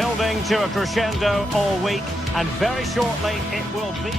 Building to a crescendo all week, and very shortly it will be.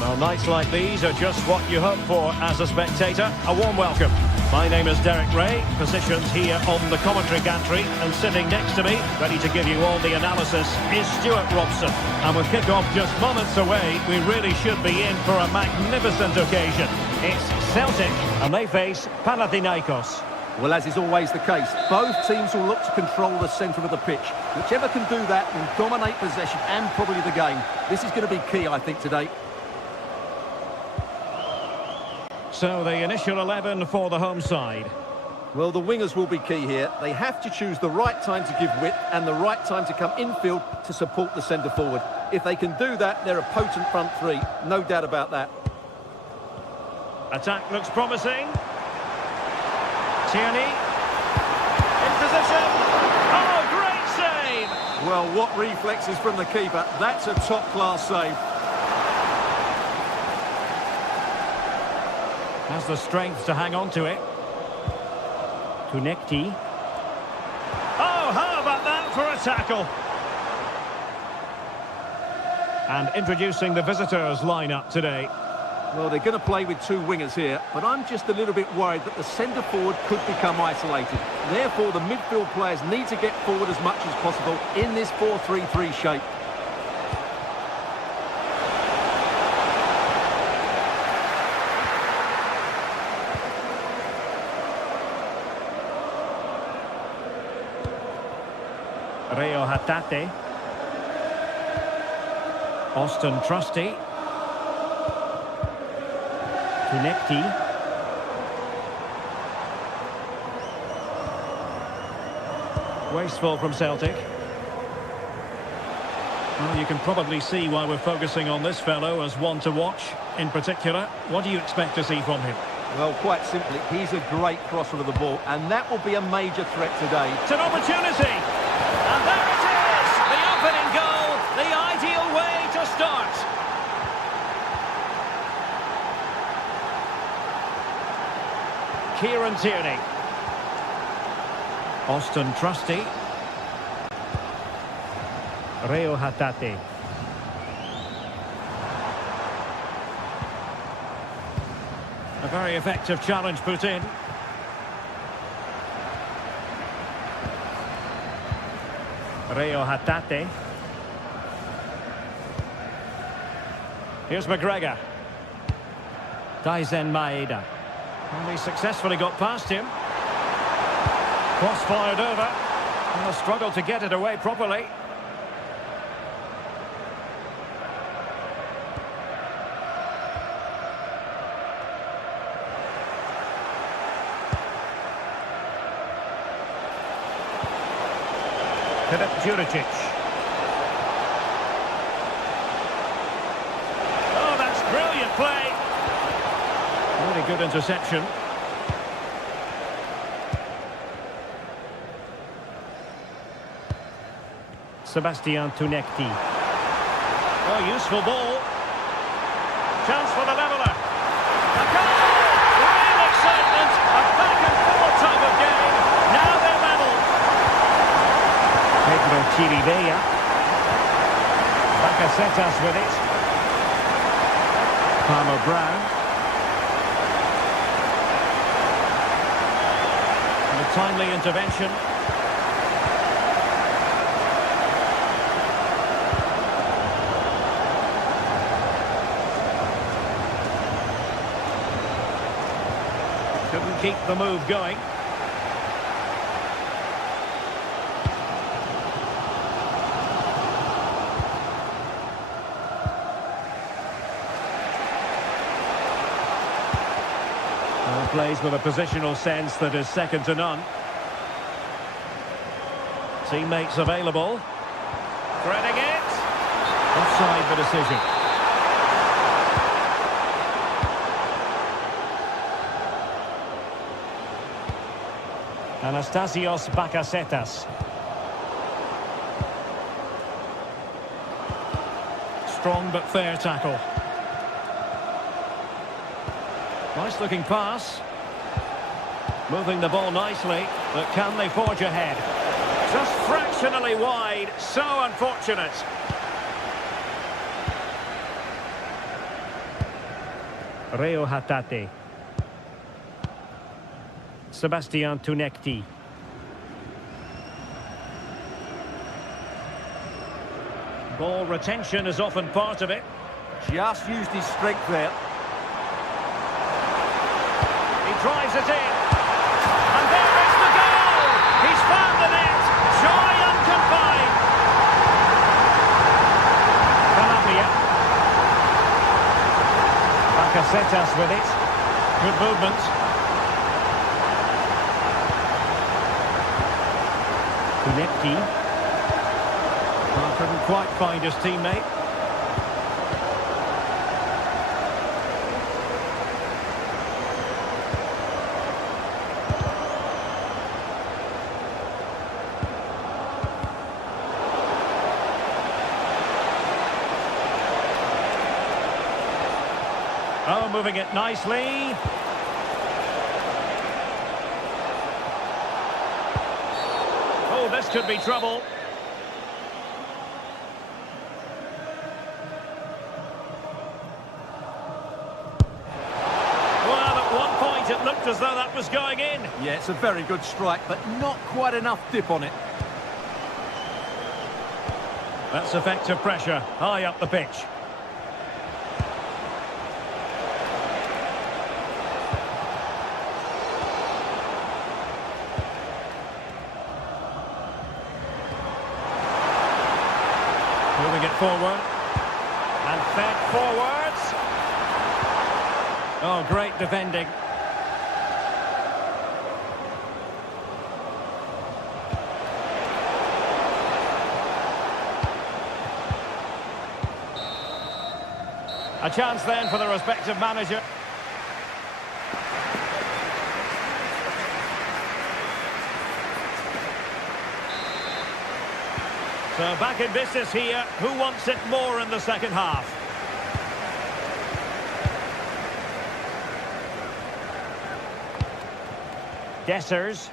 Well, nights like these are just what you hope for as a spectator. A warm welcome. My name is Derek Ray, positioned here on the commentary gantry, and sitting next to me, ready to give you all the analysis, is Stuart Robson. And with kick-off just moments away, we really should be in for a magnificent occasion. It's Celtic, and they face Panathinaikos. Well, as is always the case, both teams will look to control the centre of the pitch. Whichever can do that will dominate possession and probably the game. This is going to be key, I think, today. So the initial 11 for the home side. Well, the wingers will be key here. They have to choose the right time to give width and the right time to come infield to support the centre forward. If they can do that, they're a potent front three. No doubt about that. Attack looks promising. Tierney in position. Oh, great save! Well, what reflexes from the keeper. That's a top-class save. Has the strength to hang on to it. Tunekti. Oh, how about that for a tackle? And introducing the visitors' lineup today. Well, they're going to play with two wingers here, but I'm just a little bit worried that the centre forward could become isolated. Therefore, the midfield players need to get forward as much as possible in this 4-3-3 shape. Reo Hatate. Austin Trusty. Tunekti. Wasteful from Celtic. Well, you can probably see why we're focusing on this fellow as one to watch. In particular, what do you expect to see from him? Well, quite simply, he's a great crosser of the ball, and that will be a major threat today. It's an opportunity! And there it is! The opening goal, the ideal way to start. Kieran Tierney. Austin Trusty. Reo Hatate. A very effective challenge put in. Reo Hatate. Here's McGregor. Daisen Maeda. And he successfully got past him. Cross fired over. And a struggle to get it away properly. Filip Juricic. Oh, that's brilliant play. Really good interception. Sebastian Tunekti. Oh, useful ball. Chance for the leveller. A goal! Real excitement. A back and forth type of game. Now they're level. Pedro Chirivella. Bakasetas with it. Palmer Brown. And a timely intervention. Couldn't keep the move going. Well, plays with a positional sense that is second to none. Teammates available. Threading it. Offside the decision. Anastasios Bakasetas. Strong but fair tackle. Nice looking pass. Moving the ball nicely, but can they forge ahead? Just fractionally wide. indeed. So unfortunate. Reo Hatate. Sebastian Tunekti. Ball retention is often part of it. Just used his strength there. He drives it in. And there is the goal! He's found the net! Joy unconfined! Calabria. Bakasetas with it. Good movement. Tunekti. Couldn't quite find his teammate. Oh, moving it nicely. Oh, this could be trouble. It looked as though that was going in. Yeah, it's a very good strike, but not quite enough dip on it. That's effective pressure, high up the pitch. Moving it forward. And fed forwards. Oh, great defending. A chance then for the respective manager. So back in business here. Who wants it more in the second half? Dessers.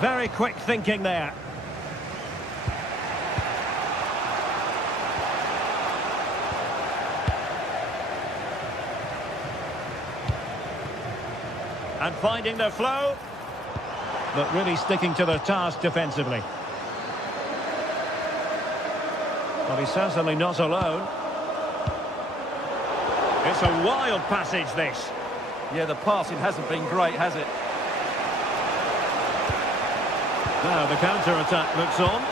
Very quick thinking there. And finding their flow, but really sticking to their task defensively. Well, he's certainly not alone. It's a wild passage, this. Yeah, the passing hasn't been great, has it? Now the counter-attack looks on.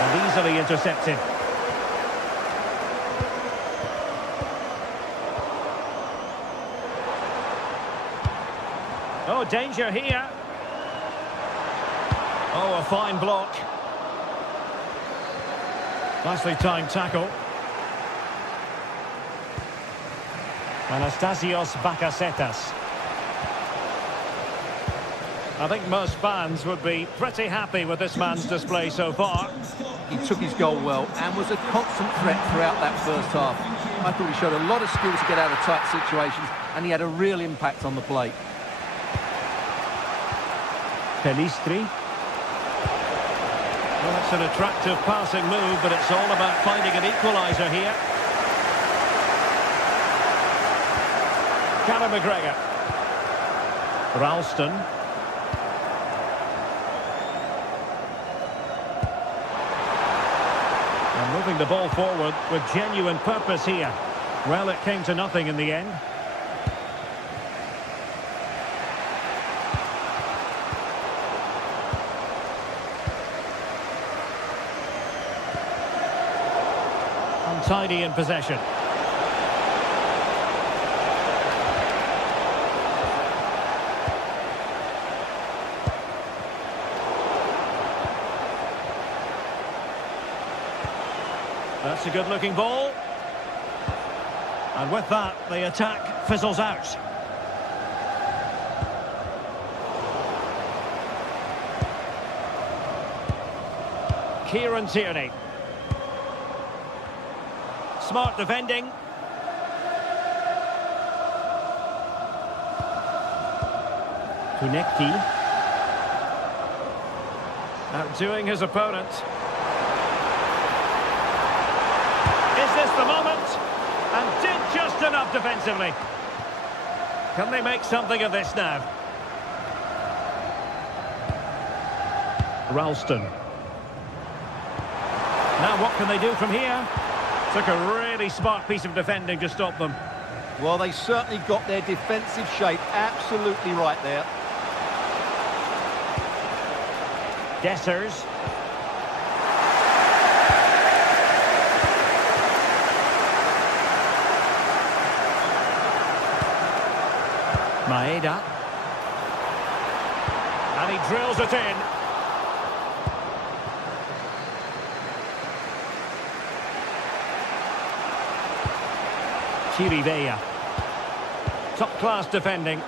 And easily intercepted. Oh, danger here. Oh, a fine block. Nicely timed tackle. Anastasios Bakasetas. I think most fans would be pretty happy with this man's display so far. He took his goal well and was a constant threat throughout that first half. I thought he showed a lot of skill to get out of tight situations, and he had a real impact on the plate. Pelistri. Well, that's an attractive passing move, but it's all about finding an equaliser here. Callum McGregor. Ralston. And moving the ball forward with genuine purpose here. Well, it came to nothing in the end. Untidy in possession. That's a good-looking ball. And with that, the attack fizzles out. Kieran Tierney. Smart defending. Kunecki. Outdoing his opponent. Is this the moment? And did just enough defensively. Can they make something of this now? Ralston. Now what can they do from here? Took a really smart piece of defending to stop them. Well, they certainly got their defensive shape absolutely right there. Dessers. Maeda. And he drills it in. Chirivella. Top-class defending.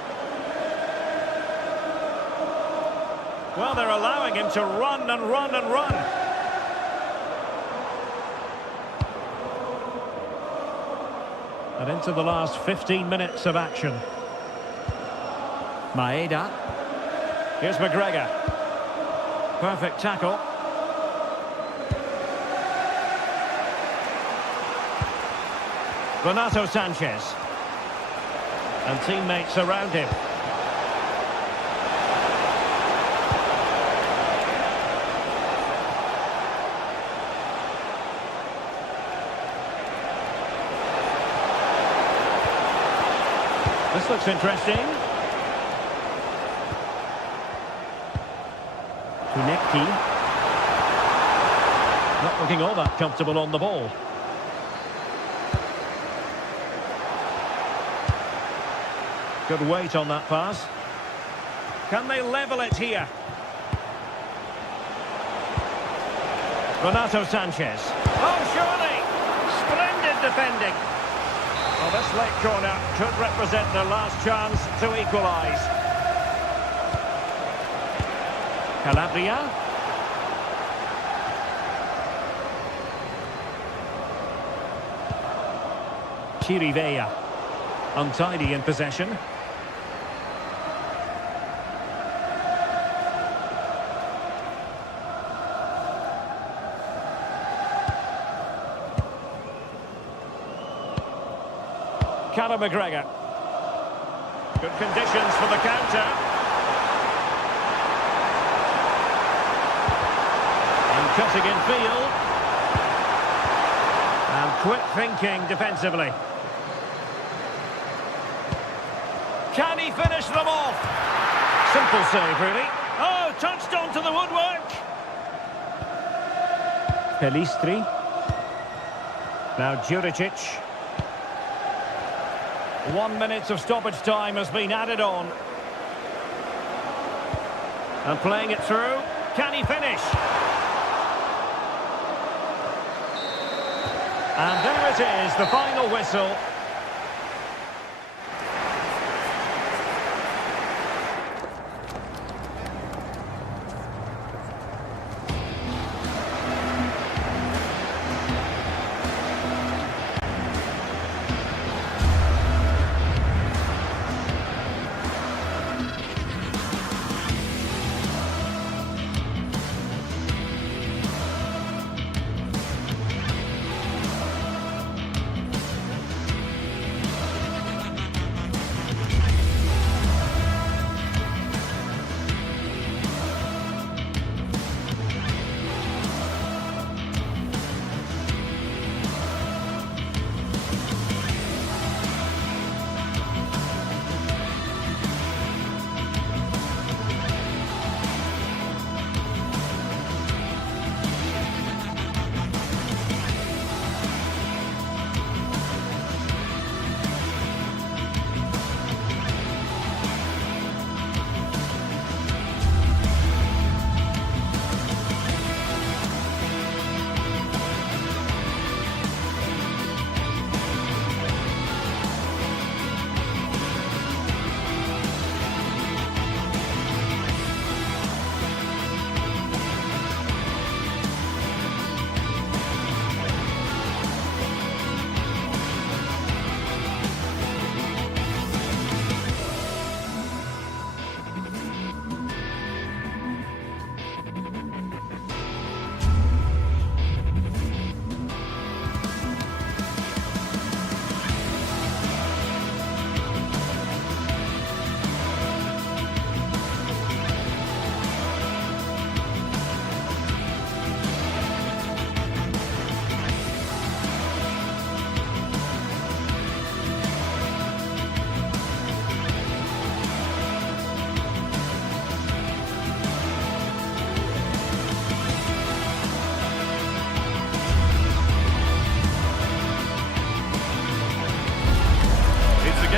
Well, they're allowing him to run and run and run. And into the last 15 minutes of action. Maeda. Here's McGregor. Perfect tackle. Renato Sanchez. And teammates around him. This looks interesting. Kunecki. Not looking all that comfortable on the ball. Good weight on that pass. Can they level it here? Renato Sanchez. Oh, surely! Splendid defending. Well, this late corner could represent their last chance to equalise. Calabria. Chirivella. Untidy in possession. Conor McGregor. Good conditions for the counter. And cutting in field. And quick thinking defensively. Can he finish them off? Simple save, really. Oh, touched onto the woodwork. Pelistri. Now Juricic. 1 minute of stoppage time has been added on. And playing it through. Can he finish? And there it is, the final whistle.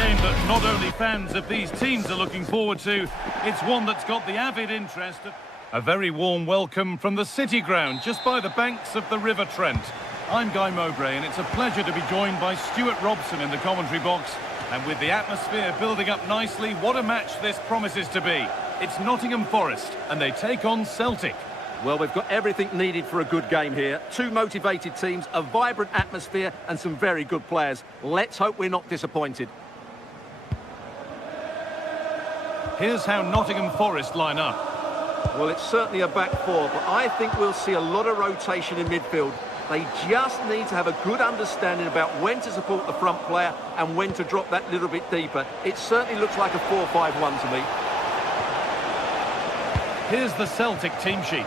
game that not only fans of these teams are looking forward to, it's one that's got the avid interest of... A very warm welcome from the City Ground, just by the banks of the River Trent. I'm Guy Mowbray, and it's a pleasure to be joined by Stuart Robson in the commentary box. And with the atmosphere building up nicely, what a match this promises to be. It's Nottingham Forest, and they take on Celtic. Well, we've got everything needed for a good game here. Two motivated teams, a vibrant atmosphere, and some very good players. Let's hope we're not disappointed. Here's how Nottingham Forest line up. Well, it's certainly a back four, but I think we'll see a lot of rotation in midfield. They just need to have a good understanding about when to support the front player and when to drop that little bit deeper. It certainly looks like a 4-5-1 to me. Here's the Celtic team sheet.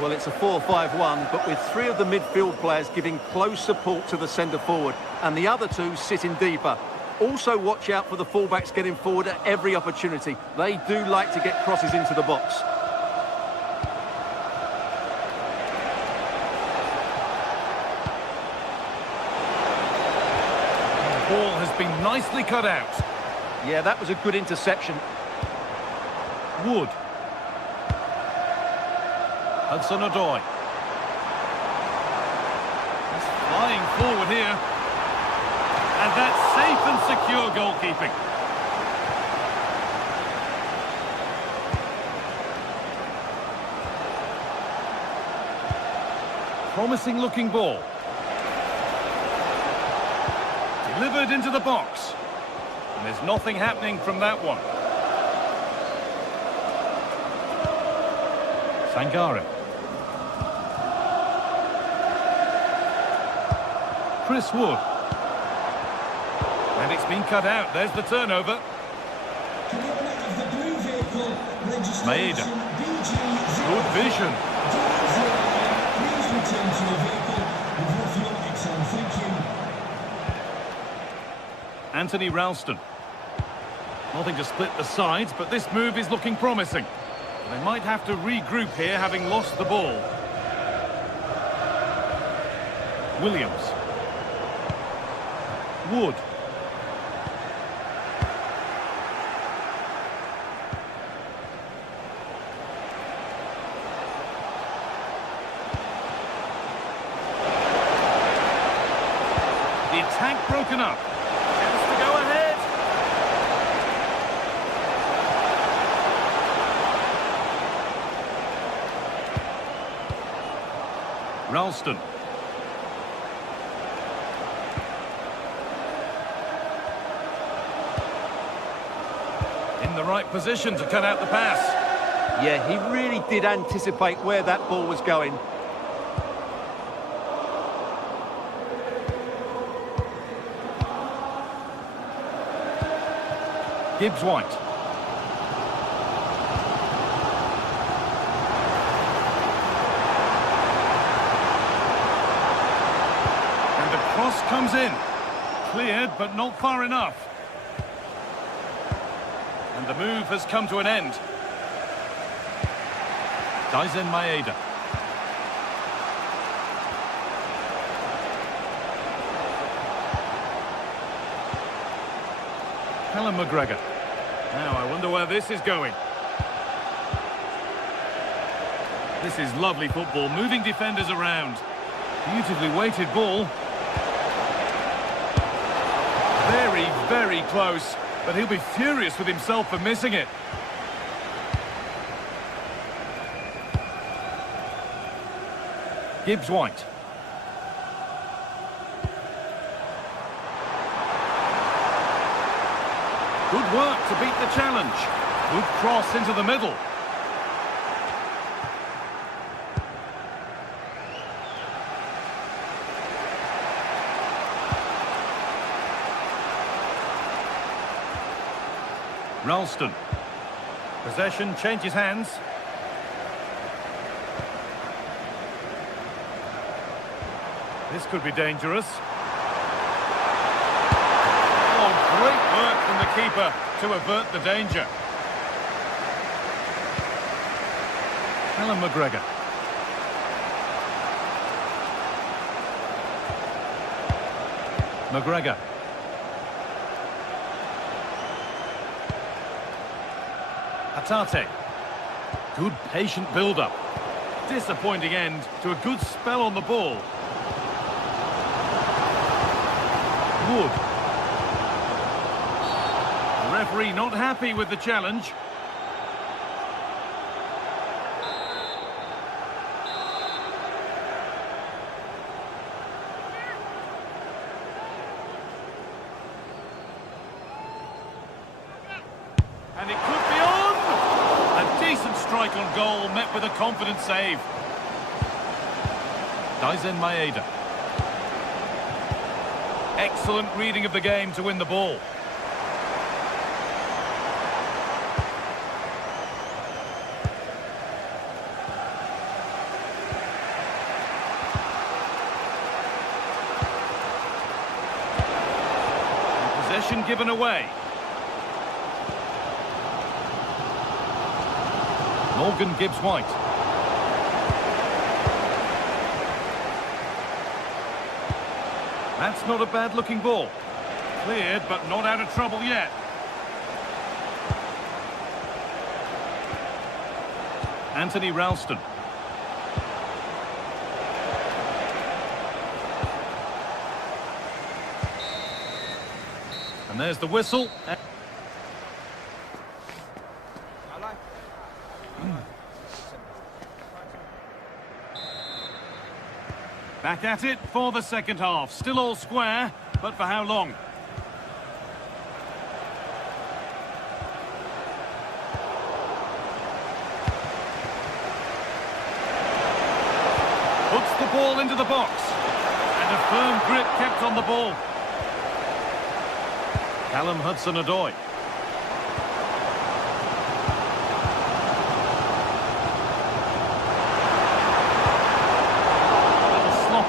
Well, it's a 4-5-1, but with three of the midfield players giving close support to the centre forward and the other two sitting deeper. Also watch out for the fullbacks getting forward at every opportunity. They do like to get crosses into the box. The ball has been nicely cut out. Yeah, that was a good interception. Wood. Hudson-Odoi. He's flying forward here. And that's safe and secure goalkeeping. Promising looking ball. Delivered into the box. And there's nothing happening from that one. Sangare. Chris Wood. And it's been cut out. There's the turnover. Maeda. Good vision. Anthony Ralston. Nothing to split the sides, but this move is looking promising. They might have to regroup here, having lost the ball. Williams. Wood. The attack broken up. Chance to go ahead. Ralston. In the right position to cut out the pass. Yeah, he really did anticipate where that ball was going. Gibbs-White. And the cross comes in. Cleared, but not far enough. And the move has come to an end. Daisen Maeda. Callum McGregor. Now I wonder where this is going. This is lovely football, moving defenders around. Beautifully weighted ball. Very, very close, but he'll be furious with himself for missing it. Gibbs-White. Good work to beat the challenge. Good cross into the middle. Ralston. Possession changes hands. This could be dangerous. Oh, great work from the keeper to avert the danger. Callum McGregor. McGregor. Hatate. Good patient build-up. Disappointing end to a good spell on the ball. Wood. The referee not happy with the challenge. And it could be on! A decent strike on goal, met with a confident save. Daizen Maeda. Excellent reading of the game to win the ball. Possession given away. Morgan Gibbs-White. That's not a bad-looking ball. Cleared, but not out of trouble yet. Anthony Ralston. And there's the whistle. Back at it for the second half. Still all square, but for how long? Puts the ball into the box. And a firm grip kept on the ball. Callum Hudson-Odoi.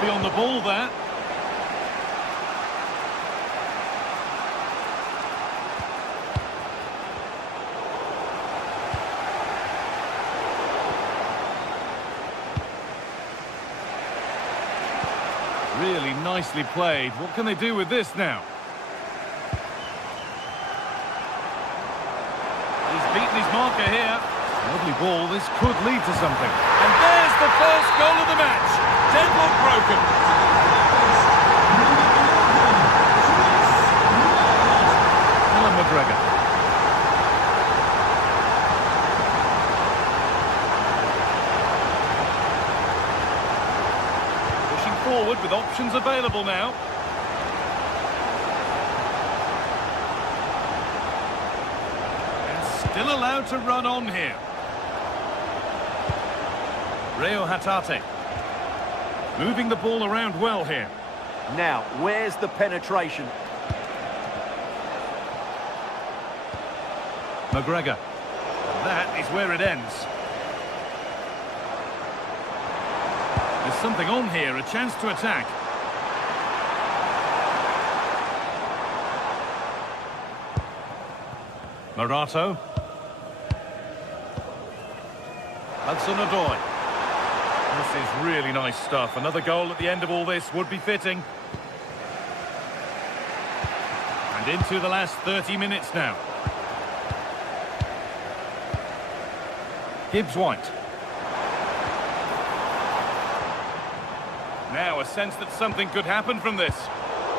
On the ball there. Really nicely played. What can they do with this now? He's beaten his marker here. Lovely ball. This could lead to something. And there's the first goal of the match. Deadlock broken. Alan McGregor. Pushing forward with options available now. And still allowed to run on here. Reo Hatate. Moving the ball around well here. Now, where's the penetration? McGregor. That is where it ends. There's something on here, a chance to attack. Morato. Hudson-Odoi. This is really nice stuff. Another goal at the end of all this would be fitting. And into the last 30 minutes now. Gibbs-White. Now a sense that something could happen from this,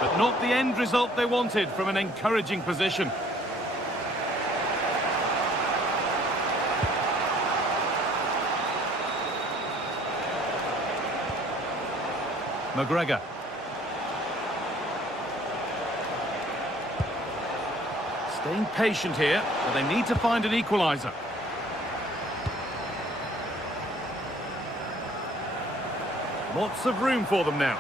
but not the end result they wanted from an encouraging position. McGregor. Staying patient here, but they need to find an equaliser. Lots of room for them now.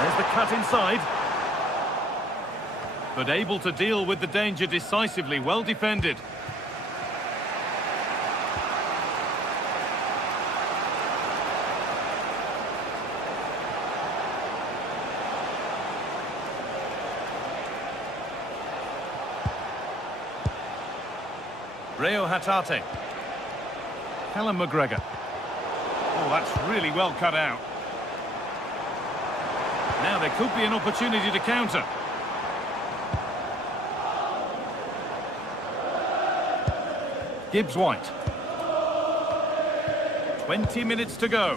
There's the cut inside. But able to deal with the danger decisively, well defended. Reo Hatate. Callum McGregor. Oh, that's really well cut out. Now there could be an opportunity to counter. Gibbs White. 20 minutes to go.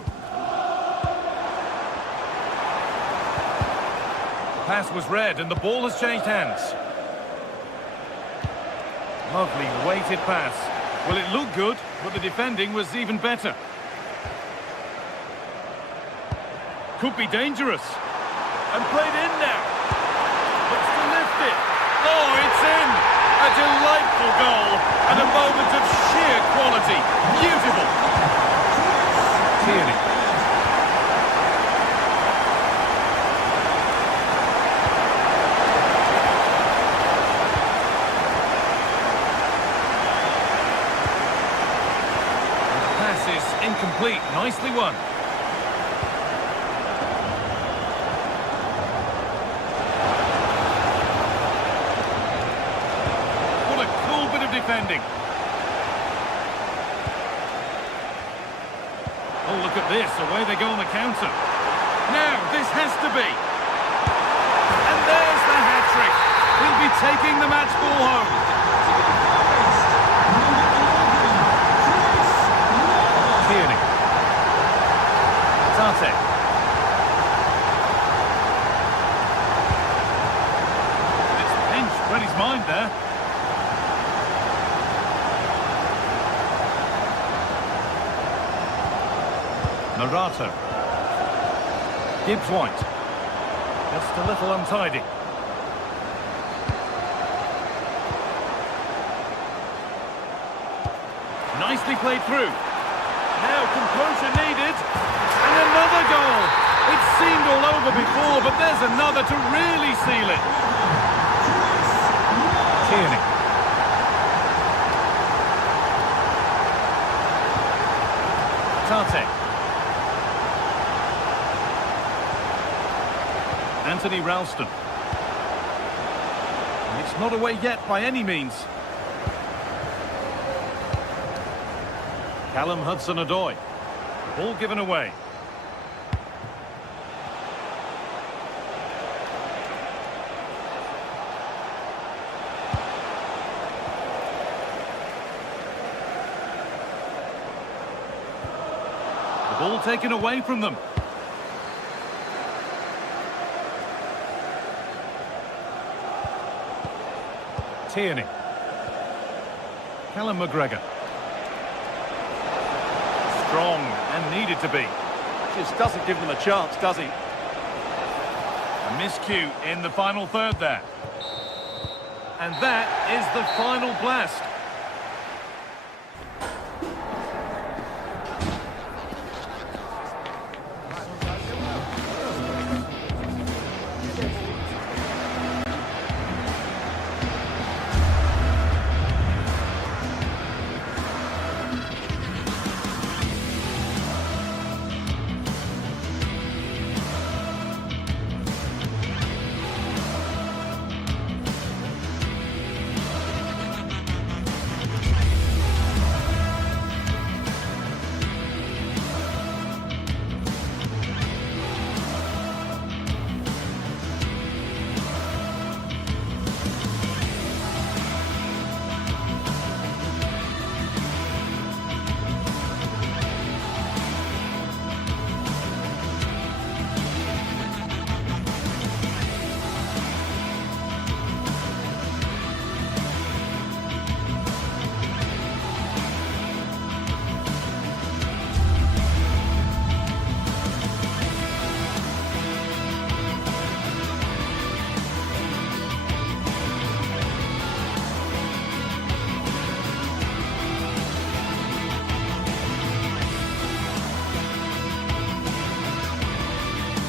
The pass was read and the ball has changed hands. Lovely weighted pass. Well, it looked good, but the defending was even better. Could be dangerous. And played in now. Looks to lift it. Oh, it's in! A delightful goal and a moment of sheer quality. Beautiful. Tierney. The pass is incomplete. Nicely won. Defending. Oh, look at this. Away they go on the counter. Now, this has to be. And there's the hat-trick. He'll be taking the match ball home. Tierney. Tarte. It's pinched, read his mind there. Morata. Gibbs White. Just a little untidy. Nicely played through. Now composure needed. And another goal. It's seemed all over before, but there's another to really seal it. Tierney. Tarte. Anthony Ralston. It's not away yet by any means. Callum Hudson-Odoi. Ball given away. The ball taken away from them. Tierney. Callum McGregor. Strong and needed to be. Just doesn't give them a chance, does he? A miscue in the final third there. And that is the final blast.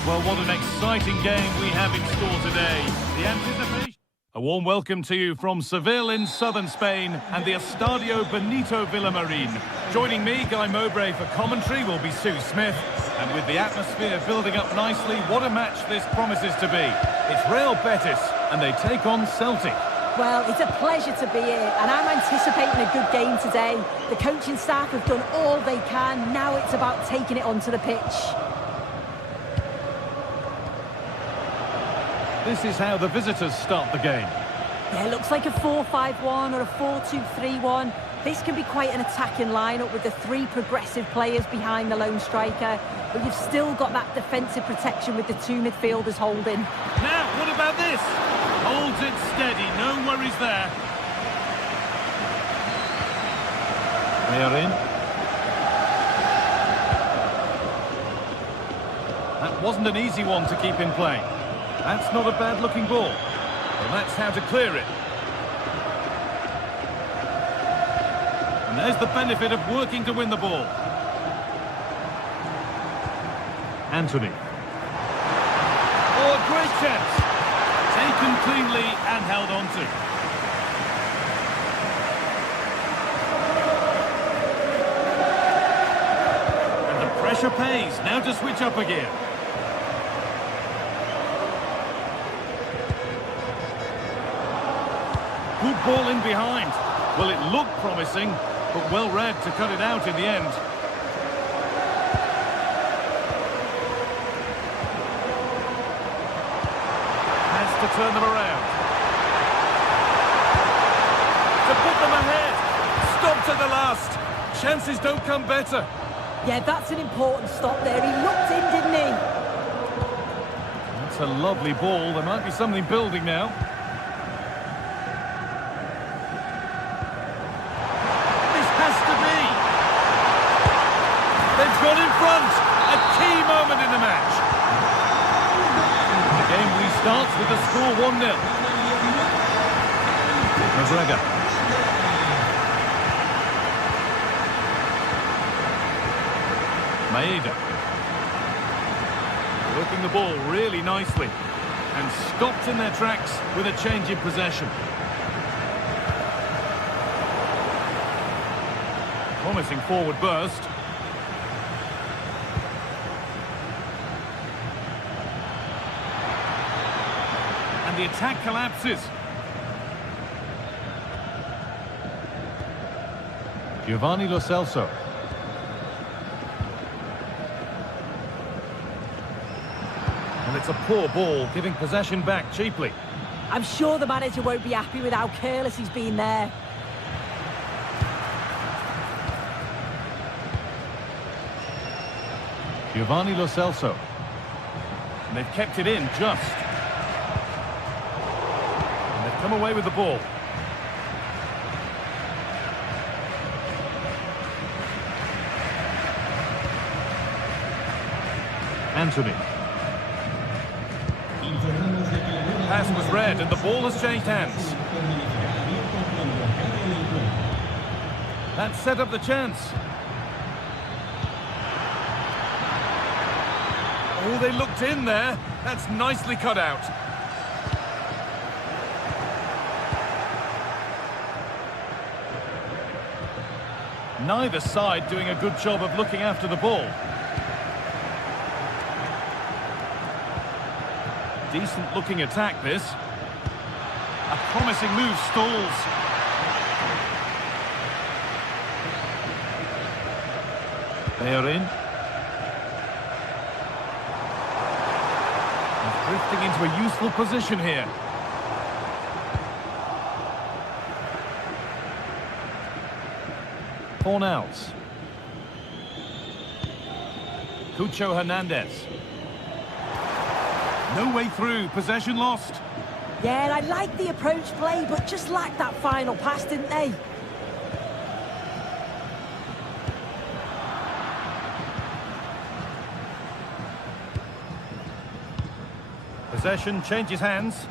Well, what an exciting game we have in store today. The anticipation. A warm welcome to you from Seville in southern Spain and the Estadio Benito Villamarin. Joining me, Guy Mowbray, for commentary will be Sue Smith. And with the atmosphere building up nicely, what a match this promises to be. It's Real Betis and they take on Celtic. Well, it's a pleasure to be here and I'm anticipating a good game today. The coaching staff have done all they can. Now it's about taking it onto the pitch. This is how the visitors start the game. Yeah, it looks like a 4-5-1 or a 4-2-3-1. This can be quite an attacking lineup with the three progressive players behind the lone striker, but you've still got that defensive protection with the two midfielders holding. Now, what about this? Holds it steady, no worries there. They are in. That wasn't an easy one to keep in play. That's not a bad-looking ball. Well, that's how to clear it. And there's the benefit of working to win the ball. Anthony. Oh, a great chance. Taken cleanly and held on to. And the pressure pays. Now to switch up again. Good ball in behind. Well, it looked promising, but well read to cut it out in the end. Has to turn them around. To put them ahead. Stopped at the last. Chances don't come better. Yeah, that's an important stop there. He looked in, didn't he? That's a lovely ball. There might be something building now. Got in front. A key moment in the match. The game restarts with the score 1-0. McGregor. Maeda. Working the ball really nicely. And stopped in their tracks with a change in possession. Promising forward burst. The attack collapses. Giovanni Lo Celso. And it's a poor ball, giving possession back cheaply. I'm sure the manager won't be happy with how careless he's been there. Giovanni Lo Celso. And they've kept it in just. Come away with the ball. Anthony. Pass was read and the ball has changed hands. That set up the chance. Oh, they looked in there. That's nicely cut out. Neither side doing a good job of looking after the ball. Decent looking attack this. A promising move stalls. They are in. He's drifting into a useful position here. Fornals. Cucho Hernandez. No way through, possession lost. Yeah, I like the approach play, but just lacked that final pass, didn't they? Possession changes hands.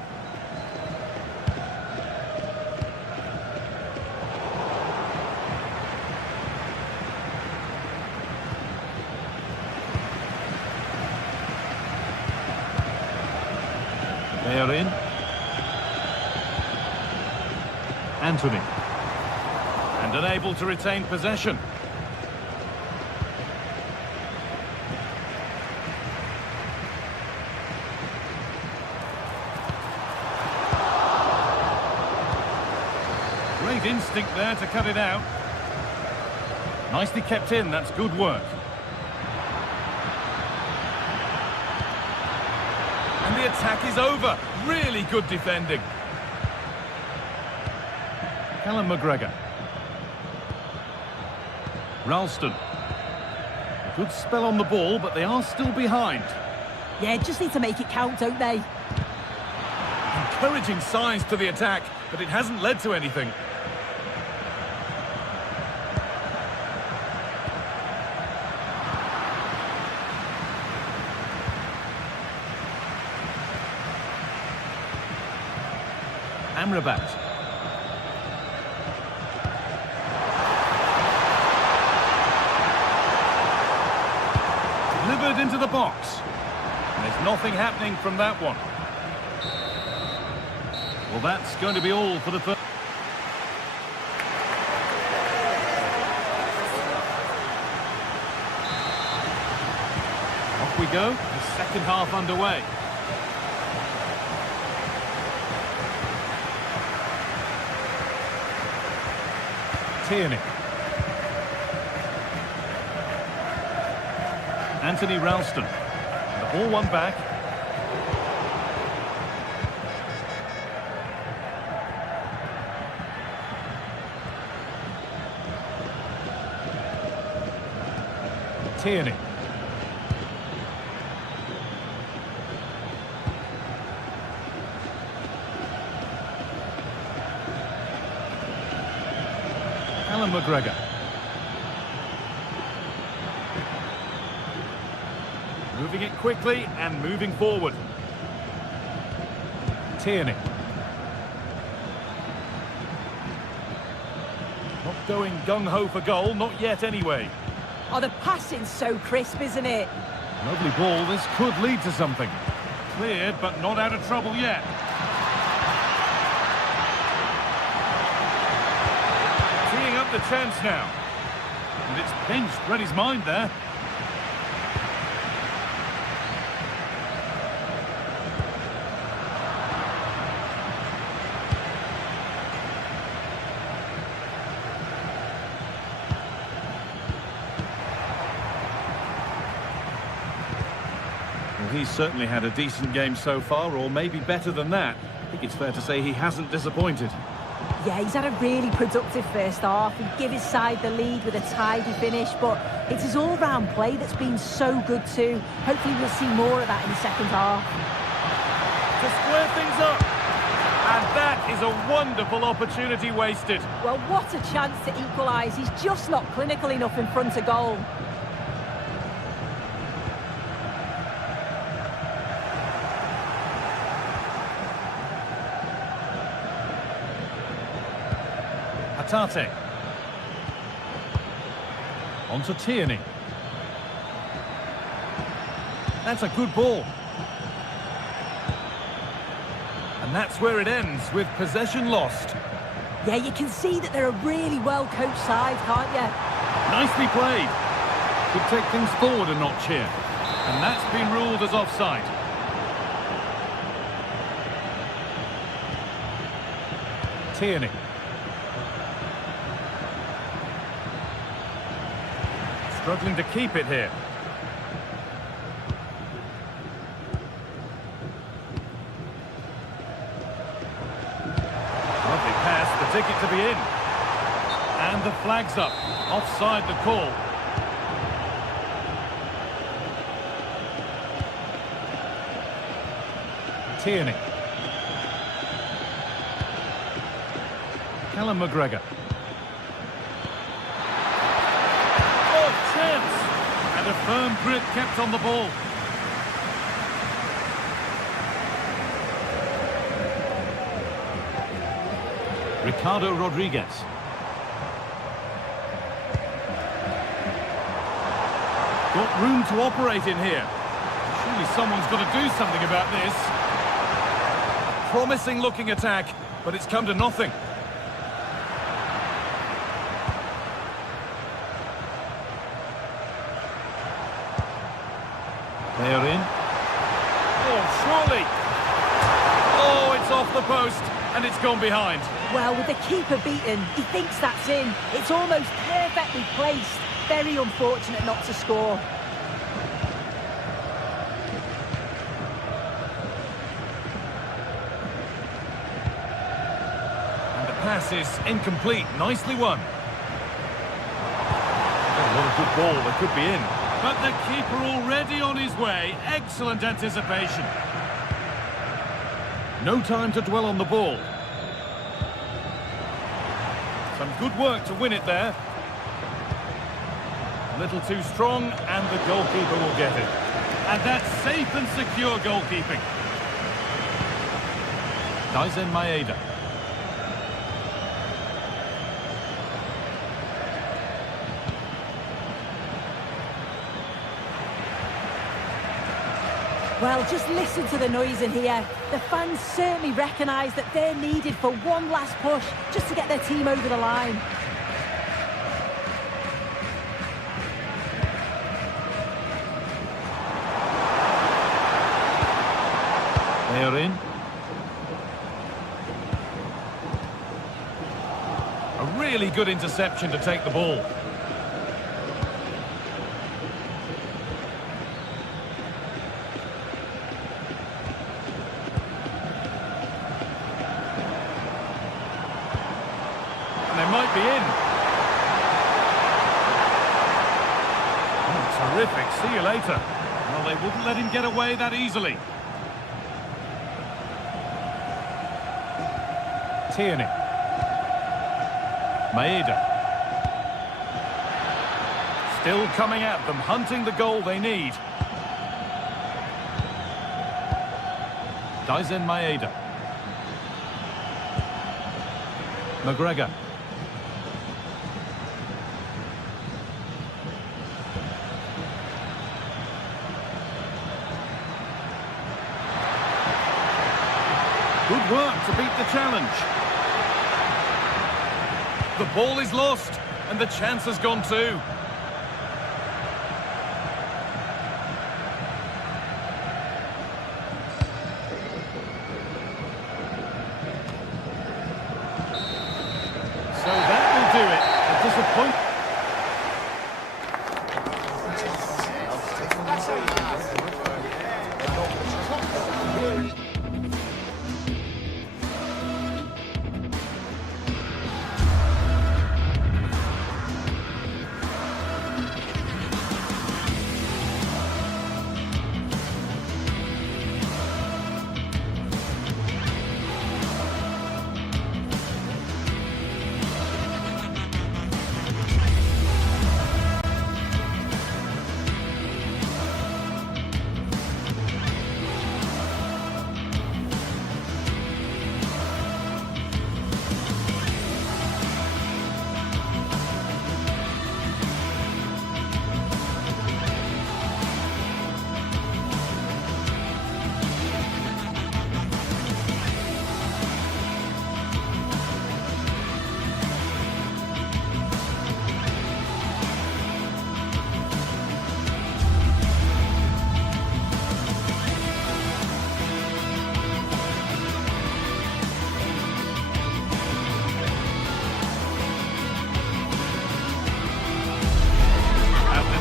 They are in. Anthony. And unable to retain possession. Great instinct there to cut it out. Nicely kept in, that's good work. And the attack is over. Really good defending. Callum McGregor. Ralston. A good spell on the ball, but they are still behind. Yeah, just need to make it count, don't they? Encouraging signs to the attack, but it hasn't led to anything. Amrabat. Delivered into the box. And there's nothing happening from that one. Well, that's going to be all for the first. Off we go. The second half underway. Tierney. Anthony Ralston. The ball won back. Tierney. Alan McGregor. Moving it quickly and moving forward. Tierney. Not going gung-ho for goal, not yet anyway. Oh, the passing's so crisp, isn't it? Lovely ball, this could lead to something. Cleared, but not out of trouble yet. Teeing up the chance now. And it's pinched, read his mind there. He's certainly had a decent game so far, or maybe better than that. I think it's fair to say he hasn't disappointed. Yeah, he's had a really productive first half. He gave his side the lead with a tidy finish, but it's his all-round play that's been so good too. Hopefully we'll see more of that in the second half. To square things up. And that is a wonderful opportunity wasted. Well, what a chance to equalise. He's just not clinical enough in front of goal. Tate. On to Tierney. That's a good ball. And that's where it ends, with possession lost. Yeah, you can see that they're a really well-coached side, can't you? Nicely played. Could take things forward a notch here. And that's been ruled as offside. Tierney. Struggling to keep it here. Lovely pass, the ticket to be in. And the flag's up. Offside the call. Tierney. Callum McGregor. And a firm grip kept on the ball. Ricardo Rodriguez. Got room to operate in here. Surely someone's got to do something about this. A promising looking attack, but it's come to nothing. They are in. Oh, surely. Oh, it's off the post, and it's gone behind. Well, with the keeper beaten, he thinks that's in. It's almost perfectly placed. Very unfortunate not to score. And the pass is incomplete. Nicely won. a good ball, they could be in. But the keeper already on his way. Excellent anticipation. No time to dwell on the ball. Some good work to win it there. A little too strong, and the goalkeeper will get it. And that's safe and secure goalkeeping. Daisen Maeda. Well, just listen to the noise in here. The fans certainly recognise that they're needed for one last push just to get their team over the line. They are in. A really good interception to take the ball. And they might be in. Oh, terrific. See you later. Well, they wouldn't let him get away that easily. Tierney. Maeda. Still coming at them, hunting the goal they need. Daisen Maeda. McGregor. Good work to beat the challenge. The ball is lost, and the chance has gone too. So that will do it. A disappointment.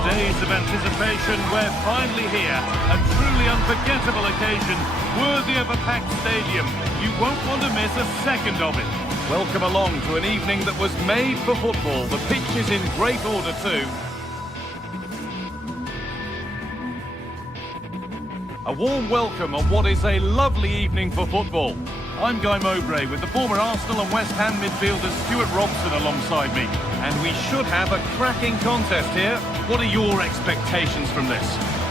Days of anticipation, we're finally here. A truly unforgettable occasion, worthy of a packed stadium. You won't want to miss a second of it. Welcome along to an evening that was made for football. The pitch is in great order too. A warm welcome on what is a lovely evening for football. I'm Guy Mowbray with the former Arsenal and West Ham midfielder Stuart Robson alongside me. And we should have a cracking contest here. What are your expectations from this?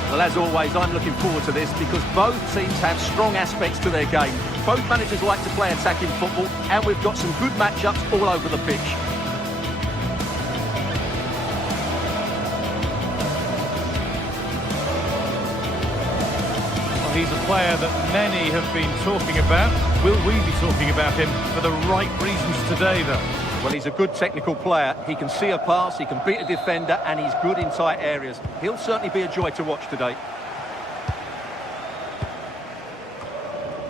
Well, as always, I'm looking forward to this because both teams have strong aspects to their game. Both managers like to play attacking football, and we've got some good matchups all over the pitch. Well, he's a player that many have been talking about. Will we be talking about him for the right reasons today, though? Well, he's a good technical player. He can see a pass, he can beat a defender, and he's good in tight areas. He'll certainly be a joy to watch today.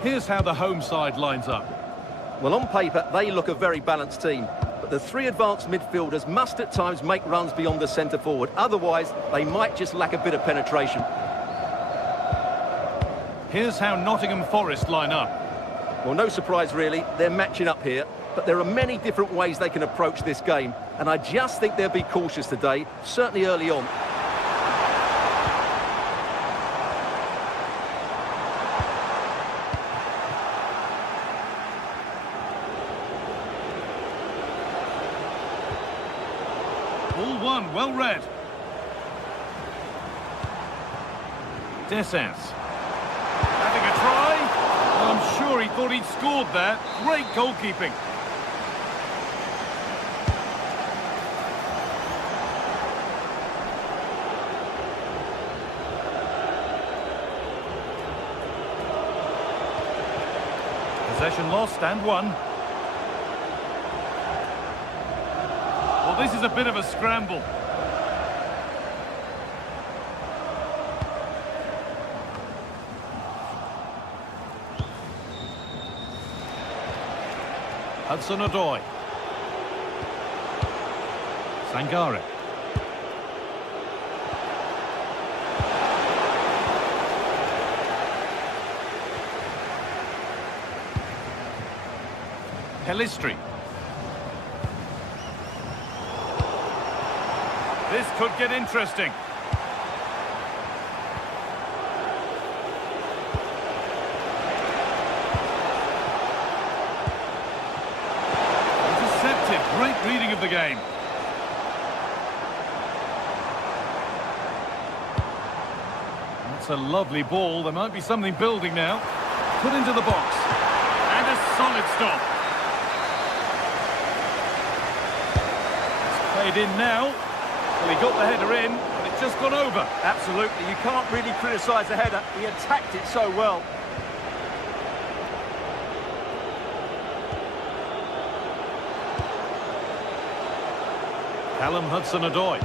Here's how the home side lines up. Well, on paper, they look a very balanced team. But the three advanced midfielders must at times make runs beyond the centre forward. Otherwise, they might just lack a bit of penetration. Here's how Nottingham Forest line up. Well, no surprise really, they're matching up here, but there are many different ways they can approach this game, and I just think they'll be cautious today, certainly early on. Ball one, well read. Descens. Having a try. I'm sure he thought he'd scored there. Great goalkeeping. Possession lost and won. Well, this is a bit of a scramble. Hudson-Odoi. Sangare. Pelistri. This could get interesting. Great reading of the game. That's a lovely ball. There might be something building now. Put into the box. And a solid stop. It's played in now. Well, he got the header in, but it's just gone over. Absolutely, you can't really criticise the header. He attacked it so well. Callum Hudson-Odoi.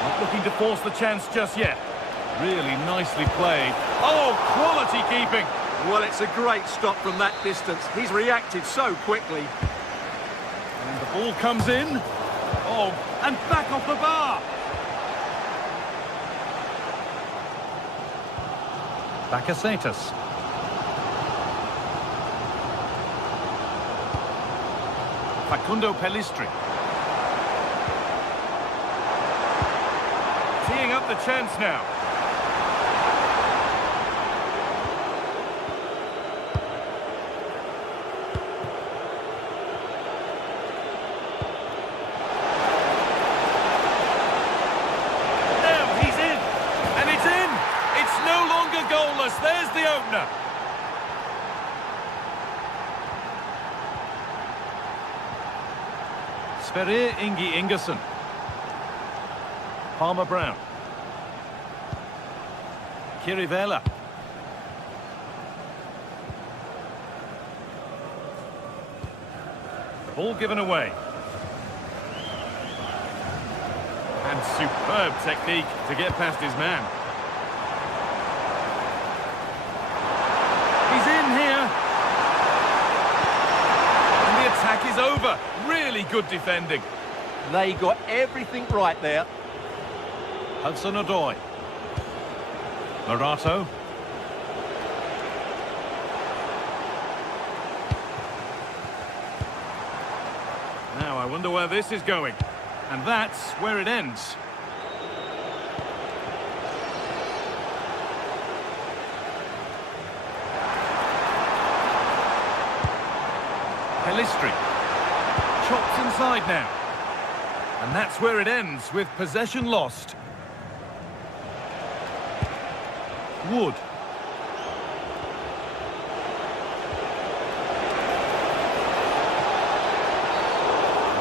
Not looking to force the chance just yet. Really nicely played. Oh, quality keeping. Well, it's a great stop from that distance. He's reacted so quickly. And the ball comes in. Oh, and back off the bar. Bakasetas. Facundo Pelistri. Teeing up the chance now. Now he's in. And it's in. It's no longer goalless. There's the opener. Sverrir Ingi Ingersson. Palmer Brown. Kirivela. The ball given away. And superb technique to get past his man. He's in here. And the attack is over. Really good defending. They got everything right there. Hudson-Odoi. Morato. Now I wonder where this is going. And that's where it ends. Pelistri. Chops inside now. And that's where it ends, with possession lost. Wood.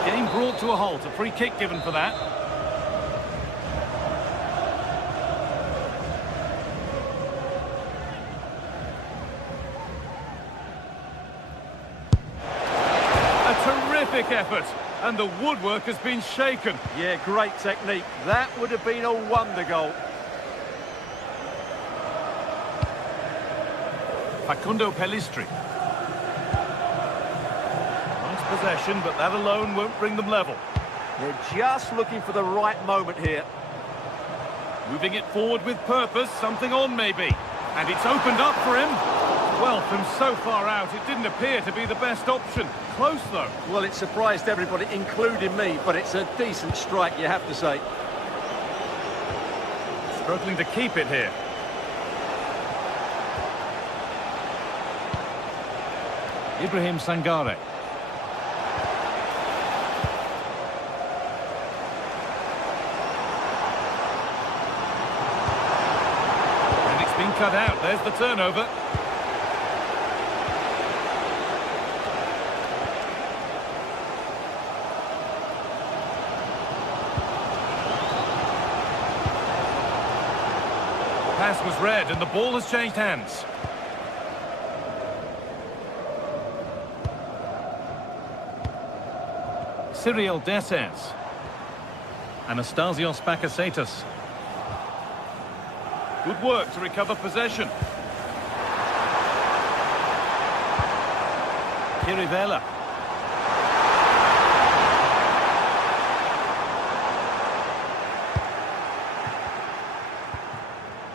Game brought to a halt. A free kick given for that. A terrific effort. And the woodwork has been shaken. Yeah, great technique. That would have been a wonder goal. Facundo Pelistri. Nice possession, but that alone won't bring them level. They're just looking for the right moment here. Moving it forward with purpose, something on maybe. And it's opened up for him. Well, from so far out, it didn't appear to be the best option. Close, though. Well, it surprised everybody, including me, but it's a decent strike, you have to say. Struggling to keep it here. Ibrahim Sangare. And it's been cut out. There's the turnover. Pass was read and the ball has changed hands. Cyril Desses. Anastasios Bakasetas. Good work to recover possession. Kirivella.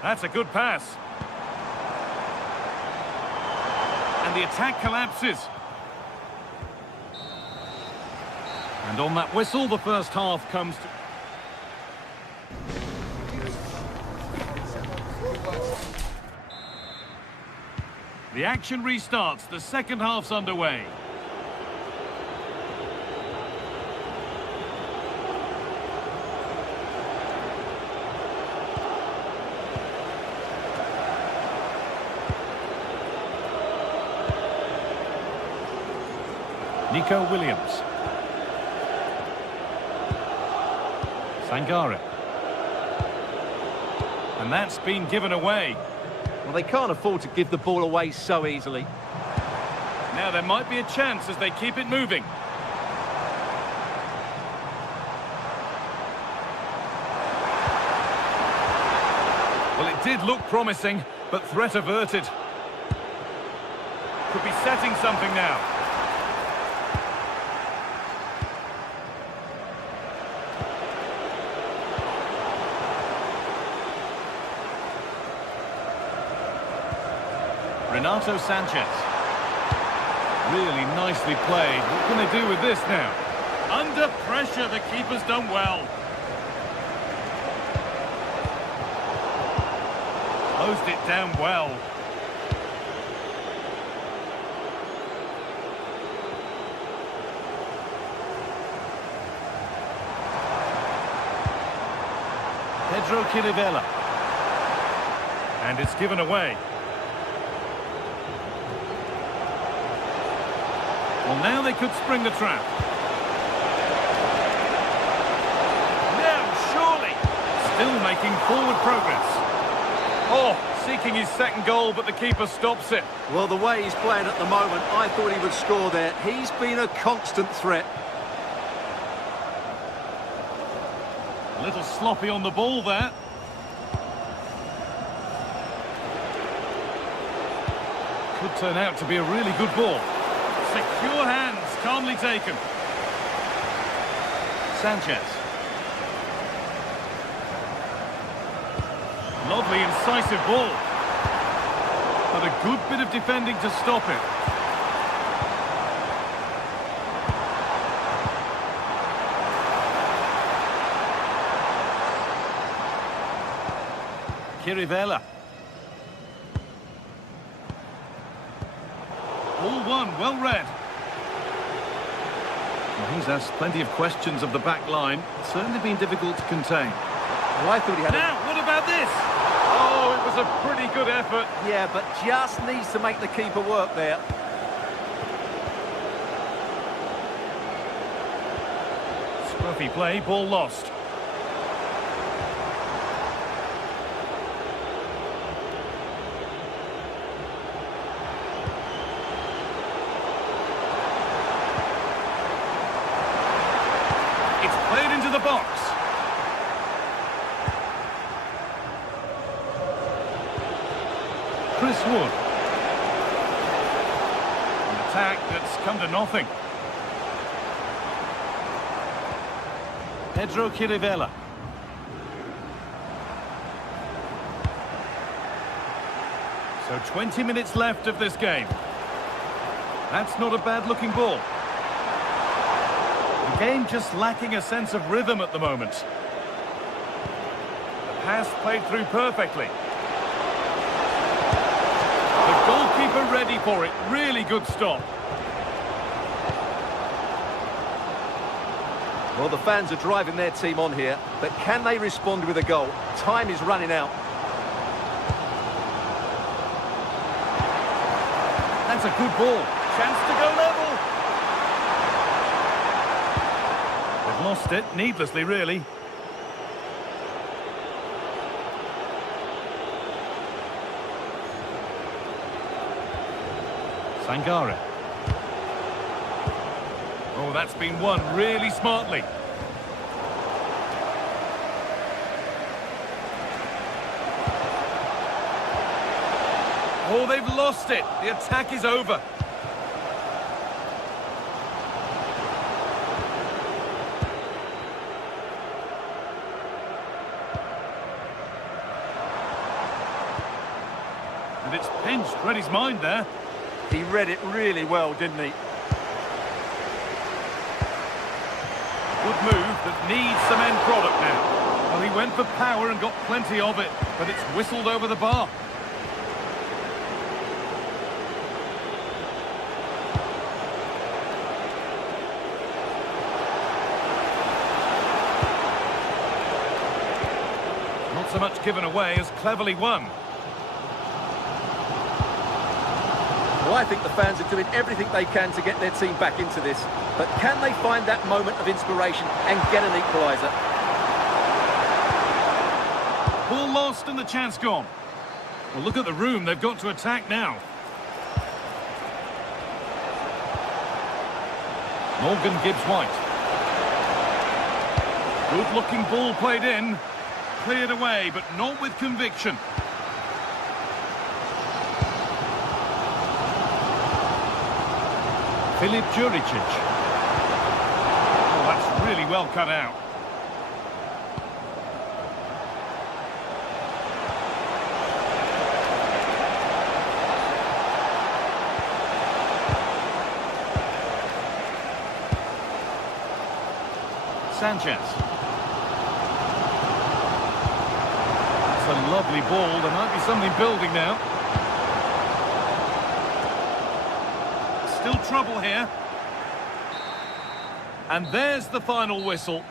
That's a good pass. And the attack collapses. And on that whistle, the first half comes to... The action restarts. The second half's underway. Nico Williams. Sangare. And that's been given away. Well, they can't afford to give the ball away so easily. Now there might be a chance as they keep it moving. Well, it did look promising, but threat averted. Could be setting something now. Renato Sanchez. Really nicely played. What can they do with this now? Under pressure, the keeper's done well. Closed it down well. Pedro Kirivella. And it's given away. Well, now they could spring the trap. Now, surely. Still making forward progress. Oh, seeking his second goal, but the keeper stops it. Well, the way he's playing at the moment, I thought he would score there. He's been a constant threat. A little sloppy on the ball there. Could turn out to be a really good ball. Secure hands, calmly taken. Sanchez. Lovely, incisive ball. But a good bit of defending to stop it. Kirivella. All one, well read. Well, he's asked plenty of questions of the back line. It's certainly been difficult to contain. Well, I thought he had Now, what about this? Oh, it was a pretty good effort. Yeah, but just needs to make the keeper work there. Scruffy play, ball lost. Played into the box. Chris Wood. An attack that's come to nothing. Pedro Kirivella. So 20 minutes left of this game. That's not a bad-looking ball. The game just lacking a sense of rhythm at the moment. The pass played through perfectly. The goalkeeper ready for it. Really good stop. Well, the fans are driving their team on here, but can they respond with a goal? Time is running out. That's a good ball. Chance to go level. They've lost it, needlessly, really. Sangare. Oh, that's been won really smartly. Oh, they've lost it. The attack is over. And it's pinched. Read his mind there. He read it really well, didn't he? Good move that needs some end product now. Well, he went for power and got plenty of it, but it's whistled over the bar. Not so much given away as cleverly won. Well, I think the fans are doing everything they can to get their team back into this. But can they find that moment of inspiration and get an equaliser? Ball lost and the chance gone. Well, look at the room. They've got to attack now. Morgan Gibbs-White. Good-looking ball played in. Cleared away, but not with conviction. Filip Juricic. Oh, that's really well cut out. Sanchez. It's a lovely ball. There might be something building now. Still trouble here. And there's the final whistle.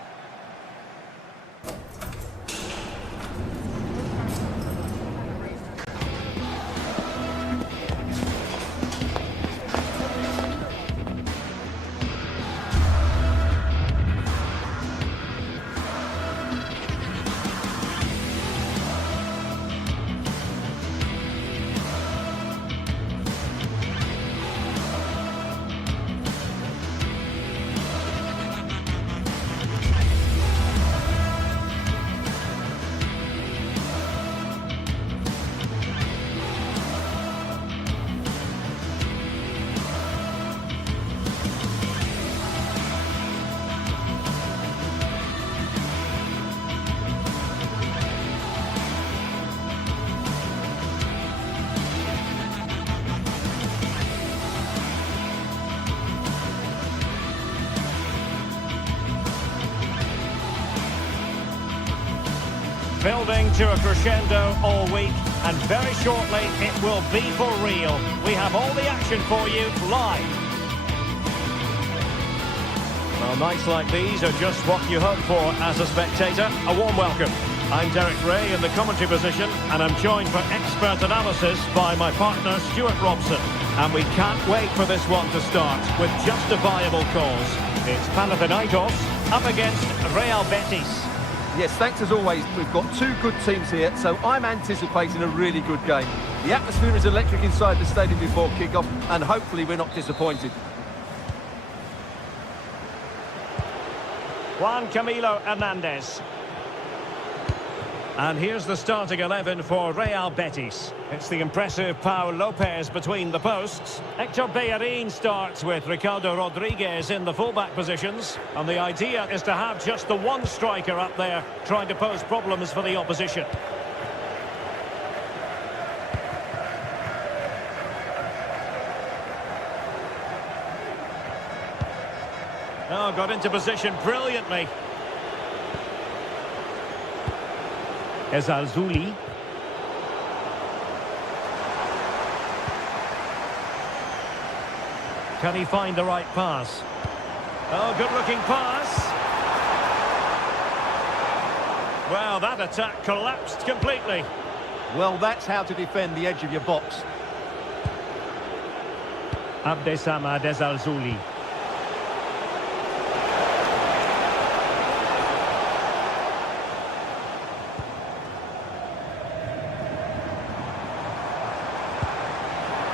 Building to a crescendo all week, and very shortly it will be for real. We have all the action for you live. Well, nights like these are just what you hope for as a spectator. A warm welcome. I'm Derek Ray in the commentary position, and I'm joined for expert analysis by my partner Stuart Robson. And we can't wait for this one to start with justifiable cause. It's Panathinaikos up against Real Betis. Yes, thanks as always. We've got two good teams here, so I'm anticipating a really good game. The atmosphere is electric inside the stadium before kick-off, and hopefully we're not disappointed. Juan Camilo Hernandez. And here's the starting 11 for Real Betis. It's the impressive Pau Lopez between the posts. Hector Bellerin starts with Ricardo Rodriguez in the fullback positions. And the idea is to have just the one striker up there trying to pose problems for the opposition. Oh, got into position brilliantly. Ezalzouli. Can he find the right pass? Oh, good-looking pass. Well, that attack collapsed completely. Well, that's how to defend the edge of your box. Abdessamad Ezalzouli.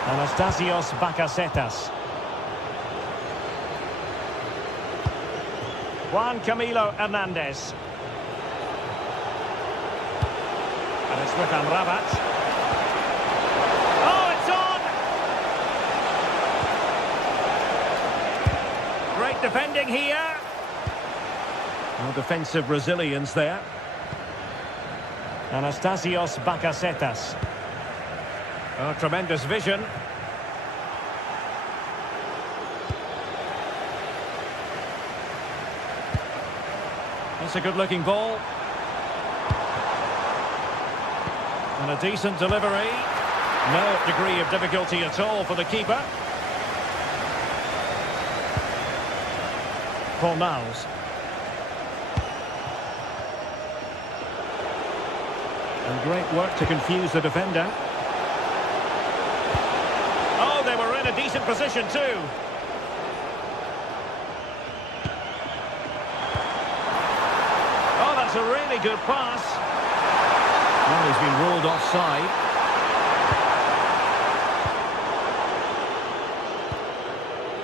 Anastasios Bakasetas. Juan Camilo Hernandez. And it's with Amrabat. Oh, it's on! Great defending here. No defensive resilience there. Anastasios Bakasetas. Oh, tremendous vision. It's a good-looking ball. And a decent delivery. No degree of difficulty at all for the keeper. Fornals. And great work to confuse the defender. Oh, they were in a decent position too. Oh, that's a really good pass. Well, he's been ruled offside.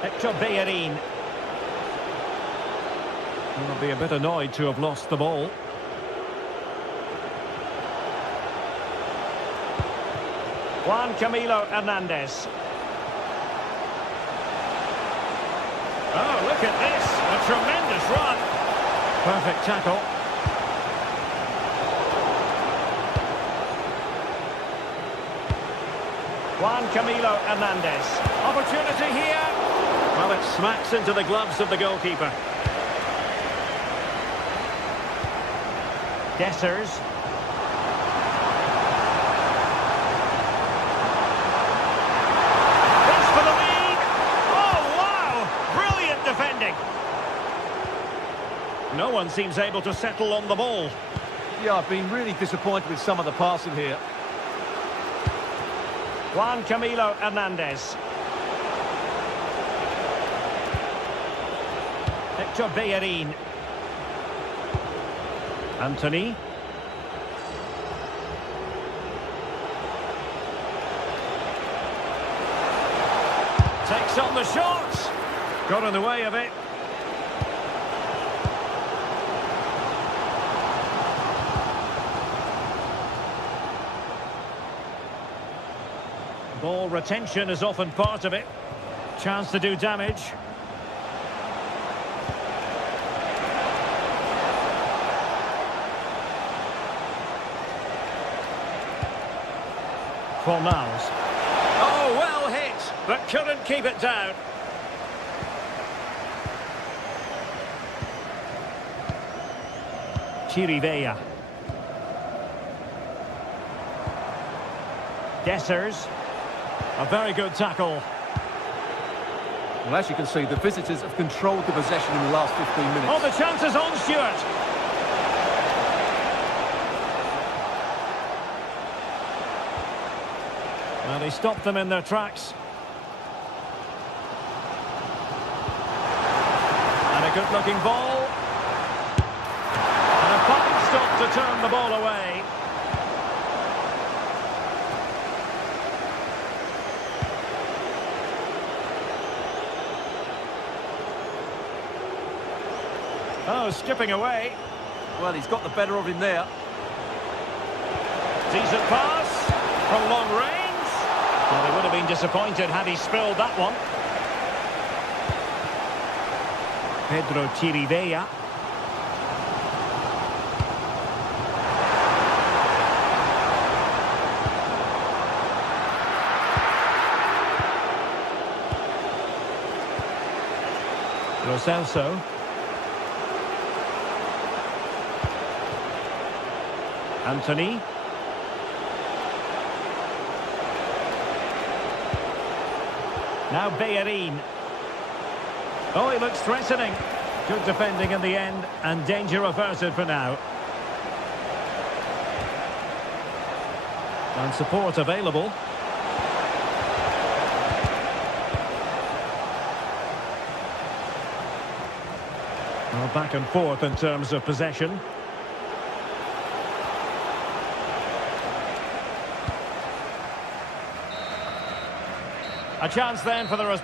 Hector Bellerin. He'll be a bit annoyed to have lost the ball. Juan Camilo Hernandez. Oh, look at this. A tremendous run. Perfect tackle. Juan Camilo Hernandez. Opportunity here. Well, it smacks into the gloves of the goalkeeper. Dessers. This for the lead. Oh, wow! Brilliant defending. No one seems able to settle on the ball. Yeah, I've been really disappointed with some of the passing here. Juan Camilo Hernandez. Hector Bellerin. Anthony. Takes on the shot. Got in the way of it. Ball retention is often part of it. Chance to do damage. Fornals. Oh, well hit, but couldn't keep it down. Chirivella. Dessers. A very good tackle. Well, as you can see, the visitors have controlled the possession in the last 15 minutes. Oh, the chance is on, Stuart. Well, he stopped them in their tracks. And a good-looking ball. And a fine stop to turn the ball away. Oh, skipping away. Well, he's got the better of him there. Decent pass from long range. Well, he would have been disappointed had he spilled that one. Pedro Chirivella. Lo Celso. Anthony. Now Bellerin. Oh, he looks threatening. Good defending in the end, and danger averted for now. And support available. Well, back and forth in terms of possession. A chance then for the...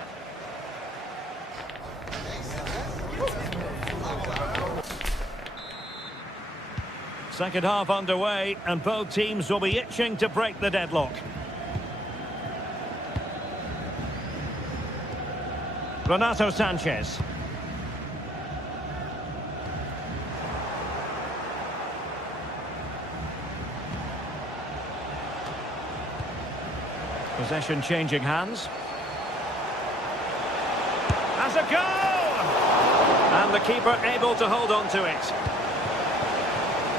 Second half underway, and both teams will be itching to break the deadlock. Renato Sanchez. Possession changing hands. Has a goal! And the keeper able to hold on to it.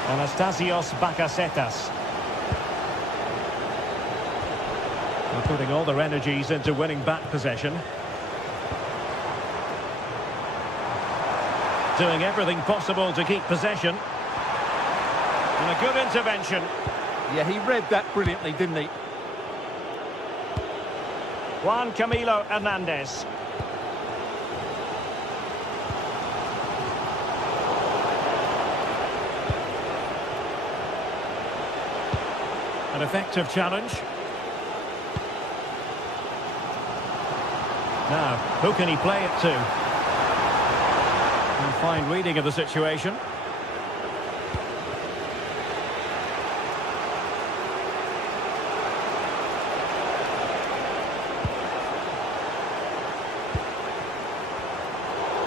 Anastasios Bakasetas. They're putting all their energies into winning back possession. Doing everything possible to keep possession. And a good intervention. Yeah, he read that brilliantly, didn't he? Juan Camilo Hernandez. An effective challenge. Now, who can he play it to? And fine reading of the situation.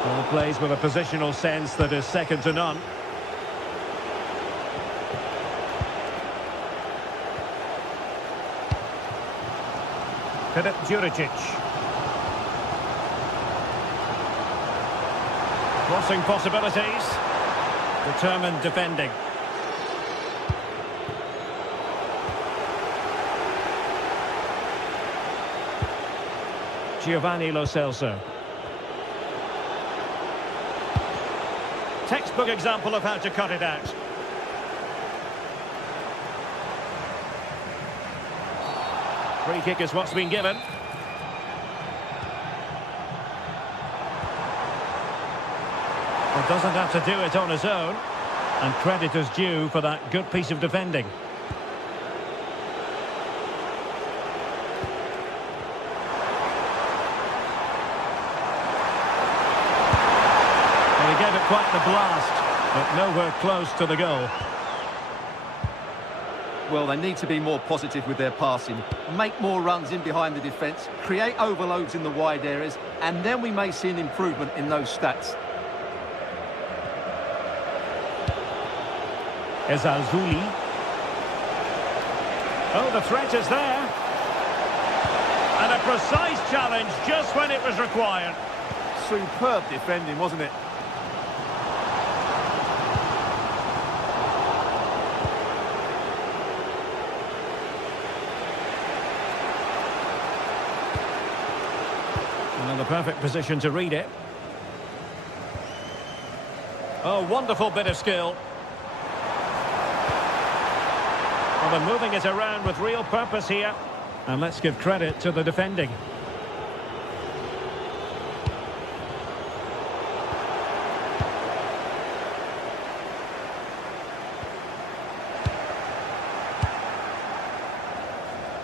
Well, plays with a positional sense that is second to none. Filip Juricic. Crossing possibilities. Determined defending. Giovanni Lo Celso. Textbook example of how to cut it out. Free kick is what's been given. Well, doesn't have to do it on his own. And credit is due for that good piece of defending. Well, he gave it quite the blast, but nowhere close to the goal. Well, they need to be more positive with their passing, make more runs in behind the defence, create overloads in the wide areas, and then we may see an improvement in those stats. Ezalzouli. Oh, the threat is there. And a precise challenge just when it was required. Superb defending, wasn't it? And in the perfect position to read it. Oh, wonderful bit of skill. Well, they're moving it around with real purpose here. And let's give credit to the defending.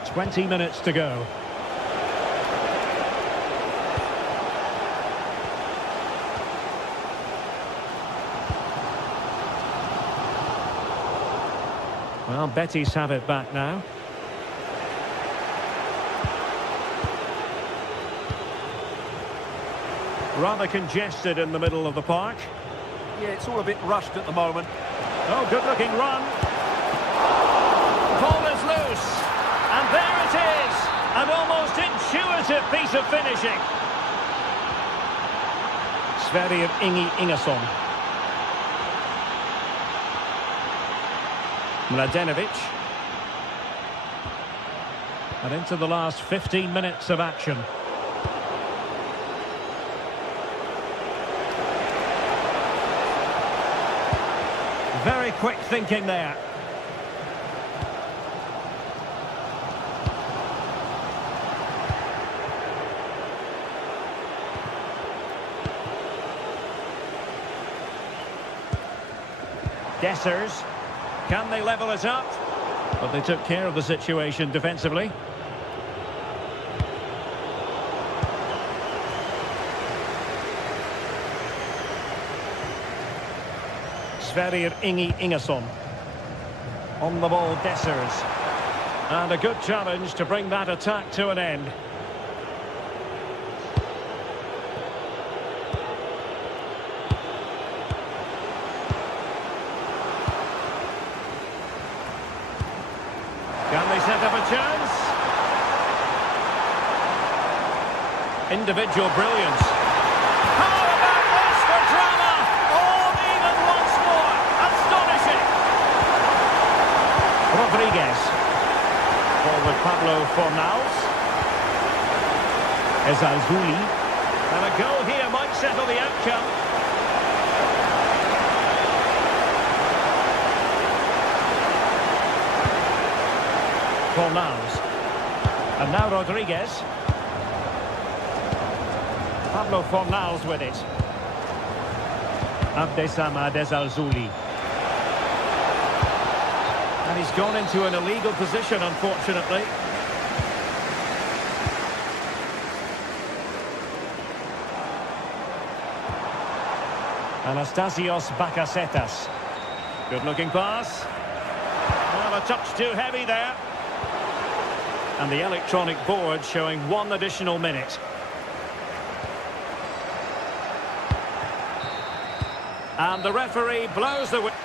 "20 minutes to go. Well, Betis have it back now. Rather congested in the middle of the park. Yeah, it's all a bit rushed at the moment. Oh, good-looking run. Ball is loose. And there it is. An almost intuitive piece of finishing. Sverrir Ingi Ingersson. Mladenovic. And into the last 15 minutes of action. Very quick thinking there. Dessers. Can they level it up? But they took care of the situation defensively. Sverrir Ingi Ingersson. On the ball, Dessers. And a good challenge to bring that attack to an end. Can they set up a chance? Individual brilliance. How about this for drama? All even once more. Astonishing. Rodriguez. Ball with Pablo Fornals. Ezalzouli. And a goal here might settle the outcome. Fornals. And now Rodriguez. Pablo Fornals with it. Abdesamad Ezalzouli. And he's gone into an illegal position, unfortunately. Anastasios Bakasetas. Good-looking pass. Well, a touch too heavy there. And the electronic board showing 1 additional minute. And the referee blows the whistle.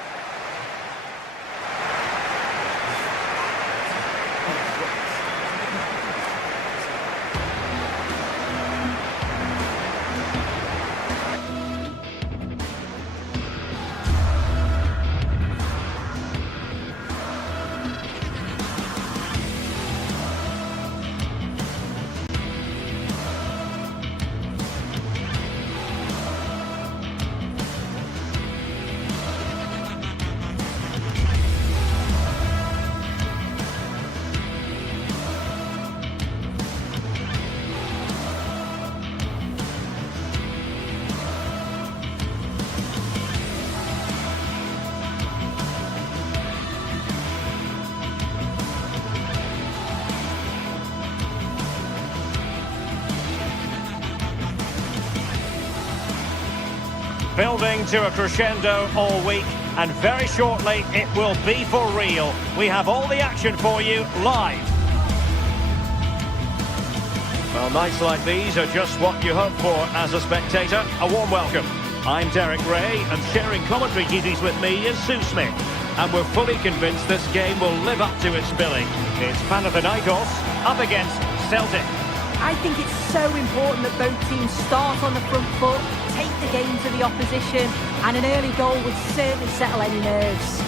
Building to a crescendo all week, and very shortly it will be for real. We have all the action for you live. Well, nights like these are just what you hope for as a spectator. A warm welcome. I'm Derek Ray, and sharing commentary duties with me is Sue Smith. And we're fully convinced this game will live up to its billing. It's Panathinaikos up against Celtic. I think it's so important that both teams start on the front foot, take the game to the opposition, and an early goal would certainly settle any nerves.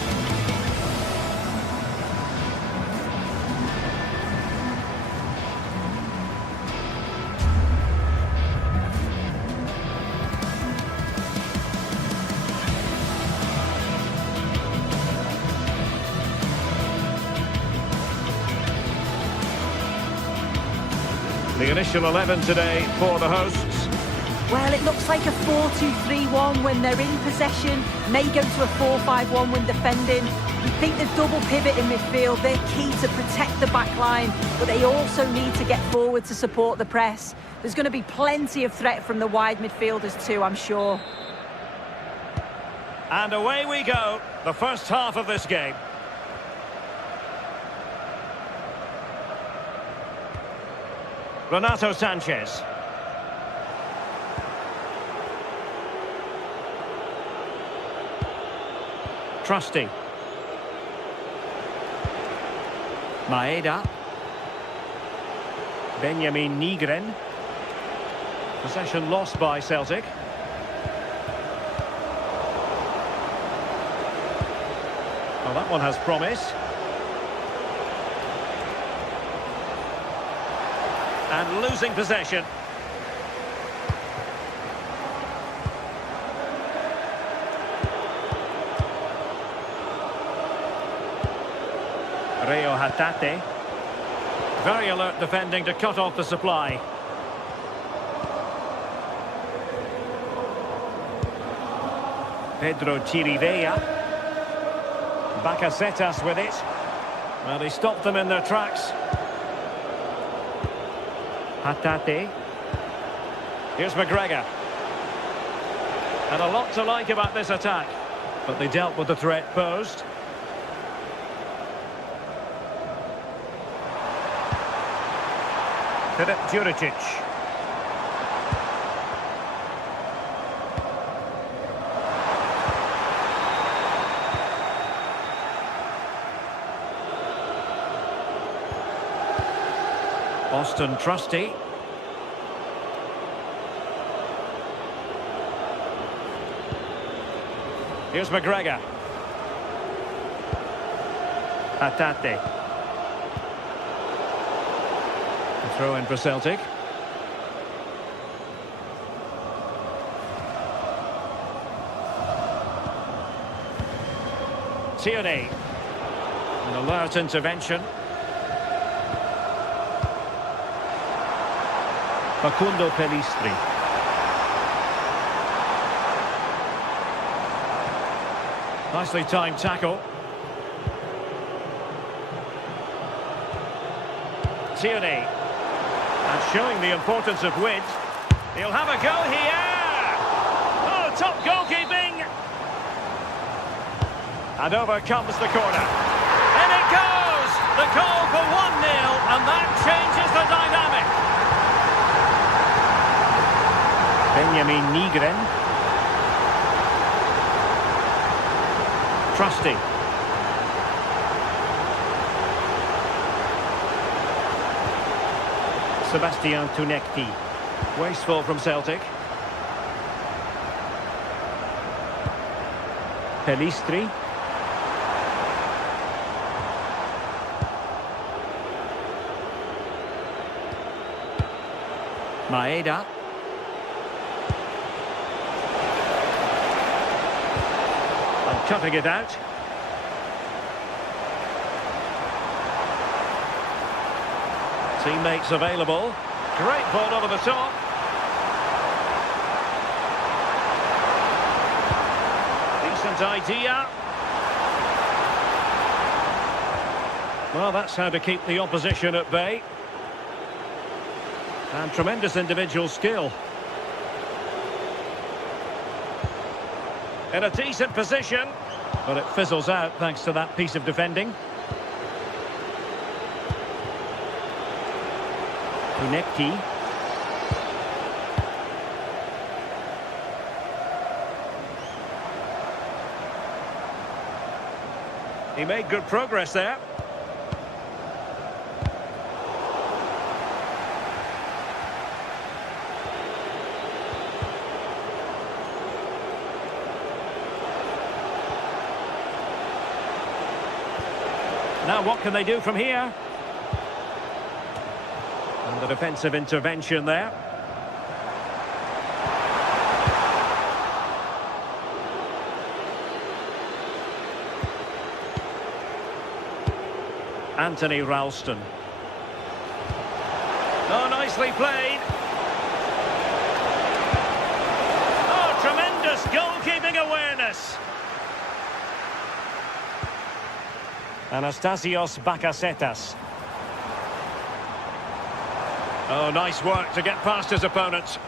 The initial 11 today for the hosts. Well, it looks like a 4-2-3-1 when they're in possession, may go to a 4-5-1 when defending. You think the double pivot in midfield, they're key to protect the back line, but they also need to get forward to support the press. There's going to be plenty of threat from the wide midfielders too, I'm sure. And away we go, the first half of this game. Renato Sanchez. Trusty. Maeda. Benjamin Nygren. Possession lost by Celtic. Well, that one has promise. And losing possession. Rio Hatate. Very alert defending to cut off the supply. Pedro Chirivella. Bakasetas with it. Well, he stopped them in their tracks. Hatate. Here's McGregor. And a lot to like about this attack. But they dealt with the threat posed. Filip Juricic. Austin Trusty. Here's McGregor. Hatate. Throw in for Celtic. Tierney. An alert intervention. Facundo Pelistri. Nicely timed tackle. Tierney. And showing the importance of width. He'll have a go here. Oh, top goalkeeping. And over comes the corner. In it goes. The goal for 1-0, and that changes the dynamic. Benjamin Nygren. Trusty. Sebastian Tunekti. Wasteful from Celtic. Pelistri. Maeda. And cutting it out. Teammates available. Great ball over the top. Decent idea. Well, that's how to keep the opposition at bay. And tremendous individual skill. In a decent position, but it fizzles out thanks to that piece of defending. Tunekti. He made good progress there. Now what can they do from here? And the defensive intervention there. Anthony Ralston. Oh, nicely played. Oh, tremendous goalkeeping awareness. Anastasios Bakasetas. Oh, nice work to get past his opponents.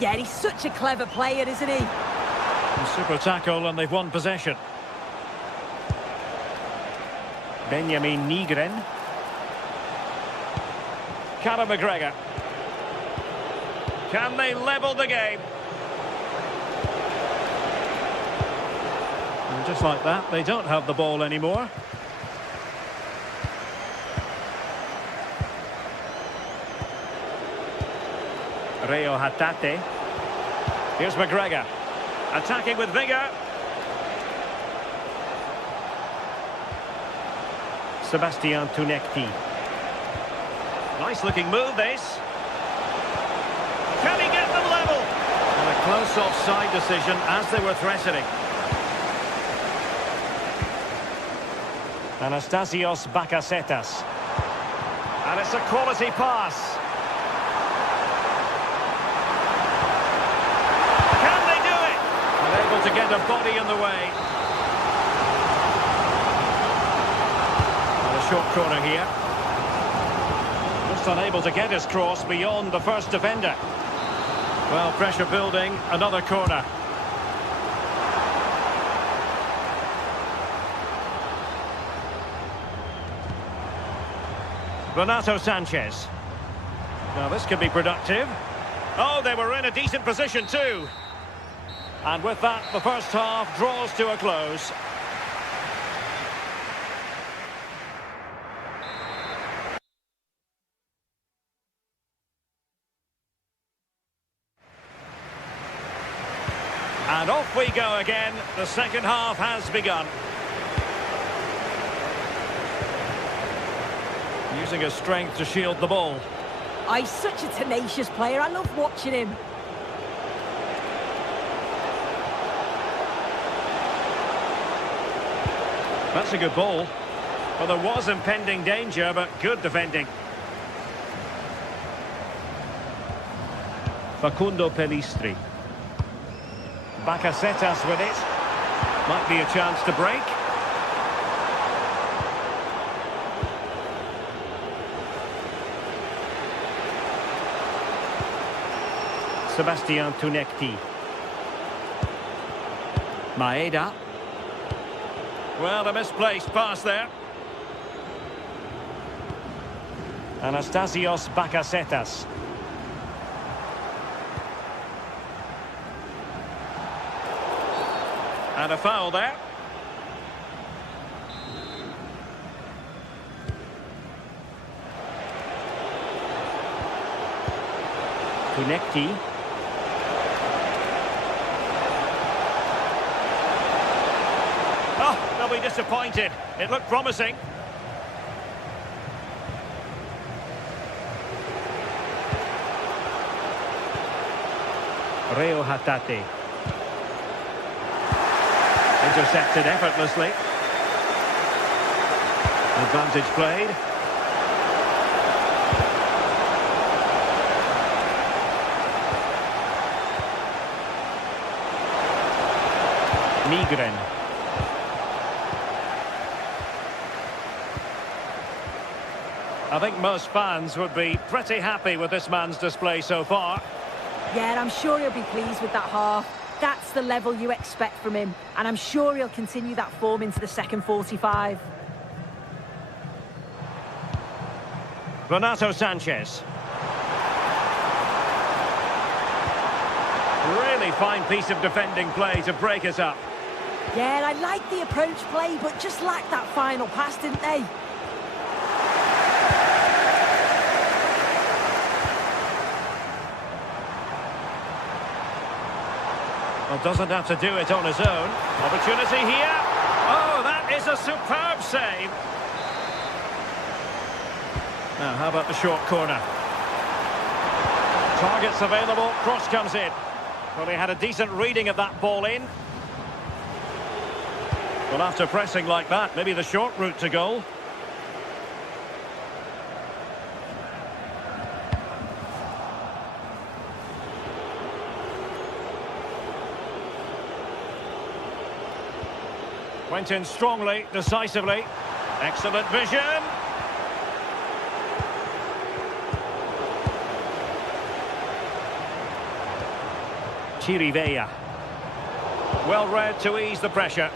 Yeah, he's such a clever player, isn't he? Super tackle, and they've won possession. Benjamin Nygren. Callum McGregor. Can they level the game? And just like that, they don't have the ball anymore. Rio Hatate. Here's McGregor. Attacking with vigour. Sebastian Tunekti. Nice looking move, this. Can he get them level? And a close offside decision as they were threatening. Anastasios Bakasetas. And it's a quality pass. Can they do it? Unable to get a body in the way. And a short corner here. Just unable to get his cross beyond the first defender. Well, pressure building, another corner. Renato Sanchez. Now this could be productive. Oh, they were in a decent position too. And with that, the first half draws to a close. And off we go again. The second half has begun. Using his strength to shield the ball. Oh, he's such a tenacious player. I love watching him. That's a good ball. Well, there was impending danger, but good defending. Facundo Pellistri. Bakasetas with it. Might be a chance to break. Sebastian Tunekti. Maeda. Well, a misplaced pass there. Anastasios Bakasetas. And a foul there. Tunekti. Oh, they'll be disappointed. It looked promising. Reo Hatate. Intercepted effortlessly. Advantage played. Migren. I think most fans would be pretty happy with this man's display so far. Yeah, I'm sure he'll be pleased with that half. That's the level you expect from him, and I'm sure he'll continue that form into the second 45. Renato Sanchez. Really fine piece of defending play to break us up. Yeah, I like the approach play, but just lacked that final pass, didn't they? Well, doesn't have to do it on his own. Opportunity here. Oh, that is a superb save. Now, how about the short corner? Targets available, cross comes in. Well, he had a decent reading of that ball in. Well, after pressing like that, maybe the short route to goal. Went in strongly, decisively. Excellent vision. Chirivella. Well read to ease the pressure.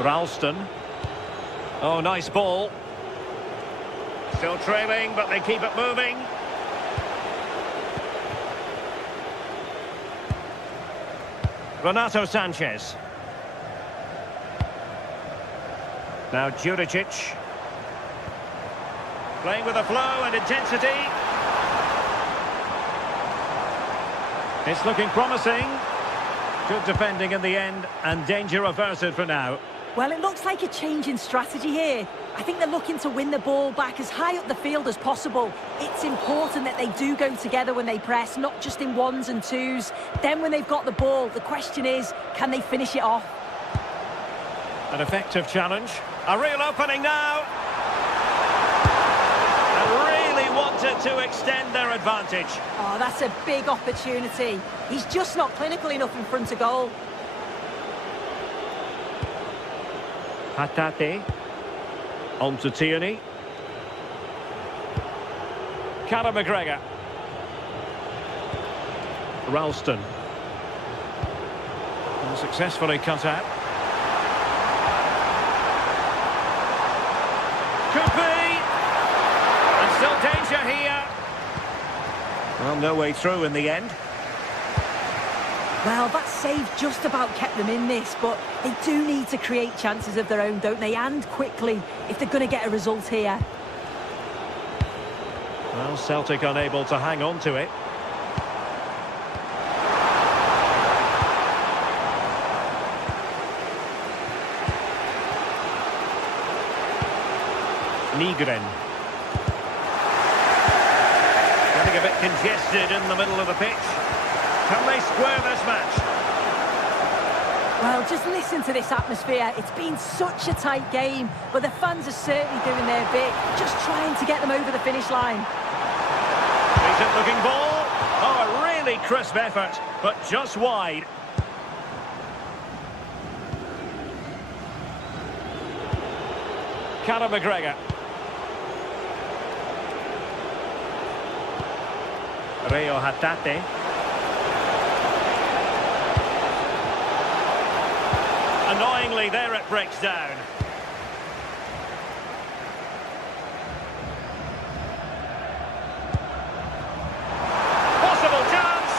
Ralston. Oh, nice ball. Still trailing, but they keep it moving. Renato Sanchez. Now Juricic. Playing with a flow and intensity. It's looking promising. Good defending in the end, and danger averted for now. Well, it looks like a change in strategy here. I think they're looking to win the ball back as high up the field as possible. It's important that they do go together when they press, not just in ones and twos. Then when they've got the ball, the question is, can they finish it off? An effective challenge. A real opening now. And really wanted to extend their advantage. Oh, that's a big opportunity. He's just not clinical enough in front of goal. Hatate. On to Tierney. Conor McGregor. Ralston. And successfully cut out. Could be! And still danger here. Well, no way through in the end. Well, that save just about kept them in this, but they do need to create chances of their own, don't they? And quickly, if they're going to get a result here. Well, Celtic unable to hang on to it. Nygren. Getting a bit congested in the middle of the pitch. Can they square this match? Well, just listen to this atmosphere. It's been such a tight game, but the fans are certainly doing their bit, just trying to get them over the finish line. Decent looking ball. Oh, a really crisp effort, but just wide. Conor McGregor. Reo Hatate. Annoyingly, there it breaks down. Possible chance!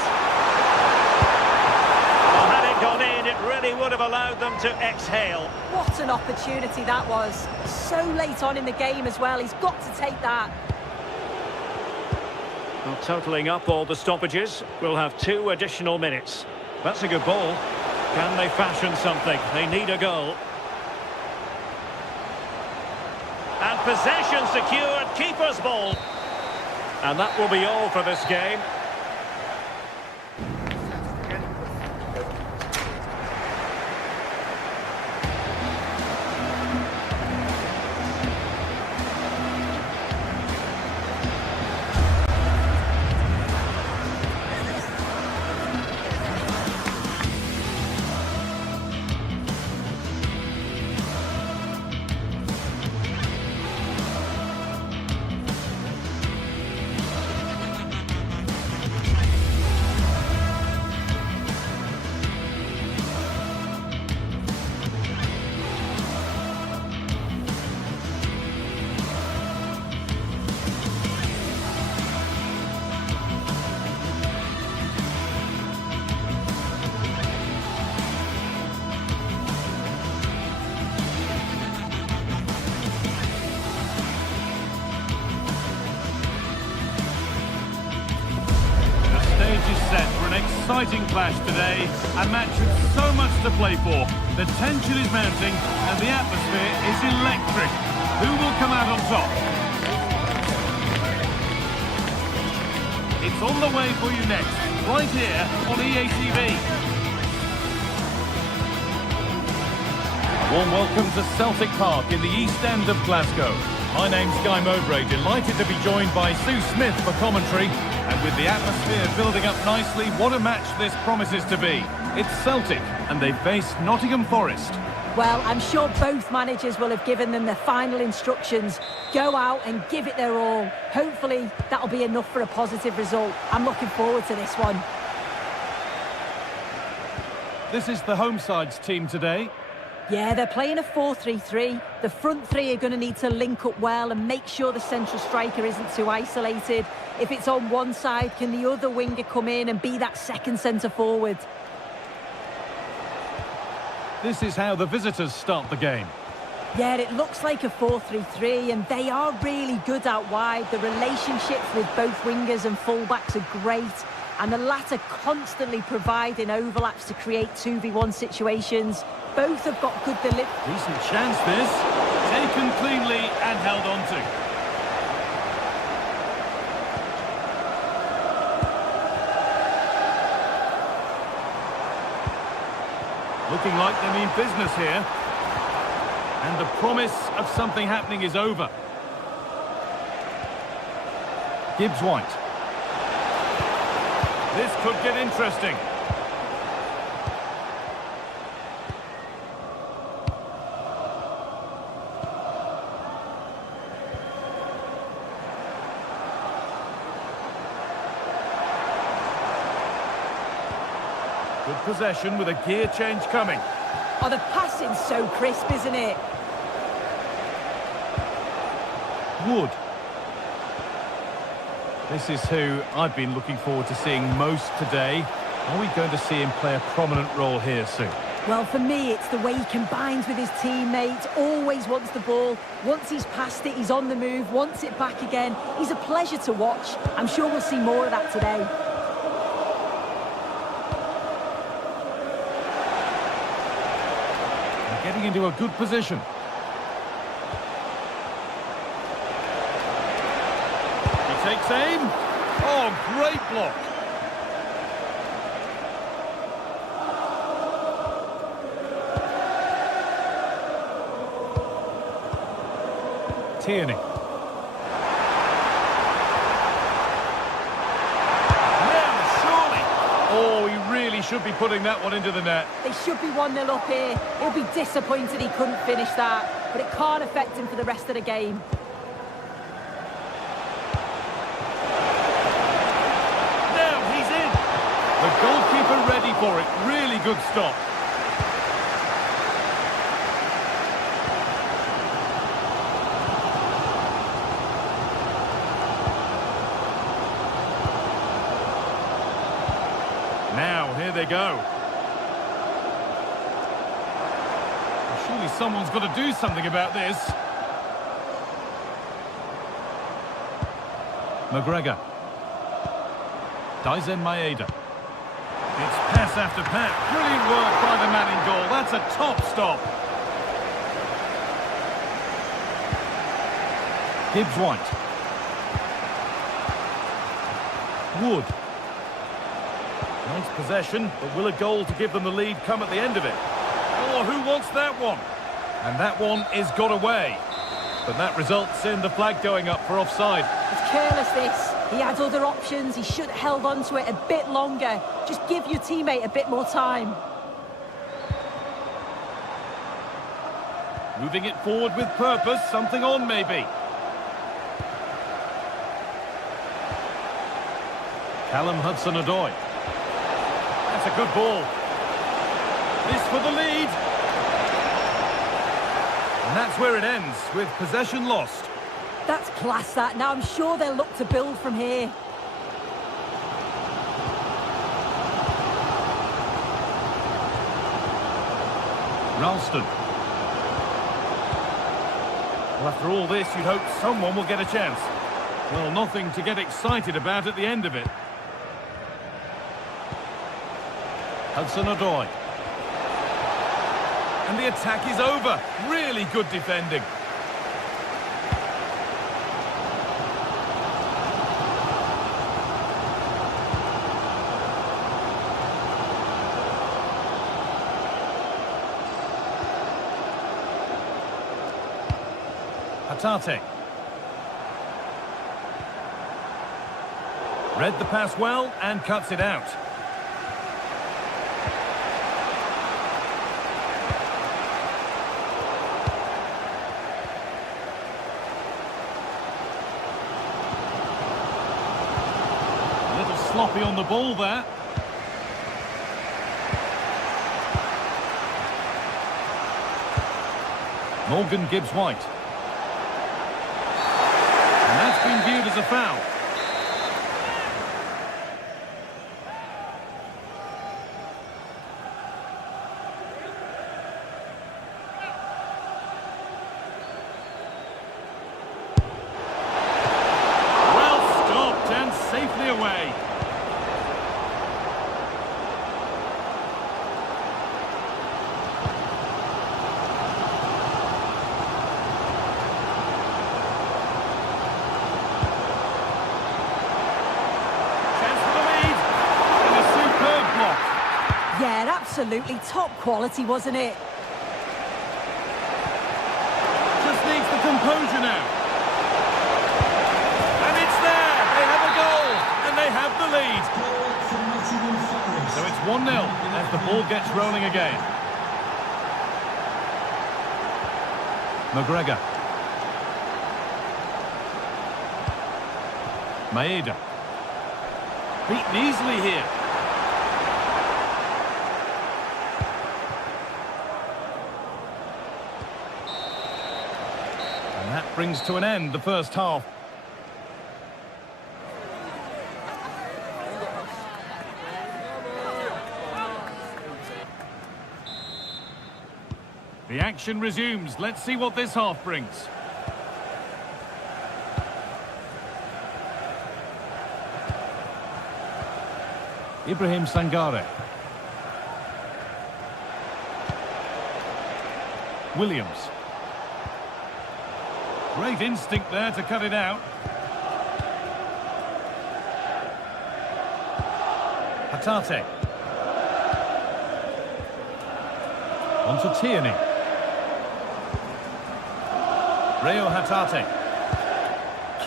Well, had it gone in, it really would have allowed them to exhale. What an opportunity that was. So late on in the game as well. He's got to take that. Well, totalling up all the stoppages, we'll have 2 additional minutes. That's a good ball. Can they fashion something? They need a goal. And possession secured, keeper's ball. And that will be all for this game. Set for an exciting clash today, a match with so much to play for. The tension is mounting and the atmosphere is electric. Who will come out on top? It's on the way for you next, right here on EA TV. A warm welcome to Celtic Park in the East End of Glasgow. My name's Guy Mowbray, delighted to be joined by Sue Smith for commentary. And with the atmosphere building up nicely, what a match this promises to be. It's Celtic, and they face Nottingham Forest. Well, I'm sure both managers will have given them the final instructions. Go out and give it their all. Hopefully, that'll be enough for a positive result. I'm looking forward to this one. This is the home side's team today. Yeah, they're playing a 4-3-3. The front three are going to need to link up well and make sure the central striker isn't too isolated. If it's on one side, can the other winger come in and be that second centre-forward? This is how the visitors start the game. Yeah, it looks like a 4-3-3, and they are really good out wide. The relationships with both wingers and full-backs are great. and the latter constantly providing overlaps to create 2v1 situations. Both have got good delivery. Decent chance this. Taken cleanly and held on to. Looking like they mean business here. And the promise of something happening is over. Gibbs-White. This could get interesting. Good possession with a gear change coming. Oh, the passing's so crisp, isn't it? Wood. This is who I've been looking forward to seeing most today. Are we going to see him play a prominent role here soon? Well, for me, it's the way he combines with his teammates, always wants the ball. Once he's passed it, he's on the move, wants it back again. He's a pleasure to watch. I'm sure we'll see more of that today. Getting into a good position. He takes aim. Oh, great block. Tierney. Now, surely. Oh, he really should be putting that one into the net. They should be 1-0 up here. He'll be disappointed he couldn't finish that, but it can't affect him for the rest of the game. Now he's in. The goalkeeper ready for it. Really good stop. Now, here they go. Surely someone's got to do something about this. McGregor. Daisen Maeda. It's pass after pass. Brilliant work by the man in goal. That's a top stop. Gibbs-White. Wood. Nice possession, but will a goal to give them the lead come at the end of it? Oh, who wants that one? And that one is got away. But that results in the flag going up for offside. It's careless, this. He had other options. He should have held on to it a bit longer. Just give your teammate a bit more time. Moving it forward with purpose. Something on, maybe. Callum Hudson-Odoi. That's a good ball. This for the lead. And that's where it ends, with possession lost. That's class, that. Now I'm sure they'll look to build from here. Ralston. Well, after all this, you'd hope someone will get a chance. Well, nothing to get excited about at the end of it. Hudson-Odoi. And the attack is over. Really good defending. Hatate. Read the pass well and cuts it out. A little sloppy on the ball there. Morgan Gibbs-White. And that's been viewed as a foul. Absolutely top quality, wasn't it? Just needs the composure now. And it's there! They have a goal! And they have the lead. So it's 1-0 as the ball gets rolling again. McGregor. Maeda. Beaten easily here. And that brings to an end the first half. The action resumes. Let's see what this half brings. Ibrahim Sangare. Williams. Great instinct there to cut it out. Hatate. On to Tierney. Reo Hatate.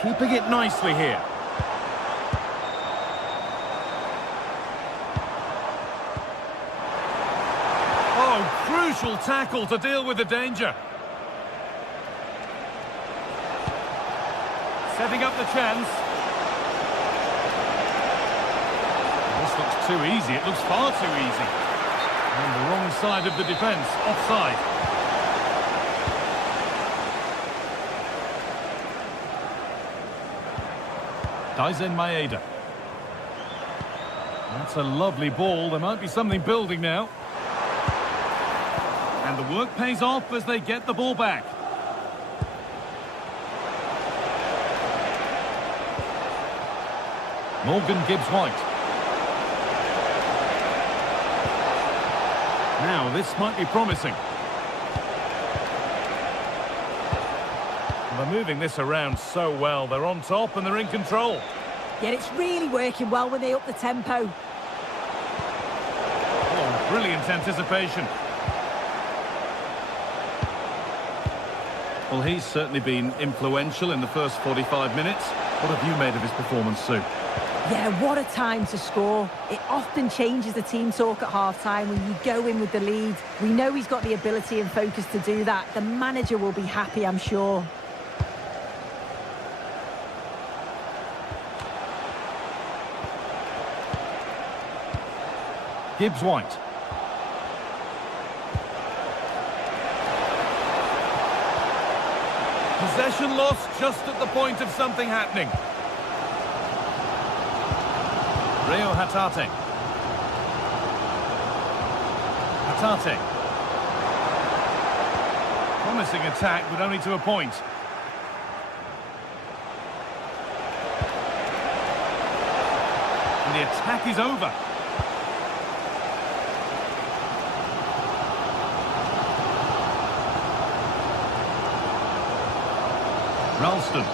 Keeping it nicely here. Oh, crucial tackle to deal with the danger. Setting up the chance. This looks too easy. It looks far too easy. On the wrong side of the defence. Offside. Daisen Maeda. That's a lovely ball. There might be something building now. And the work pays off as they get the ball back. Morgan Gibbs-White. Now, this might be promising. They're moving this around so well. They're on top and they're in control. Yeah, it's really working well when they up the tempo. Oh, brilliant anticipation. Well, he's certainly been influential in the first 45 minutes. What have you made of his performance, Sue? Yeah, what a time to score. It often changes the team talk at half-time when you go in with the lead. We know he's got the ability and focus to do that. The manager will be happy, I'm sure. Gibbs-White. Possession lost just at the point of something happening. Reo Hatate. Hatate. Promising attack, but only to a point. And the attack is over. Ralston.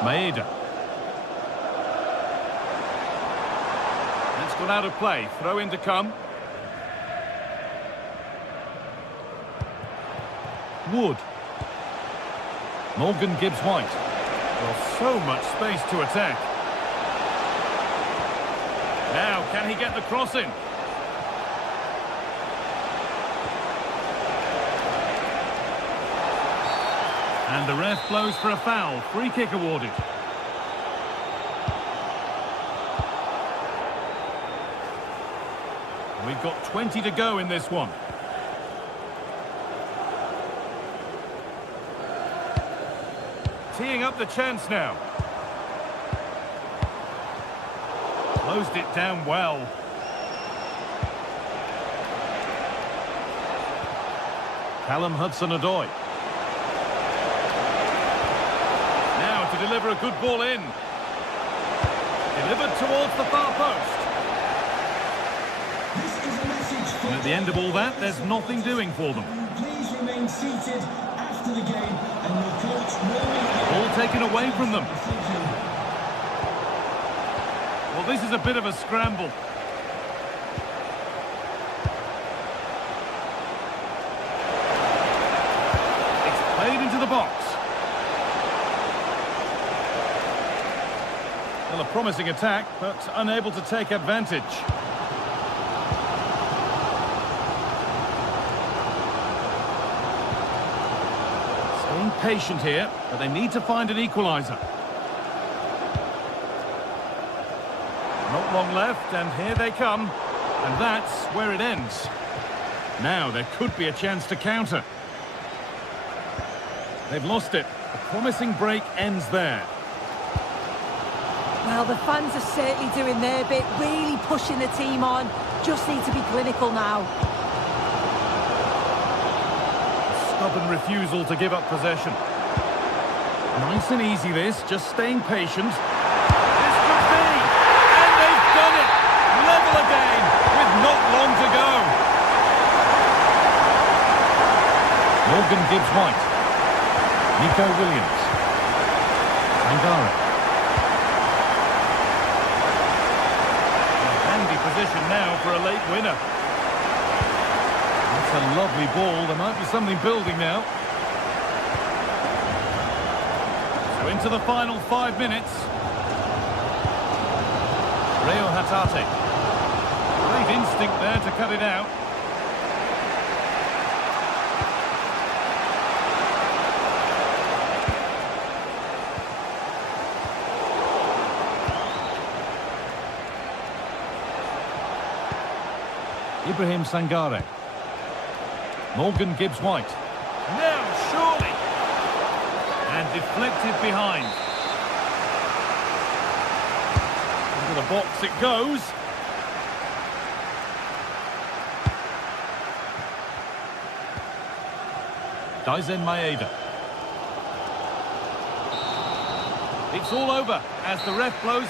Maeda. That's gone out of play. Throw in to come. Wood. Morgan Gibbs-White. Well, so much space to attack. Now, can he get the cross in? And the ref blows for a foul. Free kick awarded. We've got 20 to go in this one. Teeing up the chance now. Closed it down well. Callum Hudson-Odoi. Now to deliver a good ball in. Delivered towards the far post. And at the end of all that, there's nothing doing for them. Please remain seated after the game, and your coach will... Ball taken away from them. Well, this is a bit of a scramble. It's played into the box. Well, a promising attack, but unable to take advantage. Staying patient here, but they need to find an equaliser. Not long left, and here they come. And that's where it ends. Now there could be a chance to counter. They've lost it. A promising break ends there. Well, the fans are certainly doing their bit, really pushing the team on. Just need to be clinical now. Stubborn refusal to give up possession. Nice and easy this, just staying patient. This could be! And they've done it! Level again, with not long to go. Morgan Gibbs White. Nico Williams. Sangare. Position now for a late winner. That's a lovely ball. There might be something building now. So into the final 5 minutes. Reo Hatate. Great instinct there to cut it out. Ibrahim Sangare. Morgan Gibbs White. Now, surely! And deflected behind. Into the box it goes. Daizen Maeda. It's all over as the ref blows.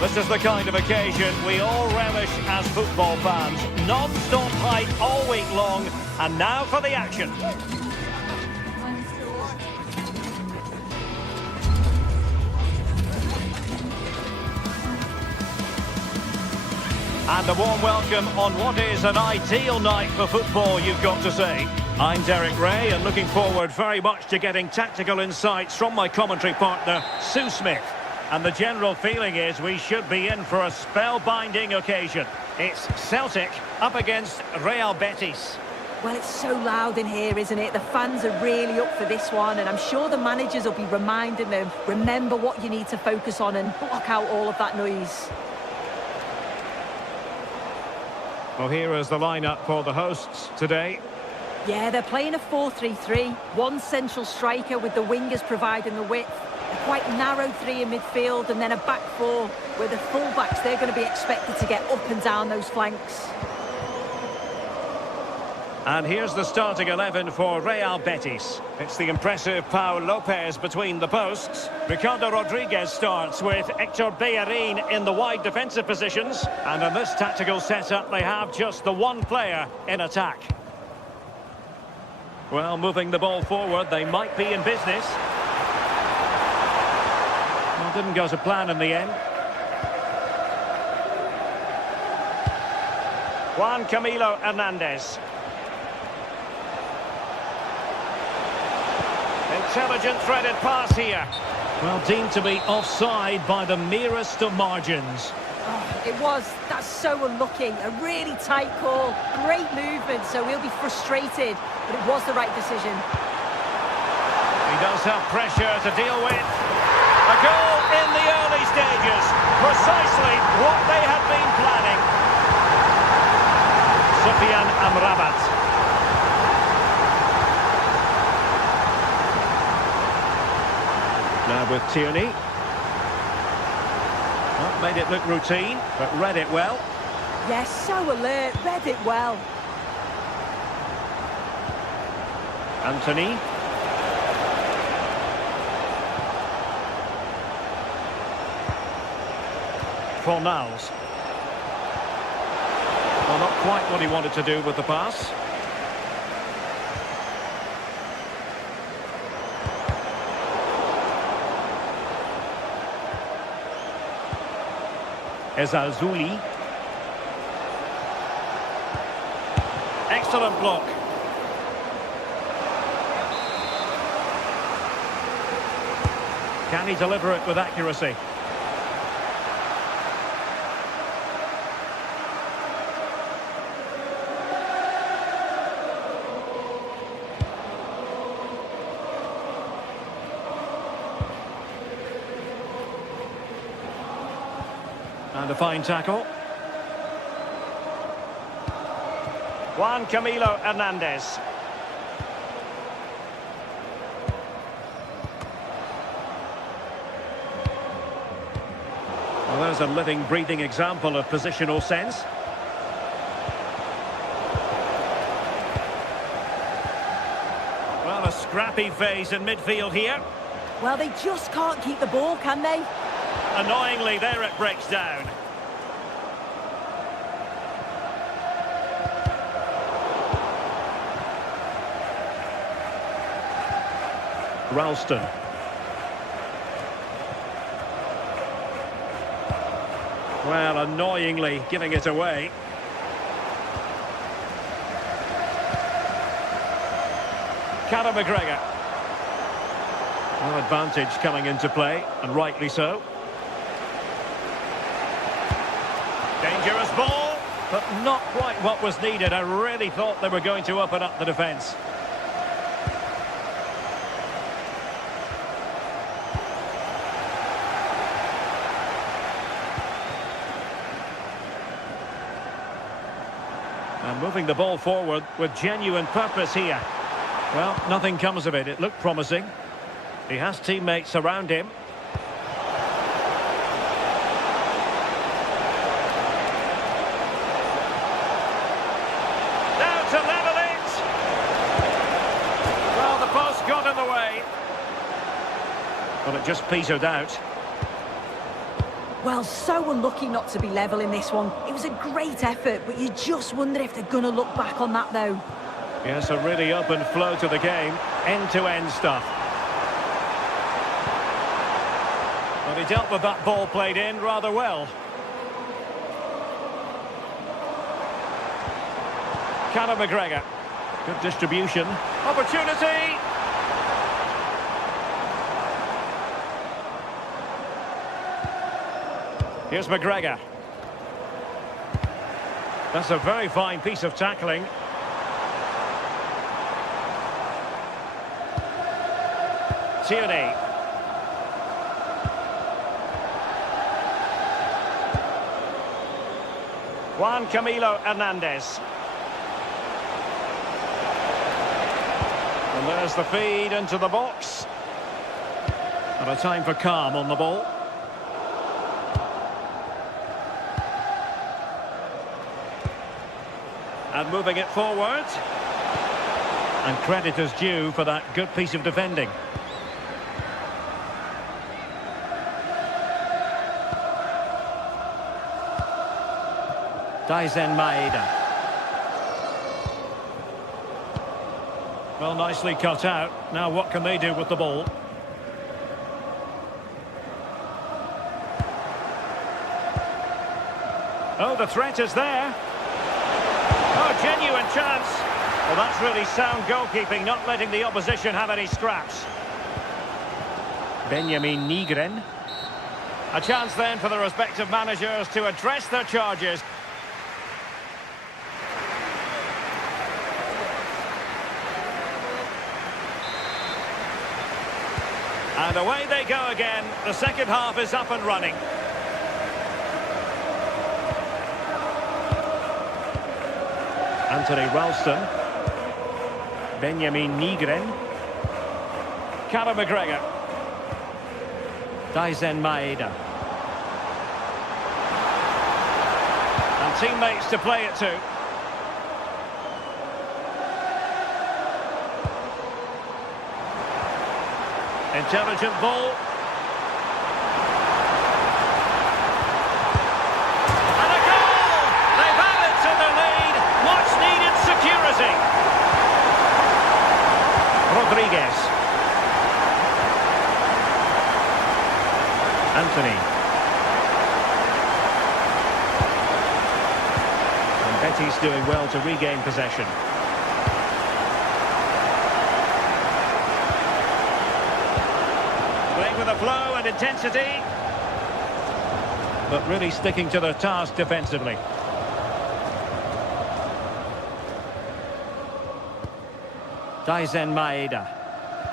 This is the kind of occasion we all relish as football fans. Non-stop hype all week long, and now for the action. And a warm welcome on what is an ideal night for football, you've got to say. I'm Derek Ray, and looking forward very much to getting tactical insights from my commentary partner, Sue Smith. And the general feeling is we should be in for a spellbinding occasion. It's Celtic up against Real Betis. Well, it's so loud in here, isn't it? The fans are really up for this one, and I'm sure the managers will be reminding them, remember what you need to focus on and block out all of that noise. Well, here is the lineup for the hosts today. Yeah, they're playing a 4-3-3. One central striker with the wingers providing the width. A quite narrow three in midfield, and then a back four where the full-backs, they're going to be expected to get up and down those flanks. And here's the starting 11 for Real Betis. It's the impressive Pau Lopez between the posts. Ricardo Rodriguez starts with Hector Bellerin in the wide defensive positions. And in this tactical setup, they have just the one player in attack. Well, moving the ball forward, they might be in business. Well, didn't go to plan in the end. Juan Camilo Hernandez. Intelligent threaded pass here. Well, deemed to be offside by the merest of margins. Oh, it was. That's so unlucky. A really tight call. Great movement, so he'll be frustrated. But it was the right decision. He does have pressure to deal with. A goal in the early stages. Precisely what they had been planning. Sufyan Amrabat. Now with Tierney. Well, made it look routine, but read it well. Yes, so alert. Read it well. Anthony. Fornals. Well, not quite what he wanted to do with the pass. Ezazuli. Excellent block. Can he deliver it with accuracy? And a fine tackle. Juan Camilo Hernandez. Well, there's a living, breathing example of positional sense. Well, a scrappy phase in midfield here. Well, they just can't keep the ball, can they? Annoyingly, there it breaks down. Ralston. Well, annoyingly giving it away. Conor McGregor. Well, advantage coming into play, and rightly so. Dangerous ball, but not quite what was needed. I really thought they were going to open up the defence. And moving the ball forward with genuine purpose here. Well, nothing comes of it. It looked promising. He has teammates around him. To level it. Well, the post got in the way. But it just petered out. Well, so unlucky not to be level in this one. It was a great effort, but you just wonder if they're going to look back on that, though. Yes, a really open flow to the game. End-to-end stuff. But he dealt with that ball played in rather well. Conor McGregor. Good distribution. Opportunity! Here's McGregor. That's a very fine piece of tackling. Tierney. Juan Camilo Hernandez. And there's the feed into the box. And a time for calm on the ball. And moving it forward. And credit is due for that good piece of defending. Daizen Maeda. Well, nicely cut out. Now what can they do with the ball? Oh, the threat is there. Oh, genuine chance. Well, that's really sound goalkeeping, not letting the opposition have any scraps. Benjamin Nygren. A chance then for the respective managers to address their charges. And away they go again. The second half is up and running. Anthony Ralston. Benjamin Nygren. Callum McGregor. Daizen Maeda. And teammates to play it to. Intelligent ball. And a goal! They've added to the lead. Much needed security. Rodriguez. Anthony. And Betty's doing well to regain possession. Playing with a flow and intensity, but really sticking to their task defensively. Daizen Maeda.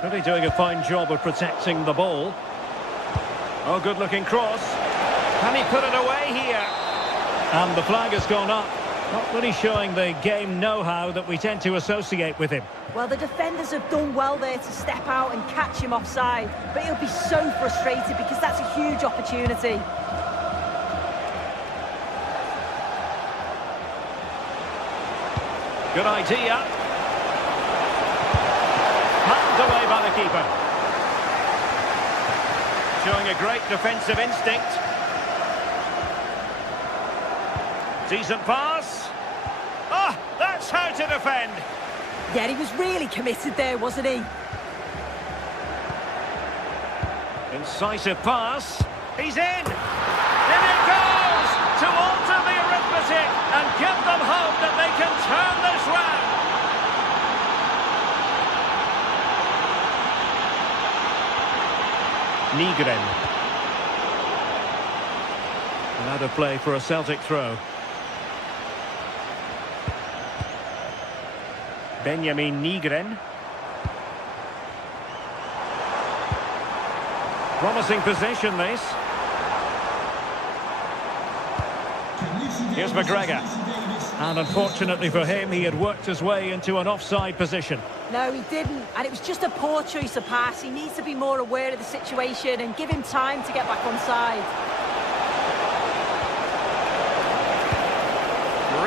Really doing a fine job of protecting the ball. Oh, good-looking cross. Can he put it away here? And the flag has gone up. Not really showing the game know-how that we tend to associate with him. Well, the defenders have done well there to step out and catch him offside, but he'll be so frustrated because that's a huge opportunity. Good idea. Patted away by the keeper. Showing a great defensive instinct. Decent pass. Oh, that's how to defend. Yeah, he was really committed there, wasn't he? Incisive pass. He's in. In it goes to alter the arithmetic and give them hope that they can turn this round. Nygren. Another play for a Celtic throw. Benjamin Nygren. Promising possession, this. Here's McGregor. And unfortunately for him, he had worked his way into an offside position. No, he didn't. And it was just a poor choice of pass. He needs to be more aware of the situation and give him time to get back on side.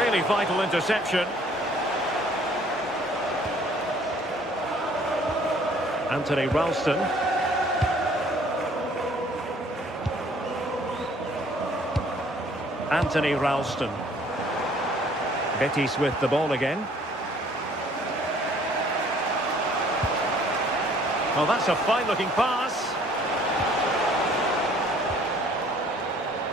Really vital interception. Anthony Ralston. Anthony Ralston. Betis with the ball again. Oh, that's a fine-looking pass.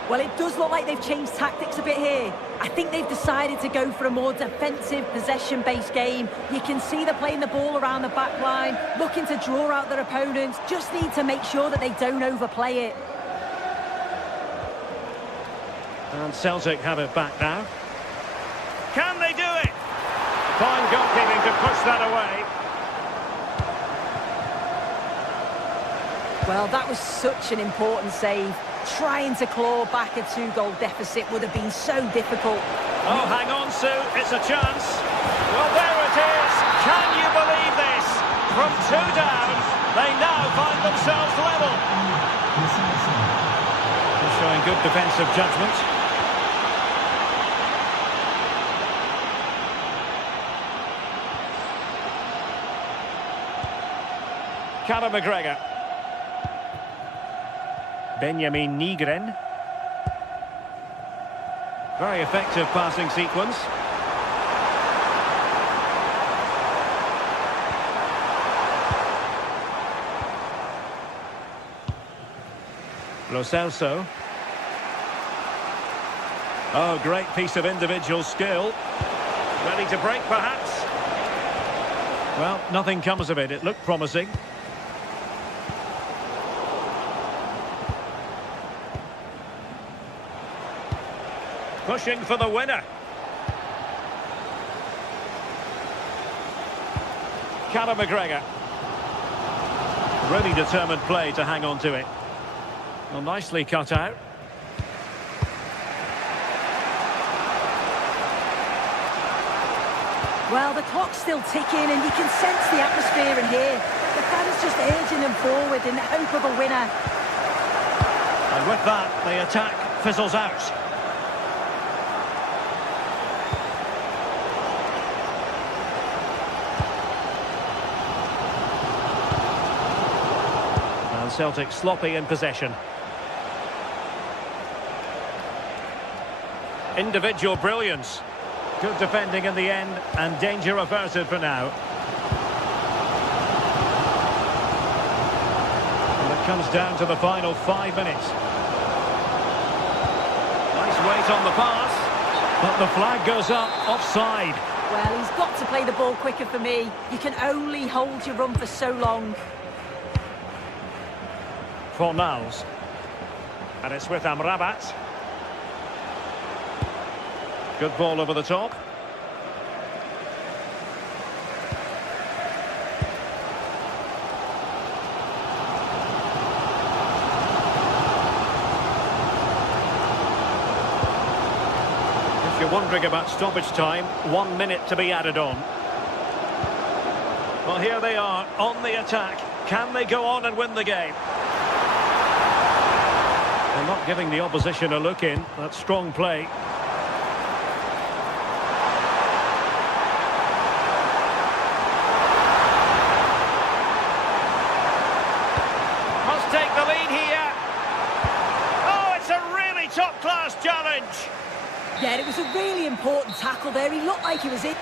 Well, it does look like they've changed tactics a bit here. I think they've decided to go for a more defensive, possession-based game. You can see they're playing the ball around the back line, looking to draw out their opponents. Just need to make sure that they don't overplay it. And Celtic have it back now. Can they do it? Fine goalkeeping to push that away. Well, that was such an important save. Trying to claw back a 2-goal deficit would have been so difficult. Oh, hang on, Sue. It's a chance. Well, there it is. Can you believe this? From 2 down, they now find themselves level. They're showing good defensive judgment. Callum McGregor. Benjamin Nygren. Very effective passing sequence. Lo Celso. Oh, great piece of individual skill. Ready to break, perhaps? Well, nothing comes of it. It looked promising. Pushing for the winner. Callum McGregor. Really determined play to hang on to it. Well, nicely cut out. Well, the clock's still ticking and you can sense the atmosphere in here. The fans just urging them forward in the hope of a winner. And with that, the attack fizzles out. And Celtic sloppy in possession. Individual brilliance. Good defending in the end, and danger averted for now. And it comes down to the final 5 minutes. Nice weight on the pass, but the flag goes up, offside. Well, he's got to play the ball quicker for me. You can only hold your run for so long. Fornals. And it's with Amrabat. Good ball over the top. If you're wondering about stoppage time, 1 minute to be added on. Well, here they are on the attack. Can they go on and win the game? They're not giving the opposition a look in. That's strong play. Take the lead here. Oh, it's a really top-class challenge. Yeah, it was a really important tackle there. He looked like he was in.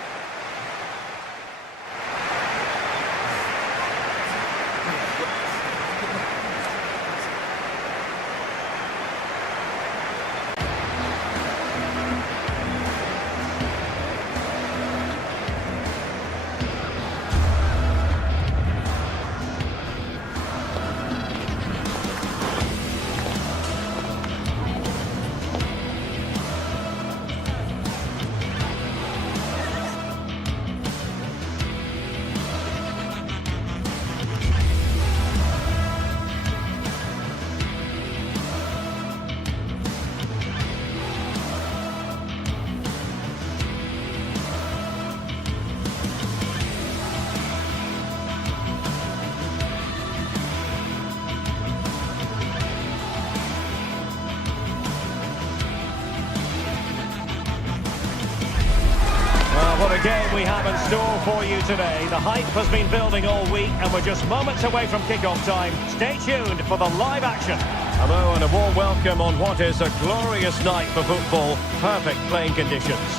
What a game we have in store for you today. The hype has been building all week and we're just moments away from kick-off time. Stay tuned for the live action. Hello and a warm welcome on what is a glorious night for football. Perfect playing conditions.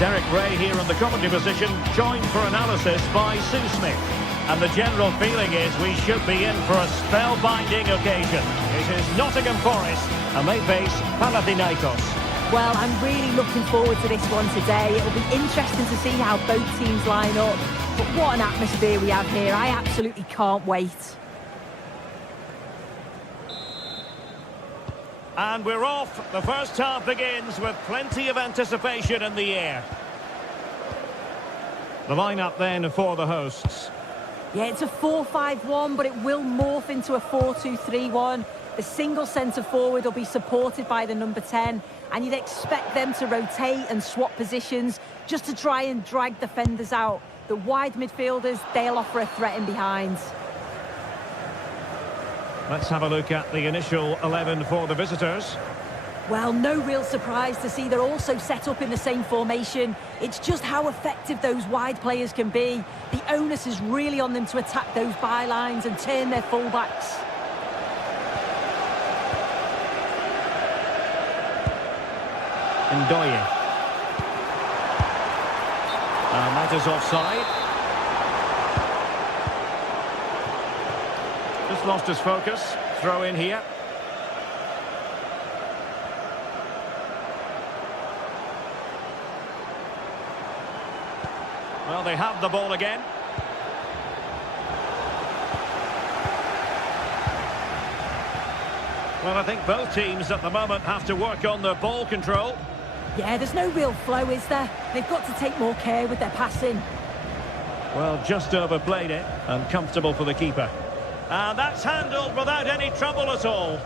Derek Ray here in the commentary position, joined for analysis by Sue Smith. And the general feeling is we should be in for a spellbinding occasion. It is Nottingham Forest and they face Panathinaikos. Well, I'm really looking forward to this one today. It'll be interesting to see how both teams line up. But what an atmosphere we have here. I absolutely can't wait. And we're off. The first half begins with plenty of anticipation in the air. The lineup then for the hosts. Yeah, it's a 4-5-1, but it will morph into a 4-2-3-1. The single centre forward will be supported by the number 10, and you'd expect them to rotate and swap positions just to try and drag defenders out. The wide midfielders, they'll offer a threat in behind. Let's have a look at the initial 11 for the visitors. Well, no real surprise to see they're also set up in the same formation. It's just how effective those wide players can be. The onus is really on them to attack those bylines and turn their fullbacks. Ndoye. And that is offside. Just lost his focus. Throw in here. Well, they have the ball again. Well, I think both teams at the moment have to work on their ball control. Yeah, there's no real flow, is there? They've got to take more care with their passing. Well, just overplayed it, and comfortable for the keeper. And that's handled without any trouble at all.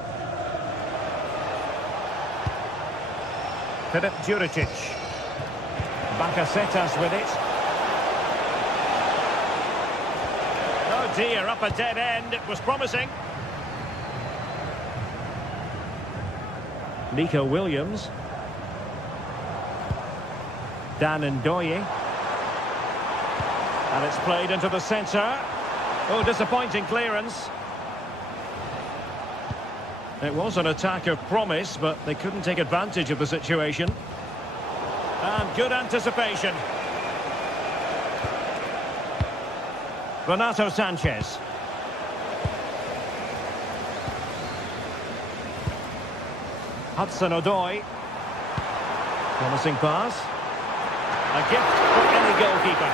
Filip Juricic. Bakasetas with it. Oh dear, up a dead end. It was promising. Nico Williams. Dan Ndoye. And it's played into the centre. Oh, disappointing clearance. It was an attack of promise, but they couldn't take advantage of the situation. And good anticipation. Renato Sanchez. Hudson-Odoi. Promising pass. A gift for any goalkeeper.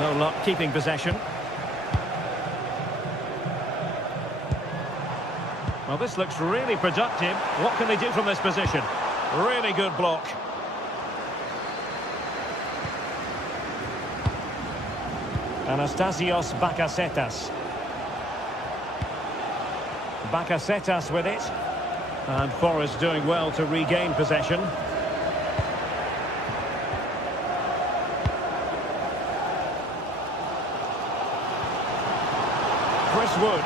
No luck keeping possession. Well, this looks really productive. What can they do from this position? Really good block. Anastasios Bakasetas. Bakasetas with it. And Forest doing well to regain possession. Chris Wood.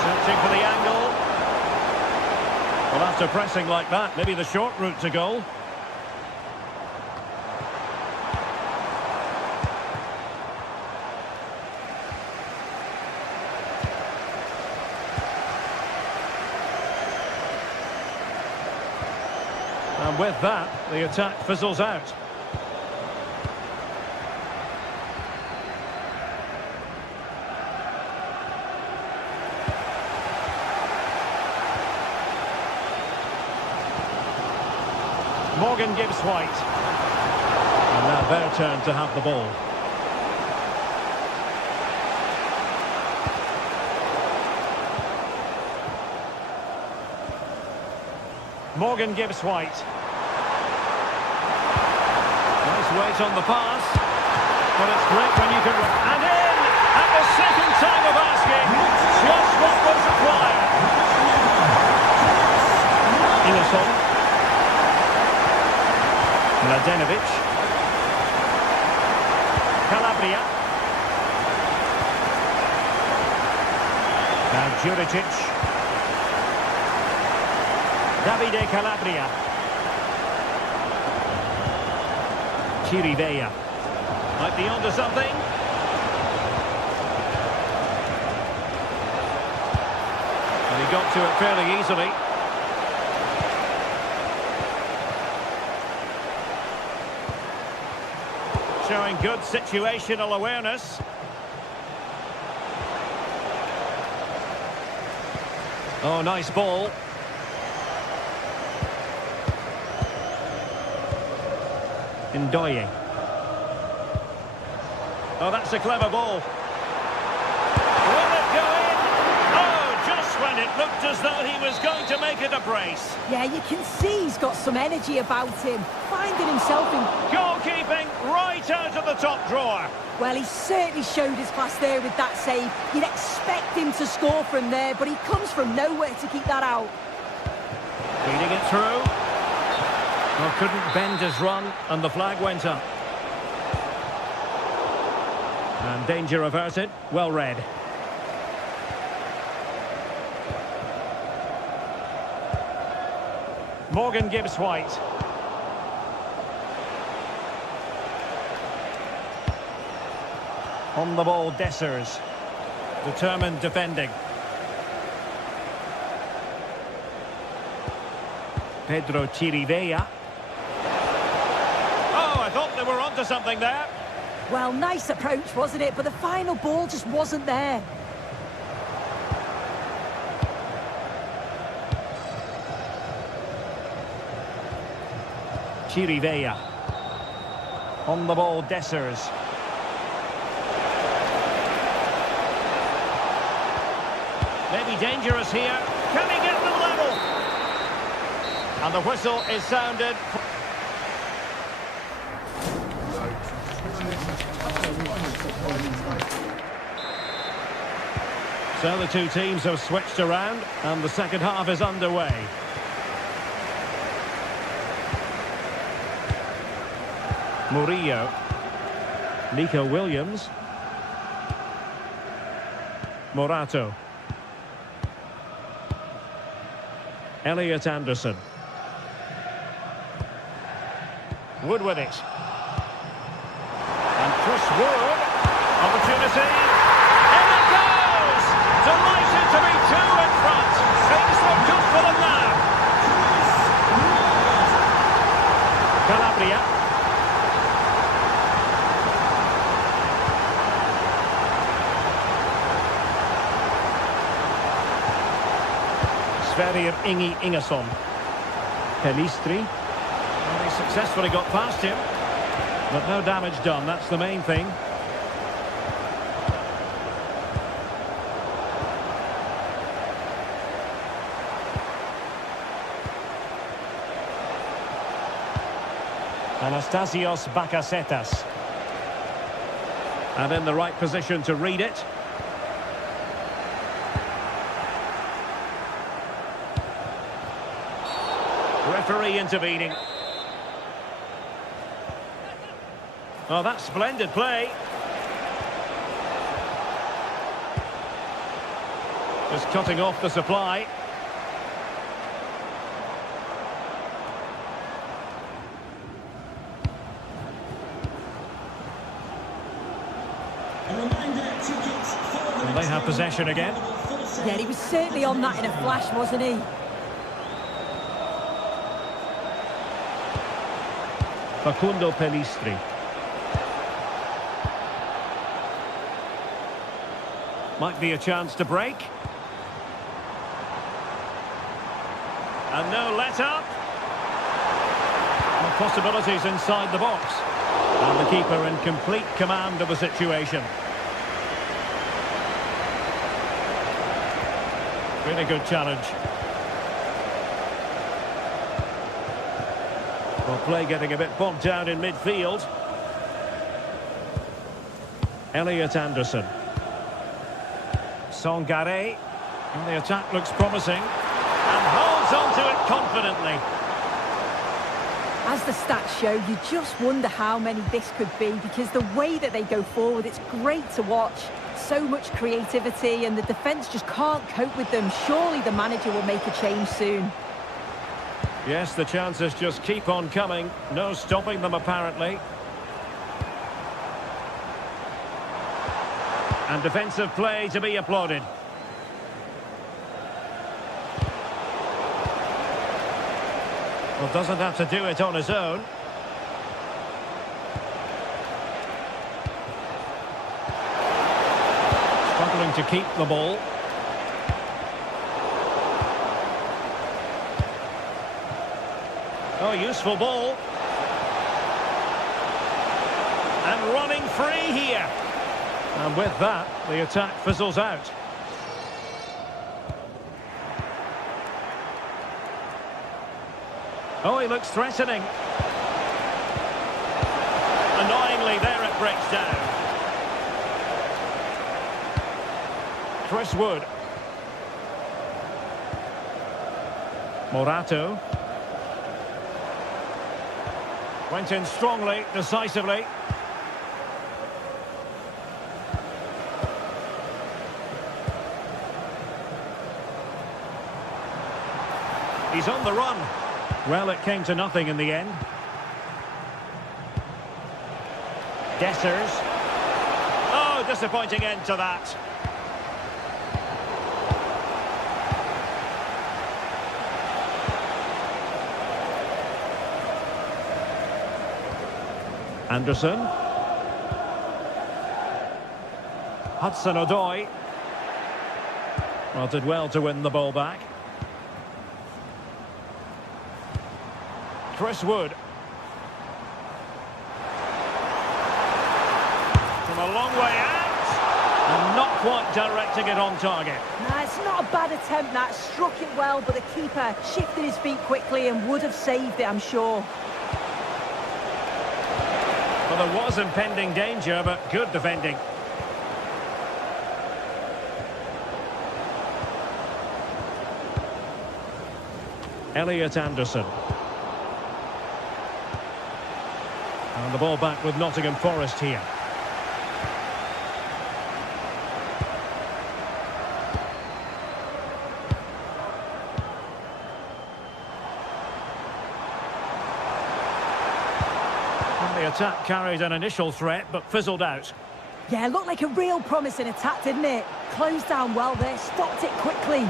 Searching for the angle. Well, after pressing like that, maybe the short route to goal. And with that, the attack fizzles out. Morgan gives White. And now their turn to have the ball. Morgan gives White. Nice weight on the pass. But it's great when you can... And in! At the second time of asking. Just what was required. Innocent. Mladenovic. Calabria. Now Juricic. Davide Calabria. Chirivella. Might be onto something. And he got to it fairly easily. Showing good situational awareness. Oh, nice ball. Ndoye. Oh, that's a clever ball. Will it go in? Oh, just when it looked as though he was going to make it a brace. Yeah, you can see he's got some energy about him. Finding himself in... Goalkeeping right out of the top drawer. Well, he certainly showed his class there with that save. You'd expect him to score from there, but he comes from nowhere to keep that out. Feeding it through. Well, couldn't bend his run, and the flag went up. And danger averted. Well read. Morgan Gibbs-White. On the ball, Dessers. Determined defending. Pedro Chirivella. Oh, I thought they were onto something there. Well, nice approach, wasn't it? But the final ball just wasn't there. Chirivella. On the ball, Dessers. Maybe dangerous here. Can he get them level? And the whistle is sounded. So the two teams have switched around and the second half is underway. Murillo. Nico Williams. Morato. Elliot Anderson. Wood with it. And Chris Wood. Opportunity. In it goes! Delighted to be two in front. Things look good for them now. Calabria. Sverrir Ingi Ingesson. Pelistri. Well, he successfully got past him. But no damage done, that's the main thing. Anastasios Bakasetas. And in the right position to read it. Referee intervening. Oh, that's splendid play. Just cutting off the supply. And they have possession again. Yeah, he was certainly on that in a flash, wasn't he? Facundo Pelistri. Might be a chance to break. And no let-up. No possibilities inside the box. And the keeper in complete command of the situation. Really good challenge. Well, play getting a bit bogged down in midfield. Elliot Anderson. Sangare. And the attack looks promising. And holds on to it confidently. As the stats show, you just wonder how many this could be, because the way that they go forward, it's great to watch. So much creativity, and the defence just can't cope with them. Surely the manager will make a change soon. Yes, the chances just keep on coming. No stopping them, apparently. And defensive play to be applauded. Well, doesn't have to do it on his own. Struggling to keep the ball. Oh, useful ball. And running free here. And with that, the attack fizzles out. Oh, he looks threatening. Annoyingly, there it breaks down. Chris Wood. Morato. Went in strongly, decisively. He's on the run. Well, it came to nothing in the end. Dessers. Oh, disappointing end to that. Anderson. Hudson-Odoi. Well, did well to win the ball back. Chris Wood. From a long way out. And not quite directing it on target. Nah, it's not a bad attempt, that. Struck it well, but the keeper shifted his feet quickly and would have saved it, I'm sure. Well, there was impending danger, but good defending. Elliot Anderson. And the ball back with Nottingham Forest here. And the attack carried an initial threat, but fizzled out. Yeah, looked like a real promising attack, didn't it? Closed down well there, stopped it quickly.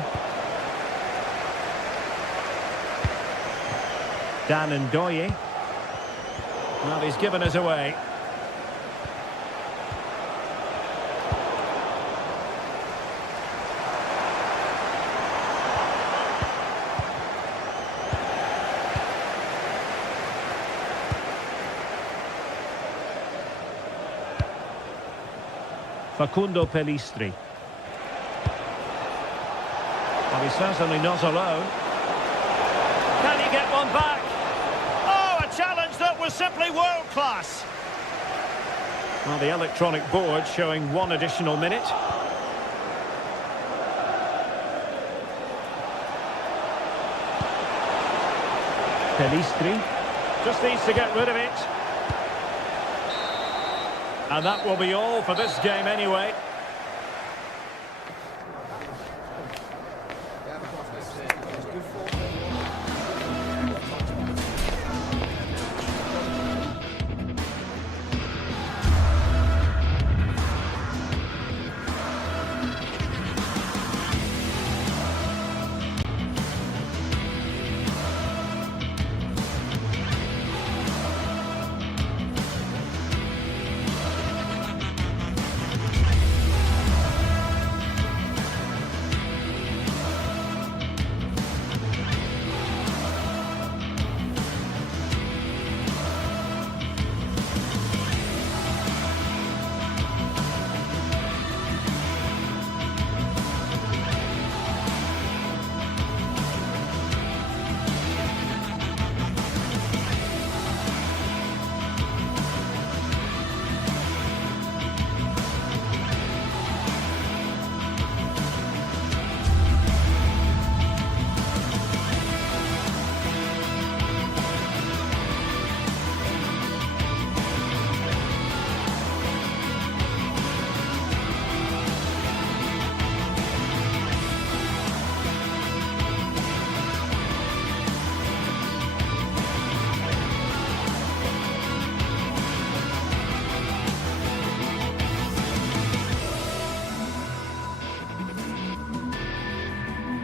Dan Ndoye. Well, he's given us away. Facundo Pellistri. Well, he's certainly not alone. Can he get one back? Challenge that was simply world-class. Well, the electronic board showing one additional minute. Pellistri just needs to get rid of it. And that will be all for this game anyway.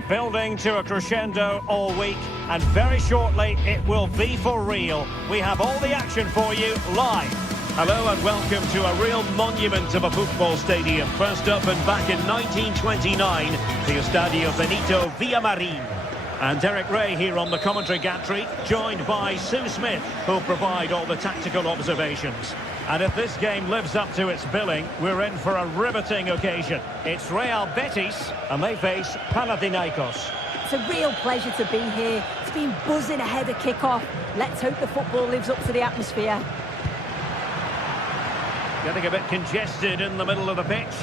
Building to a crescendo all week, and very shortly it will be for real. We have all the action for you live. Hello and welcome to a real monument of a football stadium. First up and back in 1929, the Estadio Benito Villamarin. And Derek Ray here on the commentary gantry, joined by Sue Smith, who'll provide all the tactical observations. And if this game lives up to its billing, we're in for a riveting occasion. It's Real Betis, and they face Panathinaikos. It's a real pleasure to be here. It's been buzzing ahead of kick-off. Let's hope the football lives up to the atmosphere. Getting a bit congested in the middle of the pitch.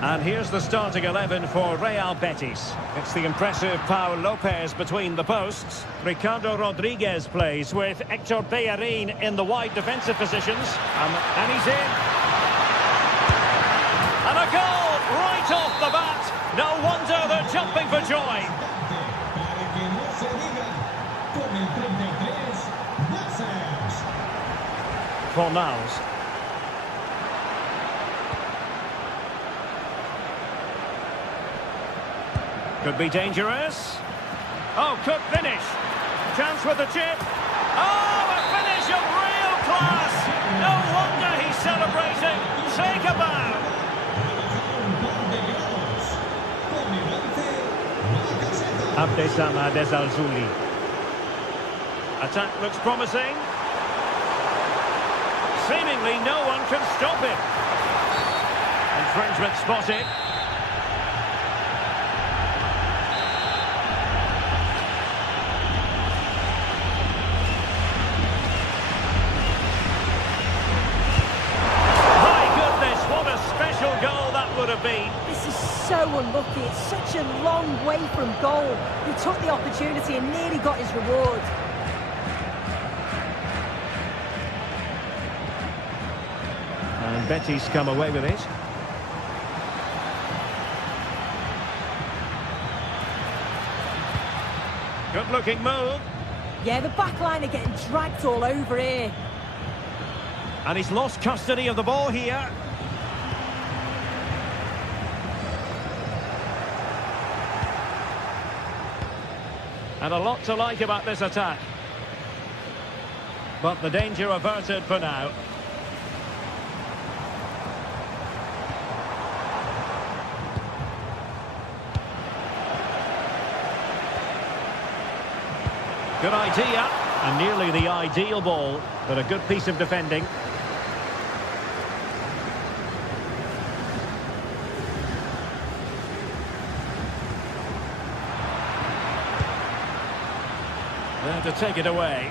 And here's the starting 11 for Real Betis. It's the impressive Pau Lopez between the posts. Ricardo Rodriguez plays with Hector Bellerin in the wide defensive positions. And he's in. And a goal right off the bat. No wonder they're jumping for joy. That's out. Fornals. Could be dangerous. Oh, could finish. Chance with the chip. Oh, a finish of real class. No wonder he's celebrating. Take a bow. Abdesama Desalzuli. Attack looks promising. Seemingly no one can stop him. Infringement spotted. Would have been. This is so unlucky. It's such a long way from goal. He took the opportunity and nearly got his reward. And Betis come away with it. Good looking move. Yeah, the back line are getting dragged all over here. And he's lost custody of the ball here. And a lot to like about this attack. But the danger averted for now. Good idea. And nearly the ideal ball, but a good piece of defending. There to take it away.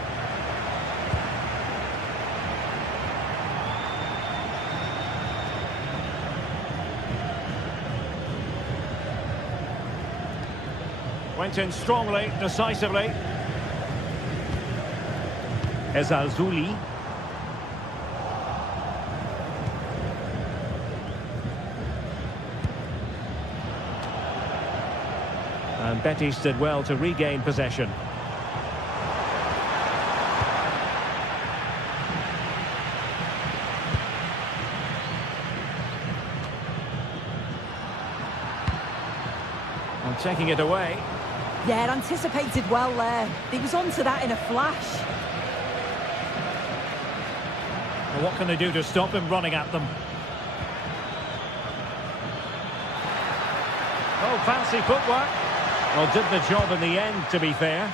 Went in strongly, decisively. Ezalzuli. And Betis did well to regain possession. And taking it away. Yeah, anticipated well there. He was onto that in a flash. Well, what can they do to stop him running at them? Oh, fancy footwork. Well, did the job in the end, to be fair.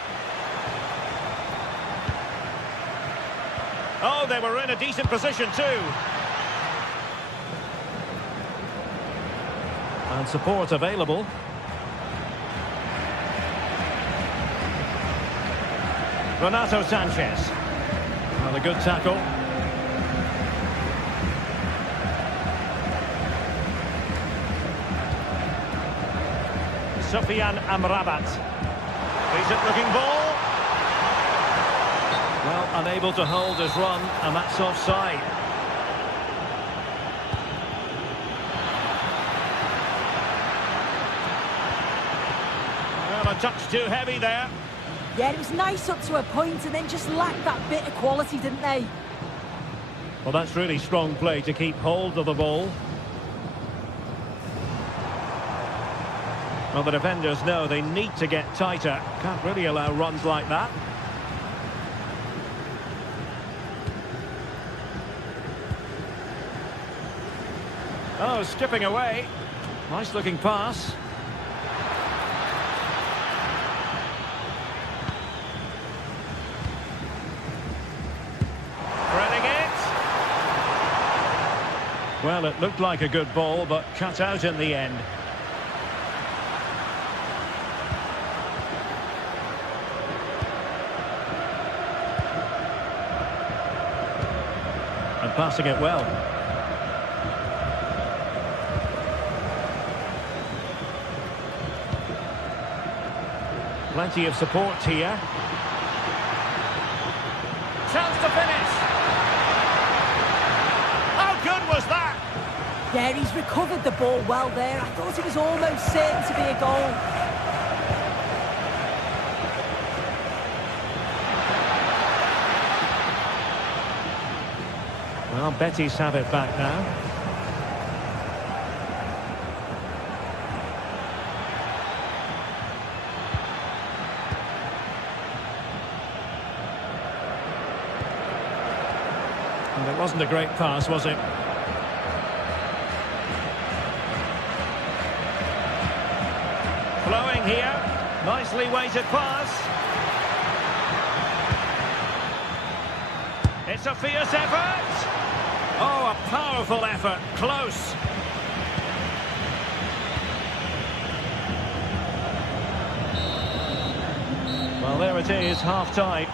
Oh, they were in a decent position too. And support available. Renato Sanchez. Well, a good tackle. Sofian Amrabat. Decent looking ball. Well, unable to hold his run, and that's offside. Well, a touch too heavy there. Yeah, it was nice up to a point and then just lacked that bit of quality, didn't they? Well, that's really strong play to keep hold of the ball. Well, the defenders know they need to get tighter. Can't really allow runs like that. Oh, skipping away. Nice looking pass. Threading it. Well, it looked like a good ball, but cut out in the end. And passing it well. Plenty of support here. Chance to finish. How good was that? Yeah, he's recovered the ball well there. I thought it was almost certain to be a goal. Well, Betis have it back now. And it wasn't a great pass, was it? Flowing here. Nicely weighted pass. It's a fierce effort. Oh, a powerful effort. Close. Well, there it is, half-time.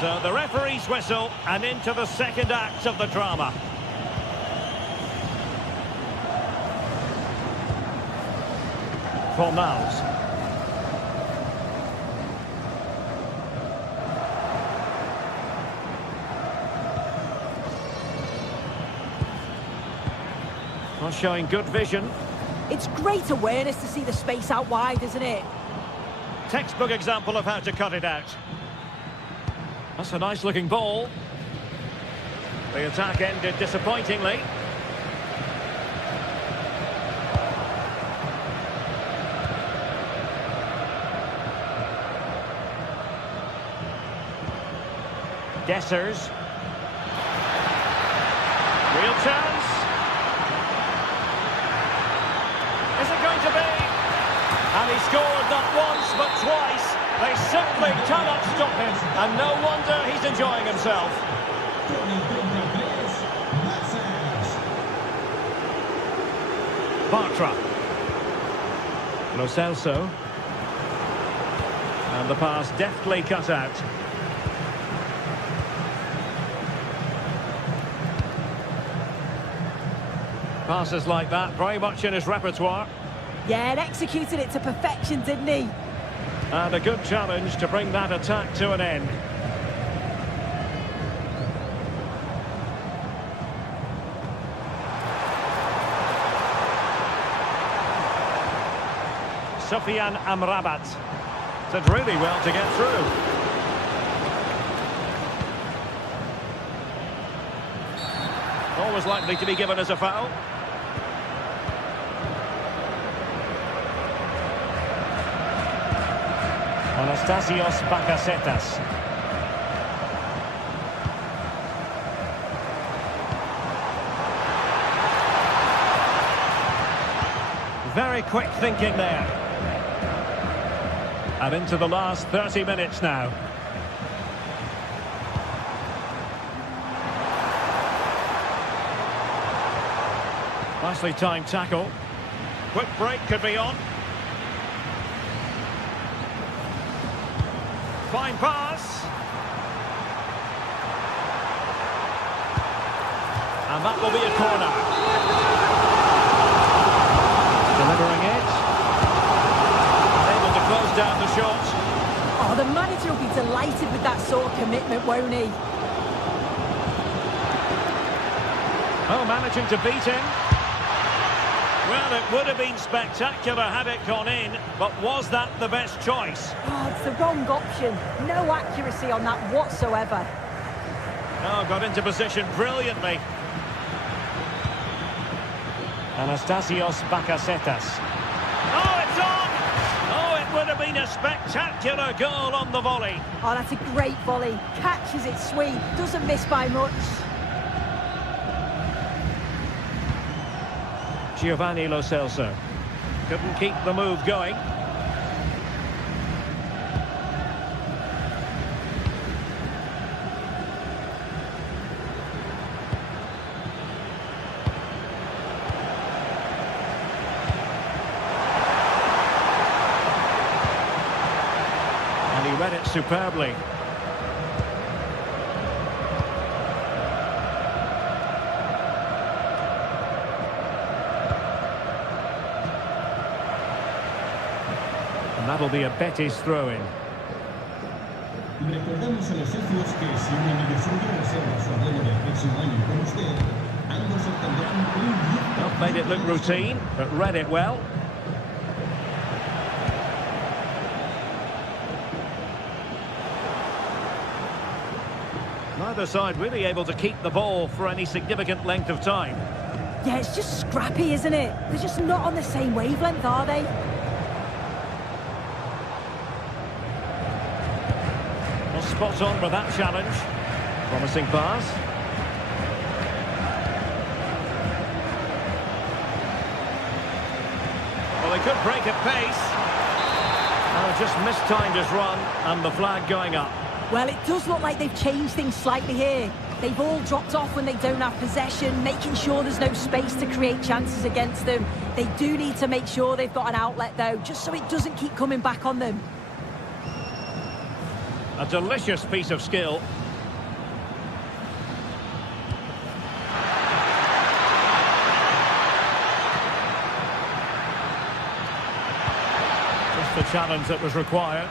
So the referee's whistle, and into the second act of the drama. Fornals. Well, showing good vision. It's great awareness to see the space out wide, isn't it? Textbook example of how to cut it out. That's a nice-looking ball. The attack ended disappointingly. Dessers. Real chance. Is it going to be? And he scored not once but twice. They simply cannot stop him, and no wonder he's enjoying himself. Bartra. Lo Celso. And the pass deftly cut out. Passes like that, very much in his repertoire. Yeah, and executed it to perfection, didn't he? And a good challenge to bring that attack to an end. Sufyan Amrabat did really well to get through. Always likely to be given as a foul. Anastasios Bakasetas. Very quick thinking there. And into the last 30 minutes now. Nicely timed tackle. Quick break could be on. Fine pass. And that will be a corner. Delivering it. Able to close down the shot. Oh, the manager will be delighted with that sort of commitment, won't he? Oh, managing to beat him. Well, it would have been spectacular had it gone in, but was that the best choice? Oh, it's the wrong option. No accuracy on that whatsoever. Oh, got into position brilliantly. Anastasios Bakasetas. Oh, it's on! Oh, it would have been a spectacular goal on the volley. Oh, that's a great volley. Catches it sweet. Doesn't miss by much. Giovanni Lo Celso couldn't keep the move going. And he read it superbly. And that'll be a Betis throw-in. Recordamos a los socios que si un amigo suyo reserva su abono del próximo año con usted, ambos obtendrán un 10%. Made it look routine, but read it well. Neither side really able to keep the ball for any significant length of time. Yeah, it's just scrappy, isn't it? They're just not on the same wavelength, are they? Well, spot on with that challenge. Promising pass. Well, they could break at pace. Just mistimed his run, and the flag going up. Well, it does look like they've changed things slightly here. They've all dropped off when they don't have possession, making sure there's no space to create chances against them. They do need to make sure they've got an outlet, though, just so it doesn't keep coming back on them. A delicious piece of skill. Just the challenge that was required.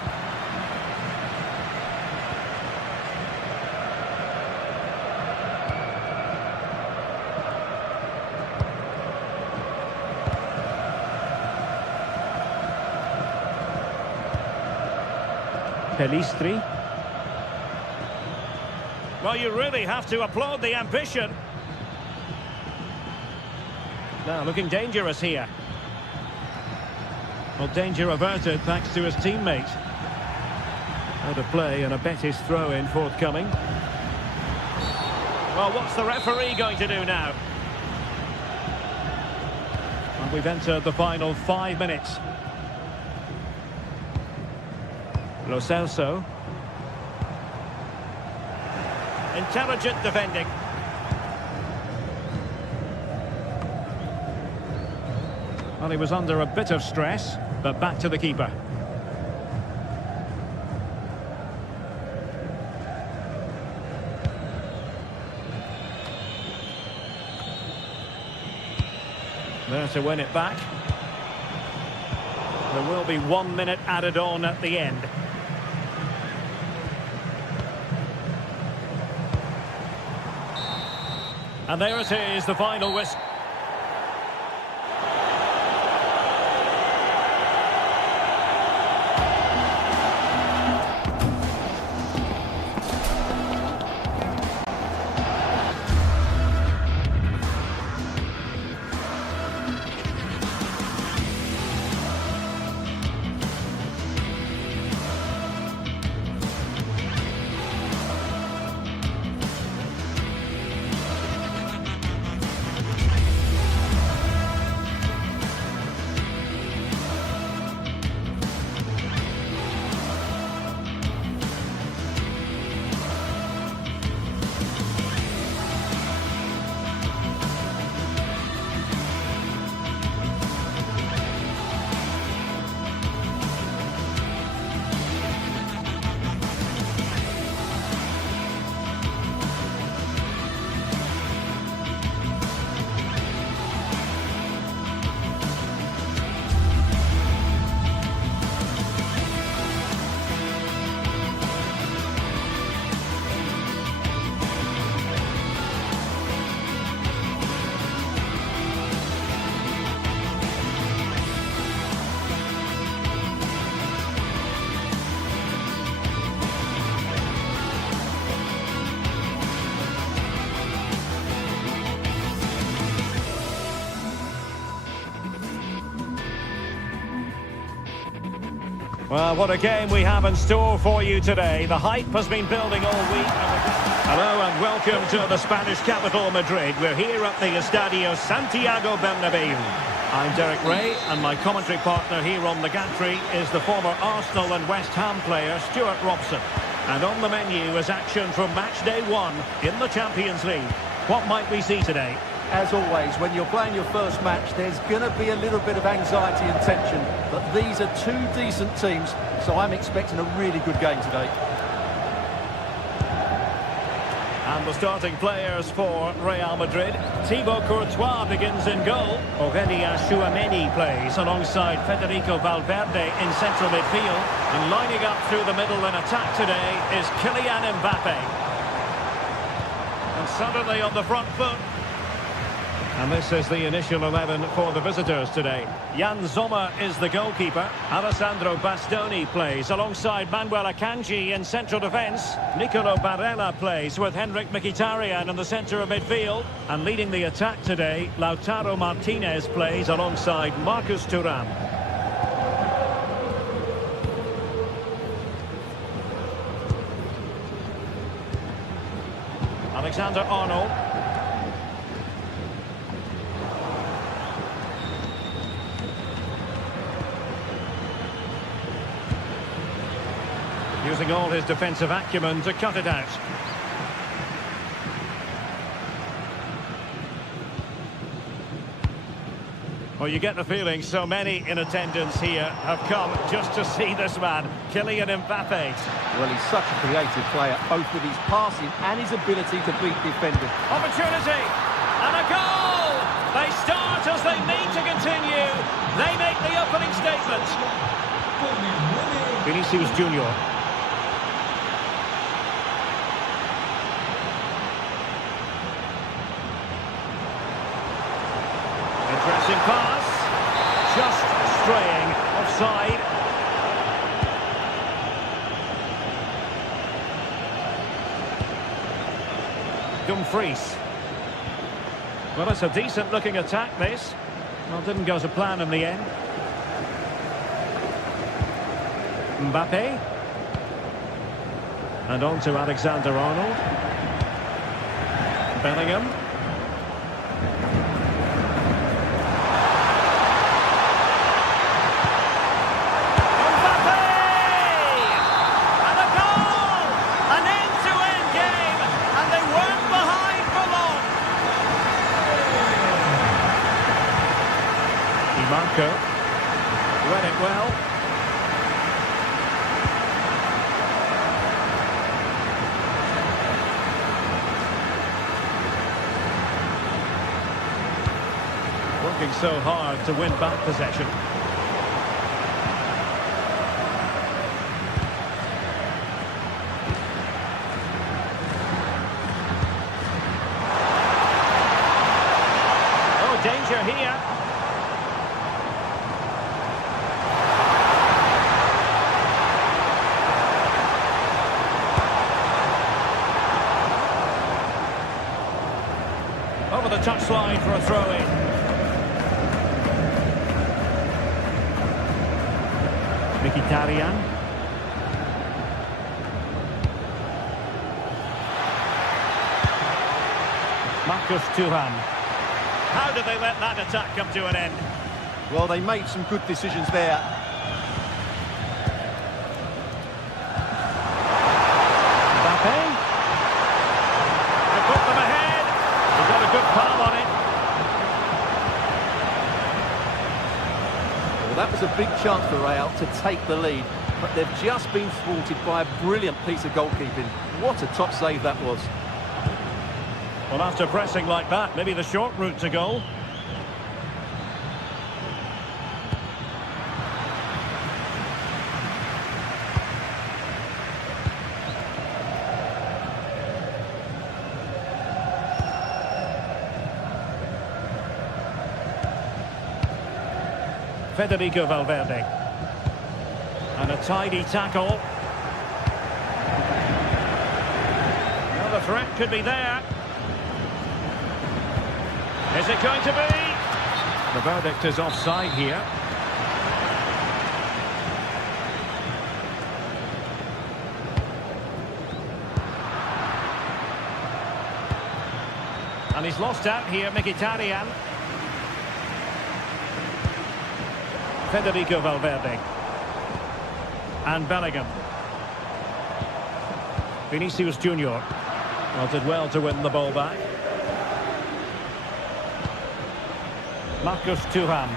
Pelistri. Well, you really have to applaud the ambition. Now, looking dangerous here. Well, danger averted thanks to his teammate. Out of play and a Betis throw-in forthcoming. Well, what's the referee going to do now? And we've entered the final 5 minutes. Lo Celso. Intelligent defending. Well, he was under a bit of stress, but back to the keeper. There to win it back. There will be 1 minute added on at the end. And there it is, the final whistle. Well, what a game we have in store for you today. The hype has been building all week. Hello and welcome to the Spanish capital, Madrid. We're here at the Estadio Santiago Bernabeu. I'm Derek Ray, and my commentary partner here on the gantry is the former Arsenal and West Ham player, Stuart Robson. And on the menu is action from match day 1 in the Champions League. What might we see today? As always, when you're playing your first match, there's going to be a little bit of anxiety and tension. But these are two decent teams, so I'm expecting a really good game today. And the starting players for Real Madrid. Thibaut Courtois begins in goal. Aurelien Tchouameni plays alongside Federico Valverde in central midfield. And lining up through the middle in attack today is Kylian Mbappe. And suddenly on the front foot. And this is the initial 11 for the visitors today. Jan Sommer is the goalkeeper. Alessandro Bastoni plays alongside Manuel Akanji in central defence. Nicolo Barella plays with Henrik Mkhitaryan in the centre of midfield. And leading the attack today, Lautaro Martinez plays alongside Marcus Thuram. Alexander-Arnold. Using all his defensive acumen to cut it out. Well, you get the feeling so many in attendance here have come just to see this man, Kylian Mbappe. Well, he's such a creative player, both with his passing and his ability to beat defenders. Opportunity! And a goal! They start as they need to continue. They make the opening statement. Vinicius Junior. Interesting pass. Just straying offside. Dumfries. Well, it's a decent-looking attack, this. Well, didn't go to plan in the end. Mbappe. And on to Alexander-Arnold. Bellingham. Marco read it well. Working so hard to win back possession. Oh, danger here. Over the touchline for a throw-in. Mkhitaryan. Marcus Thuram. How did they let that attack come to an end? Well, they made some good decisions there. Mbappe. They put them ahead. Got a good palm on it. Well, that was a big chance for Real to take the lead, but they've just been thwarted by a brilliant piece of goalkeeping. What a top save that was. Well, after pressing like that, maybe the short route to goal. Federico Valverde. And a tidy tackle. Well, the threat could be there. Is it going to be? The verdict is offside here. And he's lost out here, Mkhitaryan. Federico Valverde. And Bellingham. Vinicius Junior. Well, did well to win the ball back. Marcus Thuram.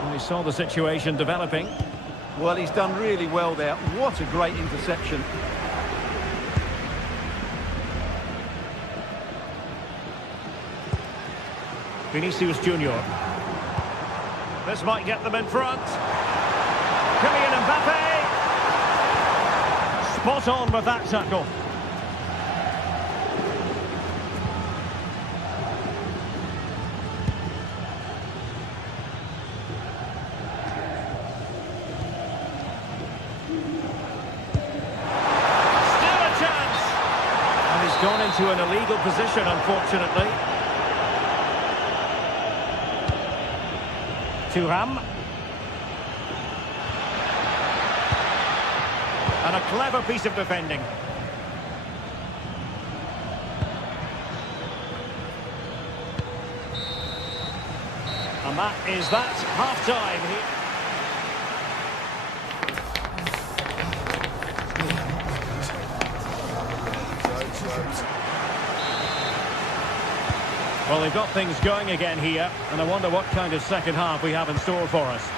And he saw the situation developing. Well, he's done really well there. What a great interception. Vinicius Junior. This might get them in front. Kylian Mbappe. Spot on with that tackle. Still a chance. And he's gone into an illegal position, unfortunately. Thuram. And a clever piece of defending. And that is that. Half-time here. Well, they've got things going again here, and I wonder what kind of second half we have in store for us.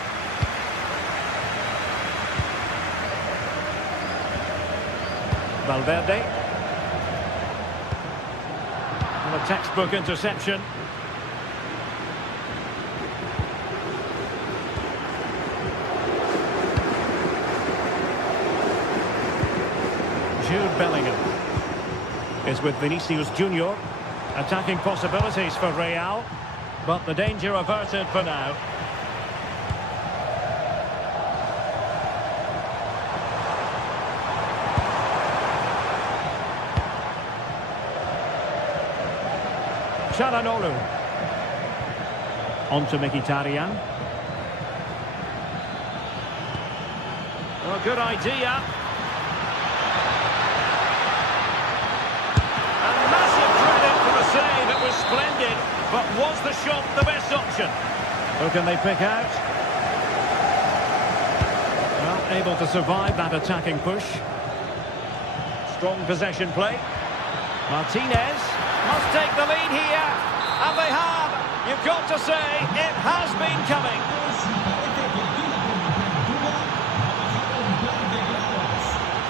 Valverde. And a textbook interception. Jude Bellingham is with Vinicius Junior. Attacking possibilities for Real, but the danger averted for now. Çalhanoğlu. On to Mkhitaryan. Oh, good idea. And massive credit for the save. It was splendid. But was the shot the best option? Who can they pick out? Well, able to survive that attacking push. Strong possession play. Martinez must take the lead here. And they have. You've got to say, it has been coming.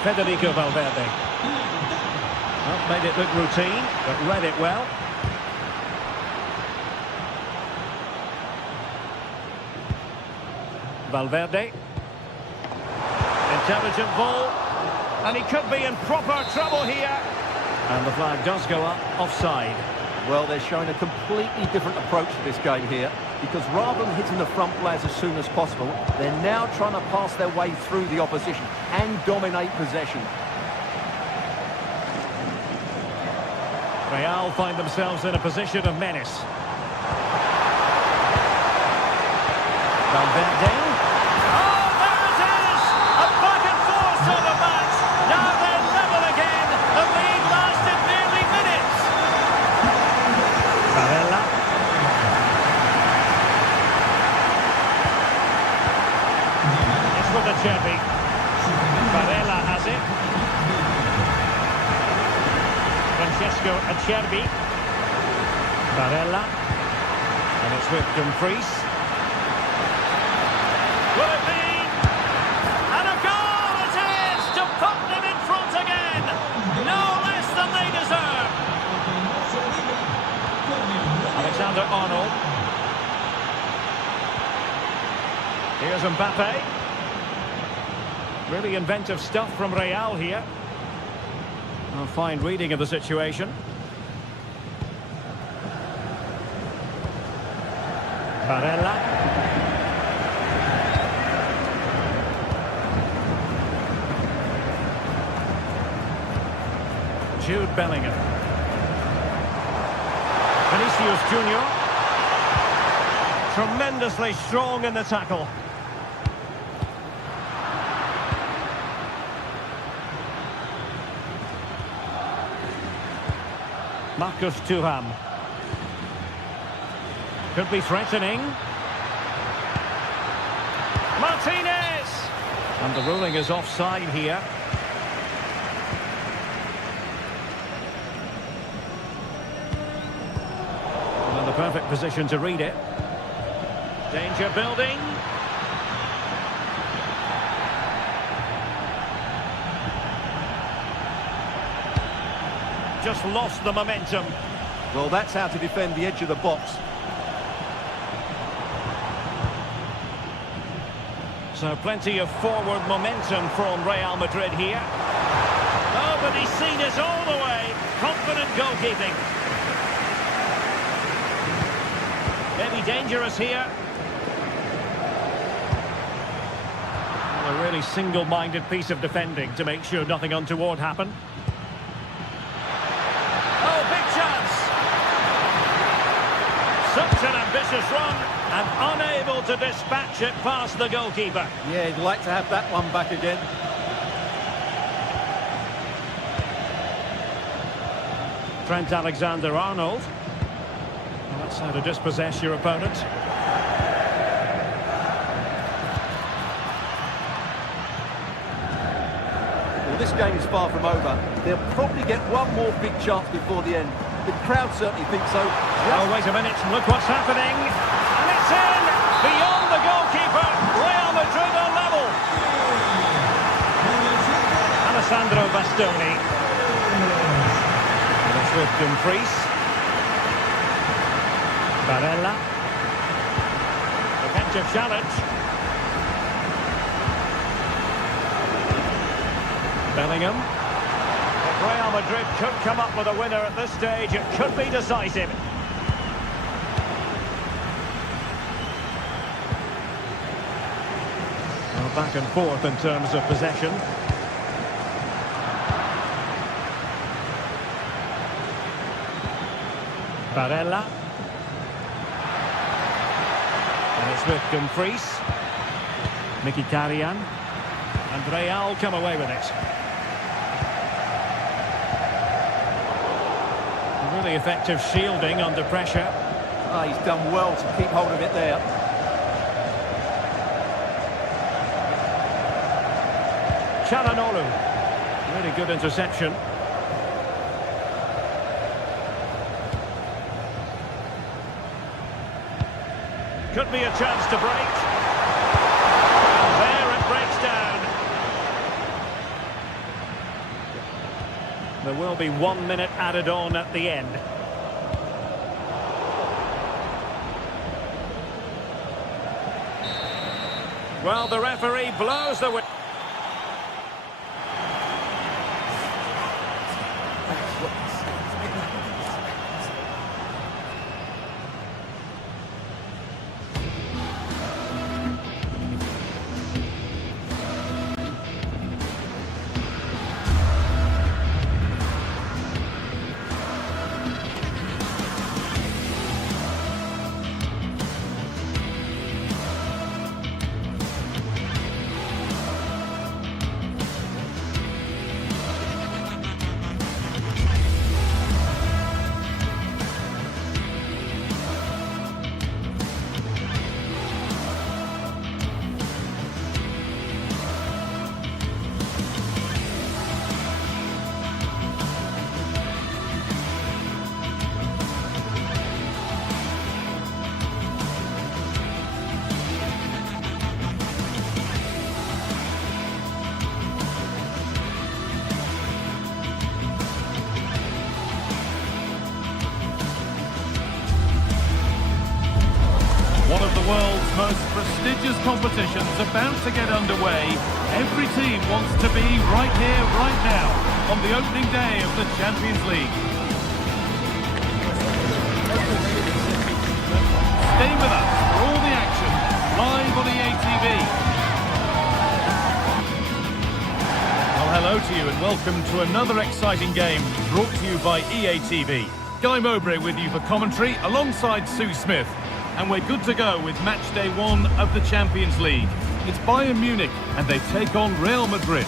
Federico Valverde. Well, made it look routine, but read it well. Valverde. Intelligent ball. And he could be in proper trouble here. And the flag does go up, offside. Well, they're showing a completely different approach to this game here, because rather than hitting the front players as soon as possible, they're now trying to pass their way through the opposition and dominate possession. Real find themselves in a position of menace. Valverde. Oh, there it is! A back and forth sort of match. Now they're level again. The lead lasted nearly minutes. Barella. It's with the Cherby. Barella has it. Francesco Acerbi. Barella. And it's with Dumfries. Will it be? And a goal it is to put them in front again. No less than they deserve. Alexander-Arnold. Here's Mbappe. Really inventive stuff from Real here. A fine reading of the situation. Barella. Jude Bellingham. Vinicius Junior. Tremendously strong in the tackle. Marcus Thuram. Could be threatening. Martinez! And the ruling is offside here. And the perfect position to read it. Danger building. Just lost the momentum. Well, that's how to defend the edge of the box. So plenty of forward momentum from Real Madrid here. but he's seen it all the way. Confident goalkeeping. Maybe dangerous here. Well, a really single-minded piece of defending to make sure nothing untoward happened. Oh, big chance! Such an ambitious run, and unable to dispatch it past the goalkeeper. Yeah, he'd like to have that one back again. Trent Alexander-Arnold. Well, that's how to dispossess your opponent. Well, this game is far from over. They'll probably get one more big chance before the end. The crowd certainly think so. Oh, wait a minute, look what's happening. And it's in! Beyond the goalkeeper, Real Madrid are level. Alessandro Bastoni. And it's with Dumfries. Barella. Effective challenge. Bellingham. If Real Madrid could come up with a winner at this stage, it could be decisive. Well, back and forth in terms of possession. Barella. And it's with Dumfries. Mkhitaryan. And Real come away with it. Really effective shielding under pressure. Ah, he's done well to keep hold of it there. Çalhanoğlu. Really good interception. Could be a chance to break. And there it breaks down. There will be 1 minute added on at the end. Well, the referee blows the whistle. One of the world's most prestigious competitions about to get underway. Every team wants to be right here, right now, on the opening day of the Champions League. Stay with us for all the action, live on EA TV. Well, hello to you and welcome to another exciting game brought to you by EA TV. Guy Mowbray with you for commentary alongside Sue Smith. And we're good to go with match day 1 of the Champions League. It's Bayern Munich and they take on Real Madrid.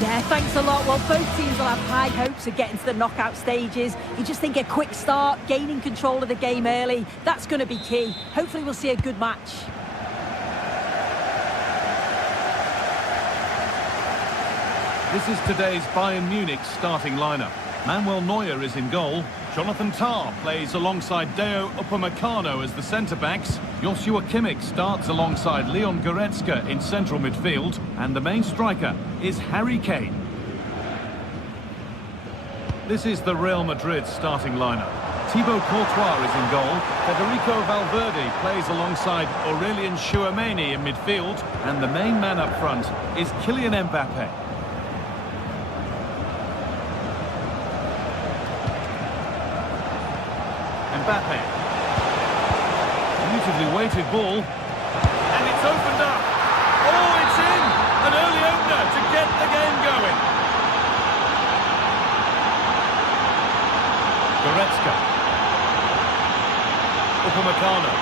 Yeah, thanks a lot. Well, both teams will have high hopes of getting to the knockout stages. You just think a quick start, gaining control of the game early, that's going to be key. Hopefully we'll see a good match. This is today's Bayern Munich starting lineup. Manuel Neuer is in goal. Jonathan Tah plays alongside Deo Upamecano as the centre-backs. Joshua Kimmich starts alongside Leon Goretzka in central midfield. And the main striker is Harry Kane. This is the Real Madrid starting lineup. Thibaut Courtois is in goal. Federico Valverde plays alongside Aurelien Tchouameni in midfield. And the main man up front is Kylian Mbappe. Mbappe. Beautifully weighted ball. And it's opened up. Oh, it's in! An early opener to get the game going. Goretzka. Upamecano.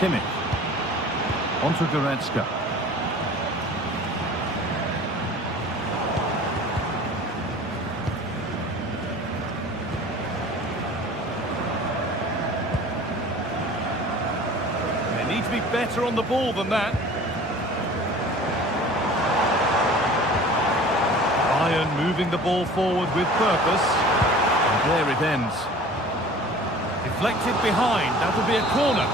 Kimmich. Onto Goretzka. They need to be better on the ball than that. Bayern moving the ball forward with purpose. And there it ends. Deflected behind. That'll be a corner.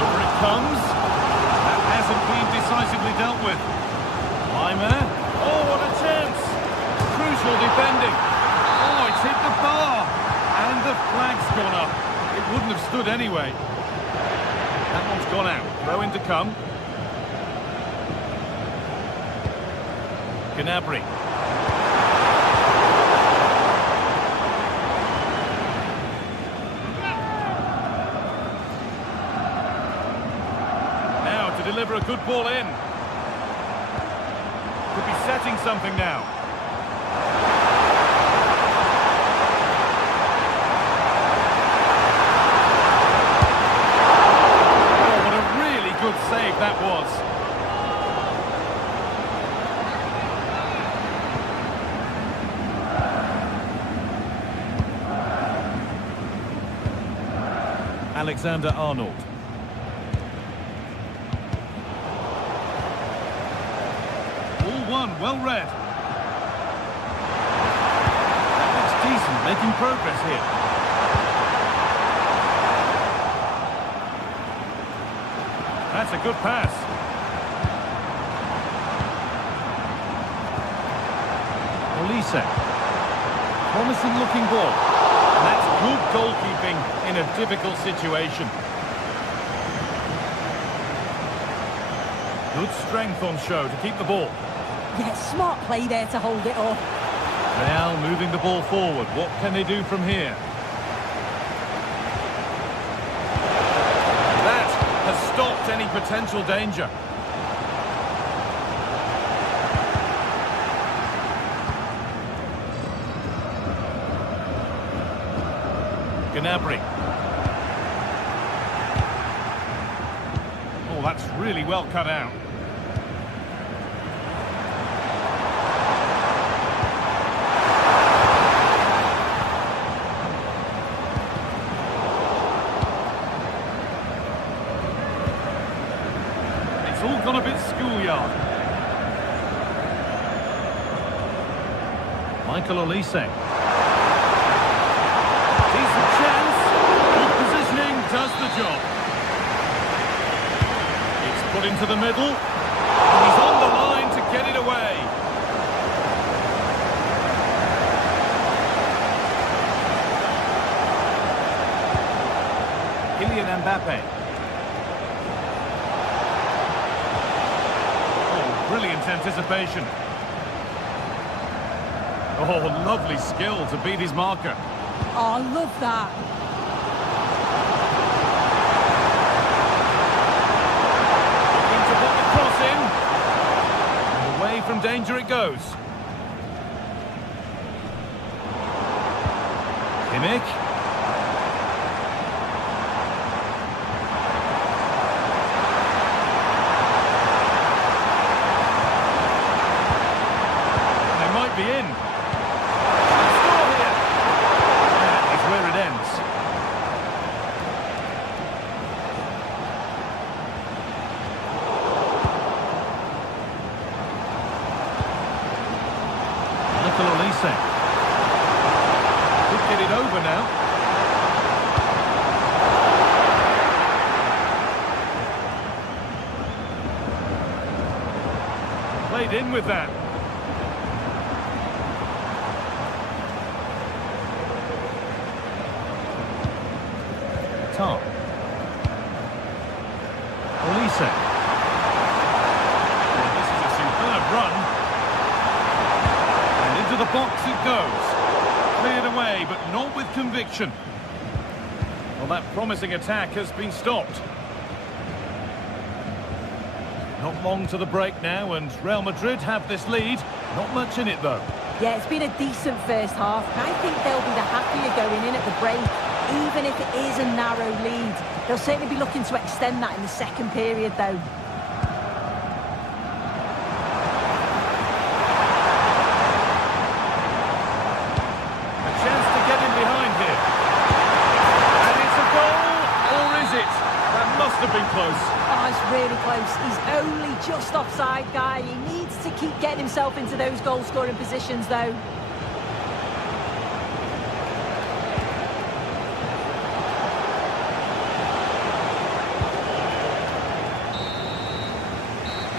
Over it comes. That hasn't been decisively dealt with. Weimer. Oh, what a chance. Crucial defending. Oh, it's hit the bar. And the flag's gone up. It wouldn't have stood anyway. That one's gone out. Throw in to come. Gnabry. Now to deliver a good ball in. Could be setting something now. Oh, what a really good save that was. Alexander-Arnold. All one, well read. That looks decent, making progress here. That's a good pass. Olise. Promising looking ball. And that's good goalkeeping in a difficult situation. Good strength on show to keep the ball. Yeah, smart play there to hold it off. Real moving the ball forward. What can they do from here? That has stopped any potential danger. Gnabry. Oh, that's really well cut out. It's all gone a bit schoolyard. Michael Olise. Decent chance. Good positioning does the job. It's put into the middle. And he's on the line to get it away. Kylian Mbappe. Oh, brilliant anticipation. Oh, lovely skill to beat his marker. Oh, I love that. Looking to put the cross in. And away from danger it goes. Kimmich. They might be in. Olise. Could get it over now. Played in with that. Tom. Olise. Well, this is a superb run. To the box it goes. cleared away, but not with conviction. Well, that promising attack has been stopped. Not long to the break now, and Real Madrid have this lead. Not much in it, though. Yeah, it's been a decent first half. I think they'll be the happier going in at the break, even if it is a narrow lead. They'll certainly be looking to extend that in the second period, though. A chance to get in behind here. And it's a goal, or is it? That must have been close. Oh, it's really close. He's only just offside, guy. He needs to keep getting himself into those goal-scoring positions, though.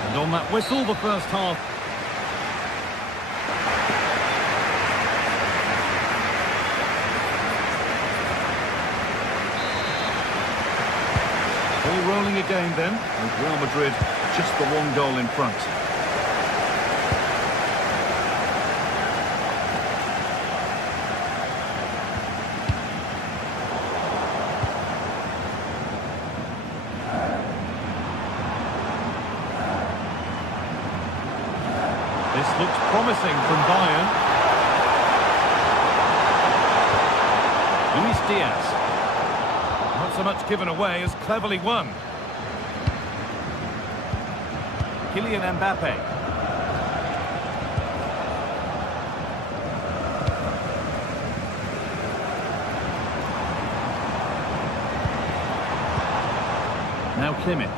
And on that whistle, the first half. All rolling again then, with Real Madrid just the one goal in front. This looks promising from Bayern. Luis Diaz. Not so much given away as cleverly won. Kylian Mbappe. Now Kimmich.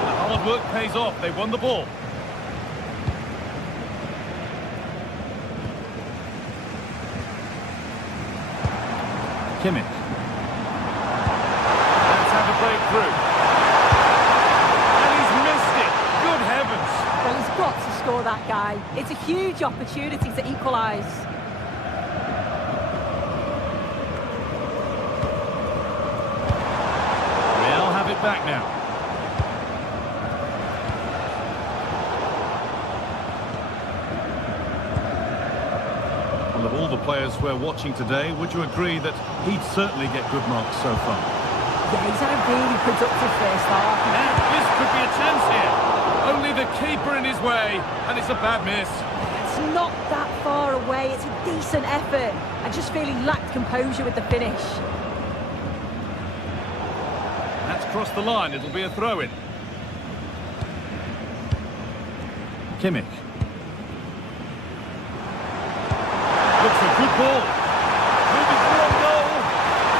The hard work pays off. They won the ball. Kimmich. Let's have a breakthrough. And he's missed it. Good heavens. Well, he's got to score, that guy. It's a huge opportunity to equalise. Real have it back now. Well, of all the players we're watching today, would you agree that he'd certainly get good marks so far? Yeah, he's had a really productive first half. And this could be a chance here. Only the keeper in his way, and it's a bad miss. It's not that far away. It's a decent effort. I just feel he lacked composure with the finish. That's crossed the line. It'll be a throw-in. Kimmich. Looks a good ball. Moving through on goal.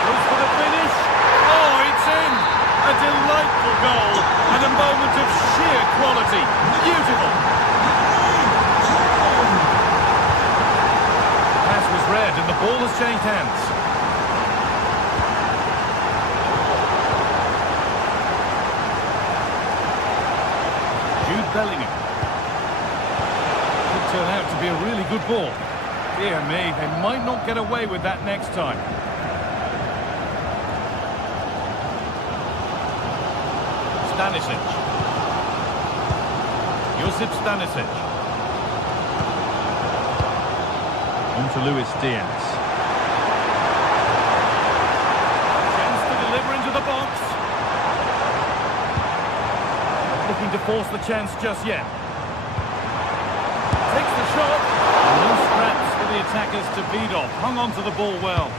Goes for the finish. Oh, it's in. A delightful goal. And a moment of sheer quality. Beautiful. Pass was read and the ball has changed hands. Jude Bellingham. Could turn out to be a really good ball. Dear me, they might not get away with that next time. Stanisic. Josip Stanisic. On to Luis Diaz. Chance to deliver into the box. Not looking to force the chance just yet. Takes the shot. No scraps for the attackers to beat off. Hung on to the ball well.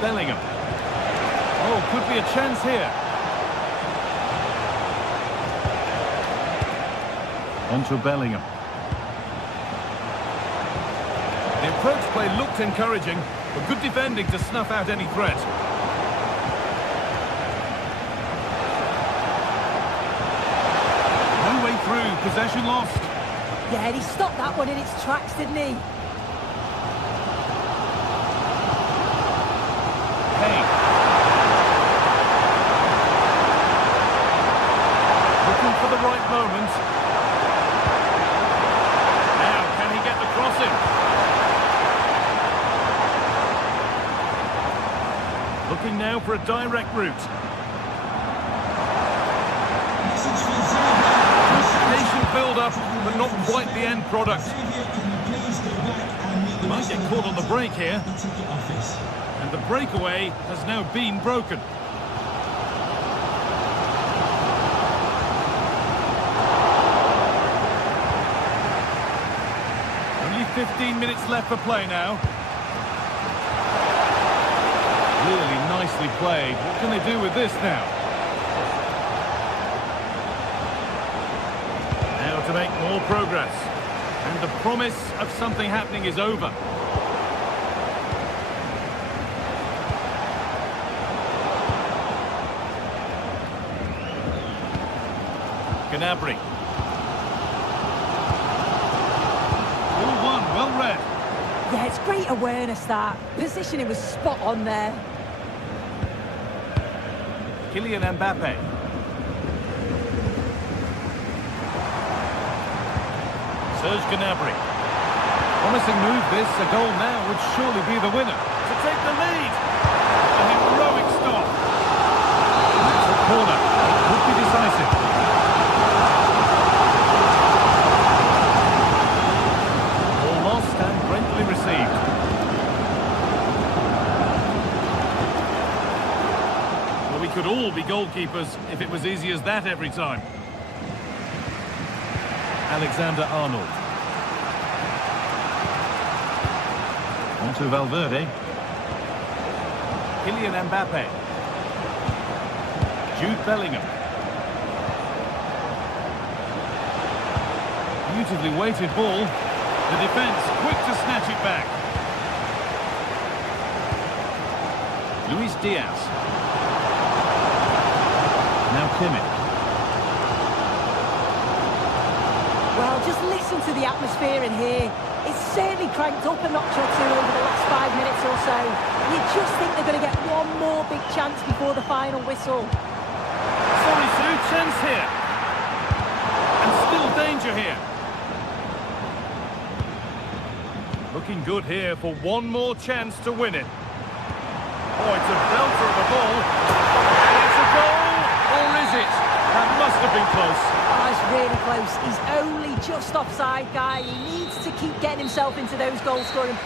Bellingham. Oh, could be a chance here. On to Bellingham. The approach play looked encouraging, but good defending to snuff out any threat. No way through, possession lost. Yeah, he stopped that one in its tracks, didn't he? Kane. Looking for the right moment. Now, can he get the crossing? Looking now for a direct route. Patient build-up, but not quite the end product. Might get caught on the break here. And the breakaway has now been broken. Only 15 minutes left for play now. Really nicely played. What can they do with this now? Now to make more progress. And the promise of something happening is over. Gnabry. 4-1, well read. Yeah, it's great awareness, that. Positioning was spot on there. Kylian Mbappe. Serge Gnabry. Promising move this. A goal now would surely be the winner. To take the lead. A heroic stop. It's a corner. It could be decisive. Ball lost and Brently received. Well, we could all be goalkeepers if it was easy as that every time. Alexander-Arnold. On to Valverde. Kylian Mbappe. Jude Bellingham. Beautifully weighted ball. The defence quick to snatch it back. Luis Diaz. Now Kimmich. Well, just listen to the atmosphere in here. It's certainly cranked up a notch or two over the last 5 minutes or so. You just think they're going to get one more big chance before the final whistle. Sorry, Sue, chance here. And still danger here. Looking good here for one more chance to win it. Oh, it's a belter of a ball. And it's a goal, or is it? That must have been close. Oh, it's really close. He's only just offside, guy. He needs to keep getting himself into those goal-scoring.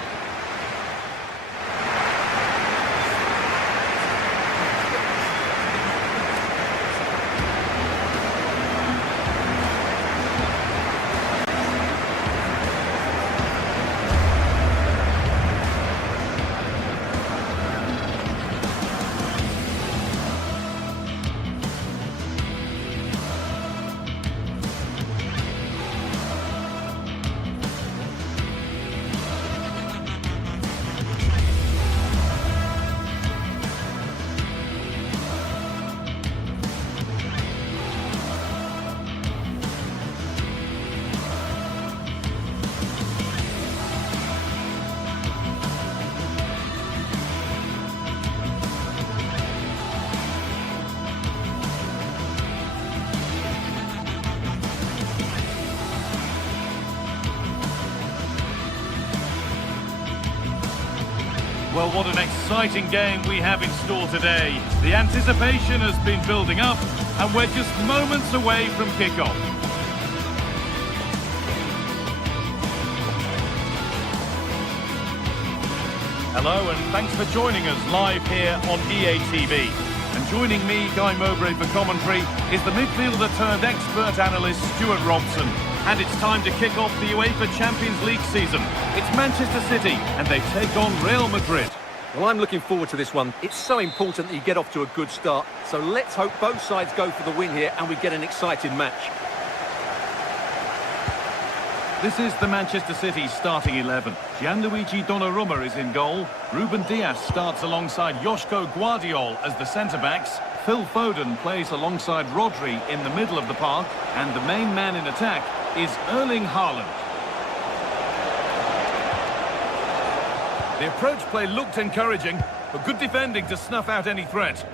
Well, what an exciting game we have in store today. The anticipation has been building up, and we're just moments away from kickoff. Hello, and thanks for joining us live here on EA TV. And joining me, Guy Mowbray, for commentary is the midfielder turned expert analyst Stuart Robson. And it's time to kick off the UEFA Champions League season. It's Manchester City, and they take on Real Madrid. Well, I'm looking forward to this one. It's so important that you get off to a good start. So let's hope both sides go for the win here and we get an exciting match. This is the Manchester City starting 11. Gianluigi Donnarumma is in goal. Ruben Dias starts alongside Joško Guardiol as the centre-backs. Phil Foden plays alongside Rodri in the middle of the park. And the main man in attack is Erling Haaland. The approach play looked encouraging, but good defending to snuff out any threat.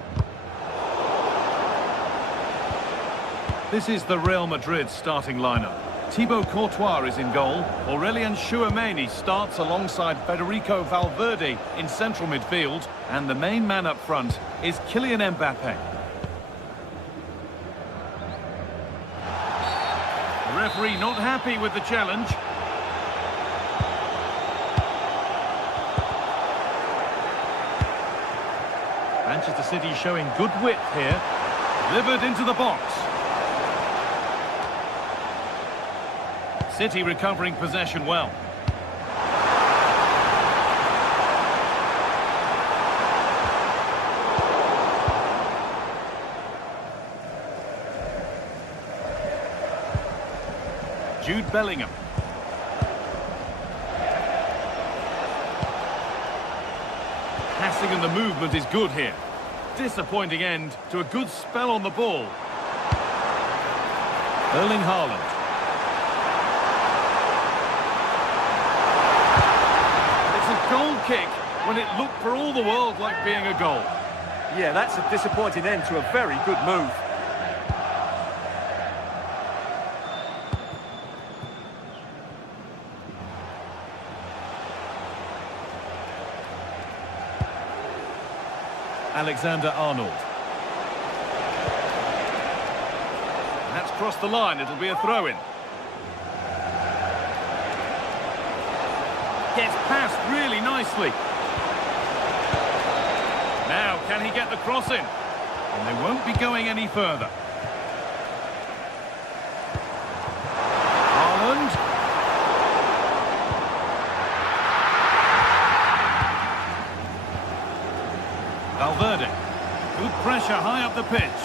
This is the Real Madrid starting lineup. Thibaut Courtois is in goal. Aurelien Chouameni starts alongside Federico Valverde in central midfield. And the main man up front is Kylian Mbappe. The referee not happy with the challenge. Manchester City showing good width here. Delivered into the box. City recovering possession well. Jude Bellingham. Passing and the movement is good here. Disappointing end to a good spell on the ball. Erling Haaland. It's a goal kick when it looked for all the world like being a goal. Yeah, that's a disappointing end to a very good move. Alexander-Arnold. That's crossed the line, it'll be a throw-in. Gets past really nicely. Now, can he get the cross in? And they won't be going any further. Haaland. Valverde. Good pressure high up the pitch.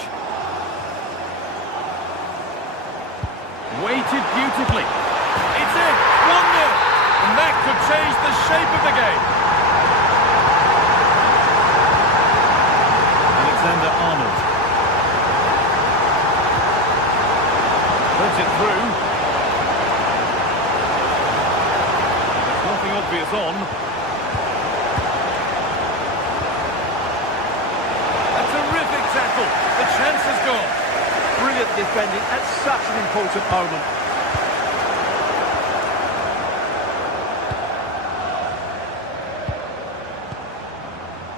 Weighted beautifully. It's in! 1-0! And that could change the shape of the game. Alexander-Arnold. Puts it through. There's nothing obvious on. Tackle. The chance is gone. Brilliant defending at such an important moment.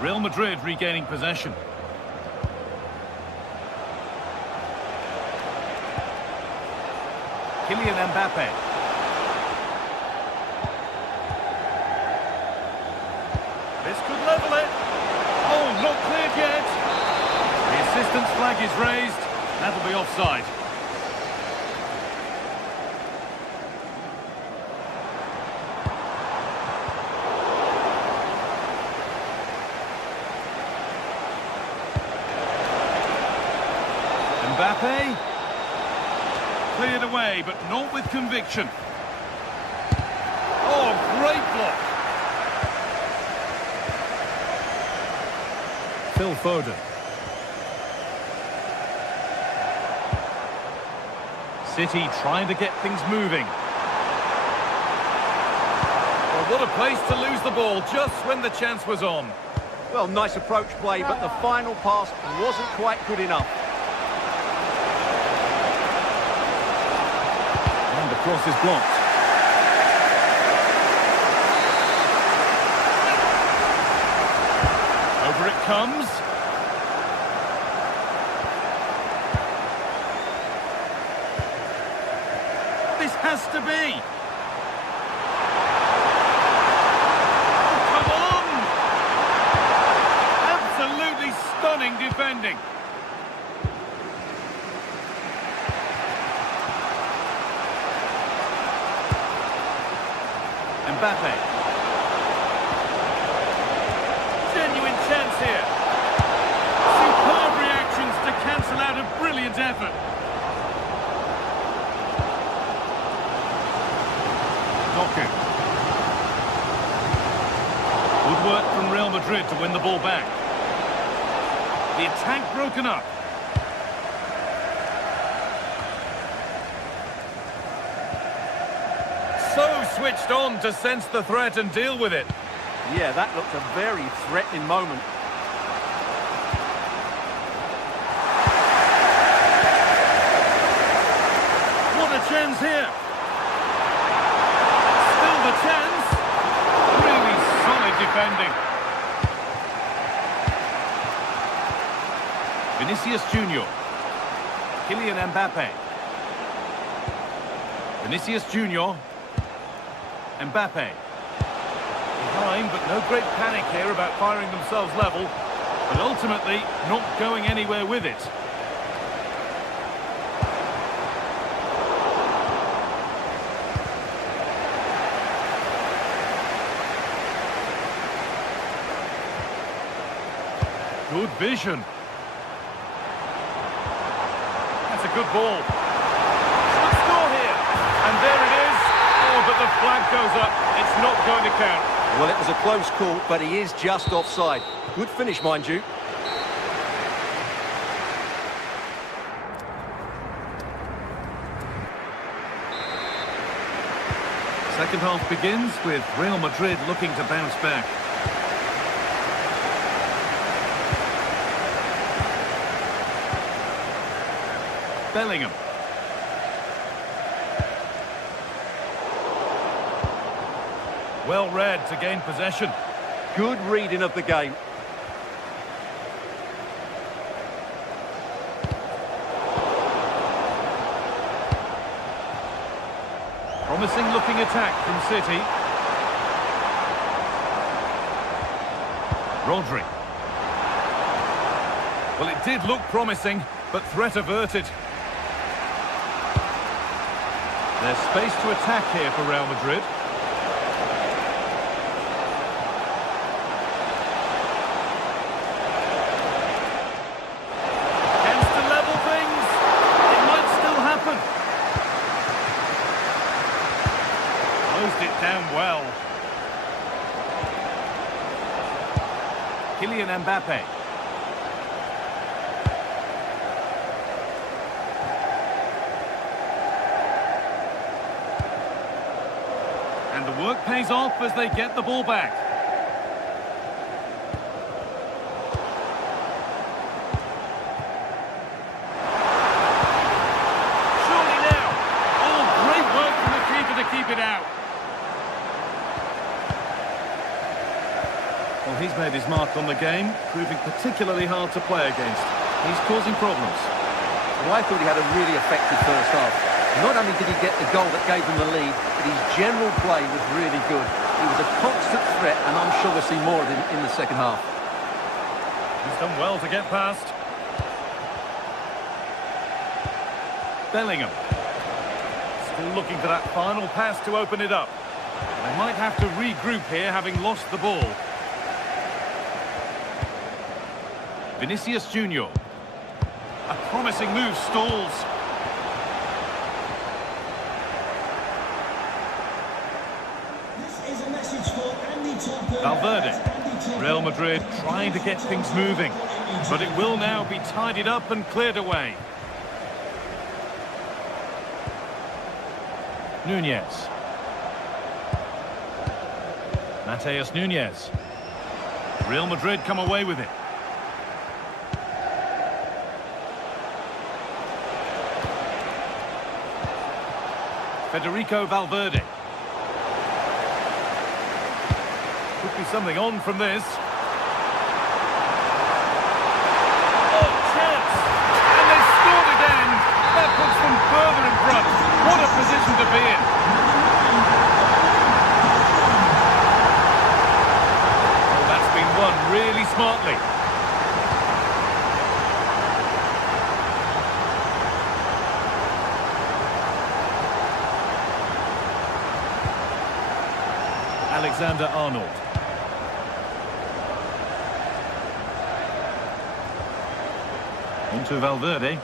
Real Madrid regaining possession. Kylian Mbappe. This could level it. Oh, not cleared yet. The assistant's flag is raised. That'll be offside. Mbappe. Cleared away, but not with conviction. Oh, great block. Phil Foden. City trying to get things moving. Well, what a place to lose the ball just when the chance was on. Well, nice approach play, but the final pass wasn't quite good enough. And the cross is blocked. Over it comes. This has to be. Oh, come on! Absolutely stunning defending. Mbappe. Genuine chance here. Superb reactions to cancel out a brilliant effort. Good work from Real Madrid to win the ball back. The attack broken up. So switched on to sense the threat and deal with it. Yeah, that looked a very threatening moment. What a chance here. defending. Vinicius Junior. Kylian Mbappe. Vinicius Junior. Mbappe. Behind, but no great panic here about firing themselves level. But ultimately, not going anywhere with it. Good vision. That's a good ball. Should score here. And there it is. Oh, but the flag goes up. It's not going to count. Well, it was a close call, but he is just offside. Good finish, mind you. Second half begins with Real Madrid looking to bounce back. Bellingham. Well read to gain possession. Good reading of the game. Promising looking attack from City. Rodri. Well, it did look promising, but threat averted. There's space to attack here for Real Madrid. Chance to level things. It might still happen. Closed it down well. Kylian Mbappe. And the work pays off as they get the ball back. Surely now. Oh, great work from the keeper to keep it out. Well, he's made his mark on the game, proving particularly hard to play against. He's causing problems. Well, I thought he had a really effective first half. Not only did he get the goal that gave them the lead, but his general play was really good. He was a constant threat, and I'm sure we'll see more of him in the second half. He's done well to get past. Bellingham. Still looking for that final pass to open it up. They might have to regroup here, having lost the ball. Vinicius Junior. A promising move stalls. Valverde. Real Madrid trying to get things moving, but it will now be tidied up and cleared away. Nunez. Mateus Nunez. Real Madrid come away with it. Federico Valverde. Could be something on from this. Oh, chance! And they scored again! That puts them further in front. What a position to be in. Oh, that's been won really smartly. Alexander-Arnold. Onto Valverde.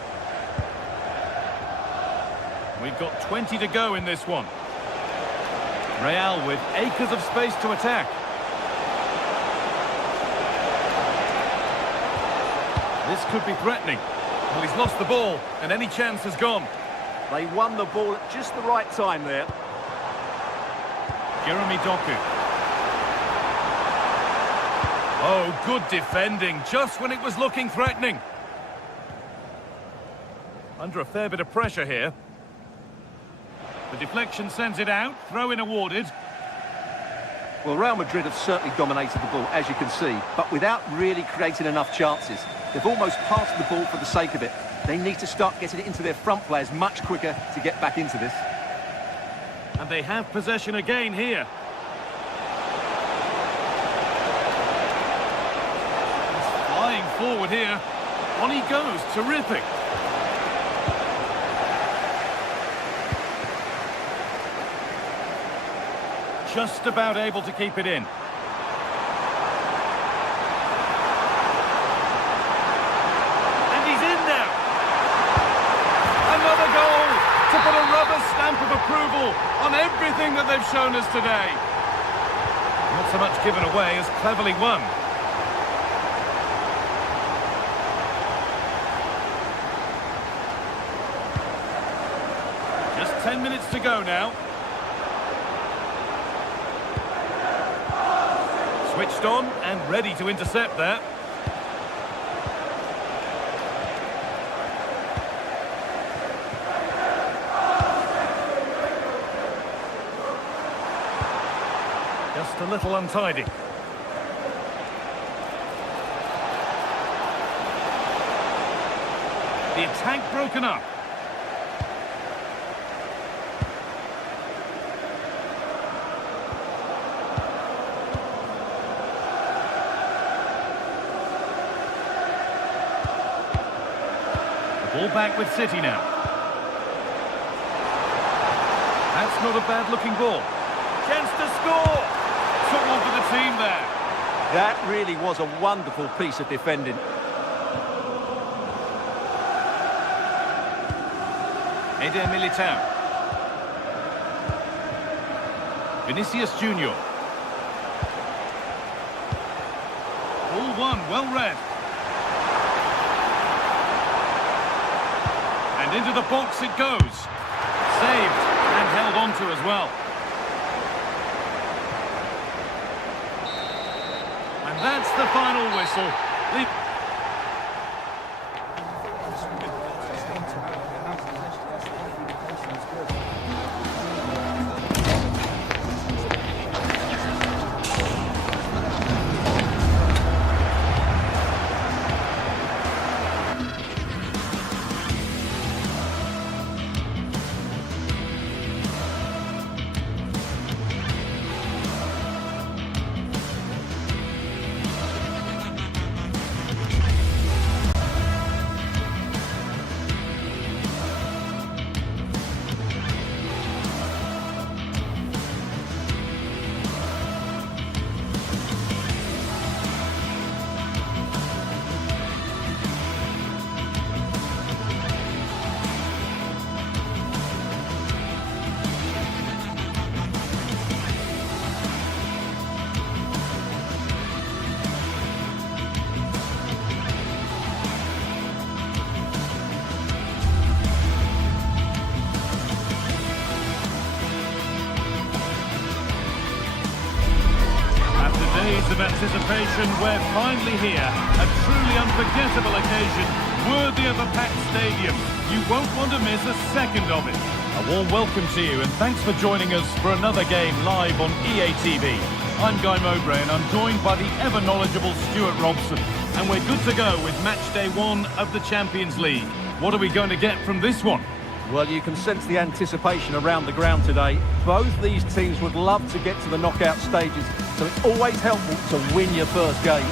We've got 20 to go in this one. Real with acres of space to attack. This could be threatening. Well, he's lost the ball, and any chance has gone. They won the ball at just the right time there. Jeremy Doku. Oh, good defending, just when it was looking threatening. Under a fair bit of pressure here. The deflection sends it out, throw-in awarded. Well, Real Madrid have certainly dominated the ball, as you can see, but without really creating enough chances. They've almost passed the ball for the sake of it. They need to start getting it into their front players much quicker to get back into this. And they have possession again here. He's flying forward here. On he goes, terrific. Just about able to keep it in. And he's in now. Another goal to put a rubber stamp of approval on everything that they've shown us today. Not so much given away as cleverly won. Just 10 minutes to go now. Switched on and ready to intercept that. Just a little untidy. The attack broken up. Ball back with City now. That's not a bad-looking ball. Chance to score! Took one for the team there. That really was a wonderful piece of defending. Eder Militao. Vinicius Junior. All one, well read. And into the box it goes. Saved and held on to as well. And that's the final whistle. Days of anticipation, we're finally here. A truly unforgettable occasion, worthy of a packed stadium. You won't want to miss a second of it. A warm welcome to you, and thanks for joining us for another game live on EA TV. I'm Guy Mowbray, and I'm joined by the ever-knowledgeable Stuart Robson. And we're good to go with match day 1 of the Champions League. What are we going to get from this one? Well, you can sense the anticipation around the ground today. Both these teams would love to get to the knockout stages, so it's always helpful to win your first game.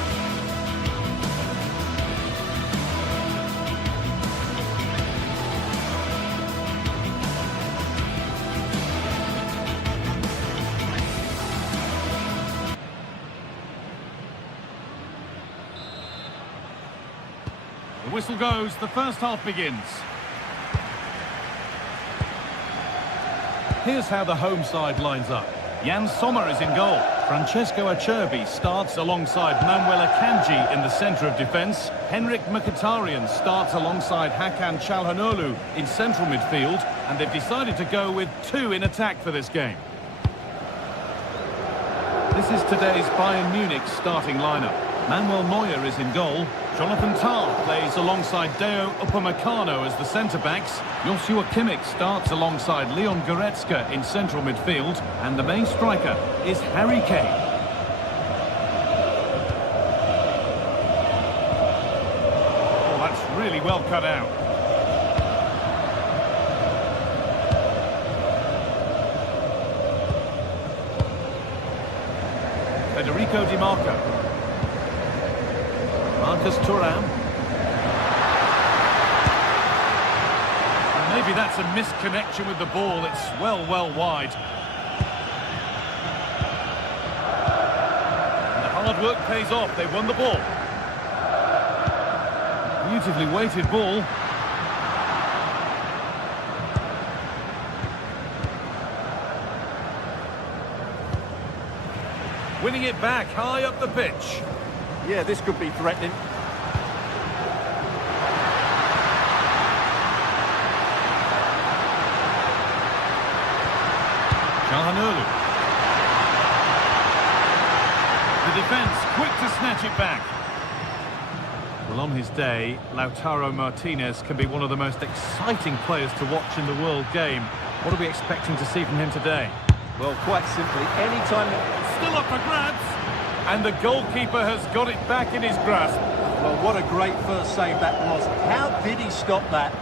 The whistle goes, the first half begins. Here's how the home side lines up. Jan Sommer is in goal. Francesco Acerbi starts alongside Manuel Akanji in the centre of defence. Henrik Mkhitaryan starts alongside Hakan Çalhanoğlu in central midfield. And they've decided to go with 2 in attack for this game. This is today's Bayern Munich starting lineup. Manuel Neuer is in goal. Jonathan Tah plays alongside Deo Upamecano as the centre-backs. Joshua Kimmich starts alongside Leon Goretzka in central midfield. And the main striker is Harry Kane. Oh, that's really well cut out. Federico Di Marco. Marcus Thuram. And maybe that's a misconnection with the ball. It's well wide. And the hard work pays off. They won the ball. Beautifully weighted ball. Winning it back high up the pitch. Yeah, this could be threatening. Calhanoglu. The defence quick to snatch it back. Well, on his day, Lautaro Martinez can be one of the most exciting players to watch in the world game. What are we expecting to see from him today? Well, quite simply, any time... Still up for grabs. And the goalkeeper has got it back in his grasp. Well, what a great first save that was. How did he stop that?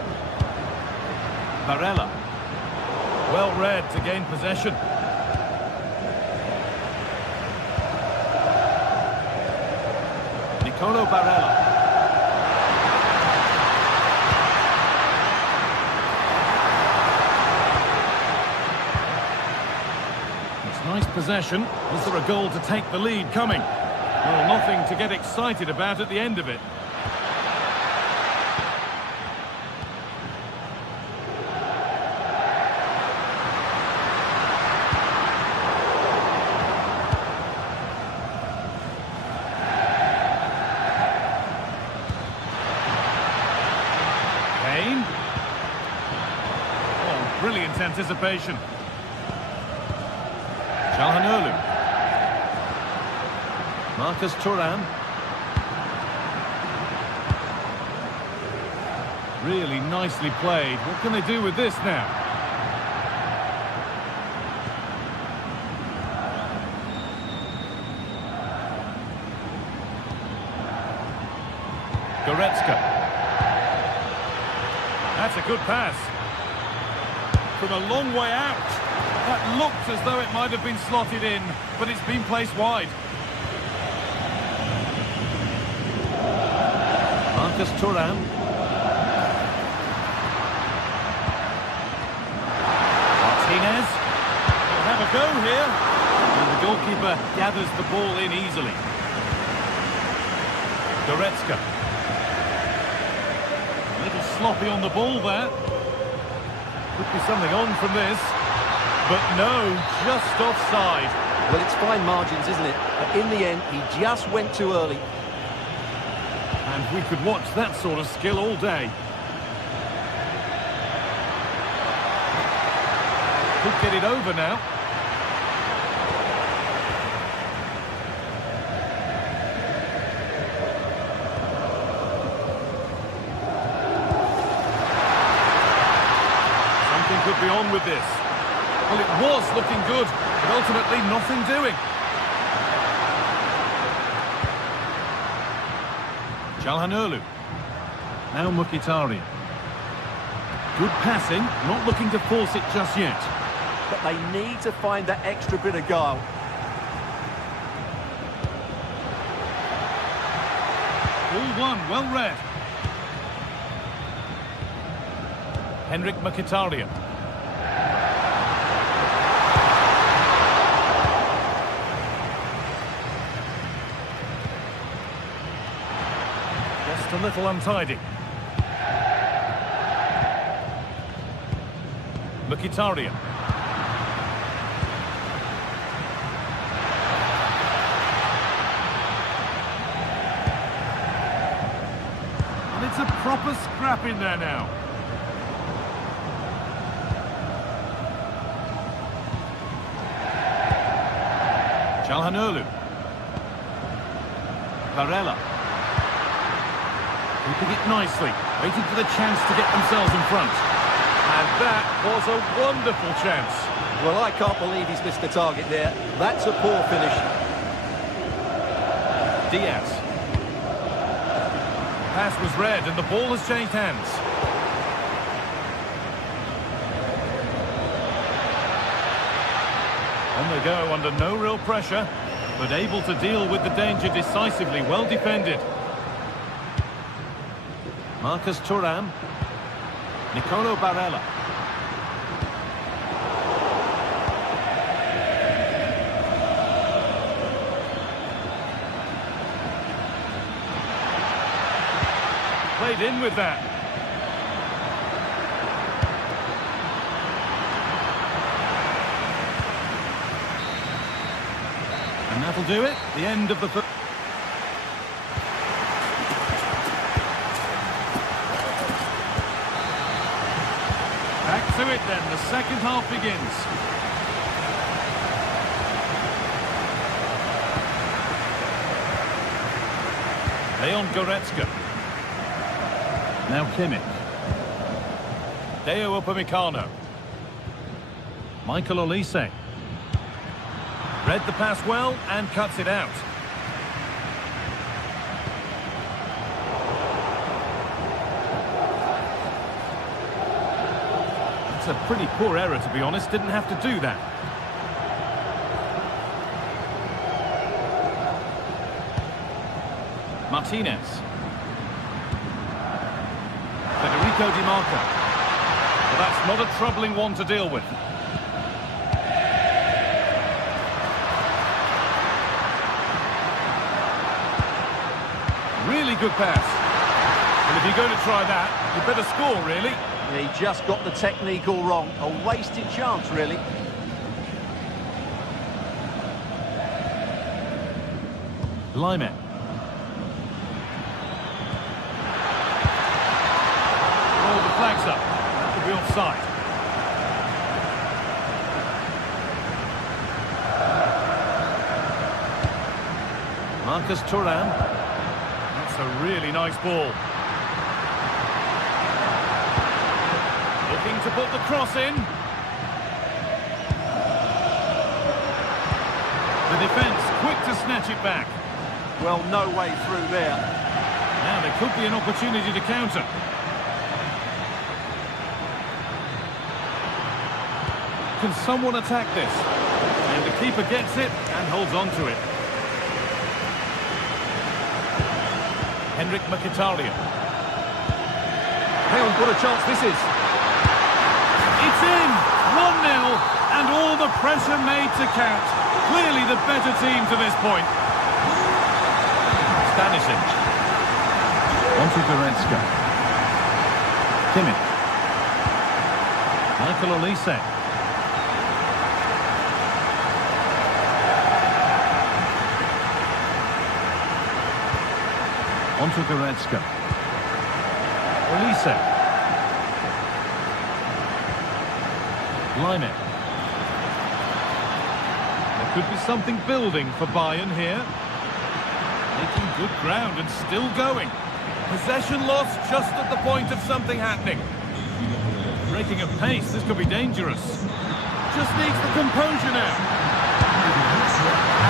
Barella. Well read to gain possession. Nicolo Barella. Nice possession. Was there a goal to take the lead coming? Well, nothing to get excited about at the end of it. Kane. Oh, brilliant anticipation. Calhanoglu. Marcus Thuram. Really nicely played. What can they do with this now? Goretzka. That's a good pass. From a long way out. That looked as though it might have been slotted in, but it's been placed wide. Marcus Thuram. Martinez. He'll have a go here. And the goalkeeper gathers the ball in easily. Goretzka. A little sloppy on the ball there. Could be something on from this. But no, just offside. Well, it's fine margins, isn't it? But in the end, he just went too early. And we could watch that sort of skill all day. Could get it over now. Something could be on with this. Well, it was looking good, but ultimately nothing doing. Calhanoglu. Now Mkhitaryan. Good passing, not looking to force it just yet. But they need to find that extra bit of guile. All one, well read. Henrik Mkhitaryan. Just a little untidy. Mkhitaryan. And it's a proper scrap in there now. Calhanoglu. Varela. Keeping it nicely, waiting for the chance to get themselves in front. And that was a wonderful chance. Well, I can't believe he's missed the target there. That's a poor finish. Diaz. Pass was read and the ball has changed hands. On they go under no real pressure, but able to deal with the danger decisively. Well defended. Marcus Thuram. Nicolo Barella. Played in with that. And that'll do it. The end of the first. Back to it then. The second half begins. Leon Goretzka. Now Kimmich. Deo Upamecano. Michael Olise. Read the pass well and cuts it out. It's a pretty poor error, to be honest. Didn't have to do that. Martinez. Federico Di Marco. Well, that's not a troubling one to deal with. Really good pass. Well, if you're going to try that, you better score, really. He just got the technique all wrong. A wasted chance, really. Lyman. Oh, the flag's up. That could be offside. Marcus Thuram. That's a really nice ball. Looking to put the cross in. The defence quick to snatch it back. Well, no way through there. Now there could be an opportunity to counter. Can someone attack this? And the keeper gets it and holds on to it. Henrik Mkhitaryan. Hang on, what a chance this is. It's in! 1-0 and all the pressure made to count. Clearly the better team to this point. Stanisic. Onto Goretzka. Kimmich. Michael Olise. Onto Goretzka. Olise. Lyman. There could be something building for Bayern here. Making good ground and still going. Possession lost just at the point of something happening. Breaking at pace, this could be dangerous. Just needs the composure now.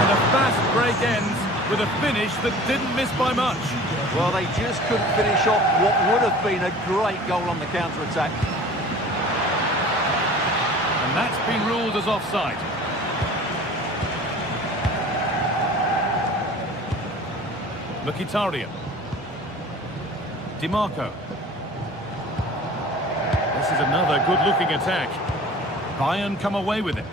And a fast break ends with a finish that didn't miss by much. Well, they just couldn't finish off what would have been a great goal on the counter-attack. And that's been ruled as offside. Mkhitaryan. Di Marco. This is another good-looking attack. Bayern come away with it.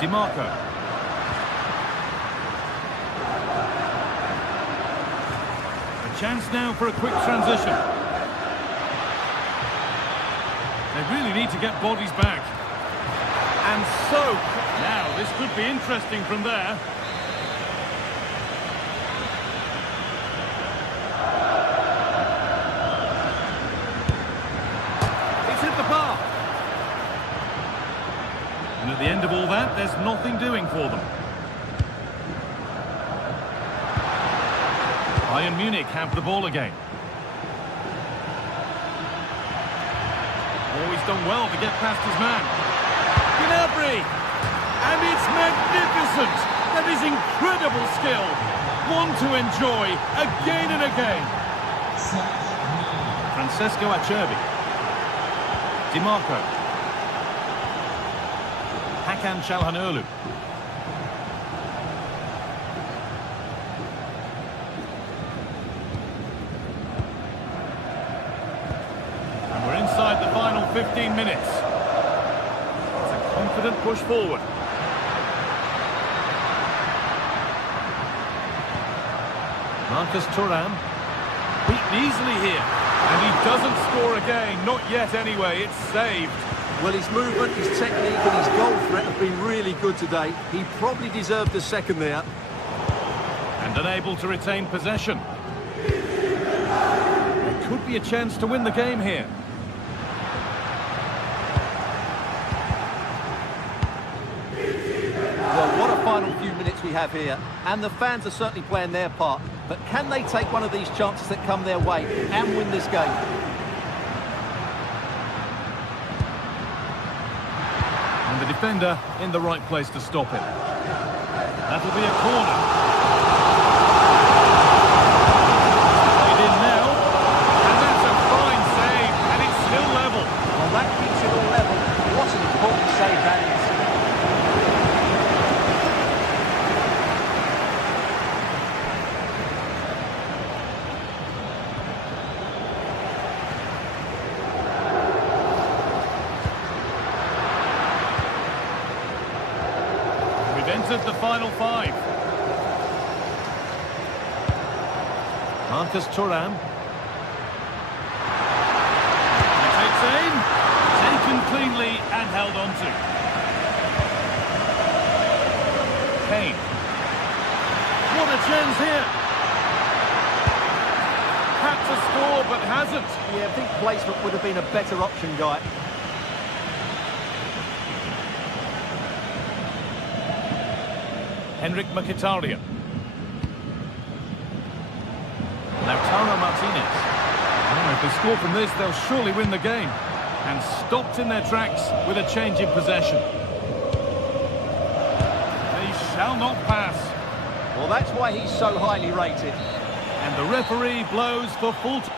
Di Marco. A chance now for a quick transition. They really need to get bodies back. And so, now this could be interesting from there. It's hit the bar. And at the end of all that, there's nothing doing for them. Bayern Munich have the ball again. Oh, he's done well to get past his man. Gnabry! And it's magnificent! That is incredible skill. One to enjoy again and again. Francesco Acerbi. Di Marco. Hakan Çalhanoğlu. And we're inside the final 15 minutes. It's a confident push forward. Marcus Thuram, beaten easily here, and he doesn't score again, not yet anyway, it's saved. Well, his movement, his technique and his goal threat have been really good today. He probably deserved a second there. And unable to retain possession. There could be a chance to win the game here. Well, what a final few minutes we have here. And the fans are certainly playing their part. But can they take one of these chances that come their way and win this game? And the defender in the right place to stop it. That'll be a corner. Played in now. And that's a fine save. And it's still level. Well, that keeps it all level. What an important save that is. Entered the final five. Marcus Thuram. He takes aim. Taken cleanly and held on to. Kane. What a chance here. Had to score but hasn't. Yeah, I think placement would have been a better option, Guy. Henrik Mkhitaryan. Lautaro Martinez. Oh, if they score from this, they'll surely win the game. And stopped in their tracks with a change in possession. They shall not pass. Well, that's why he's so highly rated. And the referee blows for full time.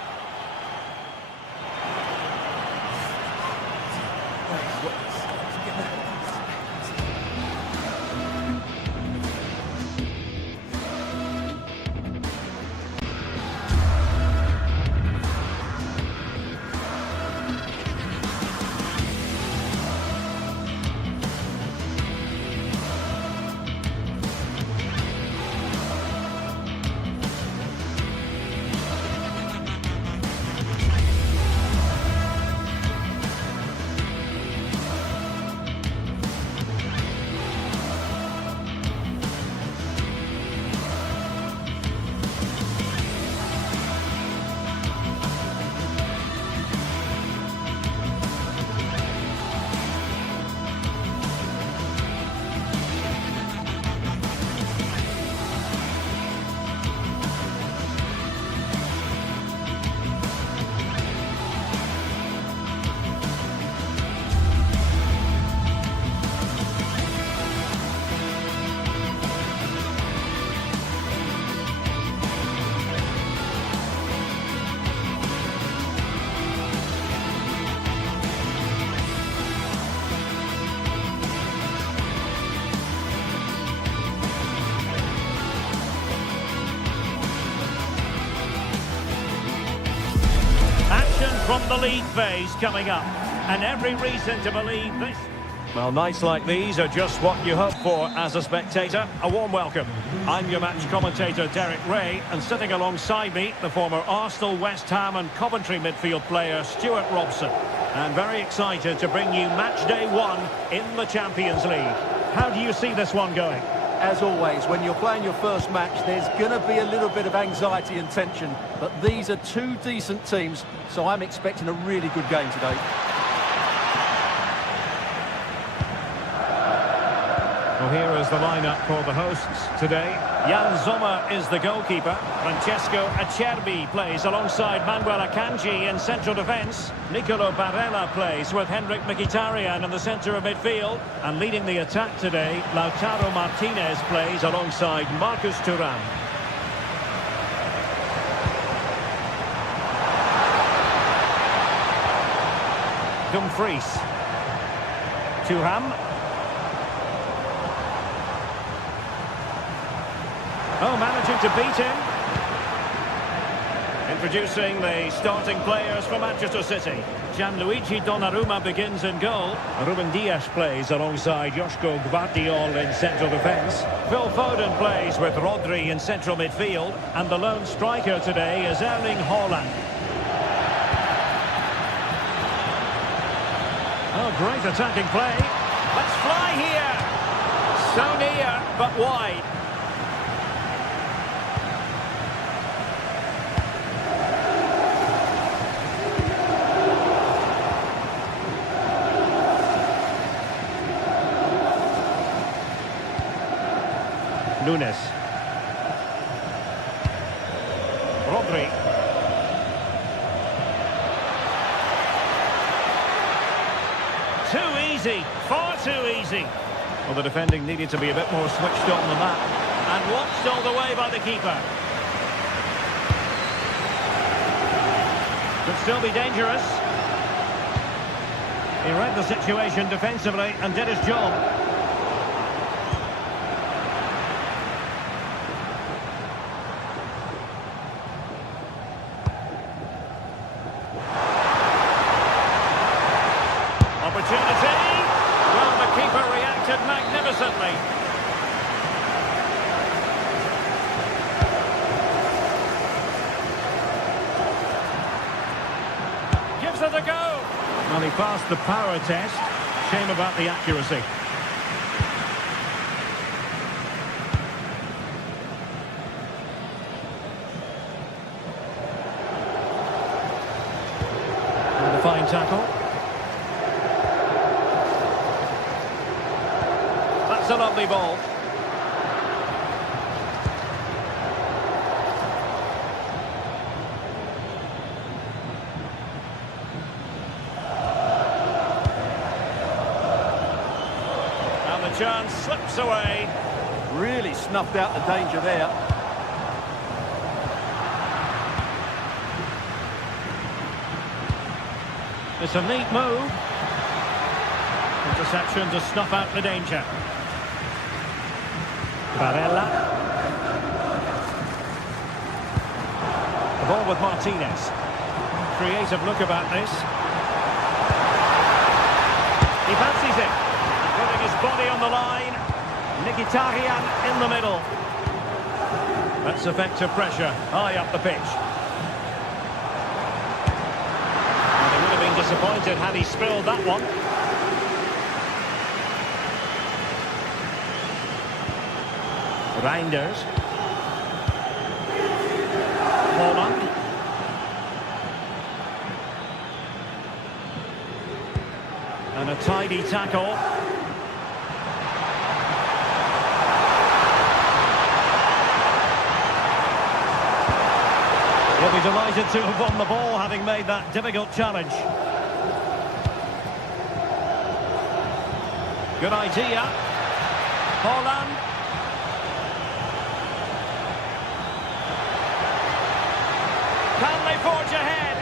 From the league phase coming up, and every reason to believe this. Well, nights like these are just what you hope for as a spectator. A warm welcome. I'm your match commentator Derek Ray, and sitting alongside me, the former Arsenal, West Ham and Coventry midfield player Stuart Robson. And very excited to bring you match day one in the Champions League. How do you see this one going? As always, when you're playing your first match, there's going to be a little bit of anxiety and tension. But these are two decent teams, so I'm expecting a really good game today. here is the lineup for the hosts today. Jan Sommer is the goalkeeper. Francesco Acerbi plays alongside Manuel Akanji in central defence. Nicolo Barella plays with Henrik Mkhitaryan in the centre of midfield. And leading the attack today, Lautaro Martinez plays alongside Marcus Thuram. Dumfries. Thuram. Oh, managing to beat him. Introducing the starting players for Manchester City. Gianluigi Donnarumma begins in goal. Ruben Dias plays alongside Joško Gvardiol in central defence. Phil Foden plays with Rodri in central midfield. And the lone striker today is Erling Haaland. Oh, great attacking play. Let's fly here. So near, but wide. Nunes. Rodri. Too easy, far too easy. Well, the defending needed to be a bit more switched on than that. And watched all the way by the keeper. Could still be dangerous. He read the situation defensively and did his job. Opportunity. Well, the keeper reacted magnificently. Gives it a go. Well, he passed the power test. Shame about the accuracy. And a fine tackle. That's a lovely ball. And the chance slips away. Really snuffed out the danger there. It's a neat move. Interception to snuff out the danger. Barella. The ball with Martinez. Creative look about this. He fancies it. Putting his body on the line. Mkhitaryan in the middle. That's effective pressure high up the pitch. Well, they would have been disappointed had he spilled that one. Reinders. Haaland. And a tidy tackle. He'll be delighted to have won the ball, having made that difficult challenge. Good idea. Haaland. Can they forge ahead?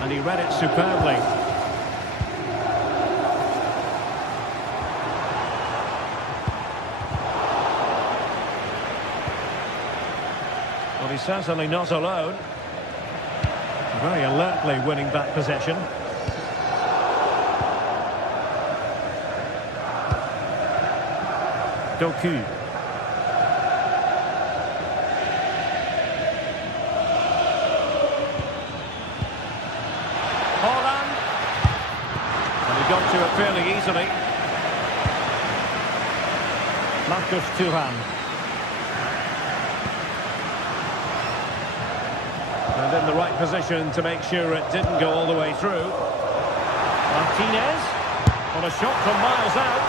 And he read it superbly. Well, he's certainly not alone. Very alertly winning back possession. Doku. Haaland. And he got to it fairly easily. Marcus Thuram. And in the right position to make sure it didn't go all the way through. Martinez. On a shot from miles out.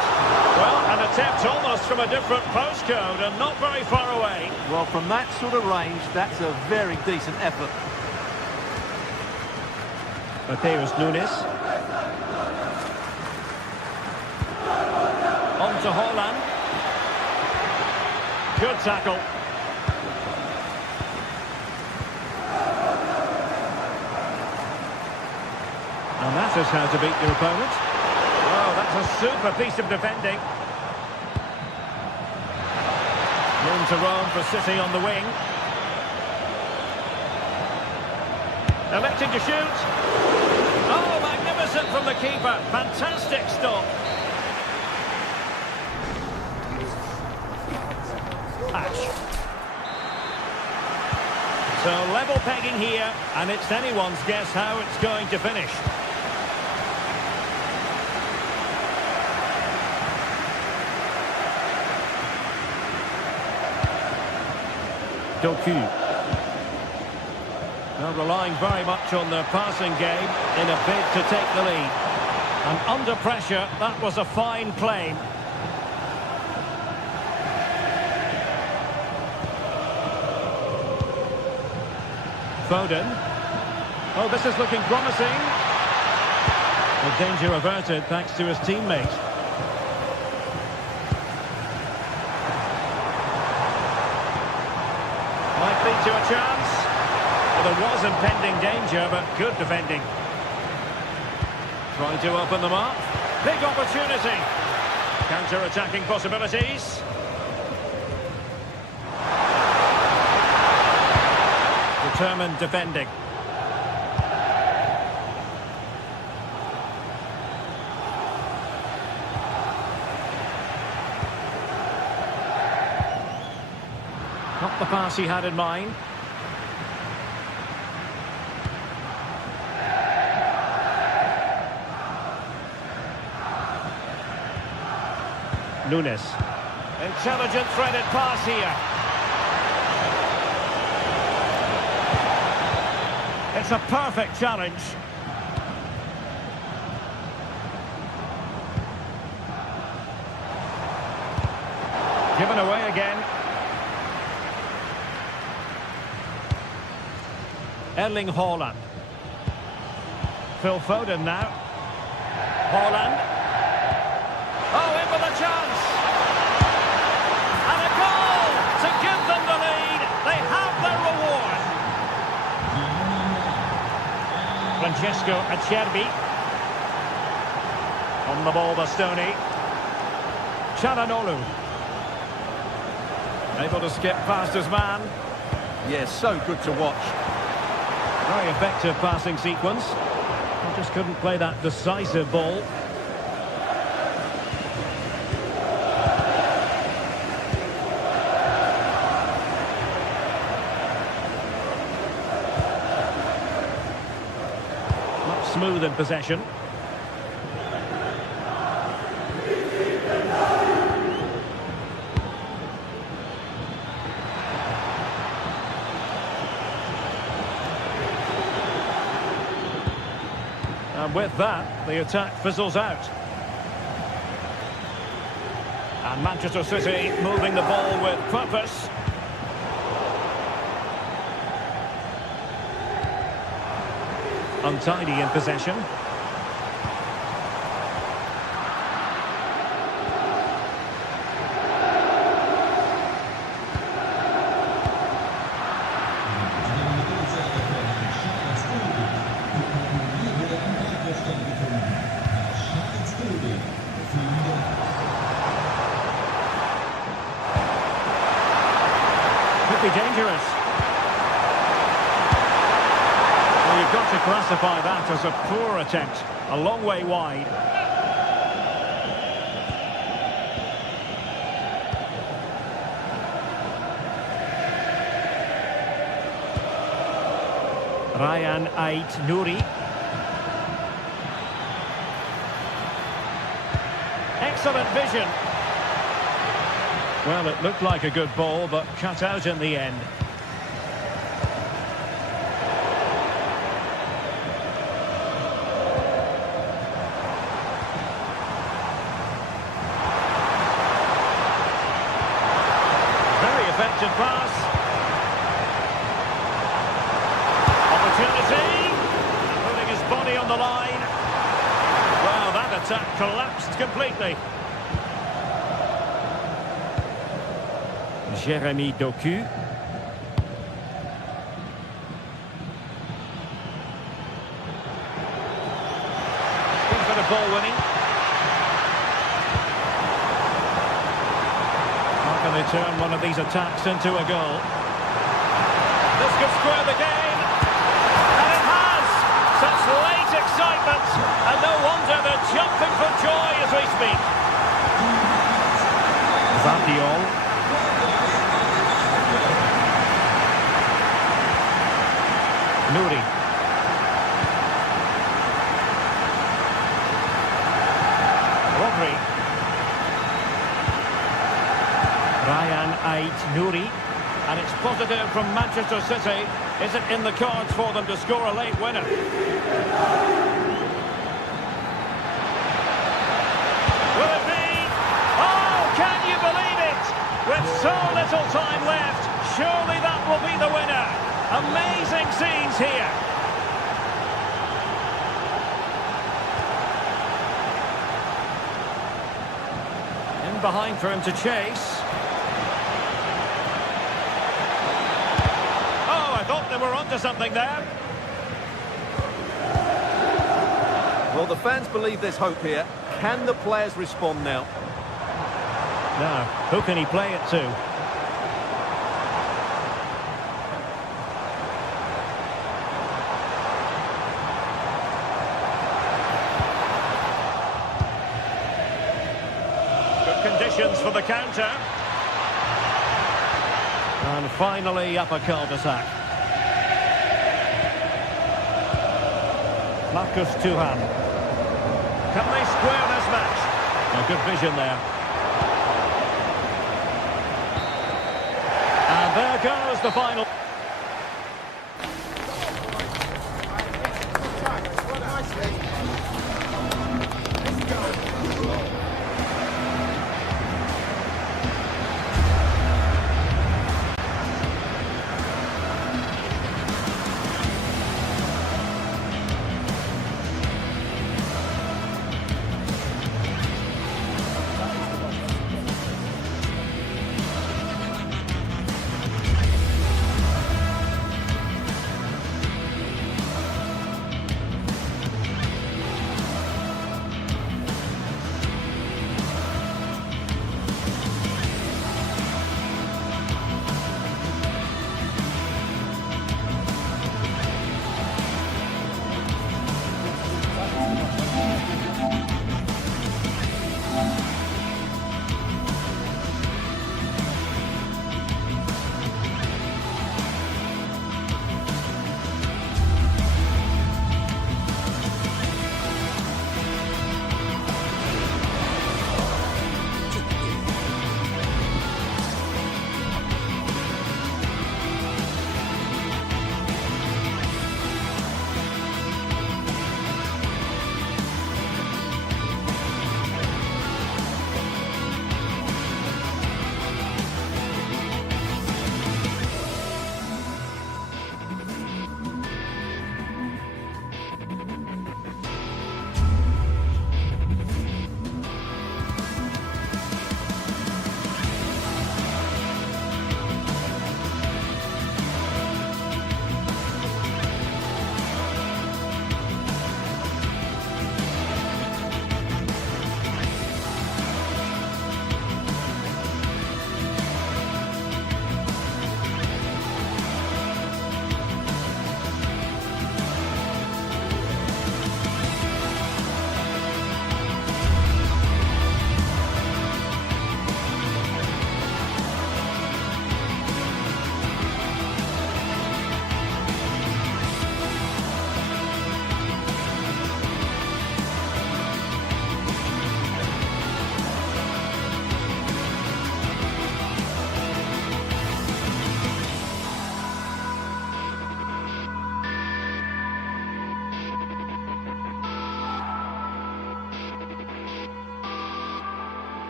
Well, an attempt almost from a different postcode and not very far away. Well, from that sort of range, that's a very decent effort. Mateus Nunes. On to Haaland. Good tackle. And that is how to beat your opponent. Oh, that's a super piece of defending. Room to roam for City on the wing. Electing to shoot. Oh, magnificent from the keeper. Fantastic stop. Patch. So level pegging here, and it's anyone's guess how it's going to finish. Doku. Now relying very much on the passing game in a bid to take the lead. And under pressure, that was a fine claim. Foden. Oh, this is looking promising. The danger averted thanks to his teammate. Might lead to a chance. Well, there was impending danger, but good defending. Trying to open them up. Big opportunity. Counter-attacking possibilities. Determined defending. Not the pass he had in mind. Nunes. Intelligent threaded pass here. It's a perfect challenge. Given away again. Erling Haaland. Phil Foden now. Haaland. Oh, in with a chance. And a goal to give them the lead. They have their reward. Francesco Acerbi. On the ball, Bastoni. Çalhanoğlu. Able to skip past his man. Yeah, so good to watch. Very effective passing sequence. He just couldn't play that decisive ball. Not smooth in possession. And with that, the attack fizzles out. And Manchester City moving the ball with purpose. Untidy in possession. Could be dangerous. Well, you've got to classify that as a poor attempt. A long way wide. Ryan Ait-Nouri. Excellent vision. Well, it looked like a good ball, but cut out in the end. Very effective pass. Opportunity. And putting his body on the line. Well, that attack collapsed completely. Jeremy Doku. Good bit of ball winning. How can they turn one of these attacks into a goal? This could square the game. And it has! Such late excitement. And no wonder they're jumping for joy as we speak. Vardiol. Nouri. Rodri. Ryan Ait-Nouri. And it's positive from Manchester City. Is it in the cards for them to score a late winner? Will it be? Oh, can you believe it? With so little time left, surely that will be the winner. Amazing scenes here. In behind for him to chase. Oh, I thought they were onto something there. Well, the fans believe there's hope here. Can the players respond now? Now, who can he play it to? Conditions for the counter. And finally up a cul-de-sac. Marcus Thuram. Can they square this match? A good vision there. And there goes the final.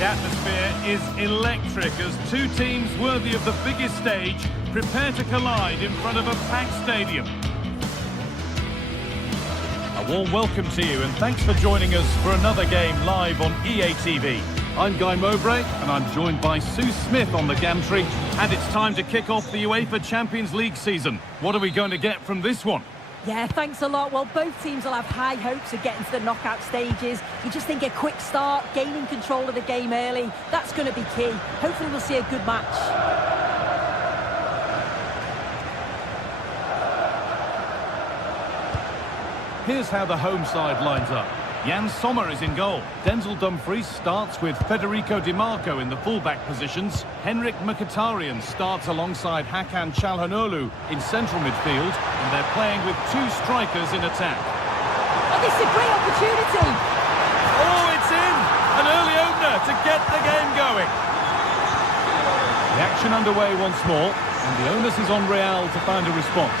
The atmosphere is electric as two teams worthy of the biggest stage prepare to collide in front of a packed stadium. A warm welcome to you and thanks for joining us for another game live on EA TV. I'm Guy Mowbray and I'm joined by Sue Smith on the gantry, and it's time to kick off the UEFA Champions League season. What are we going to get from this one? Yeah, thanks a lot. Well, both teams will have high hopes of getting to the knockout stages. You just think a quick start, gaining control of the game early, that's going to be key. Hopefully we'll see a good match. Here's how the home side lines up. Jan Sommer is in goal. Denzel Dumfries starts with Federico Di Marco in the fullback positions. Henrik Mkhitaryan starts alongside Hakan Çalhanoğlu in central midfield, and they're playing with two strikers in attack. Oh, this is a great opportunity! Oh, it's in! An early opener to get the game going. The action underway once more, and the onus is on Real to find a response.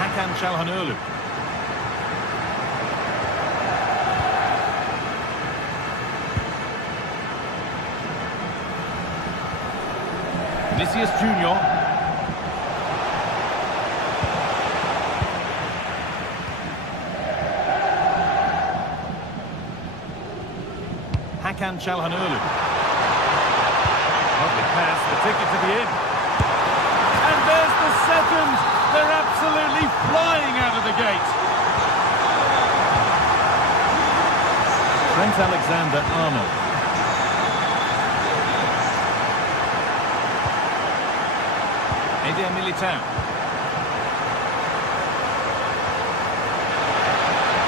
Hakan Çalhanoğlu. Vinicius Junior. Hakan Çalhanoğlu. Lovely pass, the ticket to be in. And there's the second. They're absolutely flying out of the gate. Trent Alexander-Arnold. Eder Militao.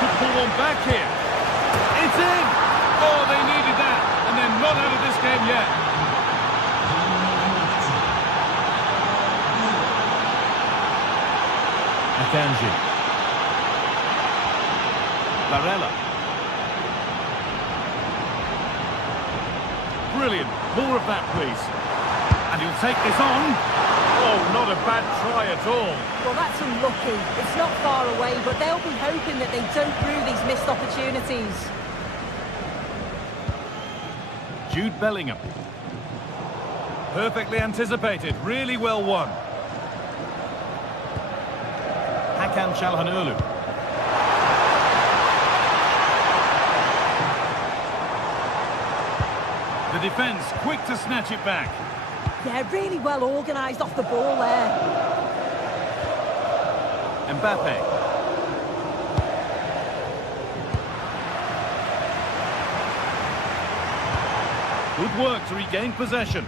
Could pull one back here. It's in! Oh, they needed that. And they're not out of this game yet. Akanji. Barella. Brilliant. More of that, please. And he'll take this on. Oh, not a bad try at all. Well, that's unlucky. It's not far away, but they'll be hoping that they don't rue these missed opportunities. Jude Bellingham. Perfectly anticipated. Really well won. Hakan Çalhanoğlu. The defence quick to snatch it back. Yeah, really well organised off the ball there. Mbappe. Good work to regain possession.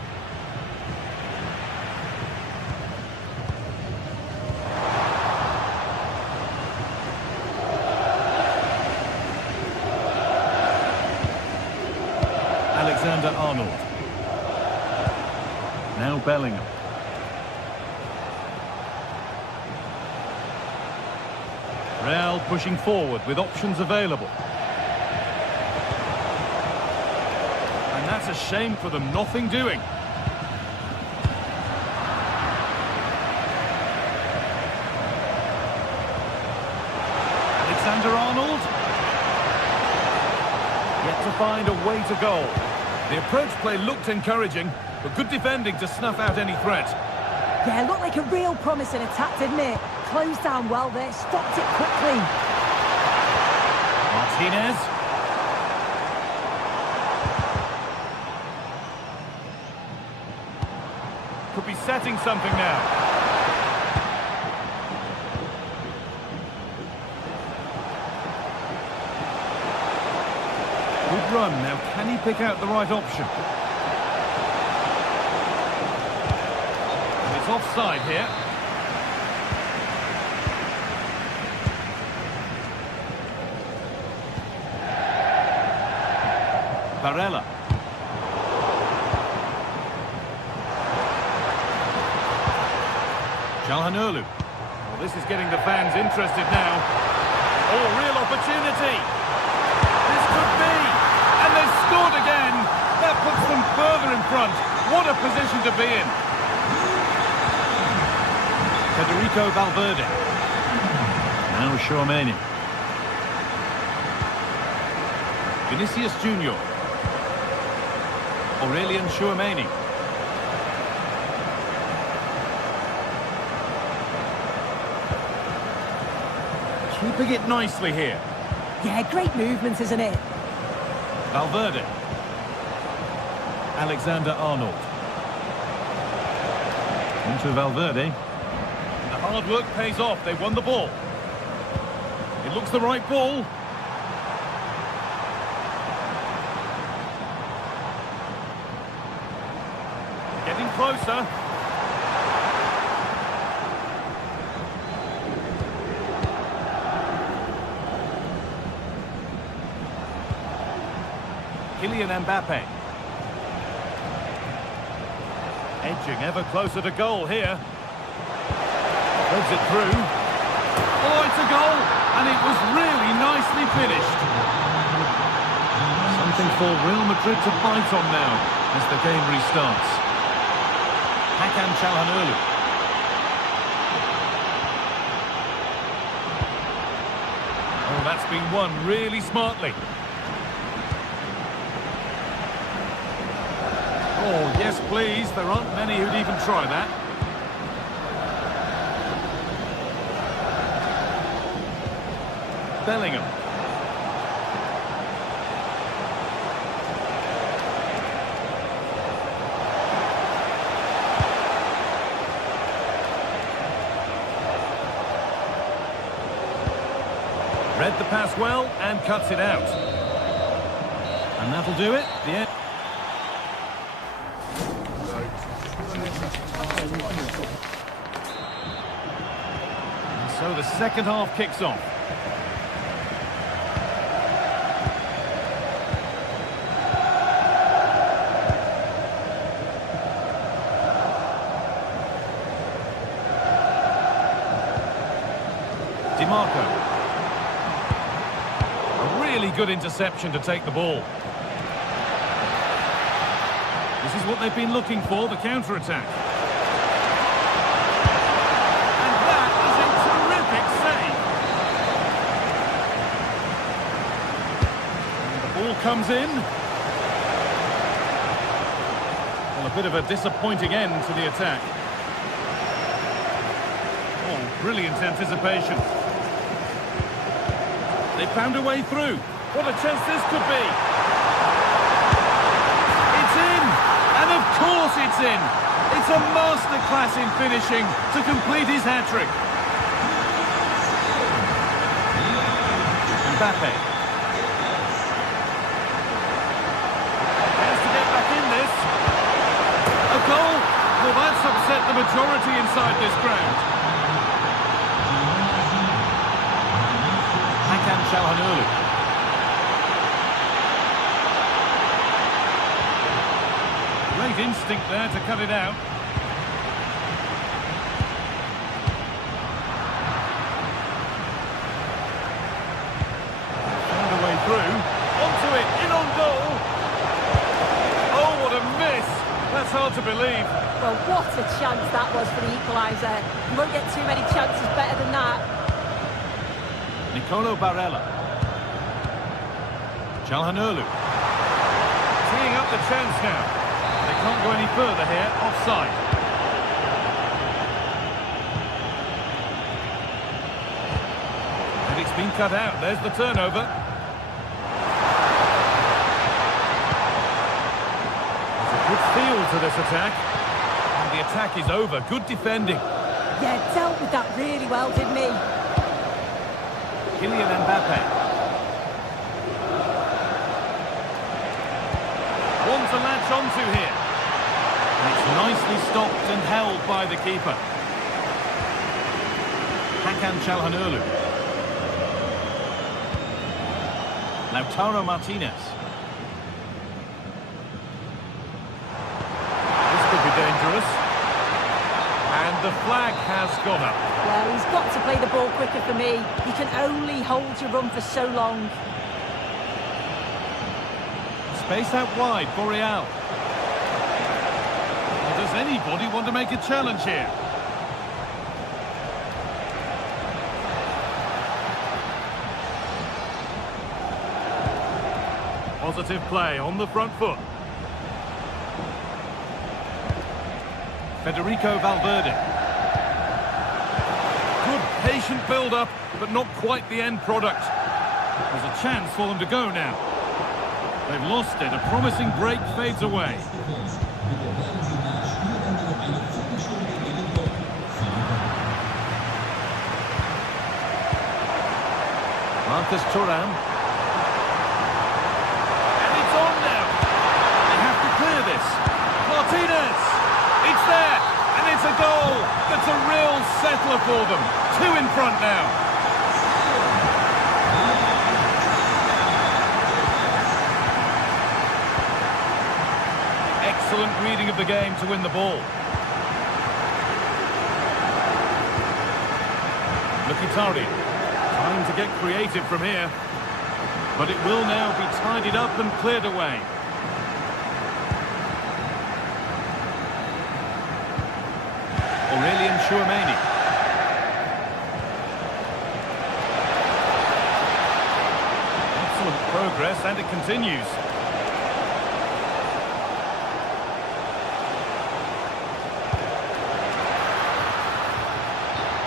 Alexander-Arnold. Now Bellingham. Real pushing forward with options available. And that's a shame for them, nothing doing. Alexander-Arnold. Yet to find a way to goal. The approach play looked encouraging, but good defending to snuff out any threat. Yeah, looked like a real promising attack, didn't it? Closed down well there, stopped it quickly. Martinez. Could be setting something now. Good run. Now, can he pick out the right option? And it's offside here. Barella. Çalhanoğlu. Well, this is getting the fans interested now. Oh, real opportunity. This could be. And they've scored again. That puts them further in front. What a position to be in. Federico Valverde. Now Chouameni. Vinicius Junior. Aurelien Chouameni. Keeping it nicely here. Yeah, great movement, isn't it? Valverde. Alexander-Arnold. Into Valverde. The hard work pays off. They won the ball. It looks the right ball. Getting closer. Kylian Mbappe. Edging ever closer to goal here. Threads it through. Oh, it's a goal! And it was really nicely finished. Something for Real Madrid to bite on now as the game restarts. Hakan Çalhanoğlu. Oh, that's been won really smartly. Oh, yes, please. There aren't many who'd even try that. Bellingham. Read the pass well and cuts it out. And that'll do it. The end. And so the second half kicks off. DiMarco. A really good interception to take the ball. This is what they've been looking for, the counter-attack. And that is a terrific save. And the ball comes in. Well, a bit of a disappointing end to the attack. Oh, brilliant anticipation. They found a way through. What a chance this could be. It's in. And of course it's in. It's a masterclass in finishing to complete his hat-trick. Mbappe. Chance to get back in this. A goal? Well, that's upset the majority inside this ground. Hakan Çalhanoğlu. Great instinct there to cut it out. Found a way through. Onto it, in on goal. Oh, what a miss. That's hard to believe. Well, what a chance that was for the equaliser. You won't get too many chances better than that. Nicolo Barella. Çalhanoğlu. Teeing up the chance now. They can't go any further here. Offside. And it's been cut out. There's the turnover. There's a good feel to this attack. And the attack is over. Good defending. Yeah, dealt with that really well, didn't he? Kylian Mbappe. One to latch onto here. And it's nicely stopped and held by the keeper. Hakan Çalhanoğlu. Lautaro Martinez. This could be dangerous. And the flag has gone up. Well, he's got to play the ball quicker for me. You can only hold your run for so long. Space out wide for Real. Well, does anybody want to make a challenge here? Positive play on the front foot. Federico Valverde. Good patient build-up, but not quite the end product. There's a chance for them to go now. They've lost it. A promising break fades away. Marcus Thuram. And it's on now. They have to clear this. Martinez. It's there. And it's a goal. That's a real settler for them. 2 in front now. Excellent reading of the game to win the ball. Mkhitaryan. Time to get creative from here. But it will now be tidied up and cleared away. Aurelian Tchouameni. Excellent progress, and it continues.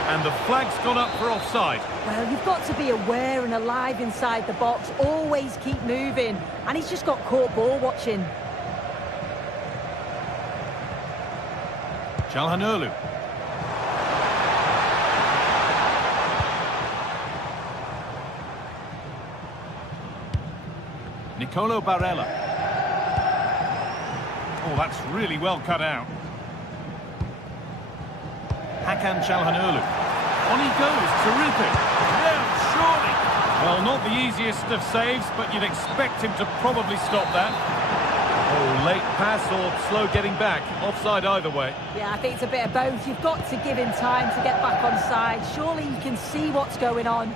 And the flag's gone up for offside. Well, you've got to be aware and alive inside the box. Always keep moving. And he's just got caught ball watching. Çalhanoğlu. Nicolo Barella. Oh, that's really well cut out. Hakan Çalhanoğlu. On he goes, terrific. Now, surely. Well, not the easiest of saves, but you'd expect him to probably stop that. Oh, late pass or slow getting back. Offside either way. Yeah, I think it's a bit of both. You've got to give him time to get back on side. Surely you can see what's going on.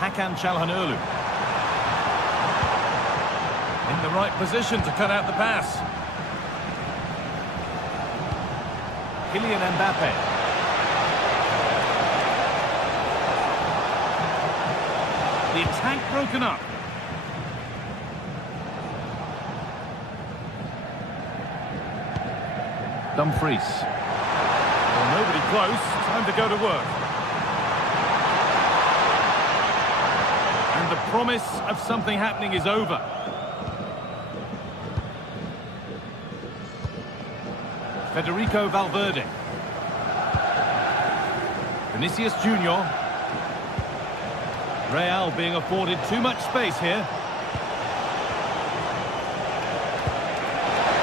Hakan Çalhanoğlu. In the right position to cut out the pass. Kylian Mbappe. The attack broken up. Dumfries. Well, nobody close. Time to go to work. And the promise of something happening is over. Federico Valverde. Vinicius Junior. Real being afforded too much space here.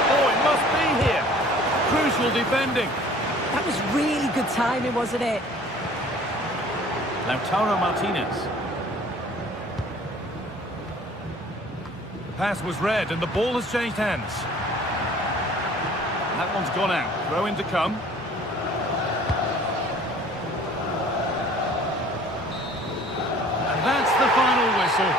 Oh, it must be here. Crucial defending. That was really good timing, wasn't it? Lautaro Martinez. The pass was read and the ball has changed hands. That one's gone out. Throw in to come. And that's the final whistle.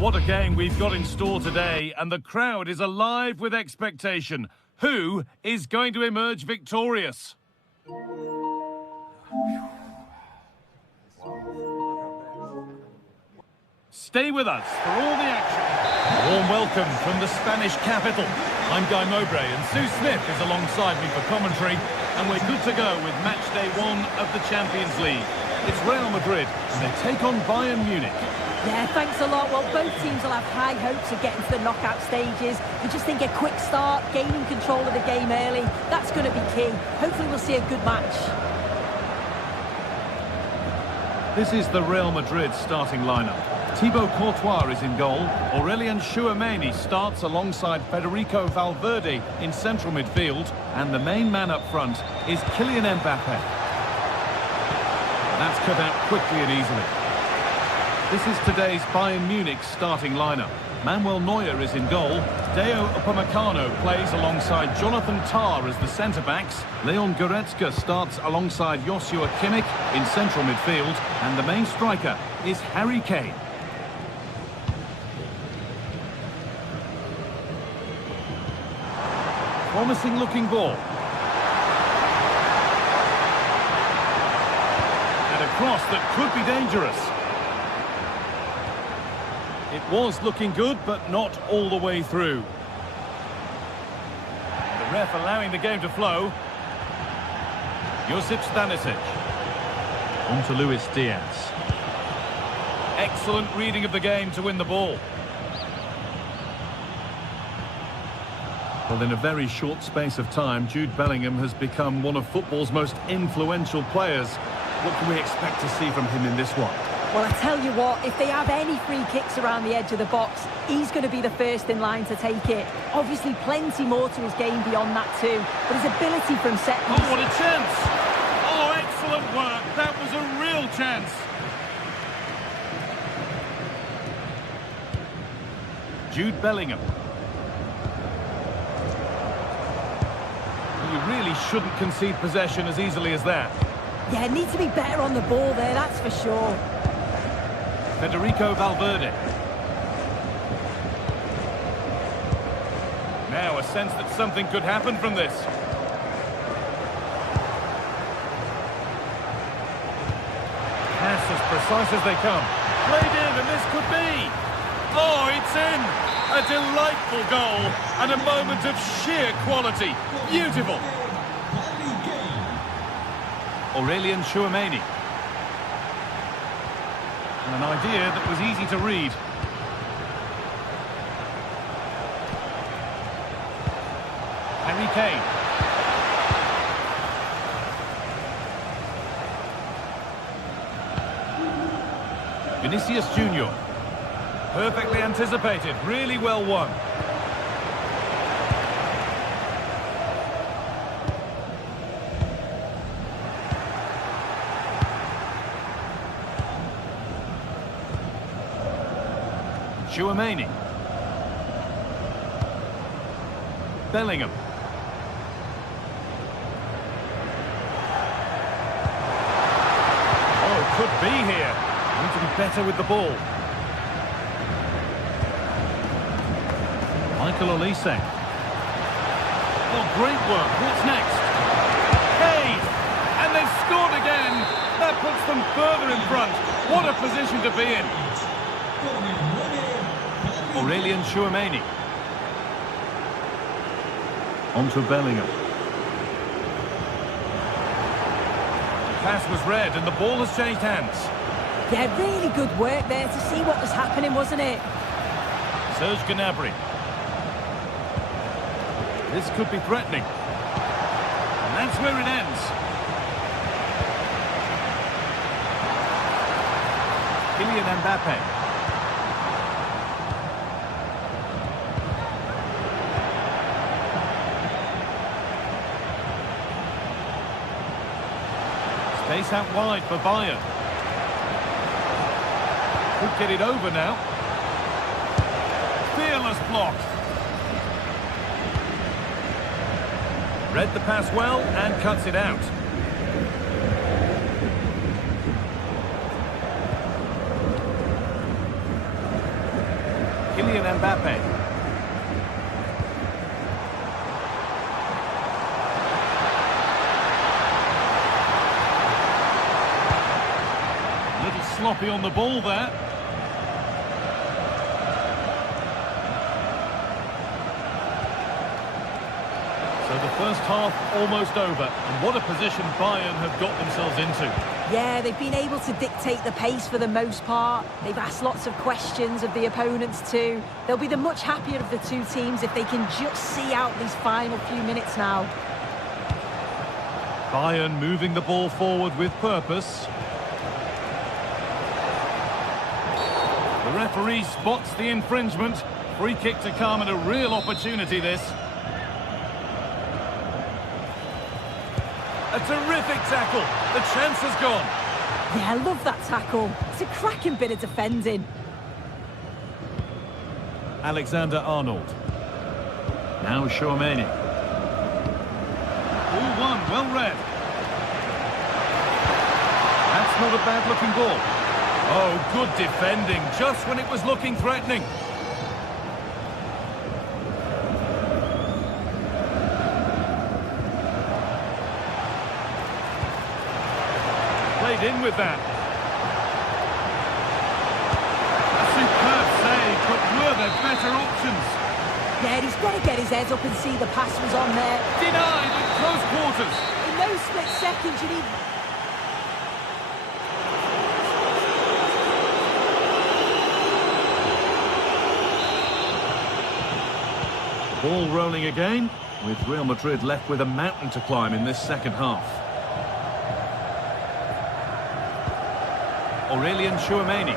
what a game we've got in store today, and the crowd is alive with expectation. Who is going to emerge victorious? Stay with us for all the action. A warm welcome from the Spanish capital. I'm Guy Mowbray, and Sue Smith is alongside me for commentary, and we're good to go with match day 1 of the Champions League. It's Real Madrid, and they take on Bayern Munich. Yeah, thanks a lot. Well, both teams will have high hopes of getting to the knockout stages. They just think a quick start, gaining control of the game early, that's going to be key. Hopefully we'll see a good match. This is the Real Madrid starting lineup. Thibaut Courtois is in goal. Aurélien Tchouameni starts alongside Federico Valverde in central midfield. And the main man up front is Kylian Mbappe. That's cut out quickly and easily. This is today's Bayern Munich starting lineup. Manuel Neuer is in goal. Deo Upamecano plays alongside Jonathan Tah as the centre-backs. Leon Goretzka starts alongside Joshua Kimmich in central midfield. And the main striker is Harry Kane. Promising looking ball. And a cross that could be dangerous. It was looking good, but not all the way through. The ref allowing the game to flow. Josip Stanisic. On to Luis Diaz. Excellent reading of the game to win the ball. Well, in a very short space of time, Jude Bellingham has become one of football's most influential players. What can we expect to see from him in this one? Well, I tell you what, if they have any free kicks around the edge of the box, he's going to be the first in line to take it. Obviously, plenty more to his game beyond that too, but his ability from set piece... Oh, what a chance! Oh, excellent work! That was a real chance! Jude Bellingham. You really shouldn't concede possession as easily as that. Yeah, needs to be better on the ball there, that's for sure. Federico Valverde. Now a sense that something could happen from this. Pass as precise as they come. Played in, and this could be. Oh, it's in. A delightful goal and a moment of sheer quality. Beautiful. Aurélien Tchouameni. And an idea that was easy to read. Harry Kane. Vinicius Junior. Perfectly anticipated, really well won. Tchouameni. Bellingham. Oh, could be here. Need to be better with the ball. Michael Olise. Oh, great work. What's next? Hey! And they've scored again. That puts them further in front. What a position to be in. Aurélien Tchouameni. On to Bellingham. Pass was read and the ball has changed hands. Yeah, really good work there to see what was happening, wasn't it? Serge Gnabry. This could be threatening. And that's where it ends. Kylian Mbappe. Space out wide for Bayern. Could get it over now. Fearless block. Read the pass well and cuts it out. Kylian Mbappe. A little sloppy on the ball there. So the first half almost over, and what a position Bayern have got themselves into. Yeah, they've been able to dictate the pace for the most part. They've asked lots of questions of the opponents too. They'll be the much happier of the two teams if they can just see out these final few minutes now. Bayern moving the ball forward with purpose. The referee spots the infringement. Free kick to come, and a real opportunity this. A terrific tackle. The chance has gone. Yeah, I love that tackle. It's a cracking bit of defending. Alexander-Arnold. Now Tchouaméni. All one, well read. That's not a bad-looking ball. Oh, good defending, just when it was looking threatening. Played in with that. A superb save, but were there better options? Yeah, he's got to get his head up and see the pass was on there. Denied at close quarters. In those split seconds, you need... Ball rolling again, with Real Madrid left with a mountain to climb in this second half. Aurelien Tchouaméni.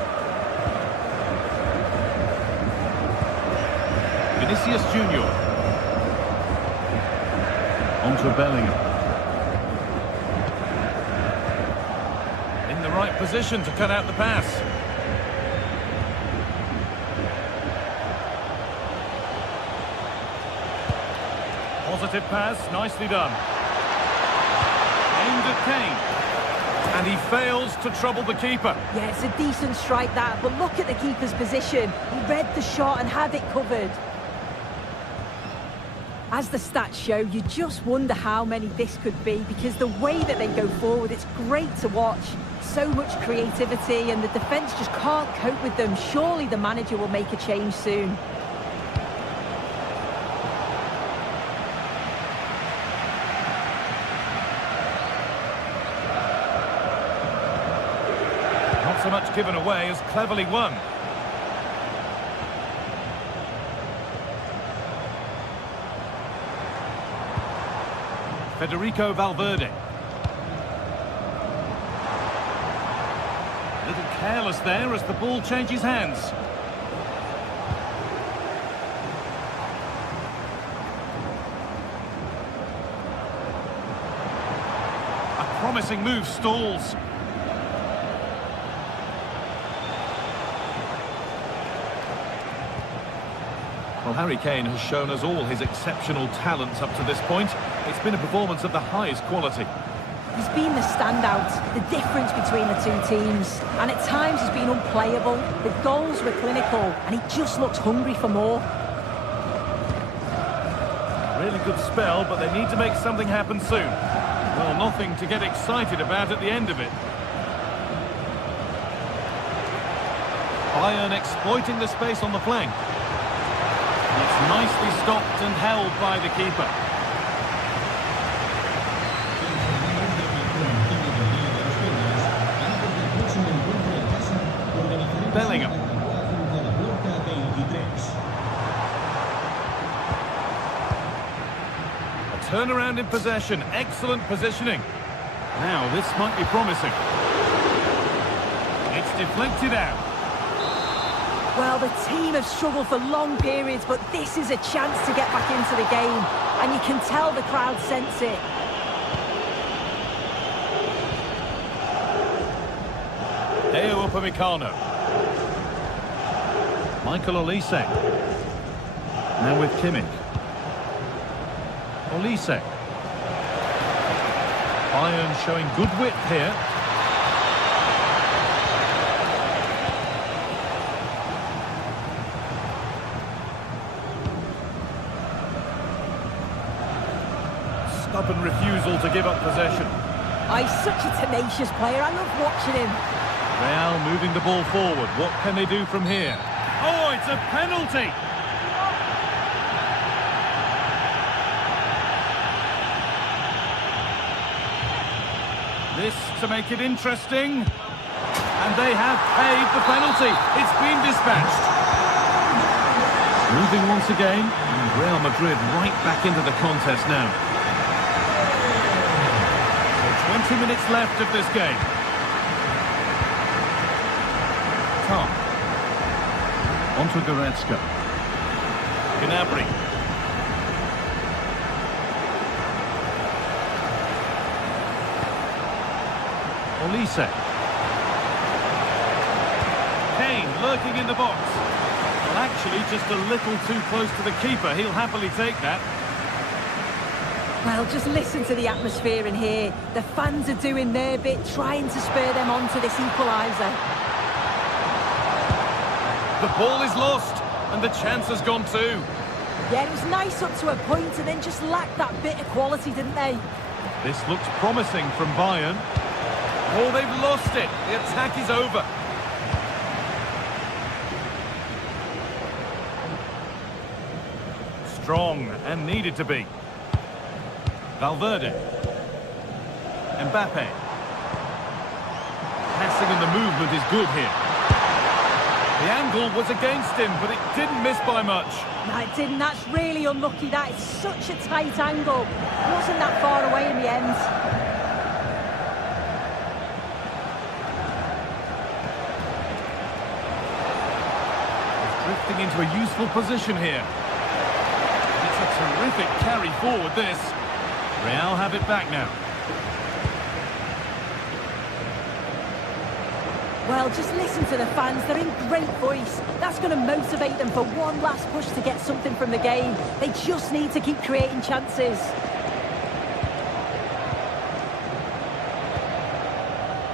Vinicius Junior. On to Bellingham. In the right position to cut out the pass. Positive pass, nicely done. Aimed at Kane. And he fails to trouble the keeper. Yeah, it's a decent strike that, but look at the keeper's position. He read the shot and had it covered. As the stats show, you just wonder how many this could be, because the way that they go forward, it's great to watch. So much creativity, and the defence just can't cope with them. Surely the manager will make a change soon. Not so much given away as cleverly won. Federico Valverde. A little careless there as the ball changes hands. A promising move stalls. Well, Harry Kane has shown us all his exceptional talents up to this point. It's been a performance of the highest quality. He's been the standout, the difference between the two teams. And at times he's been unplayable. The goals were clinical, and he just looks hungry for more. Really good spell, but they need to make something happen soon. Well, nothing to get excited about at the end of it. Bayern exploiting the space on the flank. It's nicely stopped and held by the keeper. Bellingham. A turnaround in possession. Excellent positioning. Now, this might be promising. It's deflected out. Well, the team have struggled for long periods, but this is a chance to get back into the game. And you can tell the crowd sense it. Deo Upamecano. Michael Olise. Now with Kimmich. Olise. Bayern showing good width here. stubborn refusal to give up possession. Oh, he's such a tenacious player. I love watching him. Real moving the ball forward. What can they do from here? Oh, it's a penalty! This to make it interesting. And they have paid the penalty. It's been dispatched. Moving once again. And Real Madrid right back into the contest now. So 20 minutes left of this game. Tom. On to Goretzka. Gnabry. Olise. Kane lurking in the box. Well, actually, just a little too close to the keeper. He'll happily take that. Well, just listen to the atmosphere in here. The fans are doing their bit, trying to spur them on to this equaliser. The ball is lost, and the chance has gone too. Yeah, it was nice up to a point, and then just lacked that bit of quality, didn't they? This looks promising from Bayern. Oh, they've lost it. The attack is over. Strong and needed to be. Valverde. Mbappe. Passing and the movement is good here. The angle was against him, but it didn't miss by much. No, it didn't. That's really unlucky. That is such a tight angle. It wasn't that far away in the end. Drifting into a useful position here. It's a terrific carry forward, this. Real have it back now. Well, just listen to the fans. They're in great voice. That's going to motivate them for one last push to get something from the game. They just need to keep creating chances.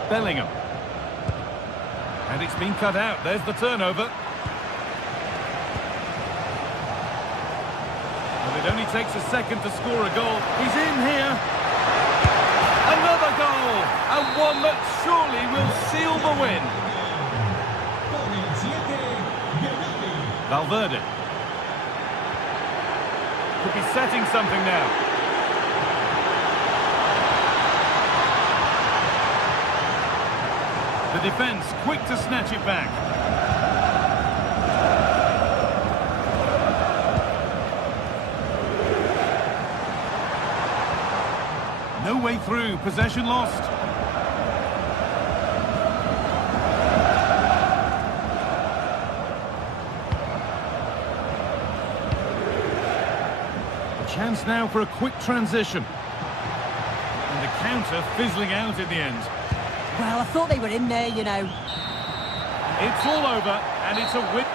Bellingham. And it's been cut out. There's the turnover. It only takes a second to score a goal. He's in here. Another goal. And one that surely will seal the win. Valverde. Could be setting something now. The defence quick to snatch it back. No way through, possession lost. A chance now for a quick transition. And the counter fizzling out in the end. Well, I thought they were in there, you know. It's all over, and it's a win.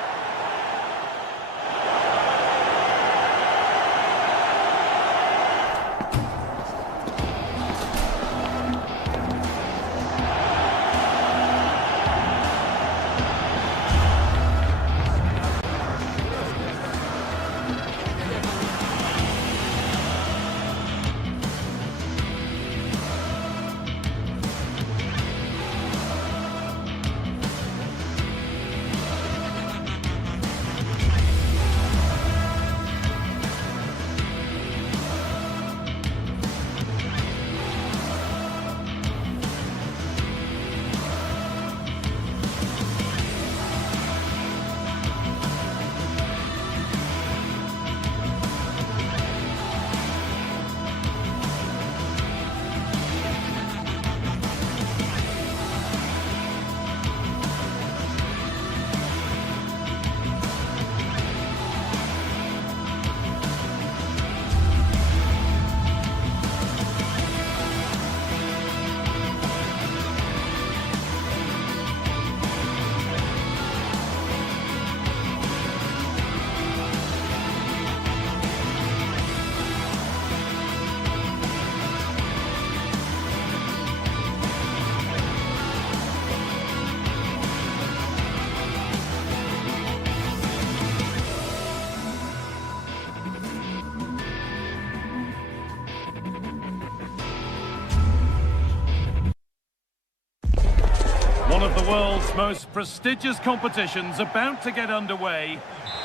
the world's most prestigious competitions about to get underway.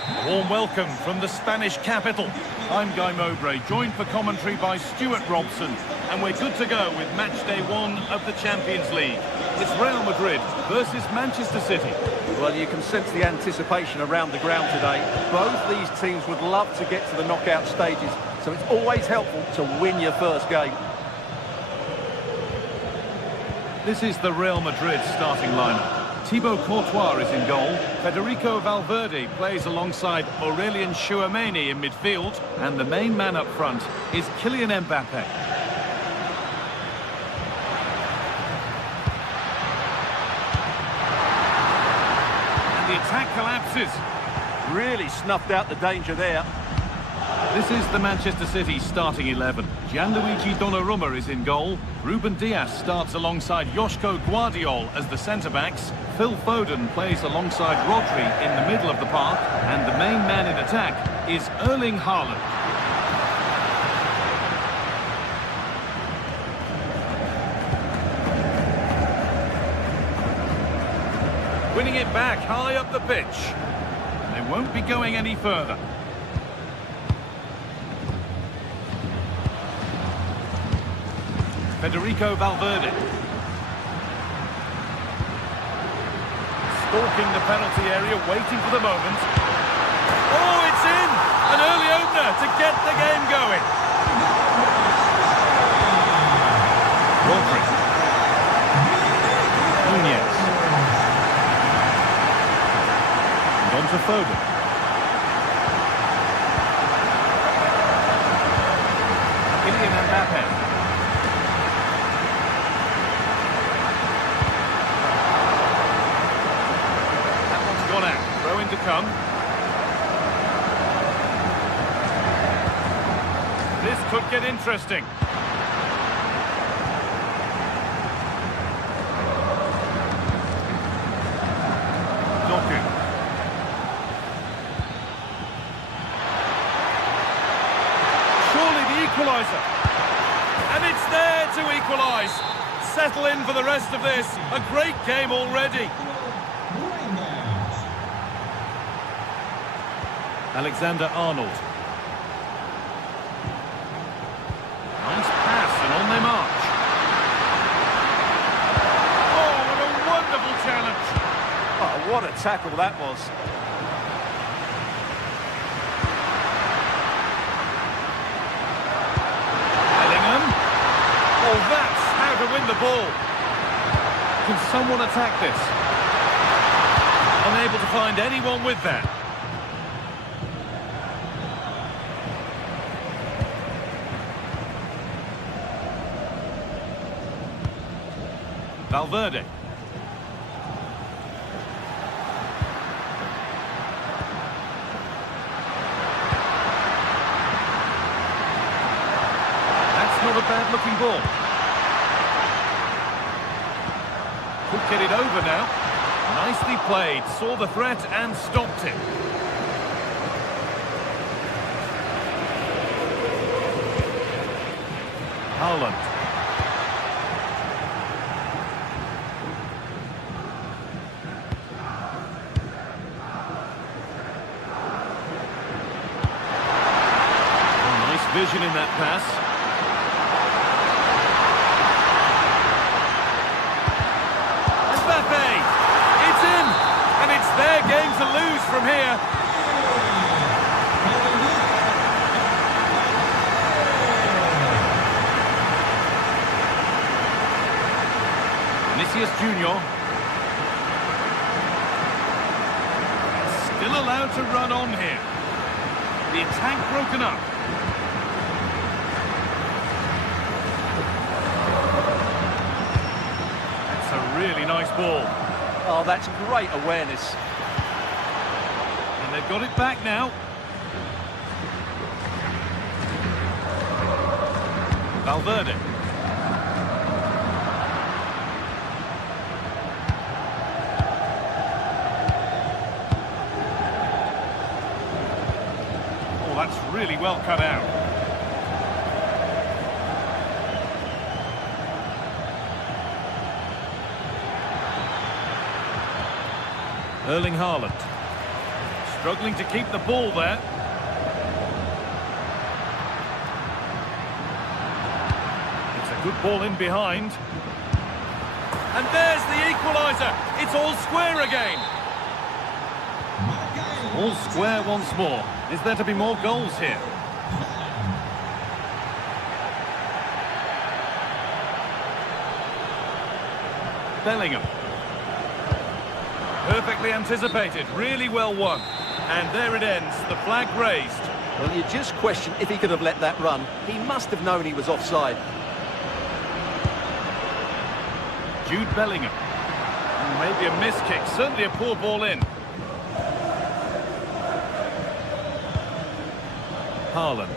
A warm welcome from the Spanish capital. I'm Guy Mowbray, joined for commentary by Stuart Robson, and we're good to go with match day 1 of the Champions League. It's Real Madrid versus Manchester City. Well, you can sense the anticipation around the ground today. Both these teams would love to get to the knockout stages, so it's always helpful to win your first game. This is the Real Madrid starting lineup. Thibaut Courtois is in goal. Federico Valverde plays alongside Aurelien Tchouameni in midfield. And the main man up front is Kylian Mbappe. And the attack collapses. Really snuffed out the danger there. This is the Manchester City starting 11. Gianluigi Donnarumma is in goal. Ruben Dias starts alongside Joško Guardiol as the centre-backs. Phil Foden plays alongside Rodri in the middle of the park. And the main man in attack is Erling Haaland. Winning it back high up the pitch. They won't be going any further. Federico Valverde. Stalking the penalty area, waiting for the moment. Oh, it's in! An early opener to get the game going. Rodri. Nunez. And on to Foden. Kylian Mbappe. Throw in to come. This could get interesting. Doku. Surely the equaliser. And it's there to equalise. Settle in for the rest of this. A great game already. Alexander-Arnold. Nice pass, and on they march. Oh, what a wonderful challenge. Oh, what a tackle that was. Bellingham. Oh, that's how to win the ball. Can someone attack this? Unable to find anyone with that. Valverde. That's not a bad-looking ball. Could get it over now. Nicely played. Saw the threat and stopped it. Haaland. Vision in that pass. Mbappe! It's in! And it's their game to lose from here. Vinicius Junior. Still allowed to run on here. The attack broken up. Really nice ball. Oh, that's great awareness. And they've got it back now. Valverde. Oh, that's really well cut out. Erling Haaland. Struggling to keep the ball there. It's a good ball in behind. And there's the equaliser. It's all square again. All square once more. Is there to be more goals here? Bellingham. Perfectly anticipated, really well won. And there it ends, the flag raised. Well, you just question if he could have let that run. He must have known he was offside. Jude Bellingham. Maybe a miss kick, certainly a poor ball in. Haaland.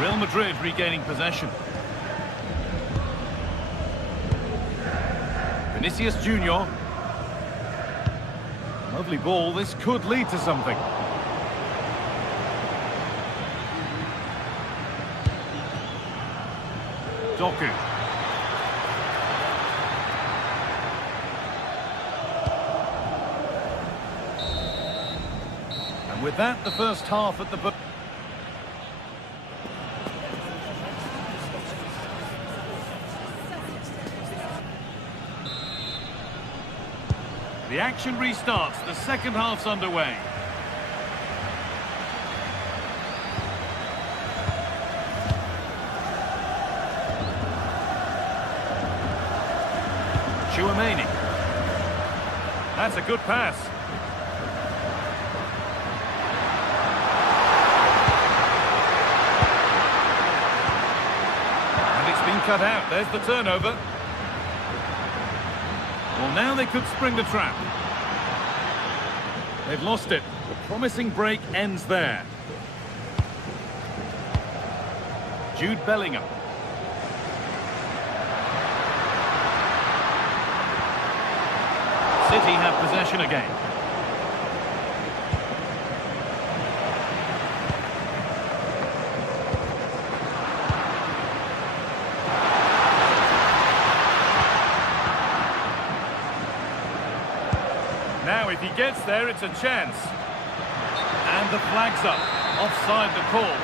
Real Madrid regaining possession. Vinicius Junior. Lovely ball, this could lead to something. Doku. And with that, the first half at the book. The action restarts, the second half's underway. Chouameni. That's a good pass. And it's been cut out, there's the turnover. Well, now they could spring the trap. They've lost it. The promising break ends there. Jude Bellingham. City have possession again. Now, if he gets there, it's a chance. And the flag's up. Offside the call.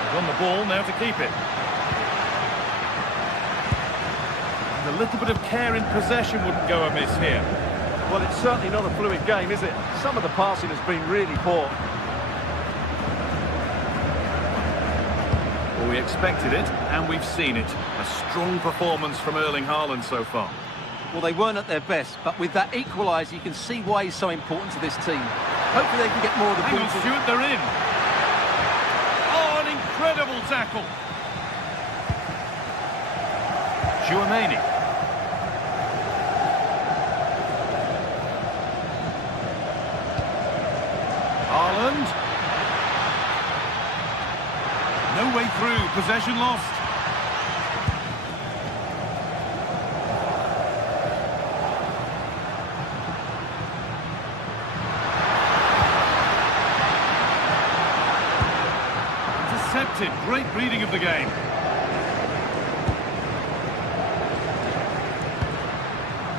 They've won the ball, now to keep it. And a little bit of care in possession wouldn't go amiss here. Well, it's certainly not a fluid game, is it? Some of the passing has been really poor. Well, we expected it, and we've seen it. A strong performance from Erling Haaland so far. Well, they weren't at their best, but with that equaliser, you can see why he's so important to this team. Hopefully they can get more of the Hang ball. on, Stuart, they're in. Oh, an incredible tackle. Chouameni. Haaland. No way through, possession lost. Intercepted, great reading of the game.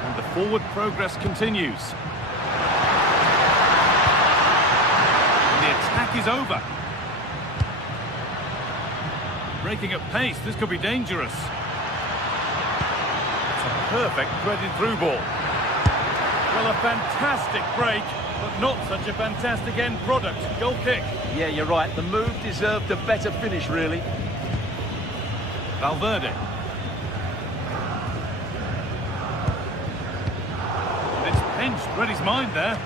And the forward progress continues. And the attack is over. Breaking at pace, this could be dangerous. It's a perfect threaded through ball. Well, a fantastic break, but not such a fantastic end product. Goal kick. Yeah, you're right. The move deserved a better finish, really. Valverde. And it's pinched, read his mind there.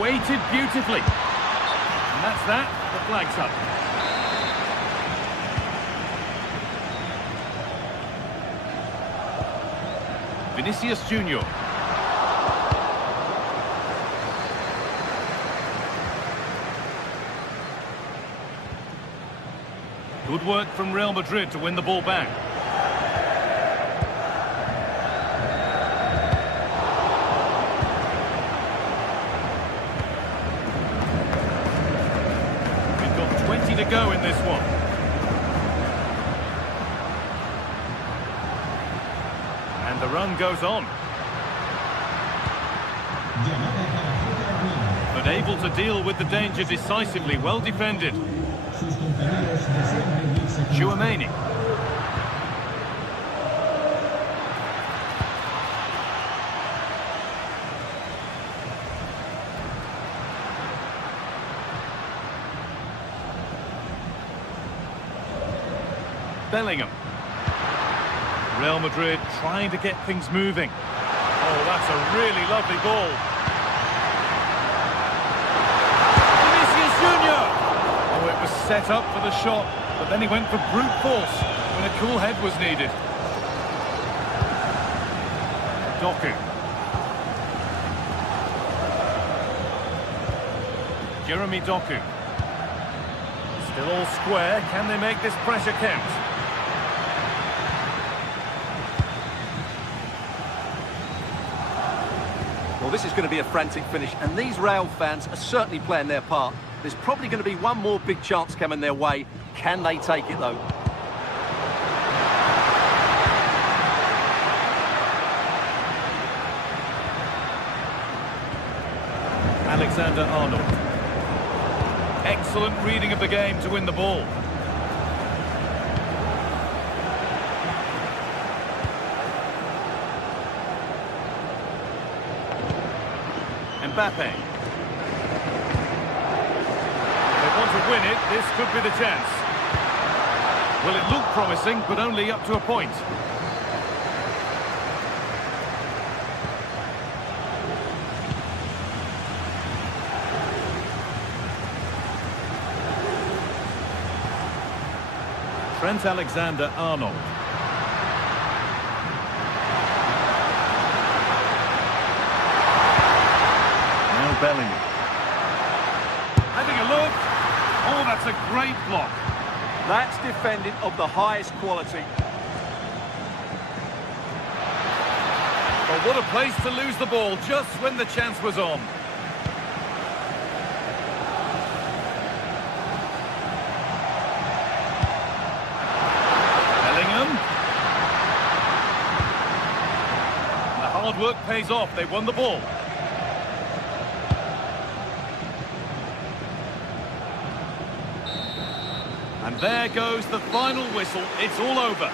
Weighted beautifully. And that's that, the flag's up. Vinicius Junior. Good work from Real Madrid to win the ball back. We've got 20 to go in this one. And the run goes on. But able to deal with the danger decisively, well defended. Chouameni. Bellingham. Real Madrid trying to get things moving. Oh, that's a really lovely ball. Vinicius Junior. Oh, it was set up for the shot, but then he went for brute force when a cool head was needed. Doku. Jeremy Doku. Still all square. Can they make this pressure count? Well, this is going to be a frantic finish, and these Real fans are certainly playing their part. There's probably going to be one more big chance coming their way. Can they take it, though? Alexander-Arnold. Excellent reading of the game to win the ball. Mbappe. They want to win it, this could be the chance. Well, it looked promising, but only up to a point. Trent Alexander-Arnold. Now Bellingham. Having a look. Oh, that's a great block. That's defending of the highest quality. But what a place to lose the ball just when the chance was on. Hard work pays off. They won the ball. And there goes the final whistle. It's all over.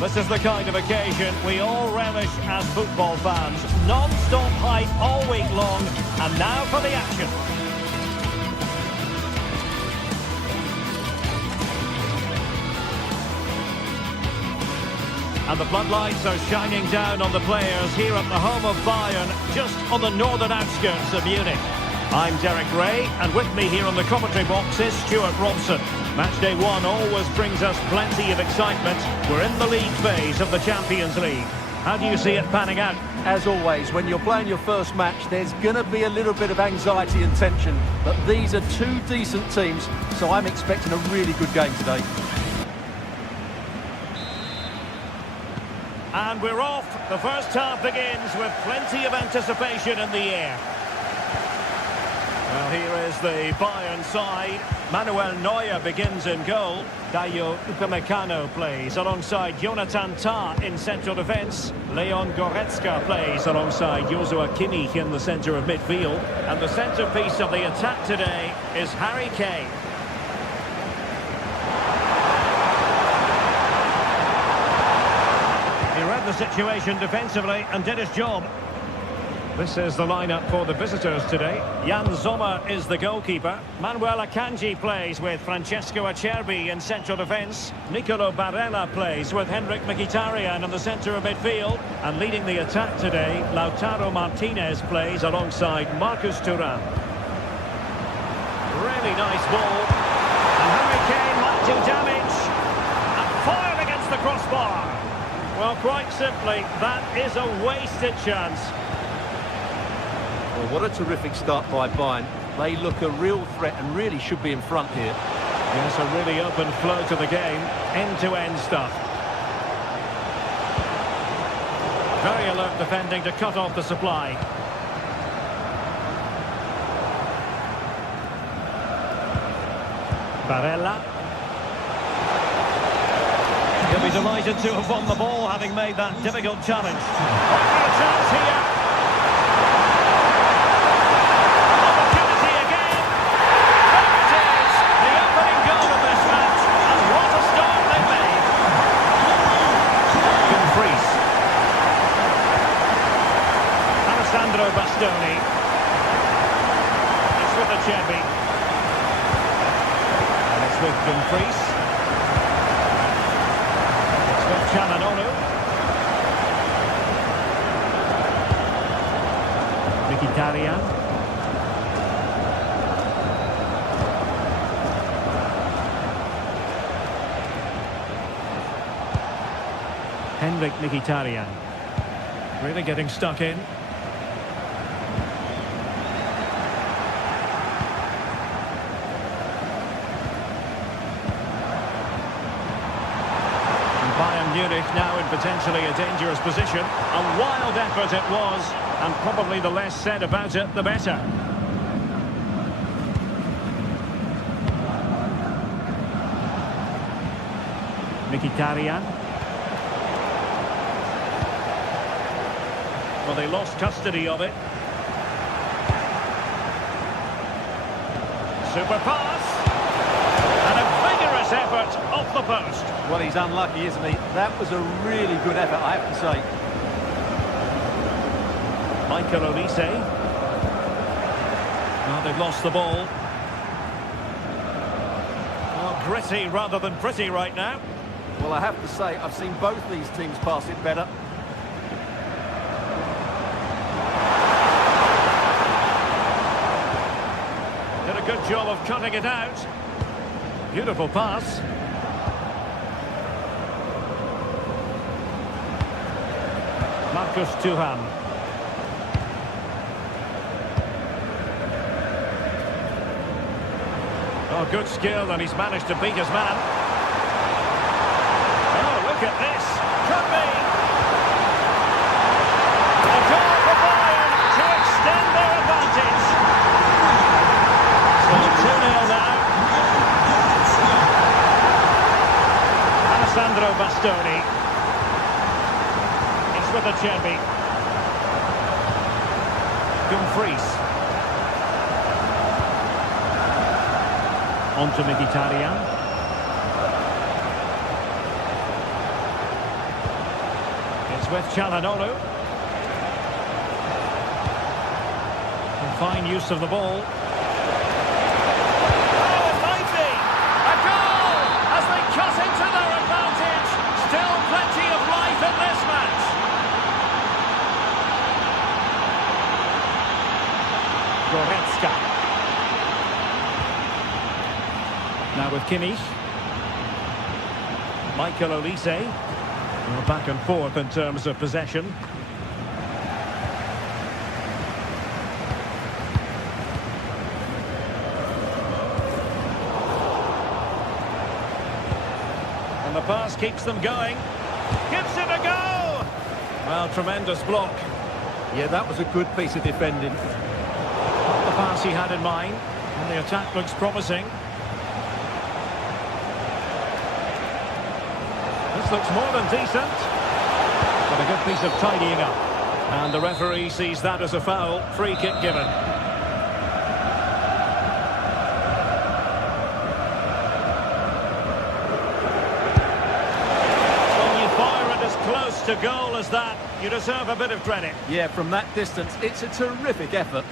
This is the kind of occasion we all relish as football fans. Non-stop hype all week long, and now for the action. And the floodlights are shining down on the players here at the home of Bayern, just on the northern outskirts of Munich. I'm Derek Ray, and with me here on the commentary box is Stuart Robson. Matchday 1 always brings us plenty of excitement. We're in the league phase of the Champions League. How do you see it panning out? As always, when you're playing your first match, there's going to be a little bit of anxiety and tension. But these are two decent teams, so I'm expecting a really good game today. And we're off. The first half begins with plenty of anticipation in the air. Well, here is the Bayern side. Manuel Neuer begins in goal. Dayo Upamecano plays alongside Jonathan Tah in central defence. Leon Goretzka plays alongside Joshua Kimmich in the centre of midfield. And the centrepiece of the attack today is Harry Kane. He read the situation defensively and did his job. This is the lineup for the visitors today. Jan Sommer is the goalkeeper. Manuel Akanji plays with Francesco Acerbi in central defence. Nicolo Barella plays with Henrik Mkhitaryan in the centre of midfield. And leading the attack today, Lautaro Martinez plays alongside Marcus Thuram. Really nice ball. And Harry Kane might do damage. And fired against the crossbar. Well, quite simply, that is a wasted chance. Well, what a terrific start by Bayern. They look a real threat and really should be in front here. Yes, a really open flow to the game. End-to-end stuff. Very alert defending to cut off the supply. Barella. He'll be delighted to have won the ball, having made that difficult challenge. Might be a chance here. Opportunity again. There it is. The opening goal of this match. And what a start they made. Dumfries. Alessandro Bastoni. It's with Acerbi. And it's with Dumfries. Çalhanoğlu. Mkhitaryan. Henrik Mkhitaryan. Really getting stuck in. Bayern Munich now in potentially a dangerous position. A wild effort it was, and probably the less said about it, the better. Mkhitaryan. Well, they lost custody of it. Super pass. And a vigorous effort off the post. Well, he's unlucky, isn't he? That was a really good effort, I have to say. Michael Olise. Well, they've lost the ball. Oh, gritty rather than pretty right now. Well, I have to say, I've seen both these teams pass it better. Did a good job of cutting it out. Beautiful pass. Marcus Thuram. Oh, good skill, and he's managed to beat his man. Oh, look at this. Could be. A goal for Bayern to extend their advantage. So 2-0 now. Alessandro Bastoni. It's with Acerbi. Dumfries. On to Mkhitaryan. It's with Çalhanoğlu. Fine use of the ball. Oh, it might be! A goal! As they cut into their advantage. Still plenty of life in this match. Goretzka. Now with Kimmich. Michael Olise. Well, back and forth in terms of possession. And the pass keeps them going. Gives it a go! Well, tremendous block. Yeah, that was a good piece of defending. Not the pass he had in mind. And the attack looks promising. This looks more than decent. But a good piece of tidying up. And the referee sees that as a foul. Free kick given. When you fire it as close to goal as that, you deserve a bit of credit. Yeah, from that distance, it's a terrific effort.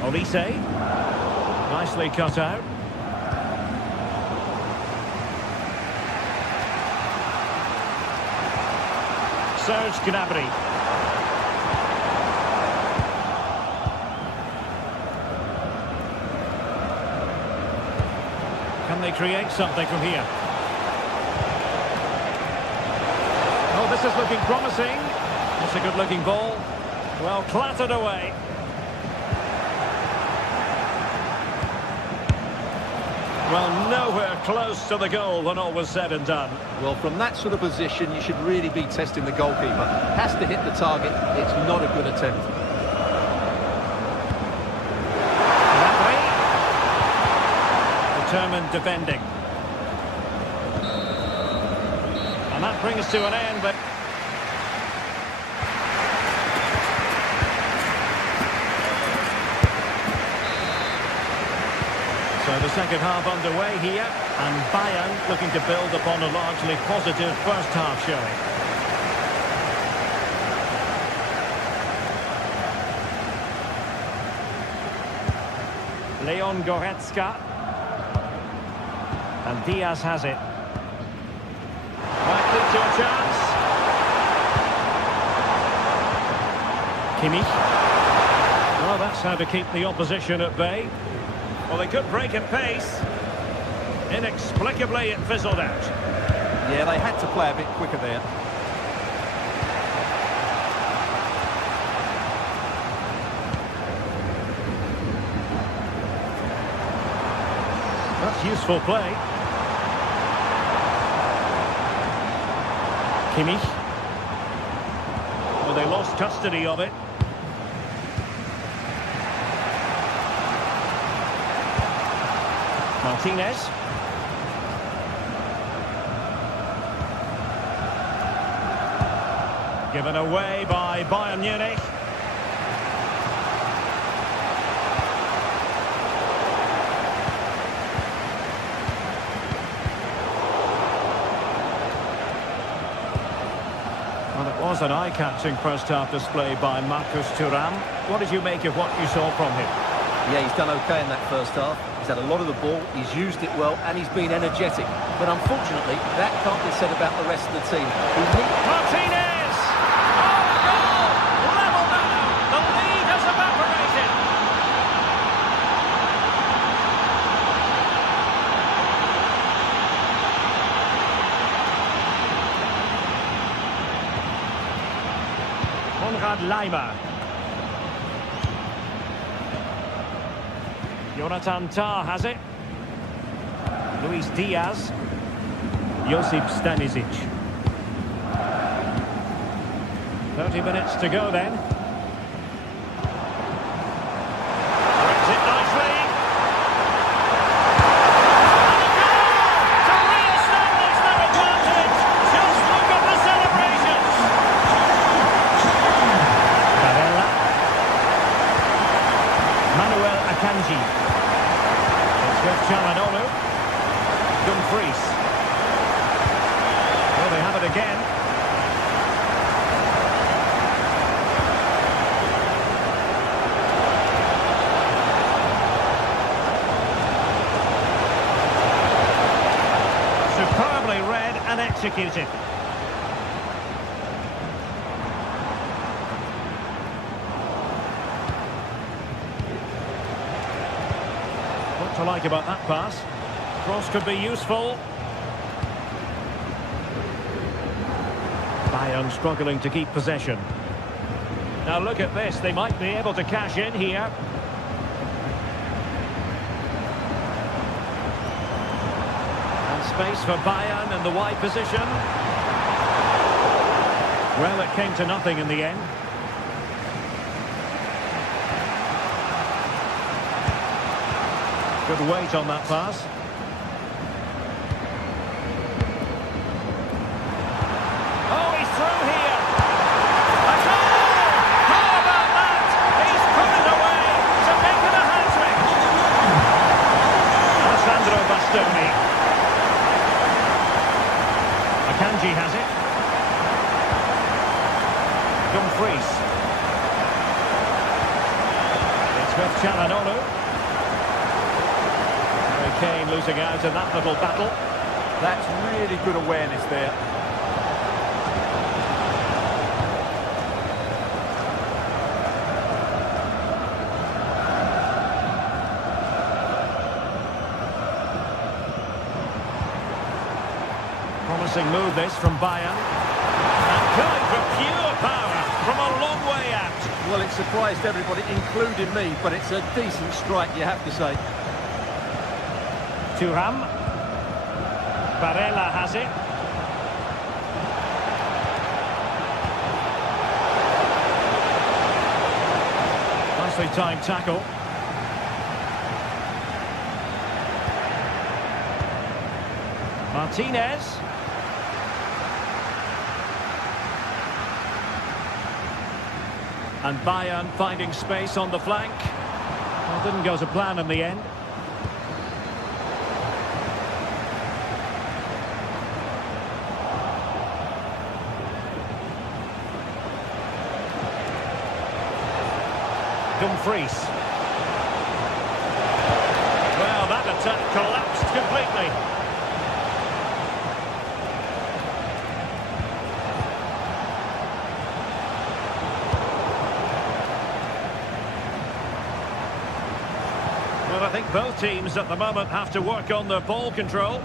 Olise. Nicely cut out. Serge Gnabry. Can they create something from here? Oh, this is looking promising. It's a good-looking ball. Well, clattered away. Well, nowhere close to the goal when all was said and done. Well, from that sort of position, you should really be testing the goalkeeper. Has to hit the target. It's not a good attempt. Determined defending. And that brings to an end, but... So the second half underway here, and Bayern looking to build upon a largely positive first half showing. Leon Goretzka. And Diaz has it. Likely to a chance. Kimmich. Well, that's how to keep the opposition at bay. Well, they could break at pace. Inexplicably, it fizzled out. Yeah, they had to play a bit quicker there. That's useful play. Kimmich. Well, they lost custody of it. Martinez. Given away by Bayern Munich. Well, it was an eye-catching first-half display by Marcus Thuram. What did you make of what you saw from him? Yeah, he's done okay in that first half. He's had a lot of the ball, he's used it well, and he's been energetic. But unfortunately, that can't be said about the rest of the team. Martinez! Oh, goal! Level now! The lead has evaporated! Konrad Laimer. Jonathan Tah has it. Luis Diaz. Josip Stanisic. 30 minutes to go then. Brings it nicely. And a goal to re-establish their advantage. Just look at the celebrations. Barella. Manuel Akanji. With Çalhanoğlu. Dumfries. Well, they have it again. Superbly read and executed. What to like about that pass? Cross could be useful. Bayern struggling to keep possession. Now look at this, they might be able to cash in here. And space for Bayern in the wide position. Well, it came to nothing in the end. Good weight on that pass. Oh, he's through here. A goal! How about that? He's put it away to make it a hat-trick. Alessandro Bastoni. Akanji has it. Dumfries. It's with Çalhanoğlu. Kane losing out in that little battle. That's really good awareness there. Promising move this from Bayern. And going for pure power from a long way out. Well, it surprised everybody, including me, but it's a decent strike, you have to say. Thuram. Barella has it. Nicely timed tackle. Martinez. And Bayern finding space on the flank. Well, didn't go to plan in the end. Dumfries. Well, that attack collapsed completely. Well, I think both teams at the moment have to work on their ball control.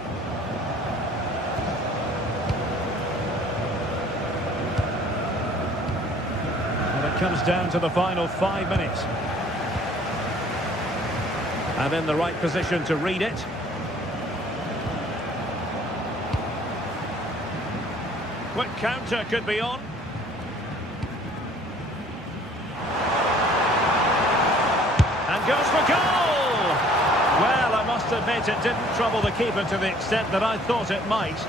Comes down to the final 5 minutes. And in the right position to read it. Quick counter could be on. And goes for goal! Well, I must admit it didn't trouble the keeper to the extent that I thought it might.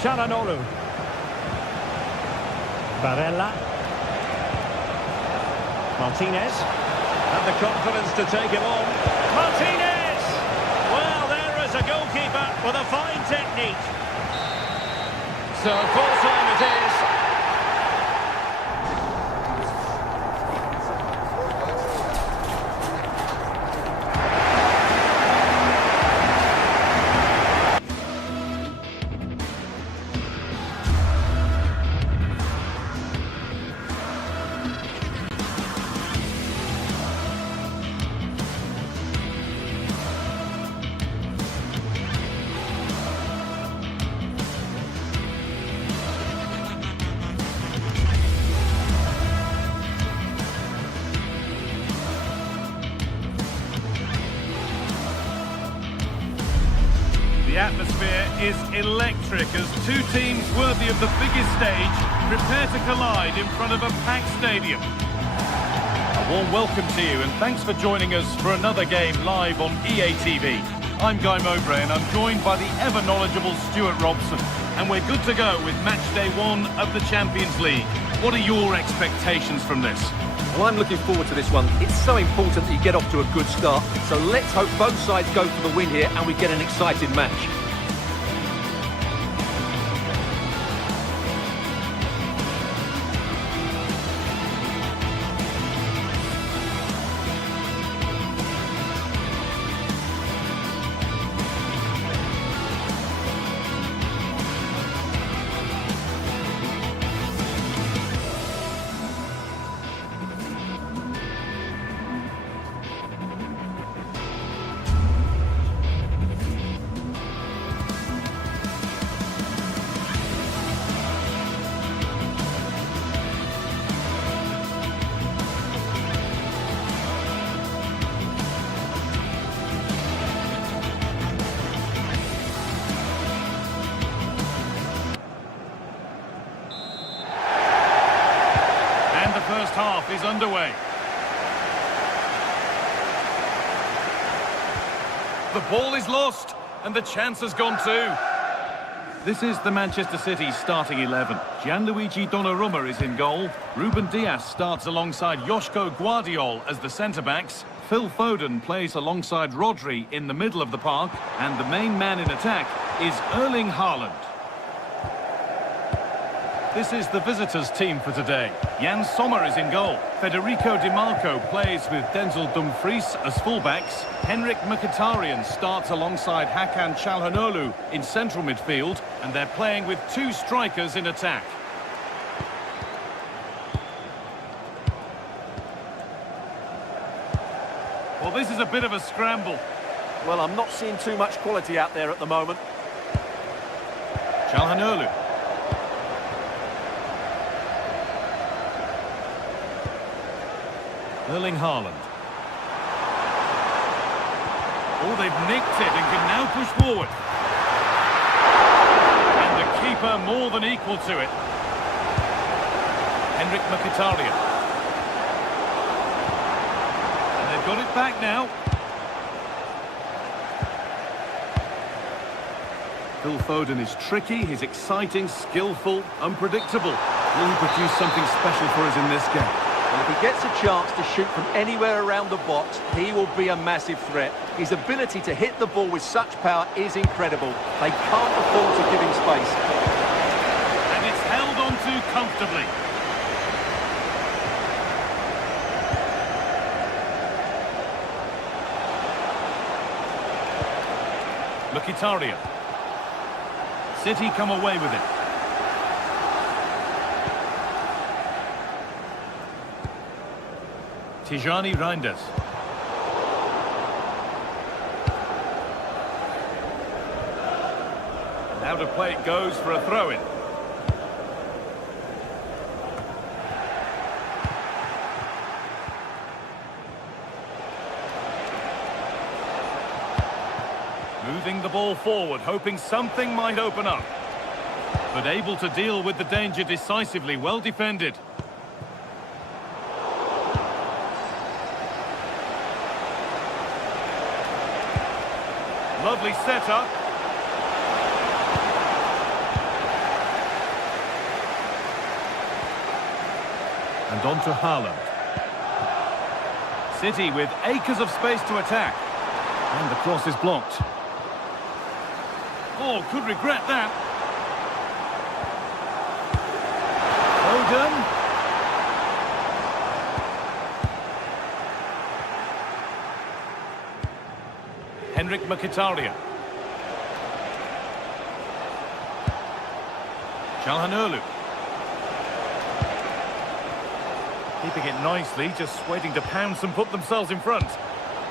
Çalhanoğlu. Barella. Martinez had the confidence to take him on. Martinez! Well, there is a goalkeeper with a fine technique. So full time it is. The atmosphere is electric as two teams worthy of the biggest stage prepare to collide in front of a packed stadium. A warm welcome to you and thanks for joining us for another game live on EA TV. I'm Guy Mowbray and I'm joined by the ever-knowledgeable Stuart Robson. And we're good to go with match day 1 of the Champions League. What are your expectations from this? Well, I'm looking forward to this one. It's so important that you get off to a good start. So let's hope both sides go for the win here and we get an exciting match. is underway. The ball is lost, and the chance has gone too. This is the Manchester City starting 11. Gianluigi Donnarumma is in goal. Ruben Dias starts alongside Joško Guardiol as the centre-backs. Phil Foden plays alongside Rodri in the middle of the park. And the main man in attack is Erling Haaland. This is the visitors' team for today. Jan Sommer is in goal. Federico Di Marco plays with Denzel Dumfries as fullbacks. Henrik Mkhitaryan starts alongside Hakan Çalhanoğlu in central midfield, and they're playing with two strikers in attack. Well, this is a bit of a scramble. Well, I'm not seeing too much quality out there at the moment. Çalhanoğlu. Erling Haaland. Oh, they've nicked it and can now push forward. And the keeper more than equal to it. Henrik Mkhitaryan. And they've got it back now. Phil Foden is tricky, he's exciting, skillful, unpredictable. Will he produce something special for us in this game? And if he gets a chance to shoot from anywhere around the box, he will be a massive threat. His ability to hit the ball with such power is incredible. They can't afford to give him space. And it's held on to comfortably. Mkhitaryan. City come away with it. Tijani Reinders. And out of play it goes for a throw-in. Moving the ball forward, hoping something might open up. But able to deal with the danger decisively, well defended. Lovely setup. And on to Haaland. City with acres of space to attack. And the cross is blocked. Oh, could regret that. Foden. Henrik Mkhitaryan. Çalhanoğlu. Keeping it nicely, just waiting to pounce and put themselves in front.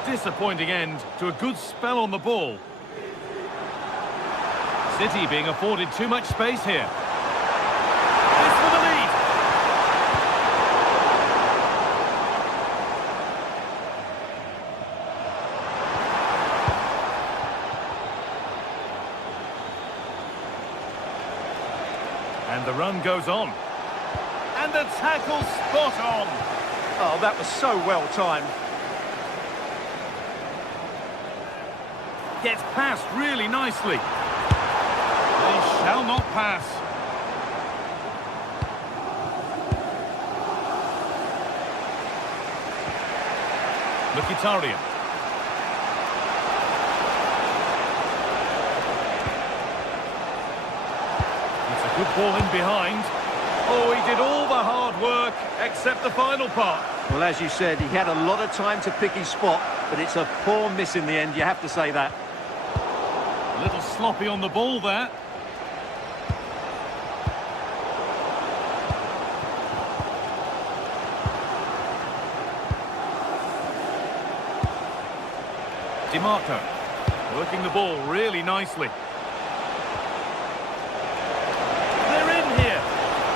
Disappointing end to a good spell on the ball. City being afforded too much space here. This for the lead. And the run goes on. And the tackle spot on. Oh, that was so well timed. Gets past really nicely. They shall not pass. Mkhitaryan. It's a good ball in behind. Oh, he did all the hard work, except the final part. Well, as you said, he had a lot of time to pick his spot, but it's a poor miss in the end, you have to say that. A little sloppy on the ball there. Di Marco, working the ball really nicely. They're in here.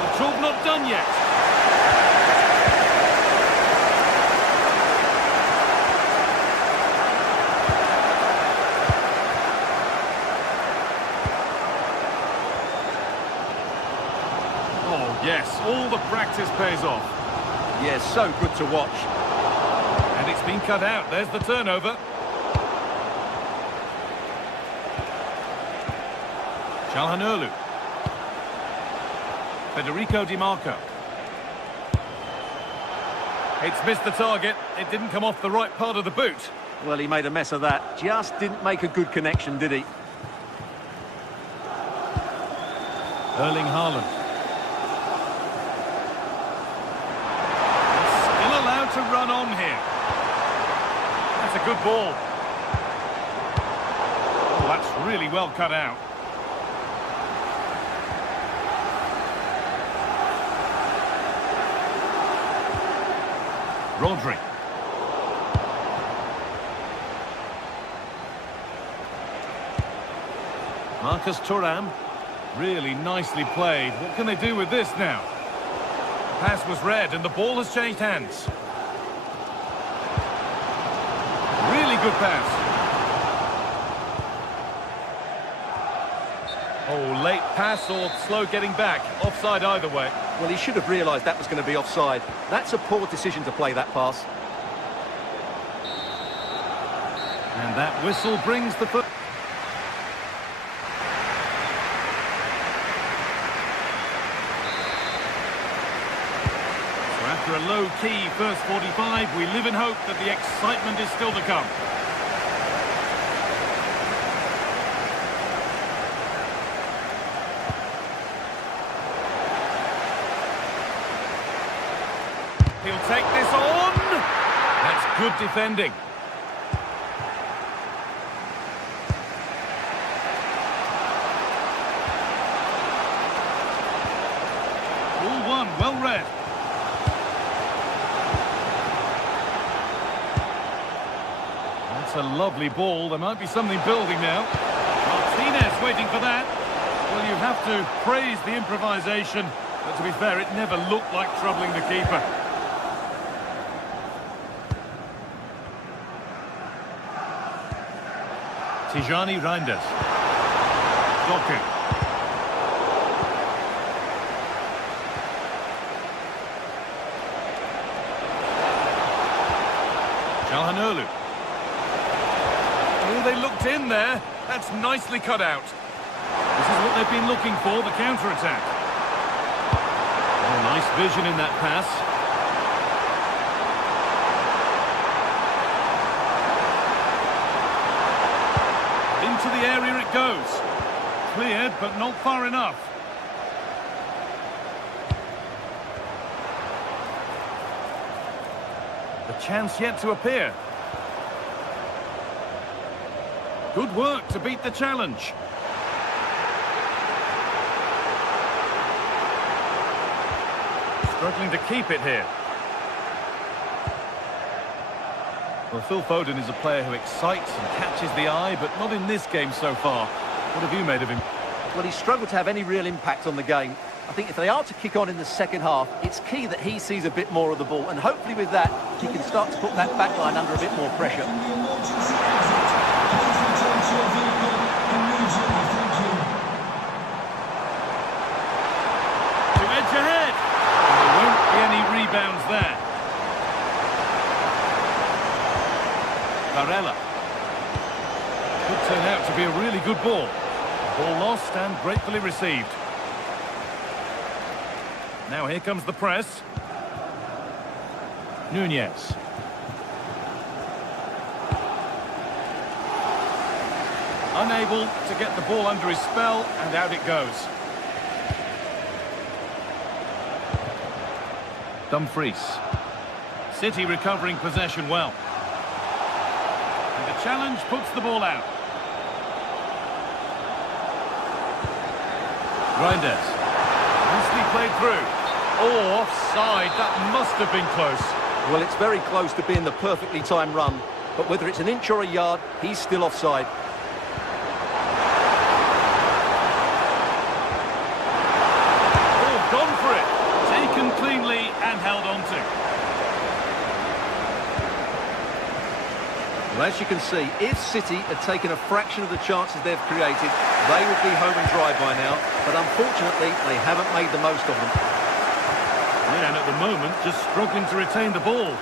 The job not done yet. Oh, yes, all the practice pays off. Yeah, so good to watch. And it's been cut out. There's the turnover. Calhanoglu. Federico Di Marco. It's missed the target. It didn't come off the right part of the boot. Well, he made a mess of that. Just didn't make a good connection, did he? Erling Haaland. Still allowed to run on here. That's a good ball. Oh, that's really well cut out. Rodri. Marcus Thuram. Really nicely played. What can they do with this now? The pass was read and the ball has changed hands. Really good pass. Oh, late pass or slow getting back. Offside either way. Well, he should have realised that was going to be offside. That's a poor decision to play that pass. And that whistle brings the foot. So after a low-key first 45, we live in hope that the excitement is still to come. He'll take this on. That's good defending. Ball one, well read. That's a lovely ball. There might be something building now. Martinez waiting for that. Well, you have to praise the improvisation. But to be fair, it never looked like troubling the keeper. Tijani Reinders. Doku. Calhanoglu. Oh, they looked in there. That's nicely cut out. This is what they've been looking for, the counter-attack. Oh, nice vision in that pass. Into the area it goes. Cleared, but not far enough. The chance yet to appear. Good work to beat the challenge. Struggling to keep it here. Well, Phil Foden is a player who excites and catches the eye, but not in this game so far. What have you made of him? Well, he struggled to have any real impact on the game. I think if they are to kick on in the second half, it's key that he sees a bit more of the ball, and hopefully with that, he can start to put that back line under a bit more pressure. To edge ahead. And there won't be any rebounds there. Varela. Could turn out to be a really good ball. Ball lost and gratefully received. Now here comes the press. Nunez. Unable to get the ball under his spell, and out it goes. Dumfries. City recovering possession well. And the challenge puts the ball out. Reinders. Nicely played through. Oh, offside. That must have been close. Well, it's very close to being the perfectly timed run, but whether it's an inch or a yard, he's still offside. Oh, gone for it. Taken cleanly and held on to. Well, as you can see, if City had taken a fraction of the chances they've created, they would be home and dry by now, but unfortunately, they haven't made the most of them. Yeah, and at the moment just struggling to retain the ball.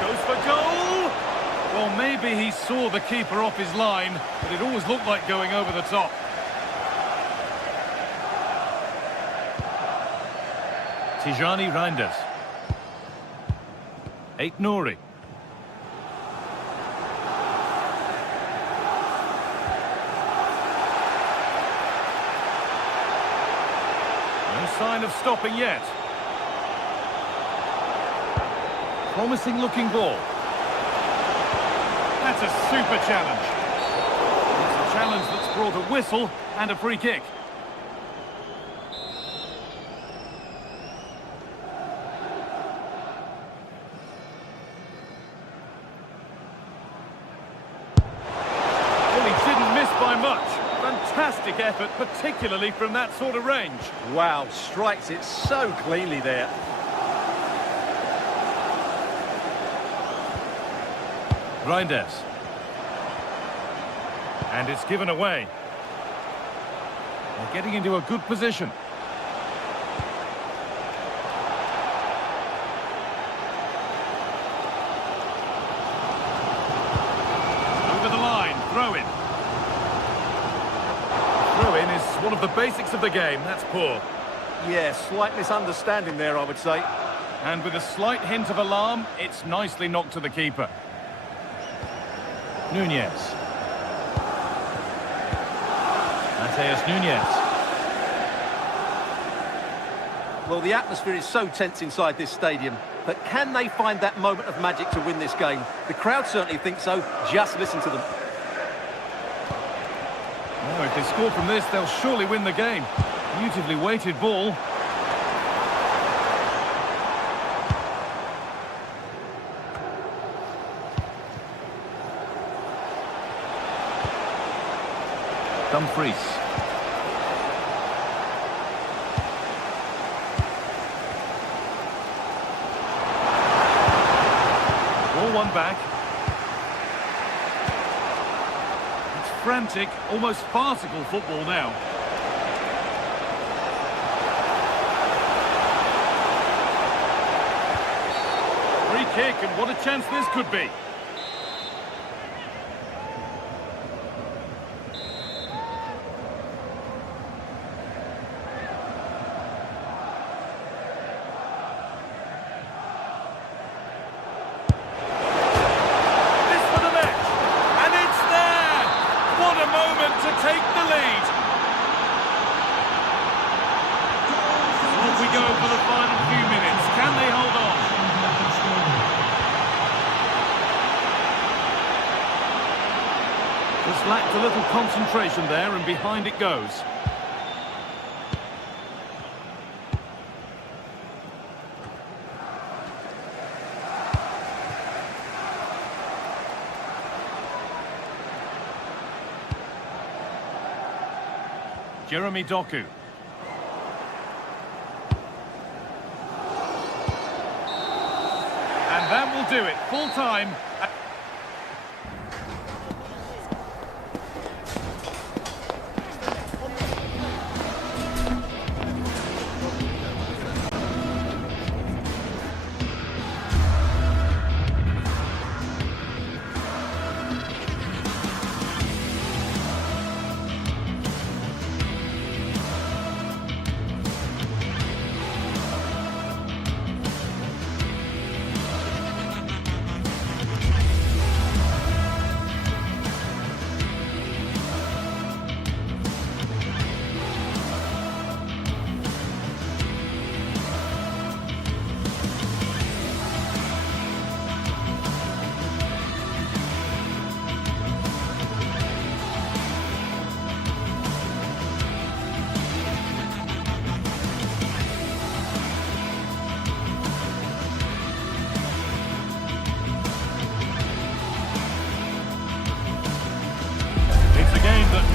Goes for goal! Well, maybe he saw the keeper off his line, but it always looked like going over the top. Tijani Reinders. Ait Nouri. No sign of stopping yet. Promising looking ball. That's a super challenge. It's a challenge that's brought a whistle and a free kick. By much. Fantastic effort, particularly from that sort of range. Wow, strikes it so cleanly there. Reinders. And it's given away. They're getting into a good position. Over the line, throw in. Throw-in is one of the basics of the game. That's poor. Yeah, slight misunderstanding there, I would say. And with a slight hint of alarm, it's nicely knocked to the keeper. Nunez. Mateus Nunez. Well, the atmosphere is so tense inside this stadium, but can they find that moment of magic to win this game? The crowd certainly think so. Just listen to them. Oh, if they score from this, they'll surely win the game. Beautifully weighted ball. Dumfries. Ball one back. Frantic, almost farcical football now. Free kick, and what a chance this could be. Take the lead. Off we go for the final few minutes. Can they hold on? Just lacked a little concentration there, and behind it goes. Jeremy Doku. And that will do it. Full time.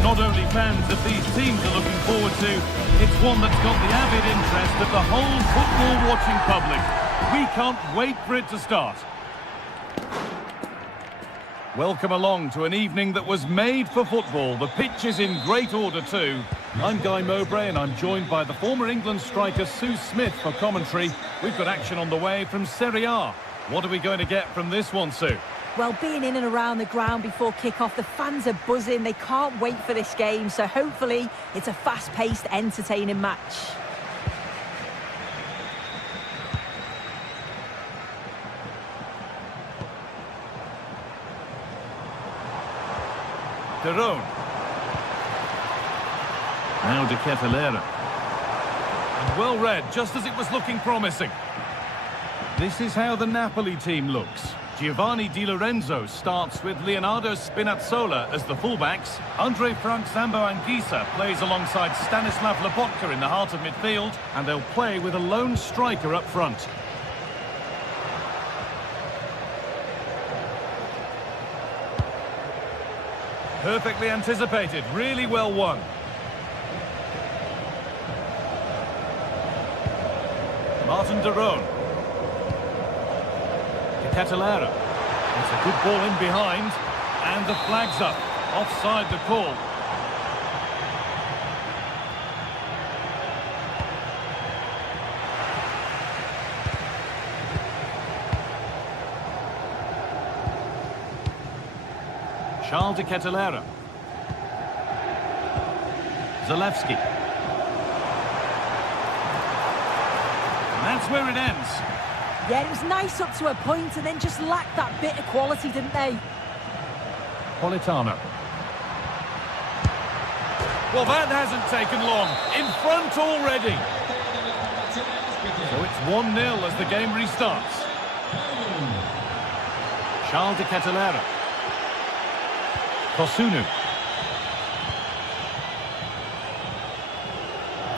Not only fans of these teams are looking forward to, it's one that's got the avid interest of the whole football-watching public. We can't wait for it to start. Welcome along to an evening that was made for football. The pitch is in great order too. I'm Guy Mowbray and I'm joined by the former England striker Sue Smith for commentary. We've got action on the way from Serie A. What are we going to get from this one, Sue? Well, being in and around the ground before kick-off, the fans are buzzing. They can't wait for this game, so hopefully it's a fast-paced, entertaining match. De Roon. Now De Ketelaere. And well read, just as it was looking promising. This is how the Napoli team looks. Giovanni Di Lorenzo starts with Leonardo Spinazzola as the fullbacks. Andre Frank Zambo Anguissa plays alongside Stanislav Lobotka in the heart of midfield, and they'll play with a lone striker up front. Perfectly anticipated, really well won. Martin de Roon. De Ketelaere. It's a good ball in behind, and the flag's up. Offside the call. Charles De Ketelaere. Zalewski. And that's where it ends. Yeah, it was nice up to a point and then just lacked that bit of quality, didn't they? Politano. Well, that hasn't taken long. In front already. So it's 1-0 as the game restarts. Charles De Ketelaere. Kosunu.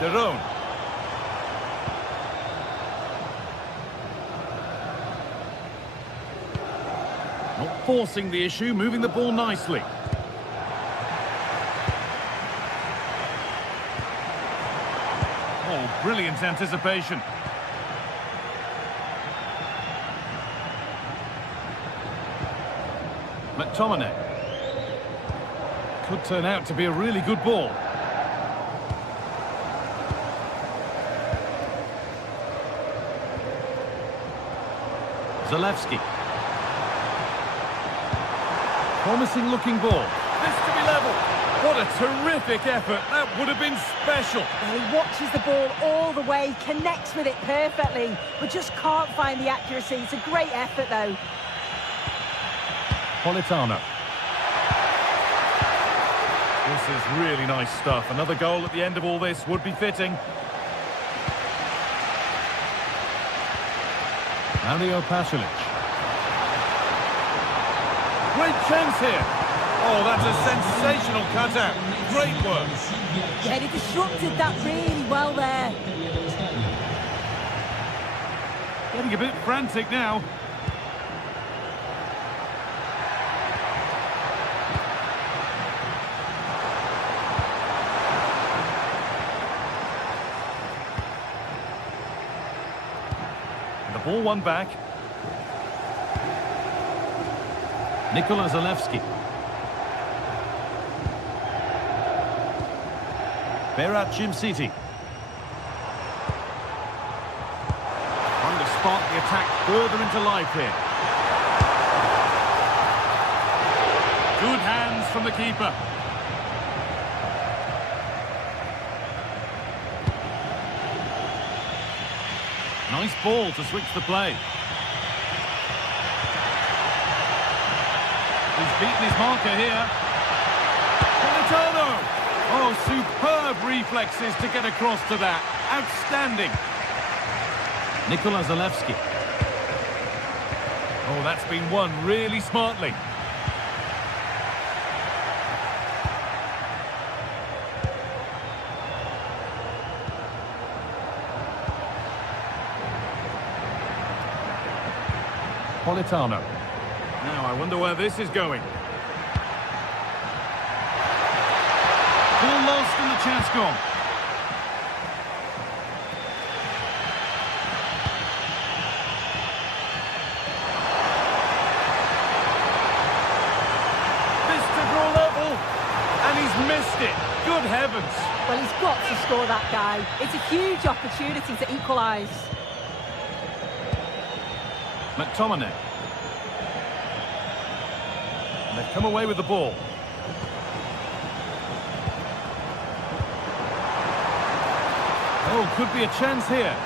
De Roon. Not forcing the issue, moving the ball nicely. Oh, brilliant anticipation. McTominay. Could turn out to be a really good ball. Zalewski. Promising looking ball. This to be level. What a terrific effort. That would have been special. Well, he watches the ball all the way, connects with it perfectly, but just can't find the accuracy. It's a great effort, though. Politano. This is really nice stuff. Another goal at the end of all this would be fitting. Mario Pasalic. Great chance here. Oh, that's a sensational cutout. Great work. Yeah, he disrupted that really well there. Getting a bit frantic now. Ball one back. Nikola Zalewski. Berat Jimsiti. Trying to spark the attack further into life here. Good hands from the keeper. Nice ball to switch the play. He's beaten his marker here. Politano! Oh, superb reflexes to get across to that. Outstanding. Nikola Zalewski. Oh, that's been won really smartly. Politano. Now, I wonder where this is going. Ball lost and the chance gone. Good heavens. Well, he's got to score that guy. It's a huge opportunity to equalise. McTominay. And they've come away with the ball. Oh, could be a chance here.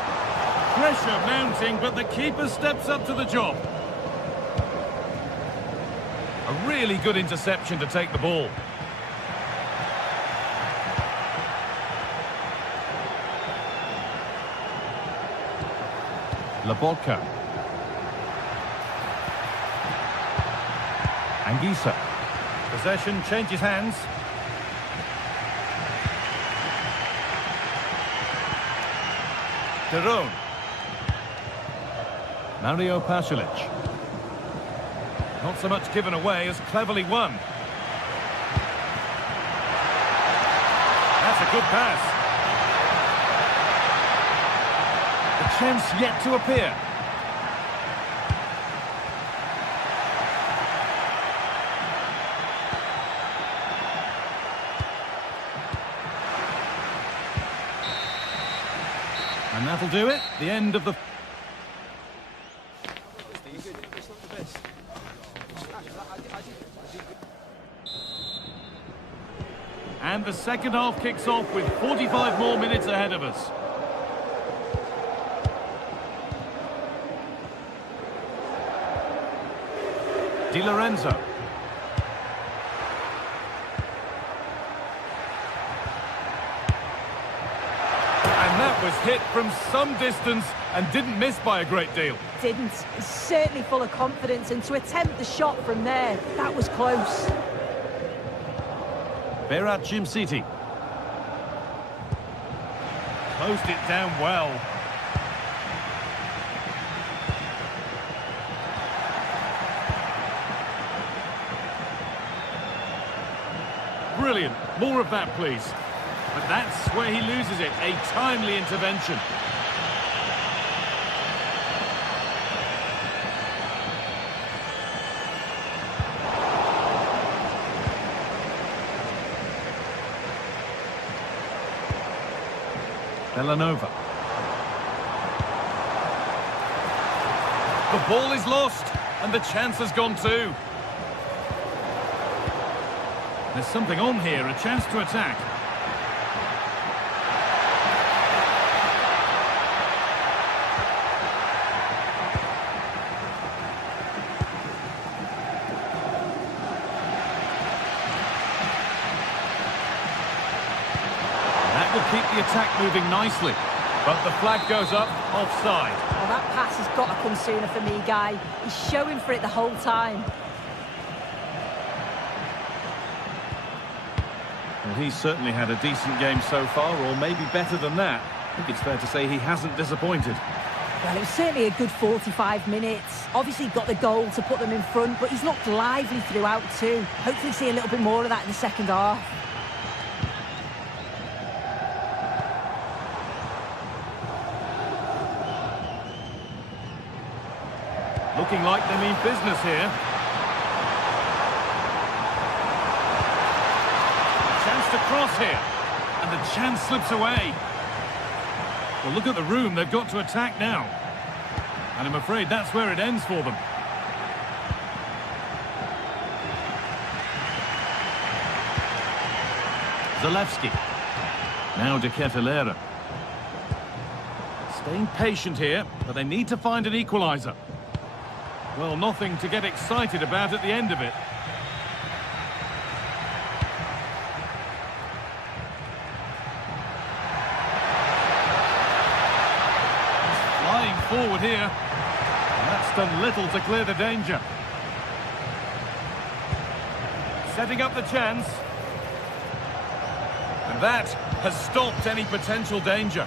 Pressure mounting, but the keeper steps up to the job. A really good interception to take the ball. Lobotka. Anguissa. Possession changes hands. Derone. Mario Pasalic. Not so much given away as cleverly won. That's a good pass. The chance yet to appear. And that'll do it. The end of the... And the second half kicks off with 45 more minutes ahead of us. Di Lorenzo. And that was hit from some distance and didn't miss by a great deal. Didn't. He's certainly full of confidence, and to attempt the shot from there, that was close. Berat Jimsiti. Closed it down well. Brilliant. More of that, please. But that's where he loses it. A timely intervention. Villanova. The ball is lost, and the chance has gone too. There's something on here, a chance to attack. That will keep the attack moving nicely, but the flag goes up, offside. Well, that pass has got to come sooner for me, Guy. He's showing for it the whole time. Well, he's certainly had a decent game so far, or maybe better than that. I think it's fair to say he hasn't disappointed. Well, it was certainly a good 45 minutes. Obviously got the goal to put them in front, but he's looked lively throughout too. Hopefully see a little bit more of that in the second half. Looking like they mean business here. Chance to cross here, and the chance slips away. Well, look at the room they've got to attack now, and I'm afraid that's where it ends for them. Zalewski. Now De Ketelaere. Staying patient here, but they need to find an equaliser. Well, nothing to get excited about at the end of it. Flying forward here, and that's done little to clear the danger. Setting up the chance, and that has stopped any potential danger.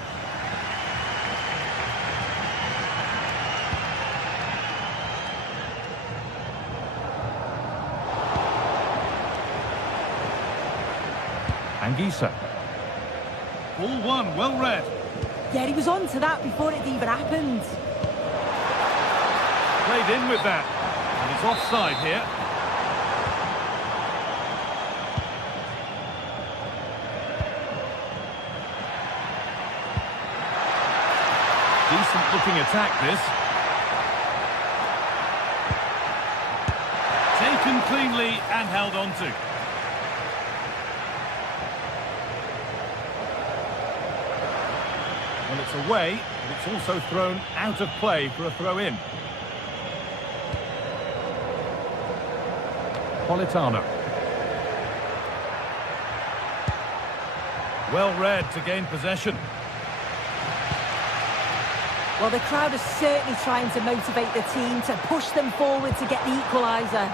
Anguissa. Ball one, well read. Yeah, he was on to that before it even happened. Played in with that, and it's offside here. Looking attack this. Taken cleanly and held on to. Well, it's away, but it's also thrown out of play for a throw-in. Politano. Well read to gain possession. Well, the crowd is certainly trying to motivate the team to push them forward to get the equaliser.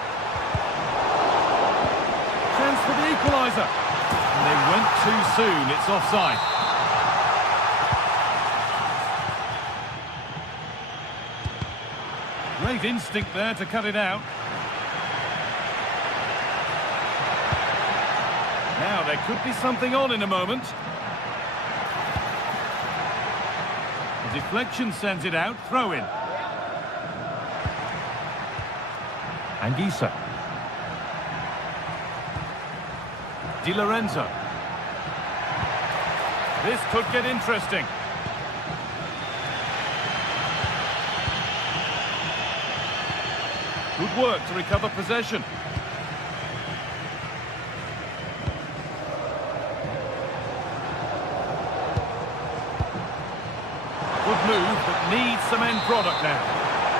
Chance for the equaliser. And they went too soon. It's offside. Great instinct there to cut it out. Now, there could be something on in a moment. The deflection sends it out. Throw in. Anguissa. Di Lorenzo. This could get interesting. Good work to recover possession. Good move, but needs some end product now.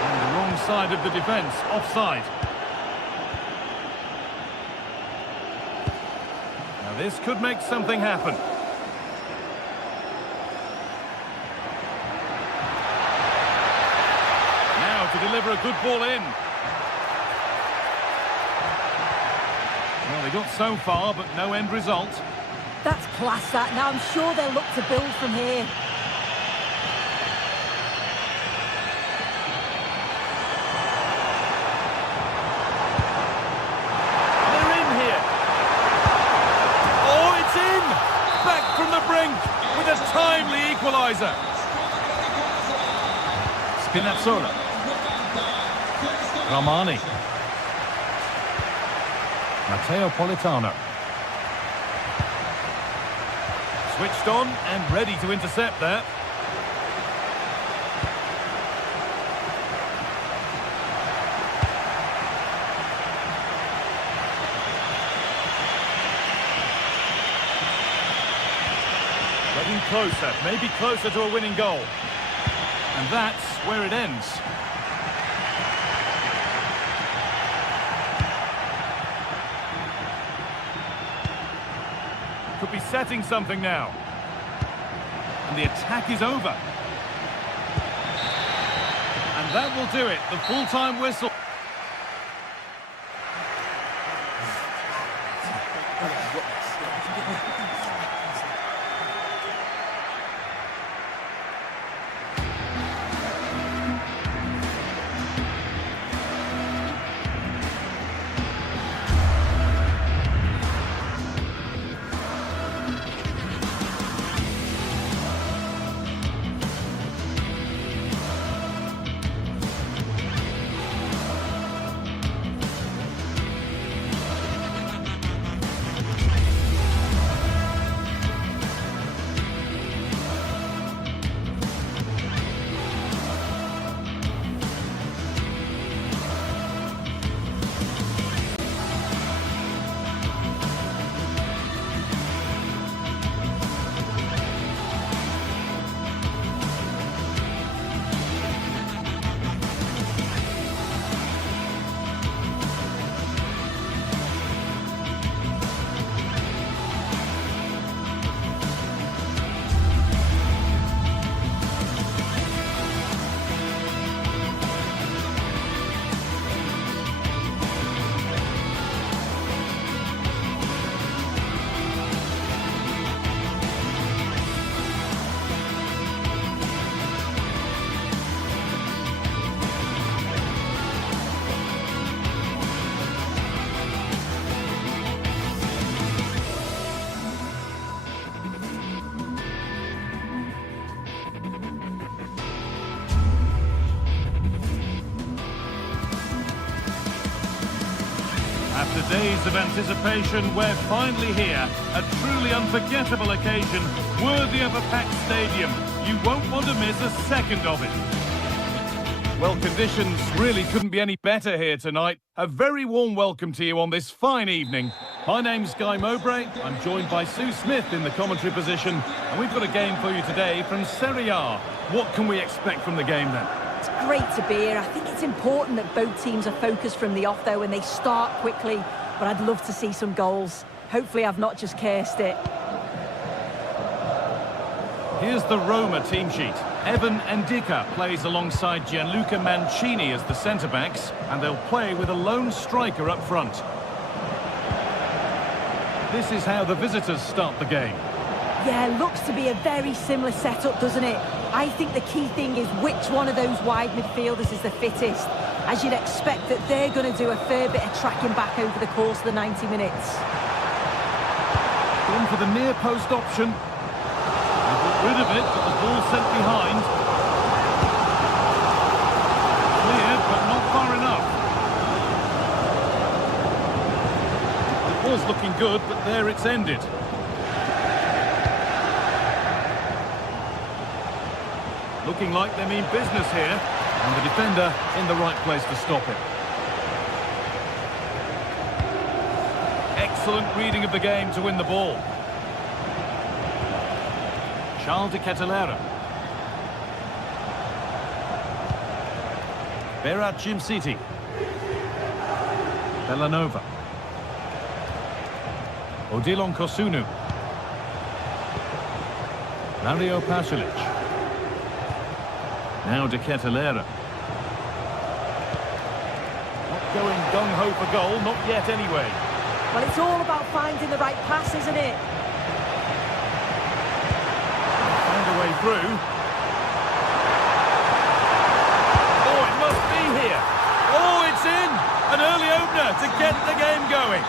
On the wrong side of the defence, offside. Now this could make something happen. Now to deliver a good ball in. Well, they got so far, but no end result. That's class, that. Now I'm sure they'll look to build from here. They're in here. Oh, it's in! Back from the brink with a timely equaliser. Spinazzola. Ramani. Matteo Politano. Switched on and ready to intercept there. Getting closer, maybe closer to a winning goal. And that's where it ends. Could be setting something now. And the attack is over. And that will do it. The full-time whistle. After days of anticipation, we're finally here. A truly unforgettable occasion, worthy of a packed stadium. You won't want to miss a second of it. Well, conditions really couldn't be any better here tonight. A very warm welcome to you on this fine evening. My name's Guy Mowbray. I'm joined by Sue Smith in the commentary position. And we've got a game for you today from Serie A. What can we expect from the game then? It's great to be here. I think it's important that both teams are focused from the off, though, and they start quickly. But I'd love to see some goals. Hopefully I've not just cursed it. Here's the Roma team sheet. Evan Ndika plays alongside Gianluca Mancini as the centre-backs, and they'll play with a lone striker up front. This is how the visitors start the game. Yeah, looks to be a very similar setup, doesn't it? I think the key thing is which one of those wide midfielders is the fittest, as you'd expect that they're going to do a fair bit of tracking back over the course of the 90 minutes. Gone for the near post option. Got rid of it, but the ball sent behind. Cleared, but not far enough. It was looking good, but there it's ended. Looking like they mean business here, and the defender in the right place to stop it. Excellent reading of the game to win the ball. Charles de Ketelera. Berat Jim City. Bellanova. Odilon Kosunu. Mario Pasalic. Now de Ketelera. Not going gung-ho for goal, not yet anyway. Well, it's all about finding the right pass, isn't it? Found a way through. Oh, it must be here. Oh, it's in! An early opener to get the game going.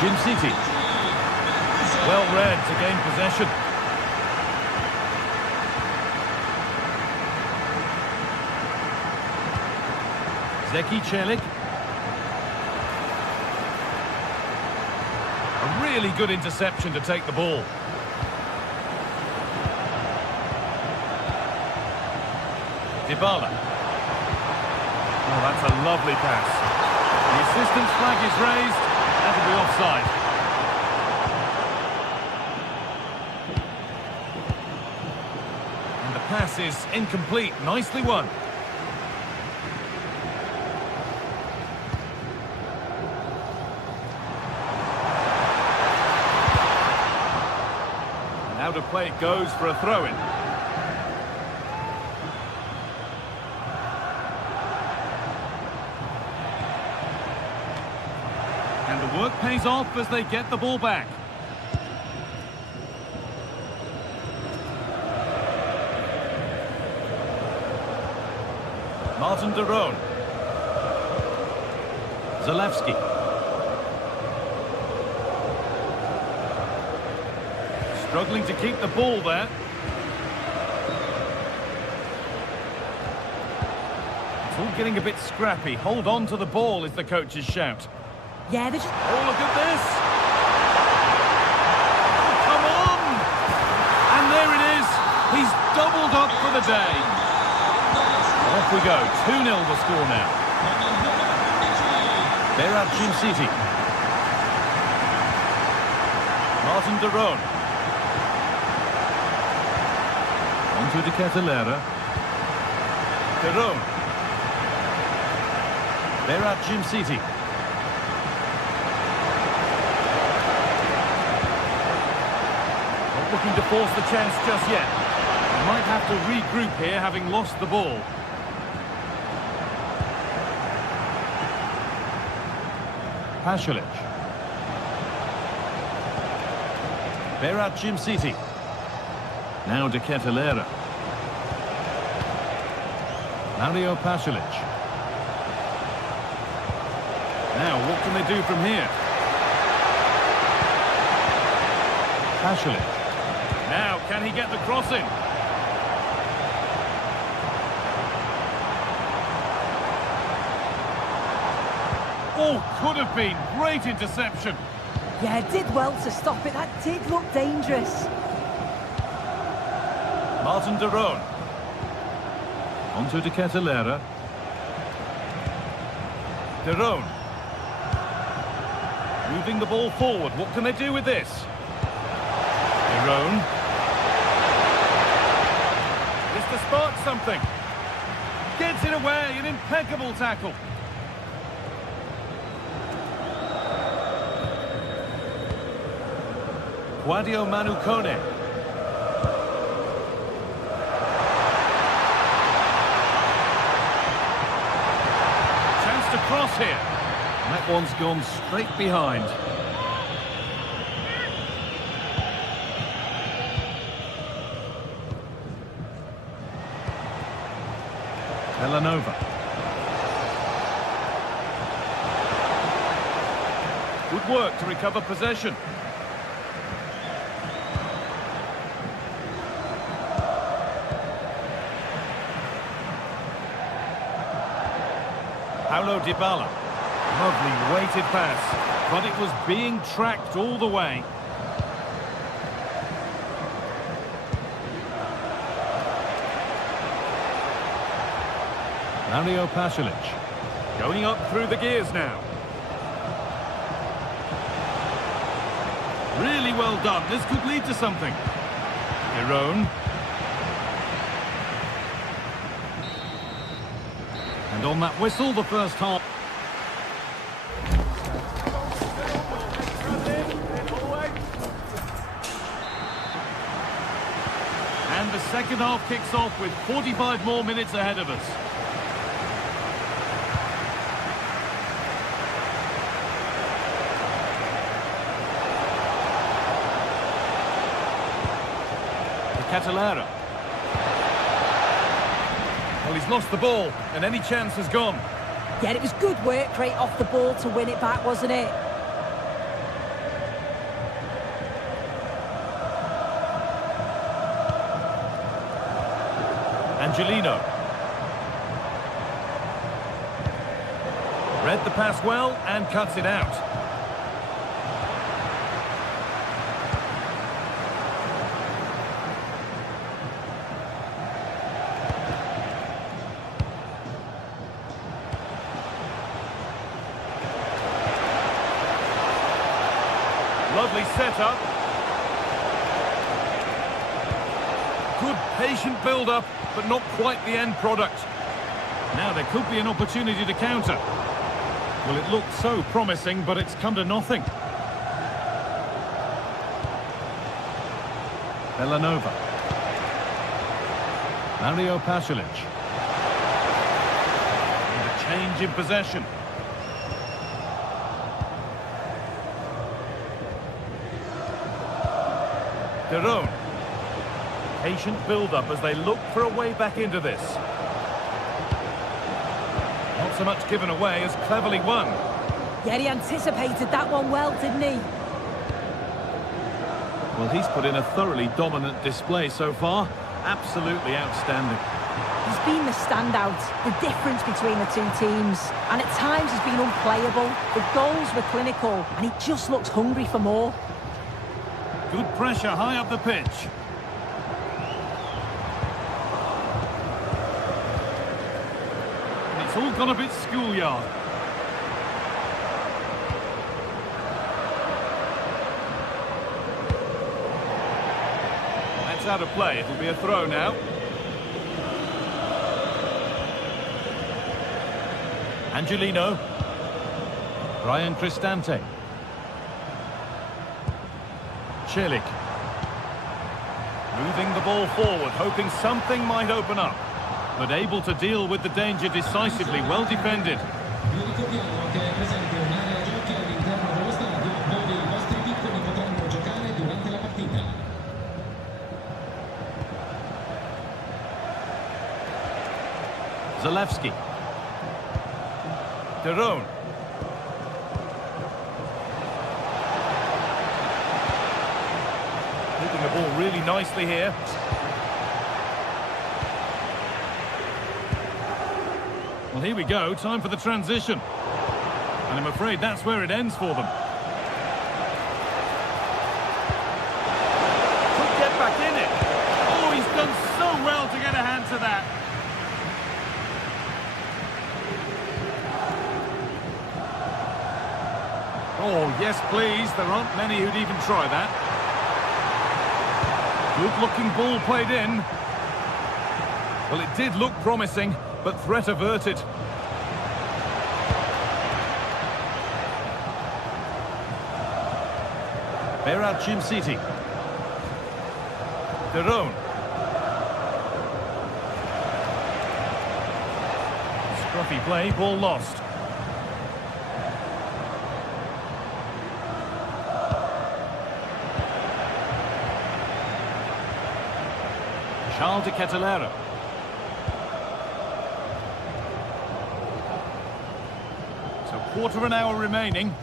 Jim City. Well read to gain possession. Zeki Celik. A really good interception to take the ball. Dybala. Oh, that's a lovely pass. The assistant's flag is raised. That'll be offside. And the pass is incomplete. Nicely won. Out of play it goes for a throw-in. And the work pays off as they get the ball back. Martin de Roon. Zalewski. Struggling to keep the ball there. It's all getting a bit scrappy. Hold on to the ball is the coach's shout. Yeah, they're just... Oh, look at this! Oh, come on! And there it is. He's doubled up for the day. Off we go. 2-0 the score now. Berat Jim City. Martin de Roon. Onto de Ketelera. De Roon. Berat Jim City. Not looking to force the chance just yet. They might have to regroup here, having lost the ball. Pasalic. Berat Jim City. Now de Ketelera. Mario Pasalic. Now, what can they do from here? Pasalic. Now, can he get the crossing? Oh, could have been. Great interception. Yeah, did well to stop it. That did look dangerous. Martin de Roon. Onto De Ketelaere. De Roon. Moving the ball forward. What can they do with this? De Roon. Is to spark something. Gets it away. An impeccable tackle. Guadio Manu Kone. Chance to cross here. And that one's gone straight behind. Villanova. Good work to recover possession. Paulo Dybala. Lovely weighted pass, but it was being tracked all the way. Mario Pasalic. Going up through the gears now. Really well done. This could lead to something. De Roon. And on that whistle, the first half. And the second half kicks off with 45 more minutes ahead of us. De Ketelaere. Well, he's lost the ball, and any chance has gone. Yeah, it was good work right off the ball to win it back, wasn't it? Angelino. Read the pass well and cuts it out. Lovely setup. Good patient build-up, but not quite the end product. Now there could be an opportunity to counter. Well, it looked so promising, but it's come to nothing. Villanova. Mario Pasalic. And a change in possession. De Roon. Patient build-up as they look for a way back into this. Not so much given away as cleverly won. Yeah, he anticipated that one well, didn't he? Well, he's put in a thoroughly dominant display so far. Absolutely outstanding. He's been the standout, the difference between the two teams. And at times he's been unplayable. The goals were clinical, and he just looks hungry for more. Good pressure high up the pitch. And it's all gone a bit schoolyard. That's out of play. It'll be a throw now. Angelino. Brian Cristante. Celik. Moving the ball forward, hoping something might open up. But able to deal with the danger decisively, well defended. Vi ricordiamo che è presente un'area giochi all'interno dello stadio dove i vostri piccoli potranno giocare durante la partita. Zalewski. De Roon. Moving the ball really nicely here. Well, here we go, time for the transition. And I'm afraid that's where it ends for them. Could get back in it. Oh, he's done so to get a hand to that. Oh, yes, please. There aren't many who'd even try that. Good-looking ball played in. Well, it did look promising, but threat averted. Berat Jim City. Derone. Scruffy play, ball lost. Charles de Ketelera. So quarter of an hour remaining.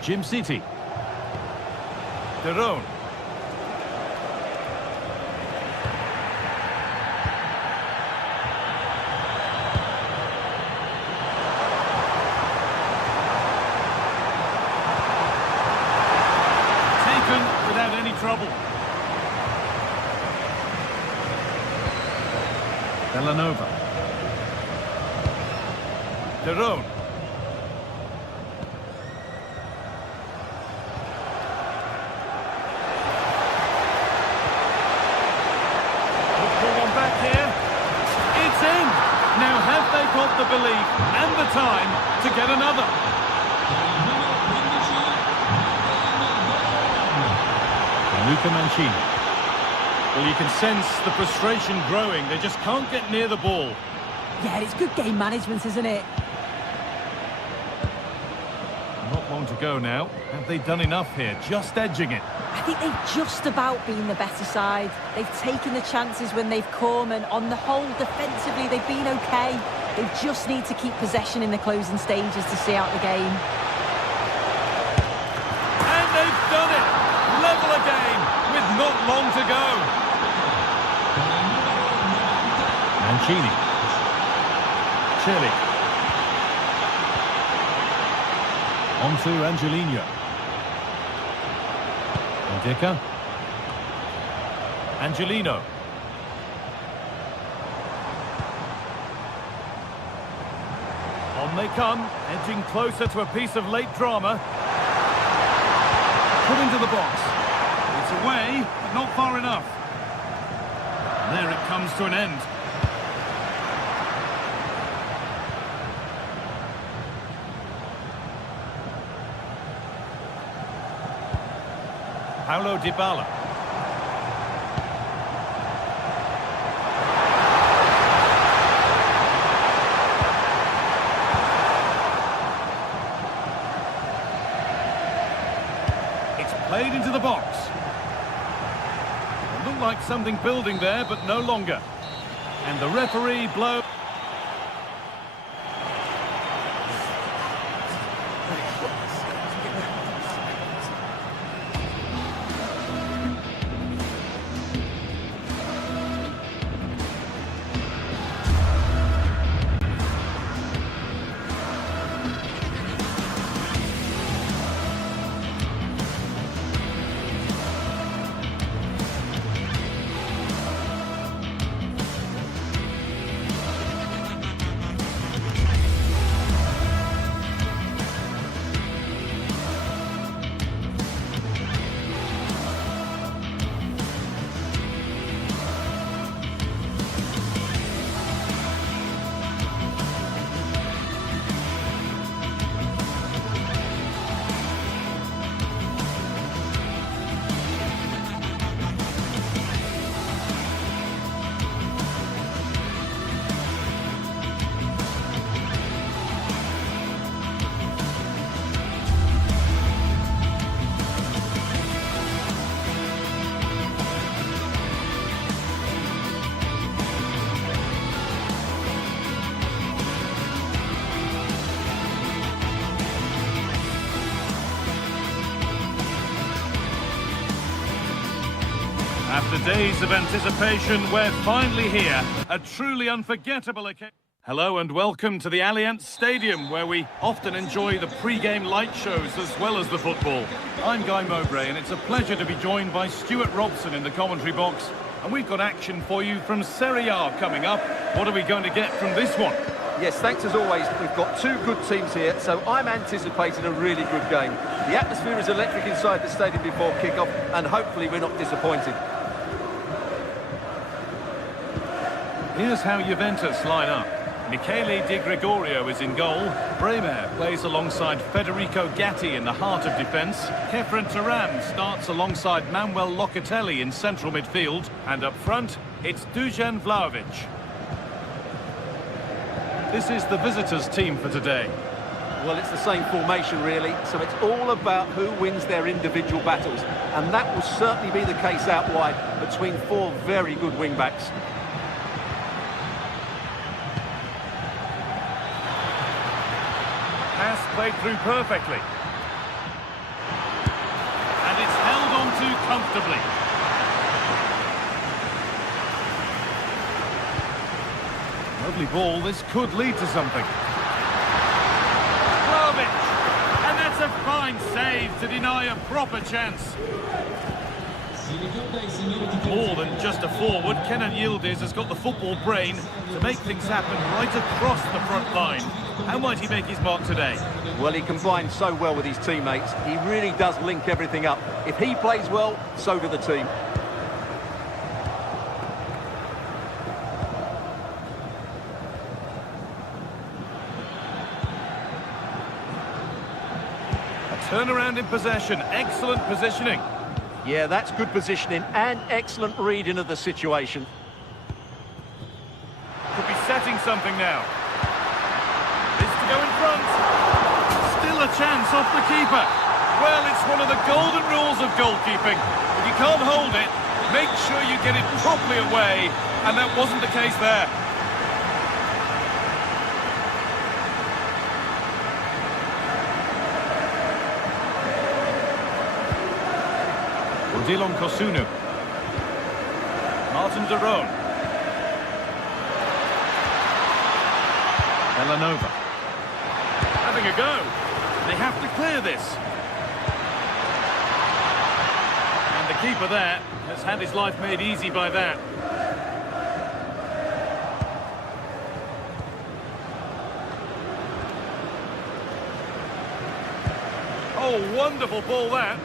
Jim City. Derone. Taken without any trouble. Villanova. Derone. It's in! Now have they got the belief and the time to get another? Luca Mancini. Well, you can sense the frustration growing. They just can't get near the ball. Yeah, it's good game management, isn't it? Not long to go now. Have they done enough here? Just edging it. I think they've just about been the better side. They've taken the chances when they've come, and on the whole, defensively, they've been okay. They just need to keep possession in the closing stages to see out the game. And they've done it! Level again, with not long to go. Mancini. Chile. On to Angelino. Indica. Angelino. On they come, edging closer to a piece of late drama. Put into the box. It's away, but not far enough. And there it comes to an end. Paulo Dybala. It's played into the box. It looked like something building there, but no longer. And the referee blows. After days of anticipation, we're finally here. A truly unforgettable occasion. Hello and welcome to the Allianz Stadium, where we often enjoy the pre-game light shows as well as the football. I'm Guy Mowbray, and it's a pleasure to be joined by Stuart Robson in the commentary box. And we've got action for you from Serie A coming up. What are we going to get from this one? Yes, thanks as always. We've got two good teams here, so I'm anticipating a really good game. The atmosphere is electric inside the stadium before kick-off, and hopefully we're not disappointed. Here's how Juventus line up. Michele Di Gregorio is in goal. Bremer plays alongside Federico Gatti in the heart of defence. Kefren Turan starts alongside Manuel Locatelli in central midfield. And up front, it's Dusan Vlahovic. This is the visitors' team for today. Well, it's the same formation, really, so it's all about who wins their individual battles. And that will certainly be the case out wide between four very good wing-backs. Pass played through perfectly. And it's held on to comfortably. Lovely ball, this could lead to something. Vlahovic! And that's a fine save to deny a proper chance. More than just a forward, Kenan Yildiz has got the football brain to make things happen right across the front line. How might he make his mark today? Well, he combines so well with his teammates. He really does link everything up. If he plays well, so do the team. A turnaround in possession, excellent positioning. Yeah, that's good positioning and excellent reading of the situation. Could be setting something now. This to go in front. Still a chance off the keeper. Well, it's one of the golden rules of goalkeeping. If you can't hold it, make sure you get it properly away. And that wasn't the case there. Odilon Kosunu. Martin de Roon. Villanova. Having a go. They have to clear this. And the keeper there has had his life made easy by that. Oh, wonderful ball that.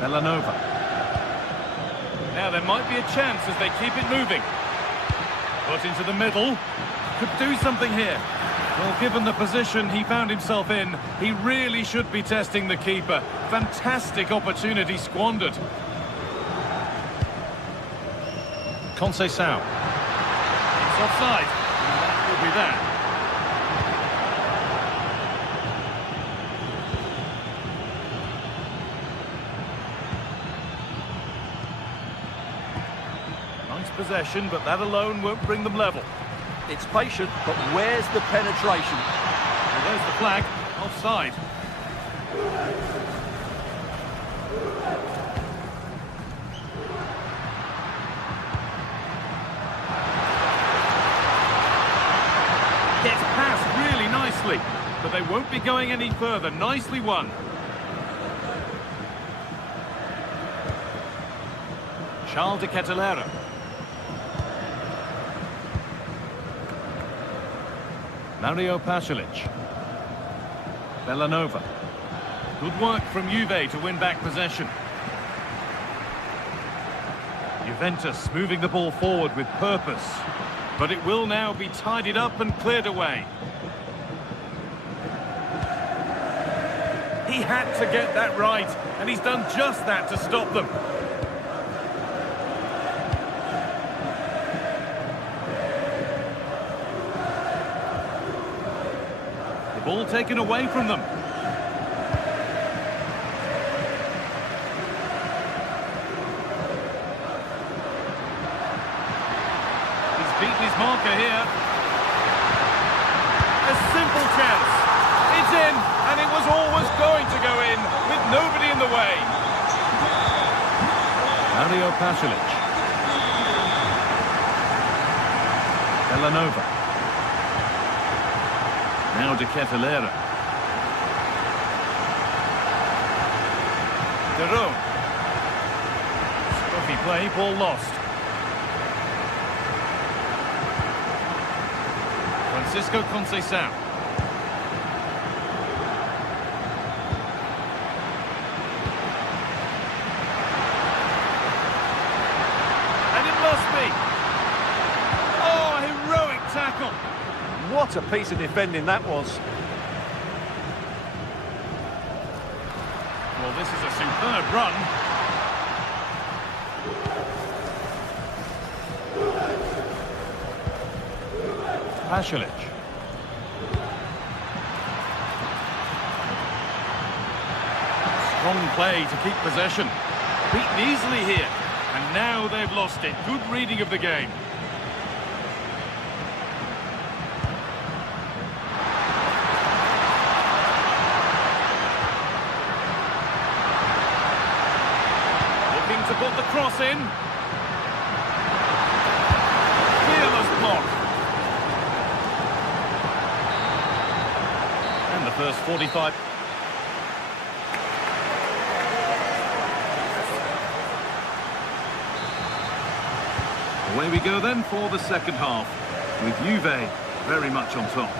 Villanova. Now there might be a chance as they keep it moving. Put into the middle. Could do something here. Well, given the position he found himself in, he really should be testing the keeper. Fantastic opportunity squandered. Conceição. It's offside. That will be that. Possession, but that alone won't bring them level. It's patient, but where's the penetration? And there's the flag, offside. Gets past really nicely, but they won't be going any further. Nicely won. Charles de Kettelera. Mario Pasalic. Villanova. Good work from Juve to win back possession. Juventus moving the ball forward with purpose. But it will now be tidied up and cleared away. He had to get that right, and he's done just that to stop them. Ball taken away from them. He's beaten his marker here. A simple chance. It's in, and it was always going to go in, with nobody in the way. Mario Pasalic. Villanova. Now de Kettelera. De Roon. Scruffy play, ball lost. Francisco Conceição. And it must be. Oh, heroic tackle. What a piece of defending that was. Well, this is a superb run. Pasalic. Strong play to keep possession. Beaten easily here. And now they've lost it. Good reading of the game. Looking to put the cross in. Fearless block. And the first 45. Away we go then for the second half, with Juve very much on top.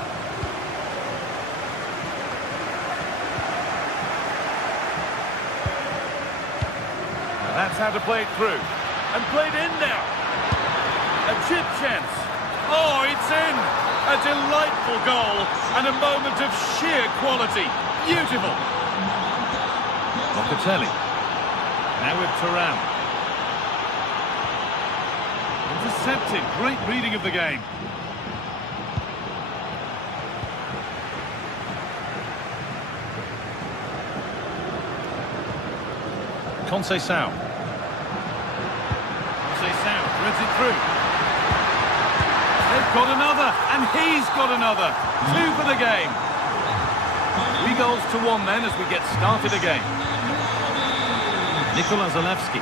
Now that's how to play it through. And played in now. A chip chance. Oh, it's in! A delightful goal and a moment of sheer quality. Beautiful. Locatelli. Now with Thuram. Intercepted. Great reading of the game. Conceição. Conceição threads it through. They've got another, and he's got another. 2 for the game. 3 goals to 1 then as we get started again. Nikola Zalewski.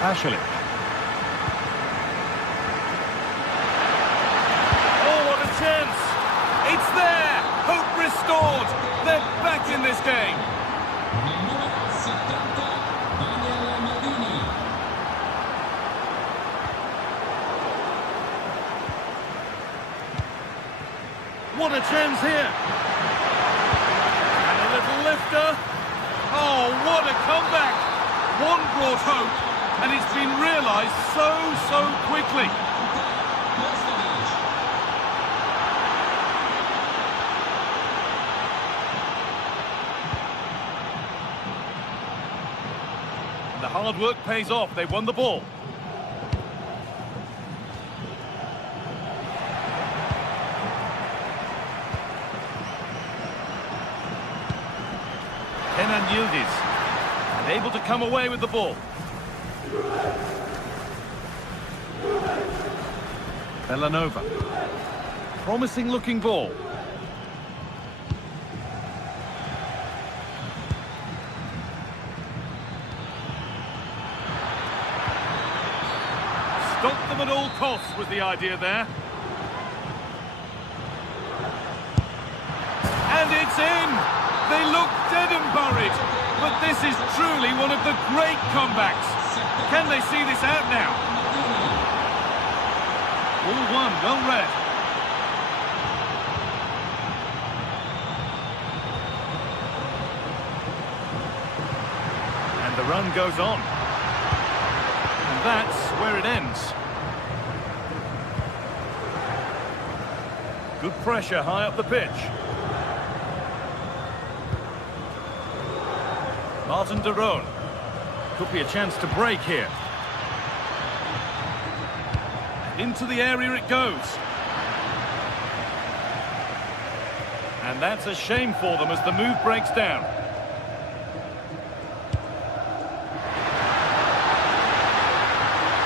Pasalic. Chance. It's there. Hope restored. They're back in this game. What a chance here. And a little lifter. Oh, what a comeback. One brought hope, and it's been realised so quickly. The hard work pays off. They won the ball. Kenan Yildiz, and able to come away with the ball. Bellanova. Promising looking ball. Stop them at all costs was the idea there. And it's in! They look dead and buried, but this is truly one of the great comebacks. Can they see this out now? All one, well read. And the run goes on. And that's where it ends. Good pressure high up the pitch. Martin de Roon. Could be a chance to break here. Into the area it goes. And that's a shame for them as the move breaks down.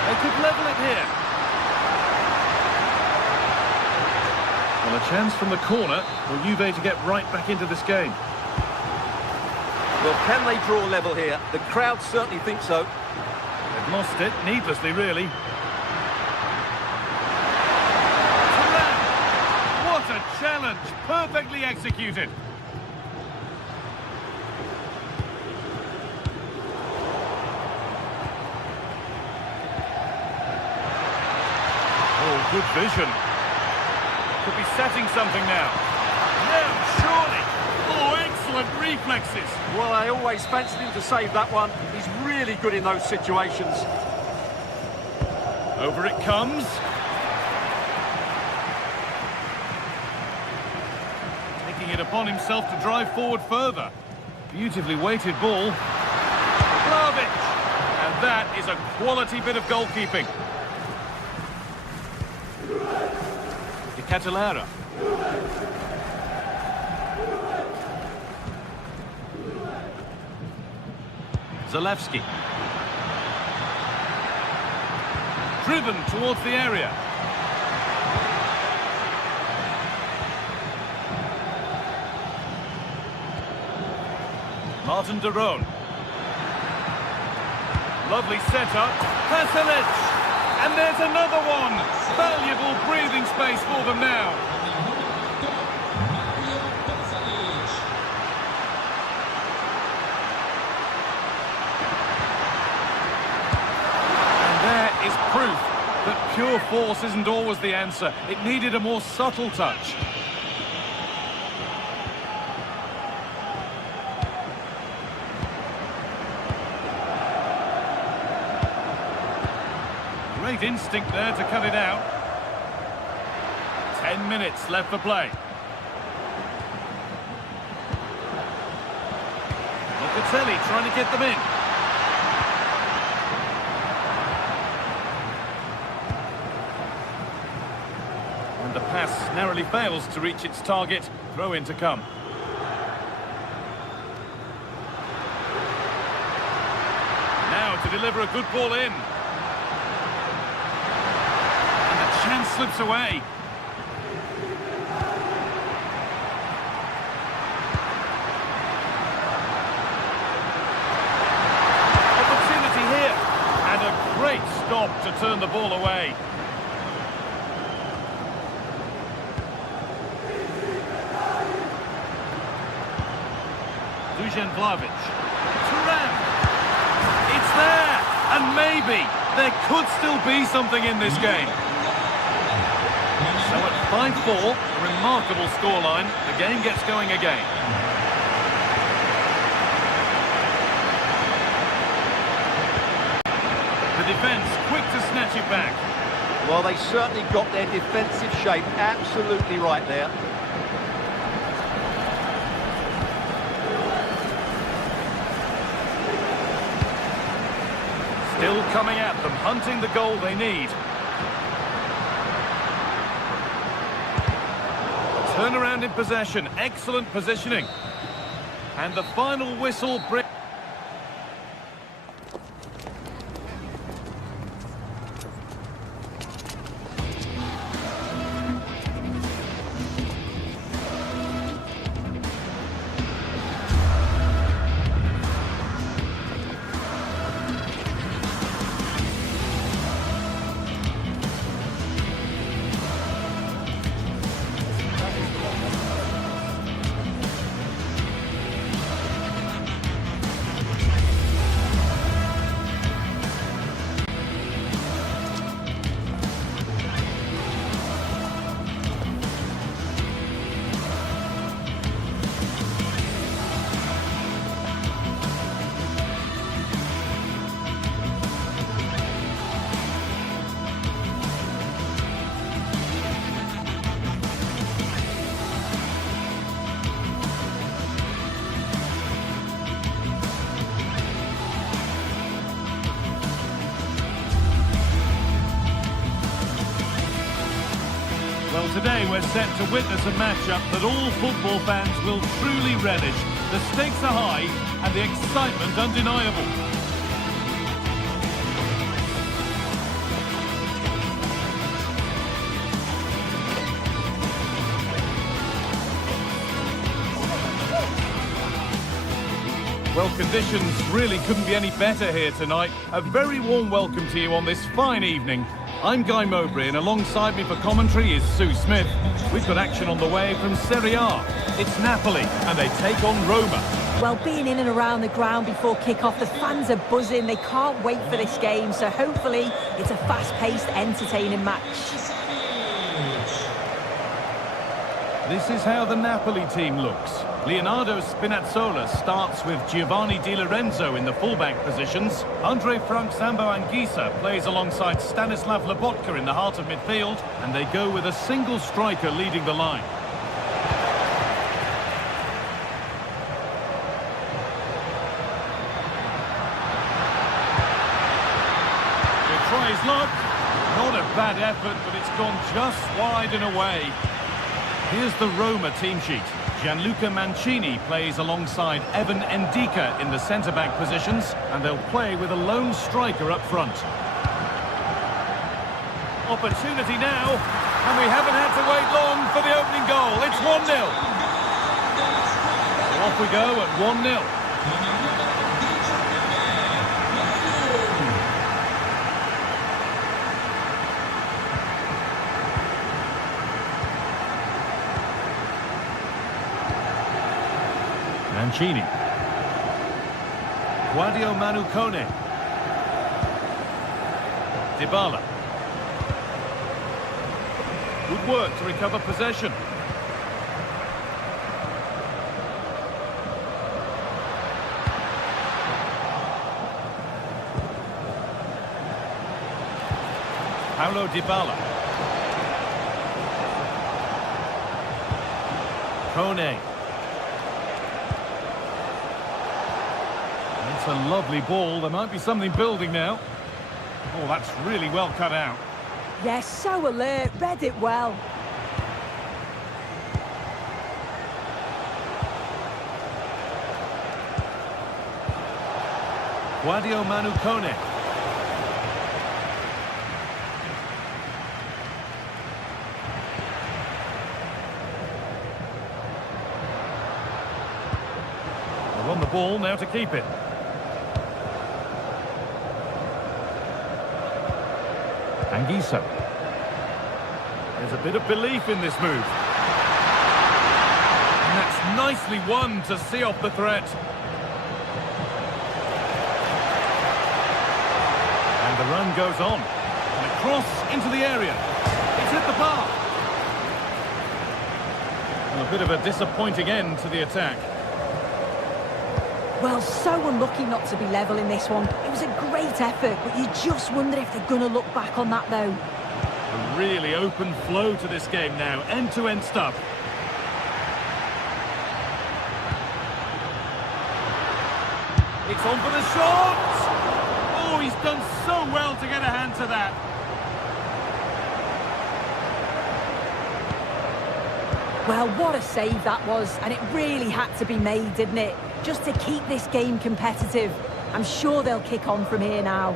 They could level it here. Well, a chance from the corner for Juve to get right back into this game. Well, can they draw level here? The crowd certainly think so. They've lost it, needlessly, really. What a challenge! Perfectly executed. Good vision. Could be setting something now. Yeah, surely. Oh, excellent reflexes. Well, I always fancied him to save that one. He's really good in those situations. Over it comes. Taking it upon himself to drive forward further. Beautifully weighted ball. Vlahovic. And that is a quality bit of goalkeeping. Catalara. Zalewski. Driven towards the area. Martin de Roon. Lovely setup. Pasalic. And there's another one. Valuable breathing space for them now. And there is proof that pure force isn't always the answer. It needed a more subtle touch. Great instinct there to cut it out. 10 minutes left for play. Locatelli trying to get them in. And the pass narrowly fails to reach its target. Throw in to come. Now to deliver a good ball in. Chance slips away. Opportunity here. And a great stop to turn the ball away. Dusan Vlahovic. Turan. It's there. And maybe there could still be something in this game. So at 5-4, a remarkable scoreline. The game gets going again. The defence quick to snatch it back. Well, they certainly got their defensive shape absolutely right there. Still coming at them, hunting the goal they need. Turnaround in possession, excellent positioning. And the final whistle brings... Well, today we're set to witness a matchup that all football fans will truly relish. The stakes are high and the excitement undeniable. Well, conditions really couldn't be any better here tonight. A very warm welcome to you on this fine evening. I'm Guy Mowbray, and alongside me for commentary is Sue Smith. We've got action on the way from Serie A. It's Napoli, and they take on Roma. Well, being in and around the ground before kick-off, the fans are buzzing. They can't wait for this game, so hopefully it's a fast-paced, entertaining match. This is how the Napoli team looks. Leonardo Spinazzola starts with Giovanni Di Lorenzo in the fullback positions. Andre Frank Sambo Anguissa plays alongside Stanislav Lobotka in the heart of midfield, and they go with a single striker leading the line. He'll try his luck. Not a bad effort, but it's gone just wide and away. Here's the Roma team sheet. Gianluca Mancini plays alongside Evan Ndika in the centre-back positions, and they'll play with a lone striker up front. Opportunity now, and we haven't had to wait long for the opening goal. It's 1-0. So off we go at 1-0. Mancini. Guadio Manu Kone. Dybala. Good work to recover possession. Paulo Dybala. Kone. It's a lovely ball. There might be something building now. Oh, that's really well cut out. Yes, so alert, read it well. Guadio Manu Kone. They're on the ball now to keep it. Anguissa. There's a bit of belief in this move. And that's nicely won to see off the threat. And the run goes on. And a cross into the area. It's hit the bar. And a bit of a disappointing end to the attack. Well, so unlucky not to be level in this one. It was a great effort, but you just wonder if they're going to look back on that, though. A really open flow to this game now. End-to-end stuff. It's on for the shot! Oh, he's done so well to get a hand to that. Well, what a save that was, and it really had to be made, didn't it? Just to keep this game competitive. I'm sure they'll kick on from here now.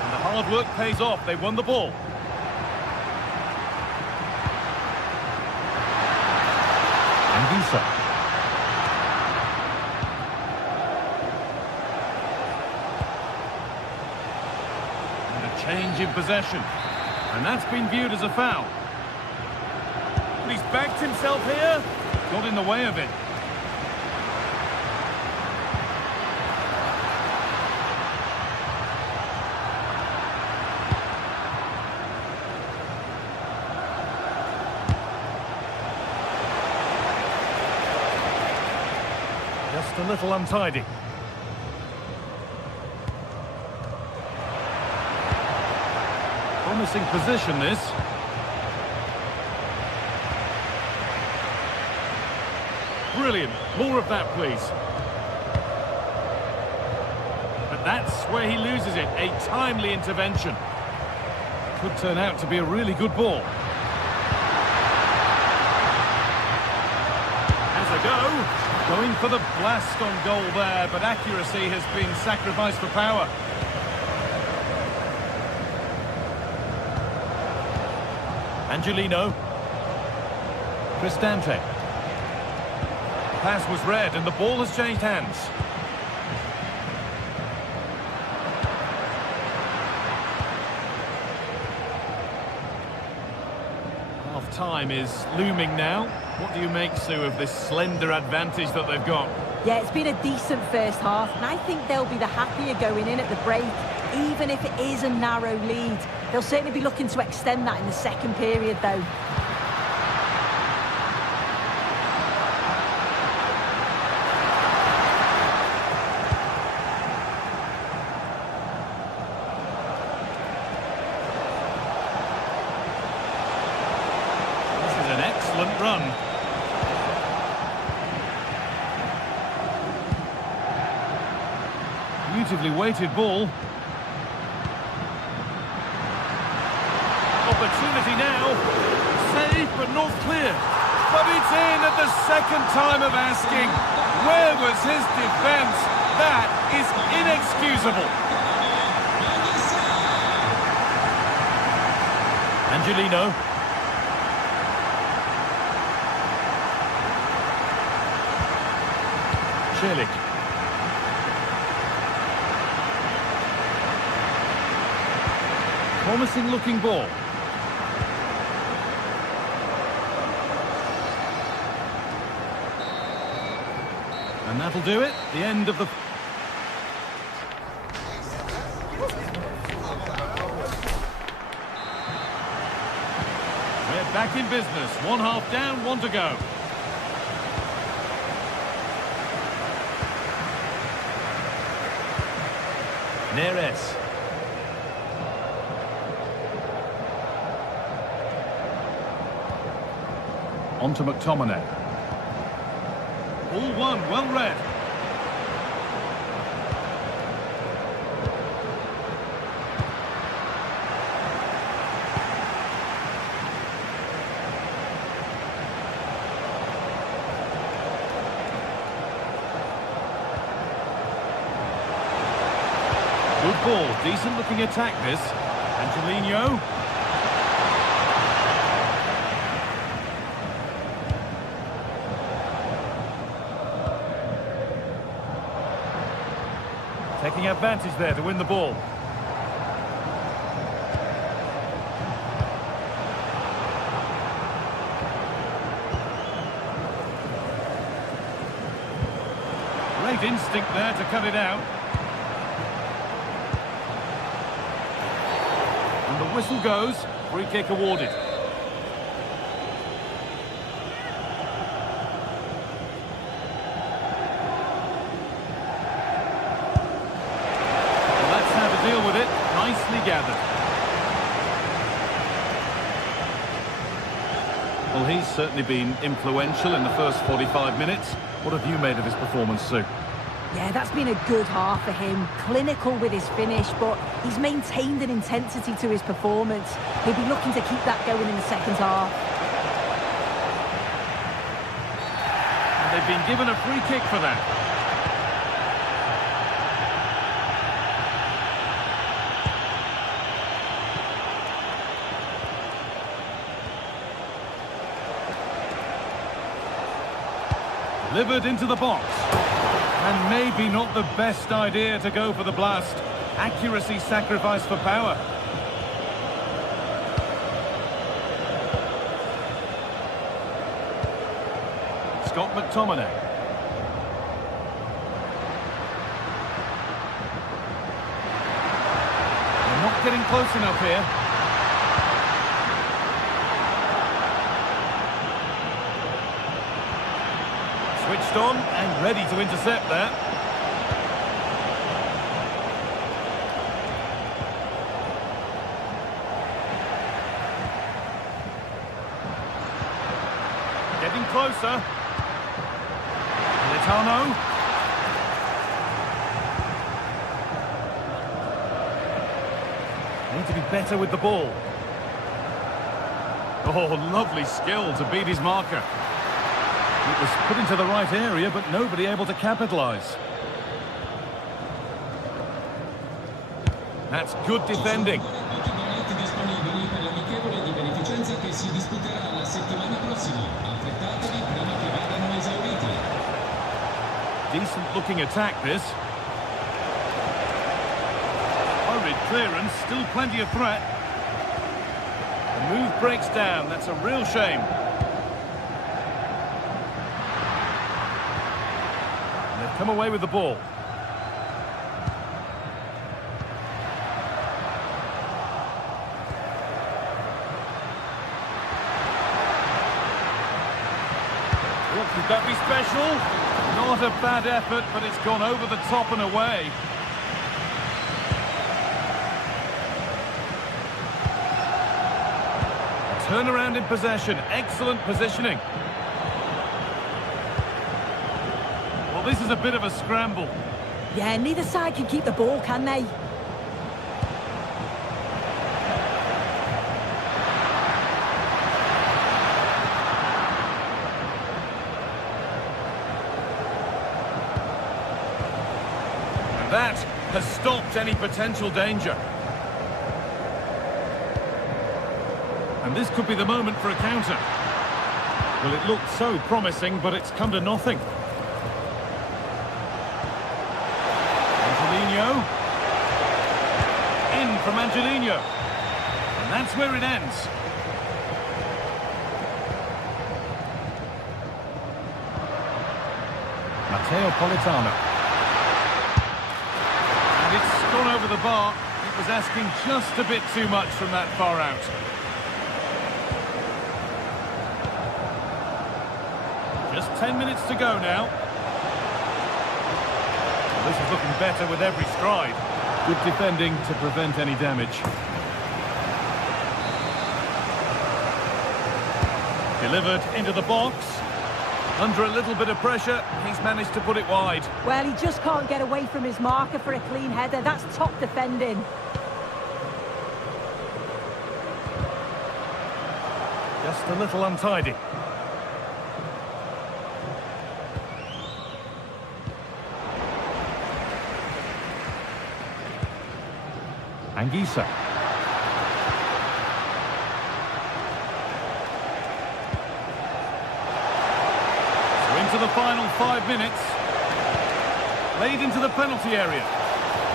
And the hard work pays off. They won the ball. Anguissa. And a change in possession. And that's been viewed as a foul. But he's backed himself here. Got in the way of it. Just a little untidy. Promising position, this. Brilliant. More of that, please. But that's where he loses it. A timely intervention. Could turn out to be a really good ball. Has a go. Going for the blast on goal there, but accuracy has been sacrificed for power. Angelino. Cristante. Pass was read and the ball has changed hands. Half-time is looming now. What do you make, Sue, of this slender advantage that they've got? Yeah, it's been a decent first half, and I think they'll be the happier going in at the break. even if it is a narrow lead. They'll certainly be looking to extend that in the second period, though. This is an excellent run. Beautifully weighted ball. Opportunity now. Safe but not clear. But it's in at the second time of asking. Where was his defence? That is inexcusable. Angelino. Celik. Promising looking ball. And that'll do it. The end of the... We're back in business. 1 half down, 1 to go. Neres. On to McTominay. All one, well read. Good ball, decent looking attack this. Angelino. Taking advantage there to win the ball. Great instinct there to cut it out. And the whistle goes. Free kick awarded. Deal with it, nicely gathered. Well, he's certainly been influential in the first 45 minutes. What have you made of his performance, Sue? Yeah, that's been a good half for him. Clinical with his finish, but he's maintained an intensity to his performance. He'll be looking to keep that going in the second half. And they've been given a free kick for that. Delivered into the box. And maybe not the best idea to go for the blast. Accuracy sacrificed for power. Scott McTominay. They're not getting close enough here. Switched on and ready to intercept that. Getting closer. Militano. Need to be better with the ball. Oh, lovely skill to beat his marker. It was put into the right area, but nobody able to capitalise. That's good defending. Decent looking attack this. Hurried clearance, still plenty of threat. The move breaks down, that's a real shame. And they've come away with the ball. Well, could that be special? Not a bad effort, but it's gone over the top and away. Turnaround in possession. Excellent positioning. Well, this is a bit of a scramble. Yeah, neither side can keep the ball, can they? And that has stopped any potential danger. And this could be the moment for a counter. Well, it looked so promising, but it's come to nothing. Angelino. In from Angelino. And that's where it ends. Matteo Politano. And it's gone over the bar. It was asking just a bit too much from that far out. Just 10 minutes to go now. This is looking better with every stride. Good defending to prevent any damage. Delivered into the box. Under a little bit of pressure, he's managed to put it wide. Well, he just can't get away from his marker for a clean header. That's top defending. Just a little untidy. Anguissa. So into the final 5 minutes. Laid into the penalty area.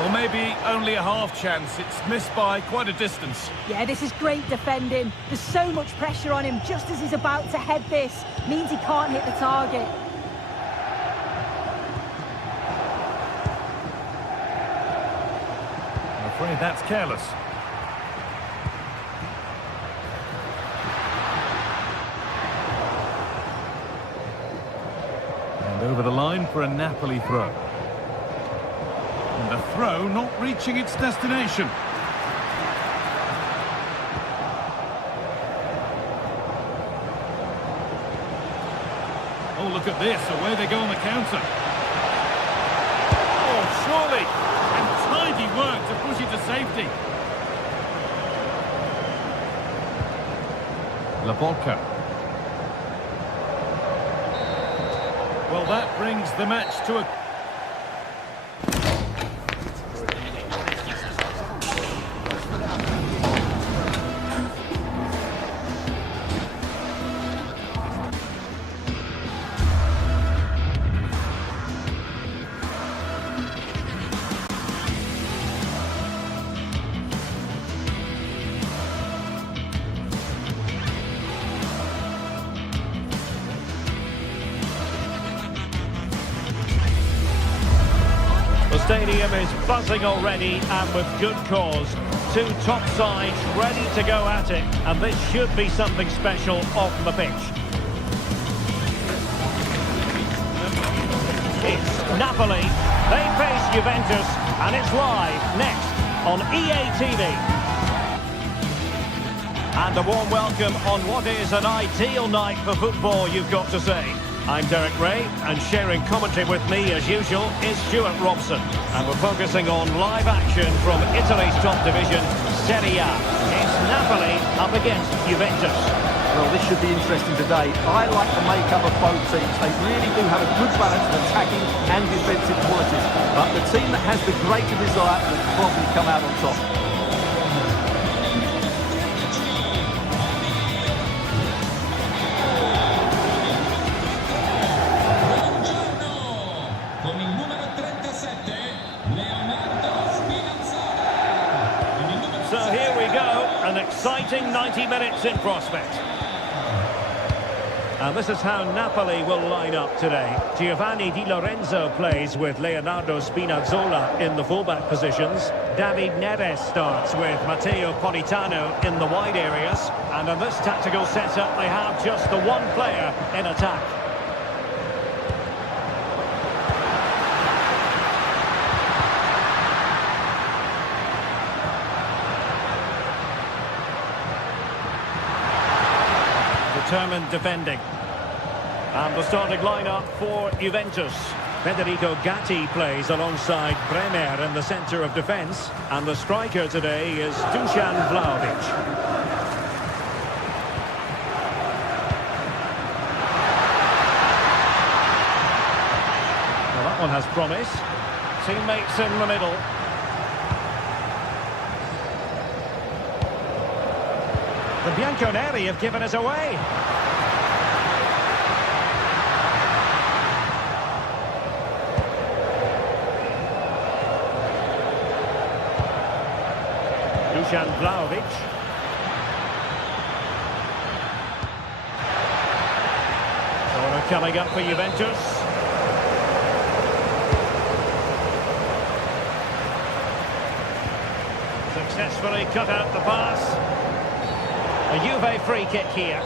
Or maybe only a half chance. It's missed by quite a distance. Yeah, this is great defending. There's so much pressure on him just as he's about to head this. Means he can't hit the target. I'm afraid that's careless. And over the line for a Napoli throw. And the throw not reaching its destination. Oh, look at this. Away they go on the counter. Oh, surely. And tidy work to push it to safety. Laborca. Well, that brings the match to a... The stadium is buzzing already, and with good cause. Two top sides ready to go at it, and this should be something special off the pitch. It's Napoli. They face Juventus, and it's live next on EA TV. And a warm welcome on what is an ideal night for football, you've got to say. I'm Derek Ray, and sharing commentary with me, as usual, is Stuart Robson. And we're focusing on live action from Italy's top division, Serie A. It's Napoli up against Juventus. Well, this should be interesting today. I like the makeup of both teams. They really do have a good balance of attacking and defensive qualities. But the team that has the greater desire will probably come out on top. So here we go, an exciting 90 minutes in prospect. And this is how Napoli will line up today. Giovanni Di Lorenzo plays with Leonardo Spinazzola in the fullback positions. David Neres starts with Matteo Politano in the wide areas. And in this tactical setup, they have just the one player in attack. determined defending. And the starting lineup for Juventus. Federico Gatti plays alongside Bremer in the centre of defence. And the striker today is Dusan Vlahovic. Well, that one has promise. Teammates in the middle. The Bianconeri have given us away. Dusan Vlahovic. Corner coming up for Juventus. Successfully cut out the pass. A Juve free kick here.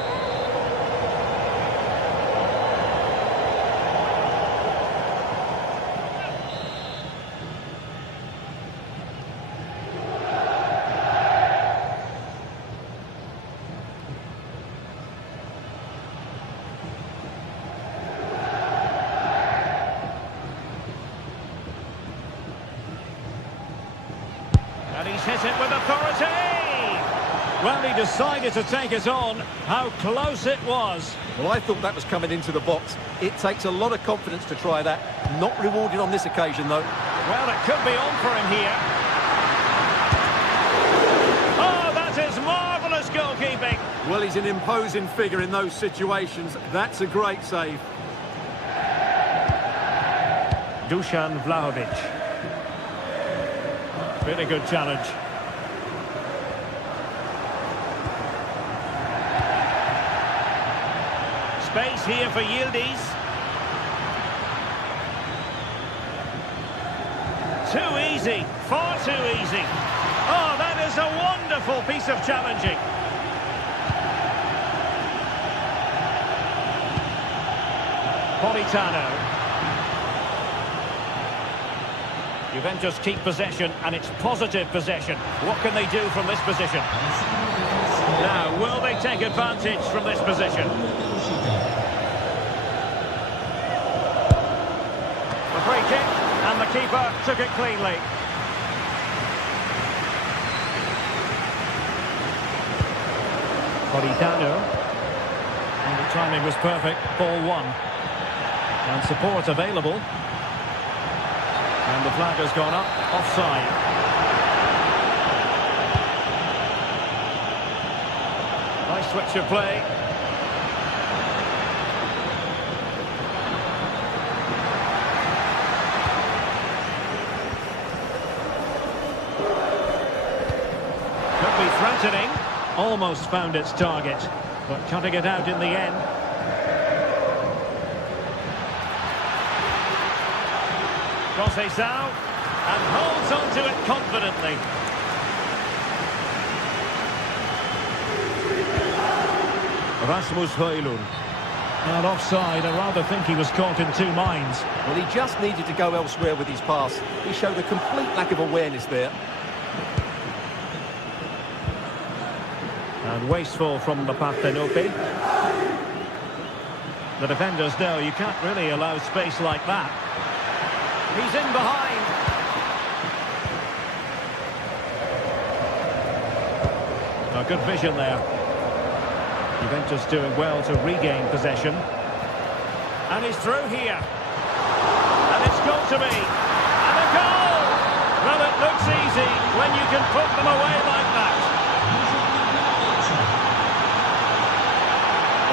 And he's hit it with authority. Well, he decided to take it on. How close it was. Well, I thought that was coming into the box. It takes a lot of confidence to try that. Not rewarded on this occasion, though. Well, it could be on for him here. Oh, that is marvellous goalkeeping. Well, he's an imposing figure in those situations. That's a great save. Dusan Vlahovic. Really good challenge. Space here for Yildiz. Too easy, far too easy. Oh, that is a wonderful piece of challenging. Politano. Juventus keep possession, and it's positive possession. What can they do from this position? Now, will they take advantage from this position? The free kick, and the keeper took it cleanly. Politano. And the timing was perfect. Ball one. And support available. And the flag has gone up. Offside. Nice switch of play. Could be threatening. Almost found its target, but cutting it out in the end. Conceição, and holds on to it confidently. Rasmus Højlund. And offside, I rather think he was caught in two minds. Well, he just needed to go elsewhere with his pass. He showed a complete lack of awareness there. And wasteful from the Parthenope. The defenders know you can't really allow space like that. He's in behind. A good vision there. Juventus doing well to regain possession. And he's through here. And it's got to be. And a goal! Well, it looks easy when you can put them away like that.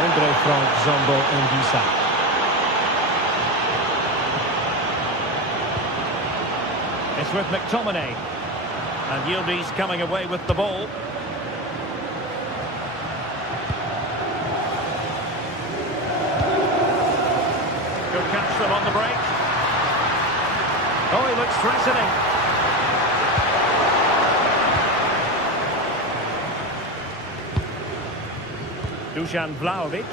Andre Frank, Zombo and Gisa. It's with McTominay. And Yildiz coming away with the ball. Good catch them on the break. Oh, he looks threatening. Dusan Vlahovic.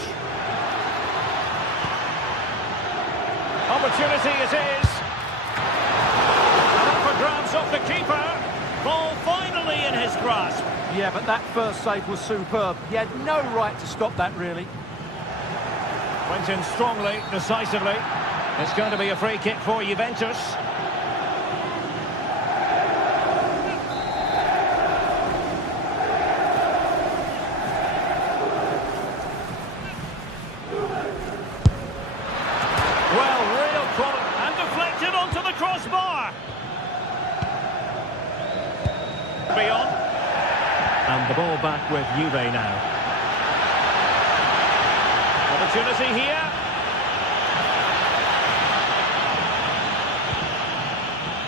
Opportunity it is. And up for grabs off the keeper. Ball finally in his grasp. Yeah, but that first save was superb. He had no right to stop that, really. Went in strongly, decisively. It's going to be a free kick for Juventus. Well, real quality. And deflected onto the crossbar. Beyond. And the ball back with Juve now. Opportunity here.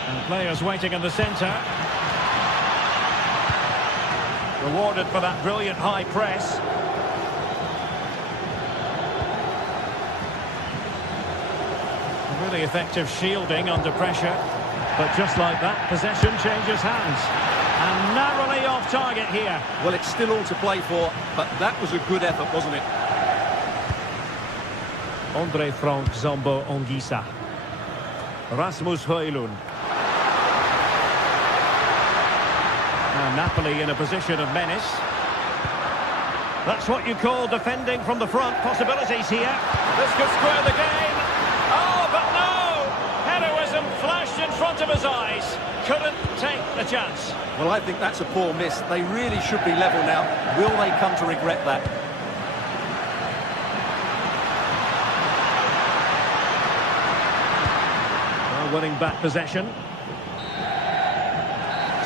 And players waiting in the centre. Rewarded for that brilliant high press. Really effective shielding under pressure. But just like that, possession changes hands. And narrowly off target here. Well, it's still all to play for, but that was a good effort, wasn't it? Andre Frank Zambo Anguissa. Rasmus Højlund. Now Napoli in a position of menace. That's what you call defending from the front. Possibilities here. This could square the game. Oh, but no! Heroism flashed in front of his eyes. Couldn't take the chance. Well, I think that's a poor miss. They really should be level now. Will they come to regret that? Well, winning back possession.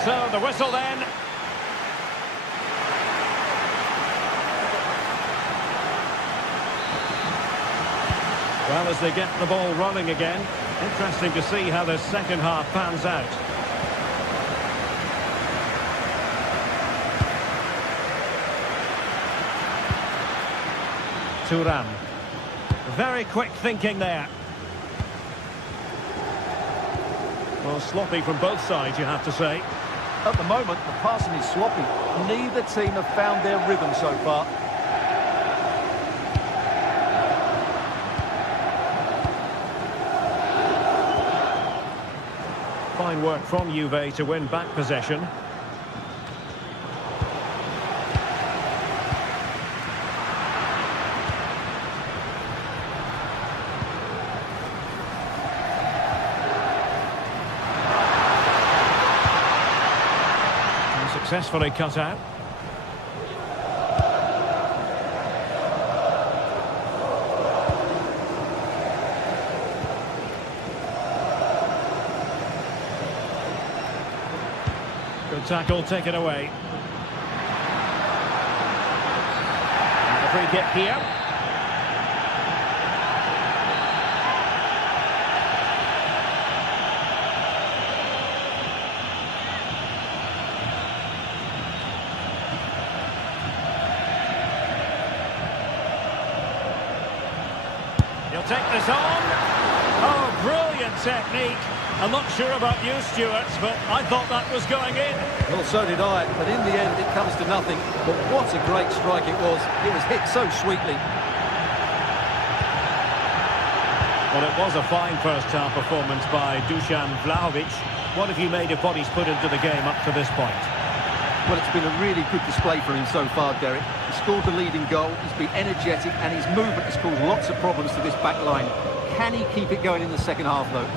So the whistle then. Well, as they get the ball rolling again, interesting to see how the second half pans out. Thuram. Very quick thinking there. Well, sloppy from both sides, you have to say. At the moment, the passing is sloppy. Neither team have found their rhythm so far. Fine work from Juve to win back possession. And successfully cut out. Good tackle, taken away. And the free kick here. He'll take this on. Oh, brilliant technique. I'm not sure about you, Stuart, but I thought that was going in. Well, so did I, but in the end it comes to nothing. But what a great strike it was. It was hit so sweetly. Well, it was a fine first-half performance by Dusan Vlahovic. What have you made of what he's put into the game up to this point? Well, it's been a really good display for him so far, Derek. He scored the leading goal, he's been energetic, and his movement has caused lots of problems to this back line. Can he keep it going in the second half, though?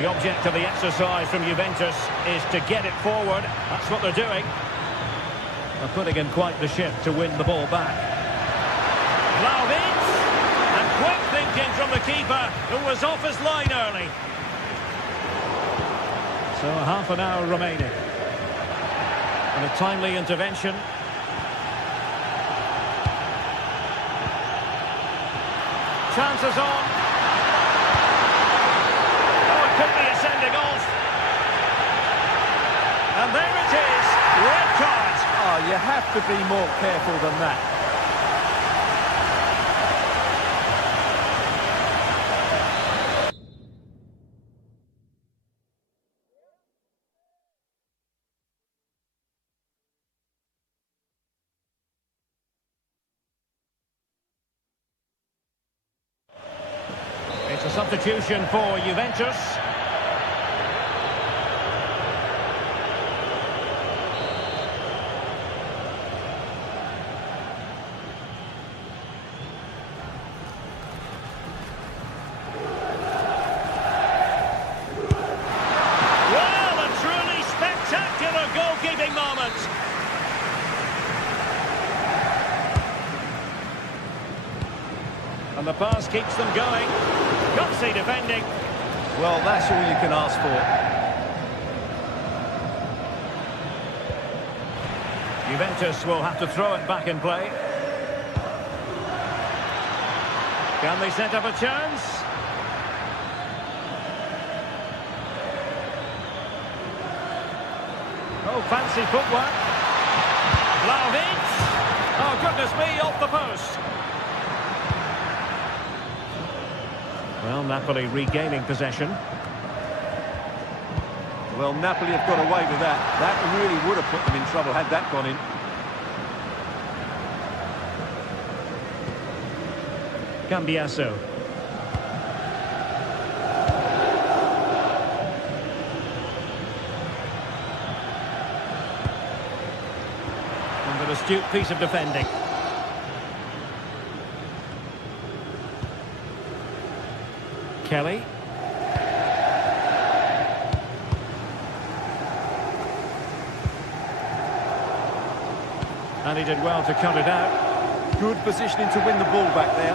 The object of the exercise from Juventus is to get it forward. That's what they're doing. They're putting in quite the shift to win the ball back. Vlahovic! And quick thinking from the keeper, who was off his line early. So half an hour remaining. And a timely intervention. Chances on. Could be a sending off. And there it is, red card. Oh, you have to be more careful than that. It's a substitution for Juventus. And the pass keeps them going. Gutsy defending. Well, that's all you can ask for. Juventus will have to throw it back in play. Can they set up a chance? Oh, fancy footwork. Vlahovic. Oh, goodness me, off the post. Well, Napoli regaining possession. Well, Napoli have got away with that. That really would have put them in trouble had that gone in. Cambiaso. And an astute piece of defending. Kelly. And he did well to cut it out. Good positioning to win the ball back there.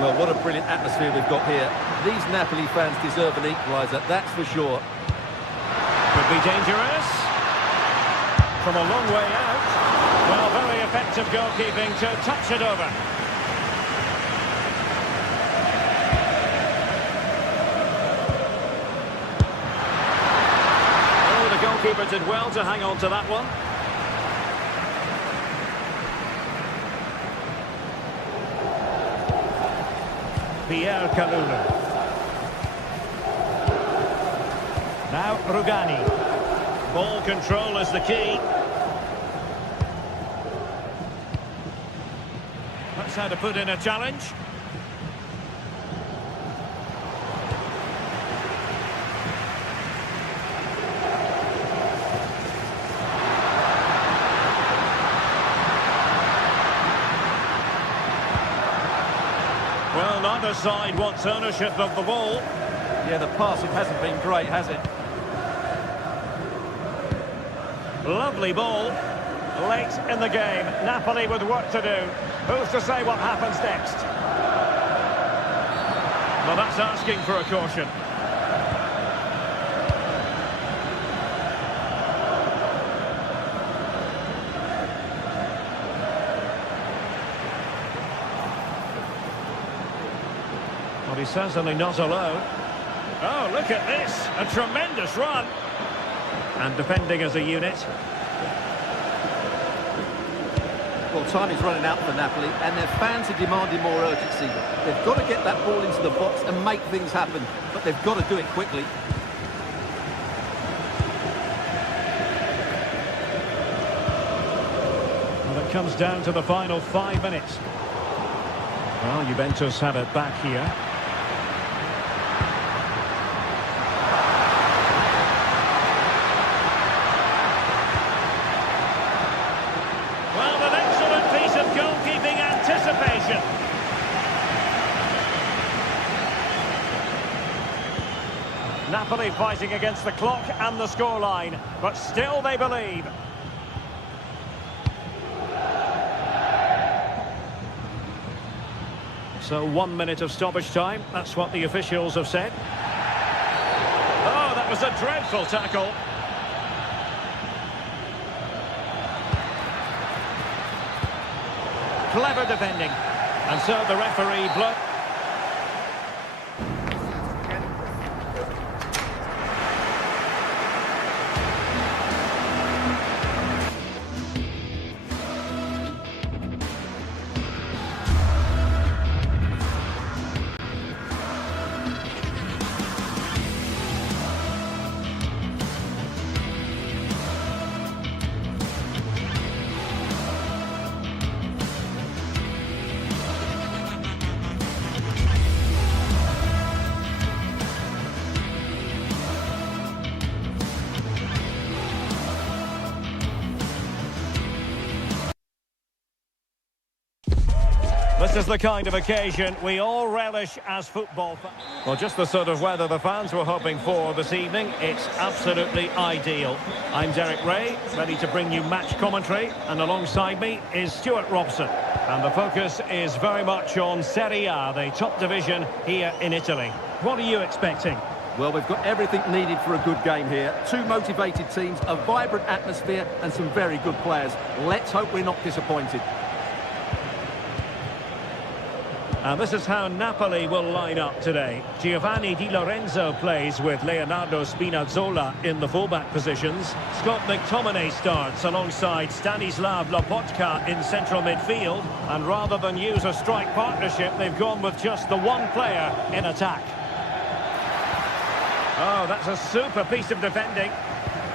Well, what a brilliant atmosphere we've got here. These Napoli fans deserve an equaliser, that's for sure. Could be dangerous. From a long way out. Well, very effective goalkeeping to touch it over. Oh, the goalkeeper did well to hang on to that one. Pierre Kalulu. Now Rugani. Ball control is the key. That's how to put in a challenge. Well, neither side wants ownership of the ball. Yeah, the passing hasn't been great, has it? Lovely ball. Late in the game. Napoli with work to do. Who's to say what happens next? Well, that's asking for a caution. Well, he's certainly not alone. Oh, look at this. A tremendous run. And defending as a unit. Well, time is running out for Napoli, and their fans are demanding more urgency. They've got to get that ball into the box and make things happen, but they've got to do it quickly. Well, it comes down to the final 5 minutes. Well, Juventus have it back here. Well, an excellent piece of goalkeeping anticipation. Napoli fighting against the clock and the scoreline, but still they believe. So 1 minute of stoppage time, that's what the officials have said. Oh, that was a dreadful tackle. Clever defending. And so the referee blows. This is the kind of occasion we all relish as football fans. Well, just the sort of weather the fans were hoping for this evening. It's absolutely ideal. I'm Derek Ray, ready to bring you match commentary, and alongside me is Stuart Robson. And the focus is very much on Serie A, the top division here in Italy. What are you expecting? Well, we've got everything needed for a good game here. Two motivated teams, a vibrant atmosphere and some very good players. Let's hope we're not disappointed. And this is how Napoli will line up today. Giovanni Di Lorenzo plays with Leonardo Spinazzola in the fullback positions. Scott McTominay starts alongside Stanislav Lobotka in central midfield. And rather than use a strike partnership, they've gone with just the one player in attack. Oh, that's a super piece of defending.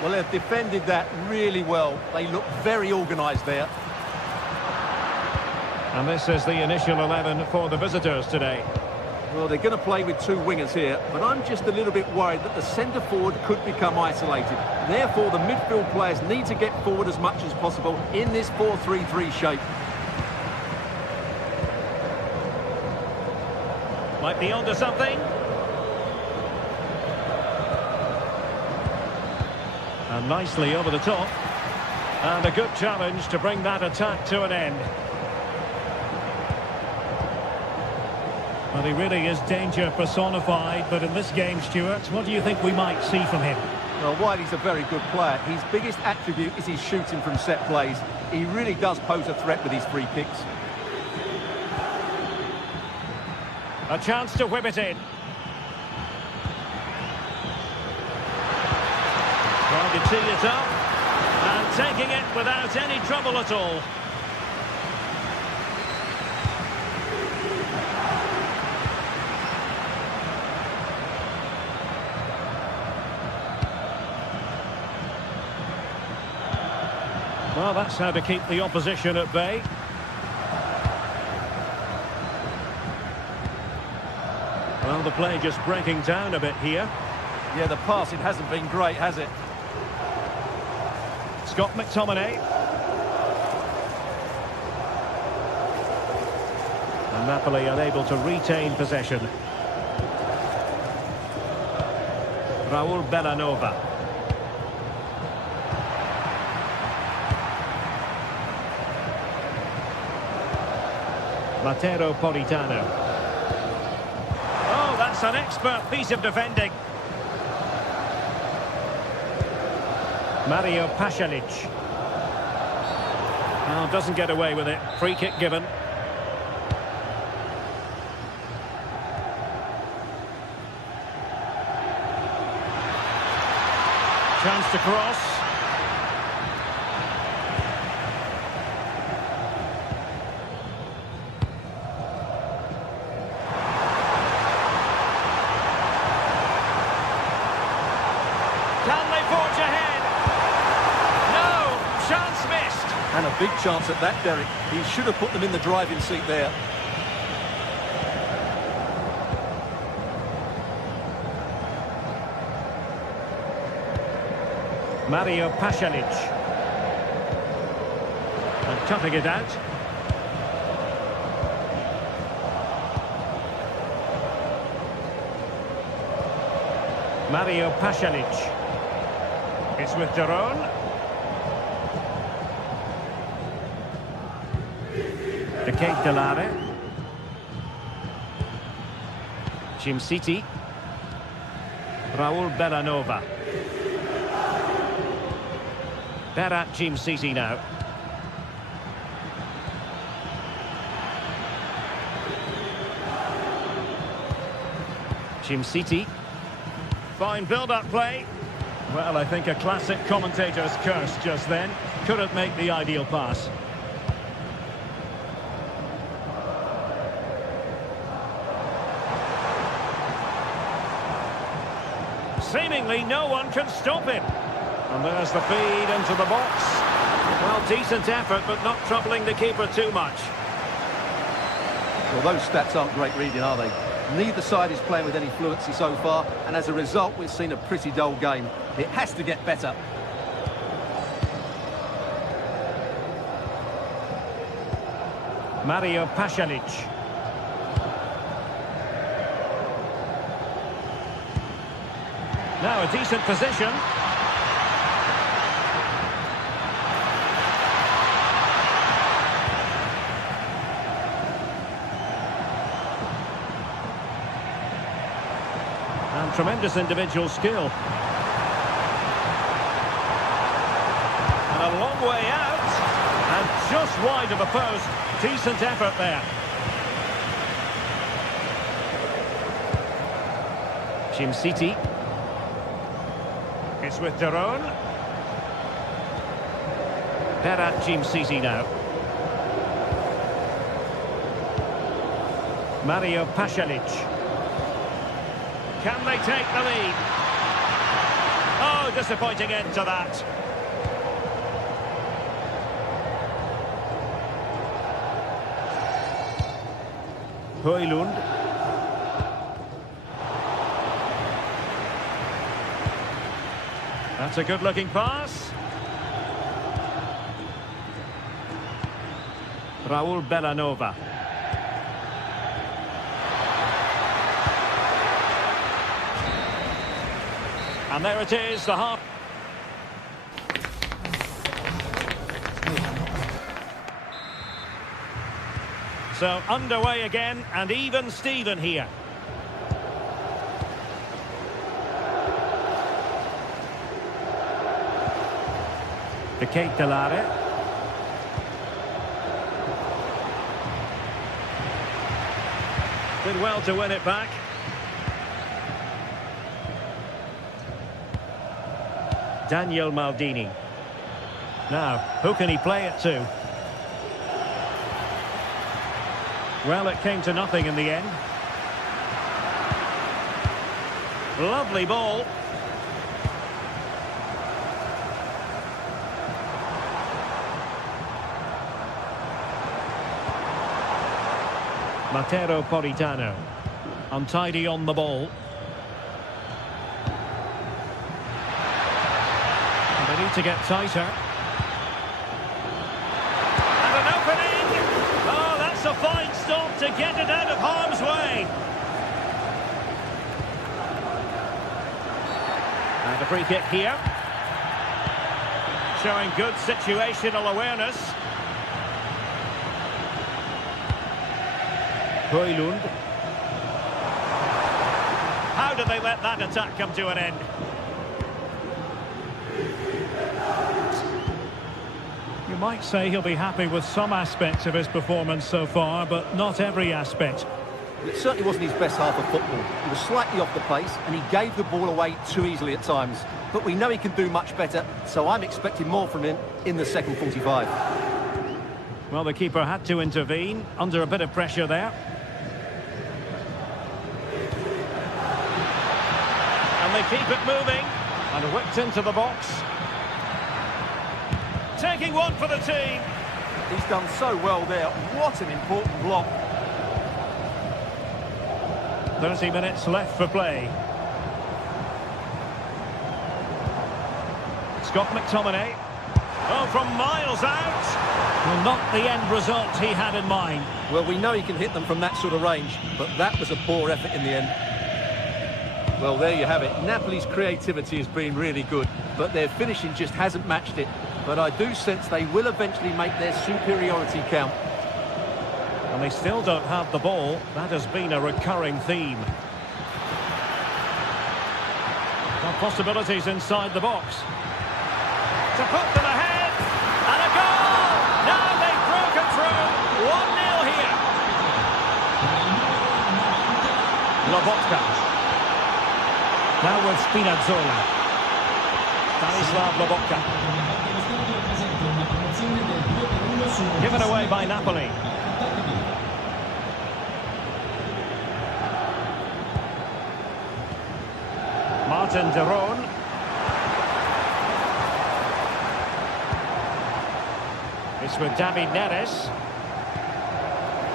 Well, they've defended that really well. They look very organised there. And this is the initial 11 for the visitors today. Well, they're going to play with two wingers here, but I'm just a little bit worried that the centre-forward could become isolated. Therefore, the midfield players need to get forward as much as possible in this 4-3-3 shape. Might be onto something. And nicely over the top. And a good challenge to bring that attack to an end. Well, he really is danger personified, but in this game, Stuart, what do you think we might see from him? Well, while he's a very good player, his biggest attribute is his shooting from set plays. He really does pose a threat with his free kicks. A chance to whip it in. Trying to tee it up. And taking it without any trouble at all. Well, that's how to keep the opposition at bay. Well, the play just breaking down a bit here. Yeah, the passing hasn't been great, has it? Scott McTominay. And Napoli unable to retain possession. Raul Bellanova. Matteo Politano. Oh, that's an expert piece of defending. Mario Pasalic. Oh, doesn't get away with it. Free kick given. Chance to cross. Can they forge ahead? No, chance missed. And a big chance at that, Derek. He should have put them in the driving seat there. Mario Pasalic. And cutting it out. Mario Pasalic. It's with Daron. De Kate Delare. Jim City. Raul Bellanova. Berat Jim City now. Jim City. Fine build-up play. Well, I think a classic commentator's curse just then. Couldn't make the ideal pass. Seemingly no one can stop him. And there's the feed into the box. Well, decent effort, but not troubling the keeper too much. Well, those stats aren't great reading, are they? Neither side is playing with any fluency so far, and as a result, we've seen a pretty dull game. It has to get better. Mario Pasalic. Now a decent position. And tremendous individual skill. And a long way out. And just wide of the post. Decent effort there. Jim City. It's with Daron. Berat Jim City now. Mario Pasalic. Can they take the lead? Oh, disappointing end to that. Højlund. That's a good-looking pass. Raul Bellanova. And there it is, the half. So underway again, and even Steven here. The Kate Delare. Did well to win it back. Daniel Maldini. Now, who can he play it to? Well, it came to nothing in the end. Lovely ball. Matero Politano. Untidy on the ball. And they need to get tighter. And an opening! Oh, that's a fine stop to get it out of harm's way. And a free kick here. Showing good situational awareness. Højlund. How did they let that attack come to an end? You might say he'll be happy with some aspects of his performance so far, but not every aspect. It certainly wasn't his best half of football. He was slightly off the pace and he gave the ball away too easily at times. But we know he can do much better, so I'm expecting more from him in the second 45. Well, the keeper had to intervene under a bit of pressure there. And they keep it moving and whipped into the box. Taking one for the team. He's done so well there. What an important block. 30 minutes left for play. Scott McTominay. Oh, from miles out. Well, not the end result he had in mind. Well, we know he can hit them from that sort of range, but that was a poor effort in the end. Well, there you have it. Napoli's creativity has been really good, but their finishing just hasn't matched it. But I do sense they will eventually make their superiority count. And they still don't have the ball. That has been a recurring theme. Well, possibilities inside the box. To put them ahead. And a goal! Now they've broken through. 1-0 here. Lobotka. Now with Spinazzola. Stanislav Lobotka. Given away by Napoli. Martin Daron. It's with David Neres.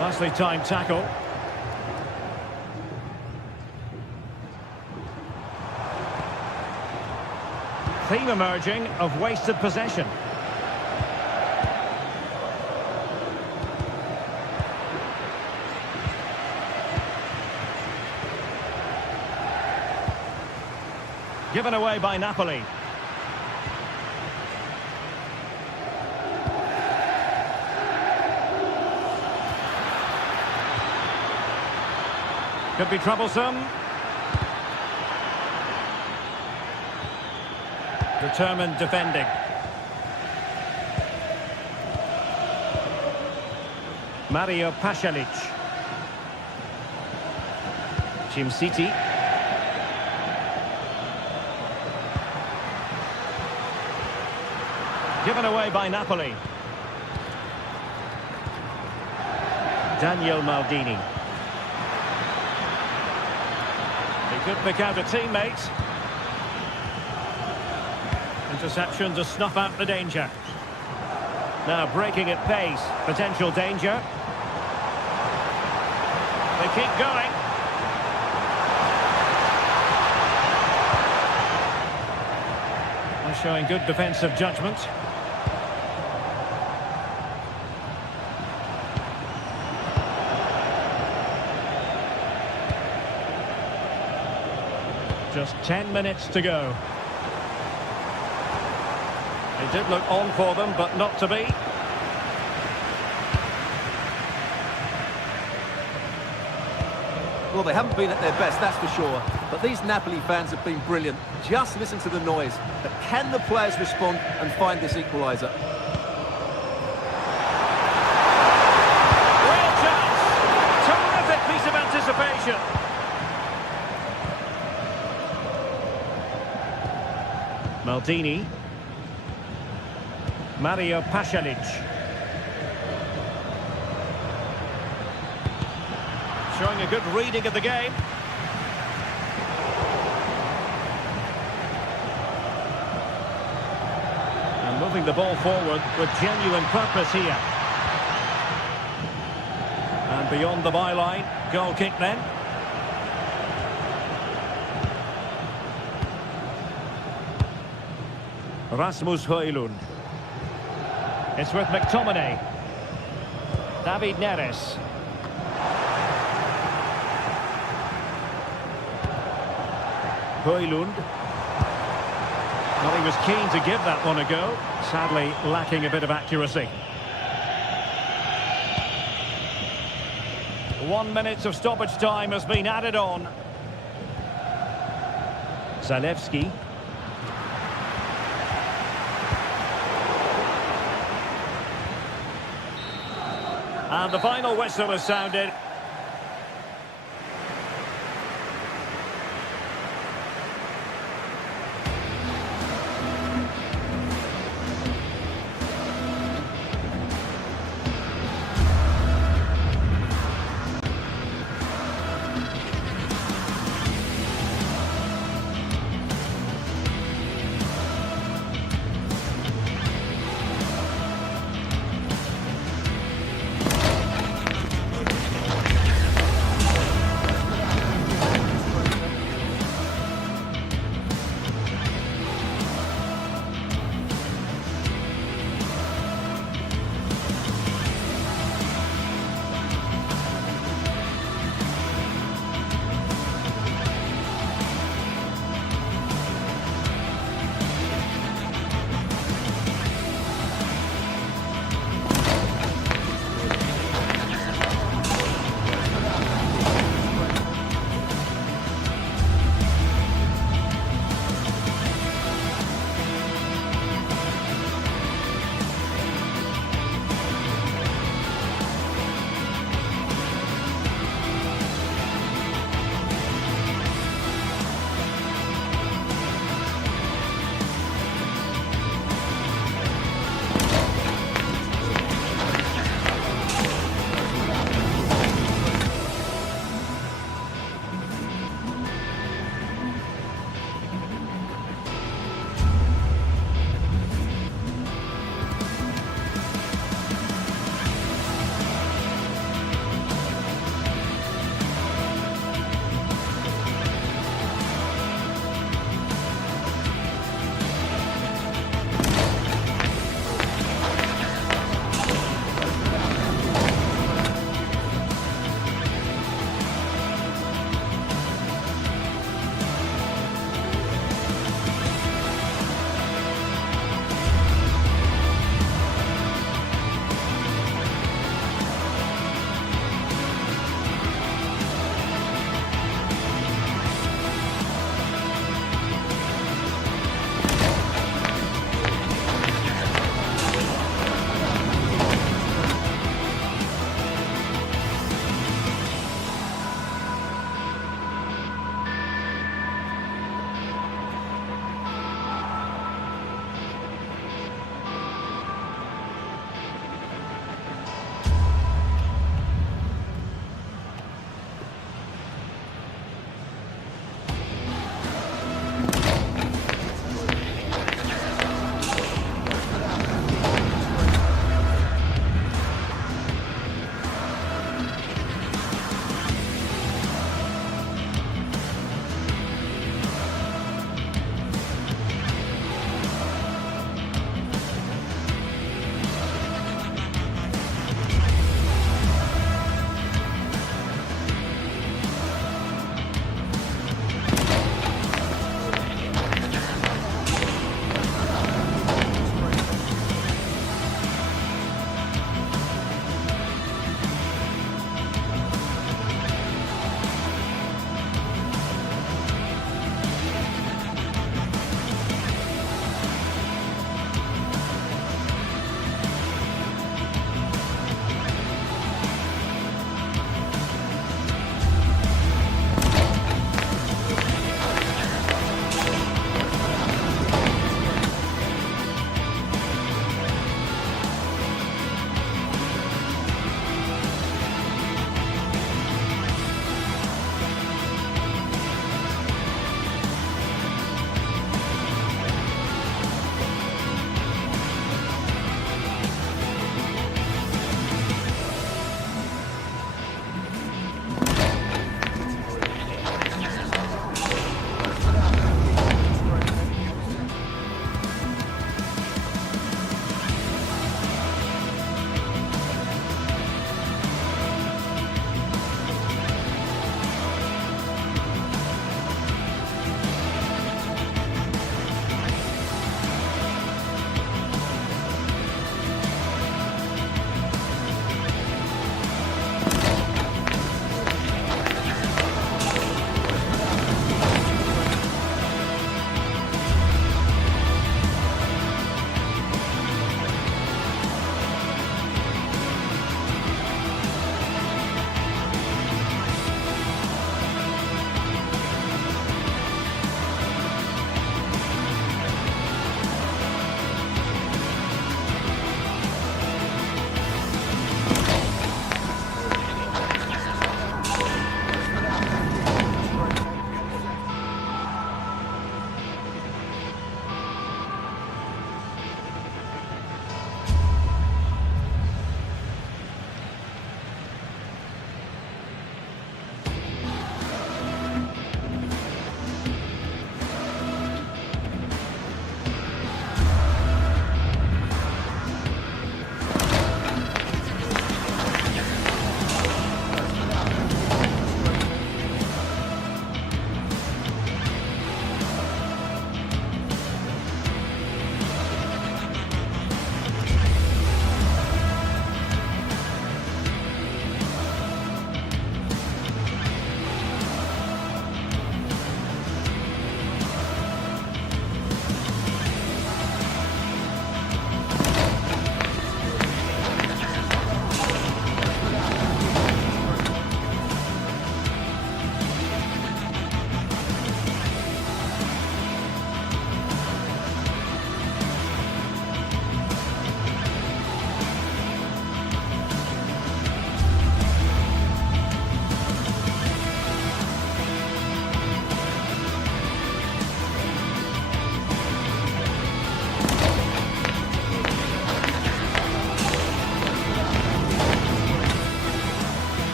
Nicely timed tackle. Theme emerging of wasted possession. Given away by Napoli. Could be troublesome. Determined defending. Mario Pasalic. City. Given away by Napoli. Daniel Maldini. He could pick out a teammate. Interception to snuff out the danger. Now breaking at pace. Potential danger. They keep going. They're showing good defensive judgment. Just 10 minutes to go. It did look on for them, but not to be. Well, they haven't been at their best, that's for sure. But these Napoli fans have been brilliant. Just listen to the noise. But can the players respond and find this equaliser? Real chance! Terrific piece of anticipation. Maldini. Mario Pasalic. Showing a good reading of the game. And moving the ball forward with genuine purpose here. And beyond the byline, goal kick then. Rasmus Højlund. It's with McTominay. David Neres. Højlund. Well, he was keen to give that one a go. Sadly, lacking a bit of accuracy. 1 minute of stoppage time has been added on. Zalewski. And the final whistle has sounded.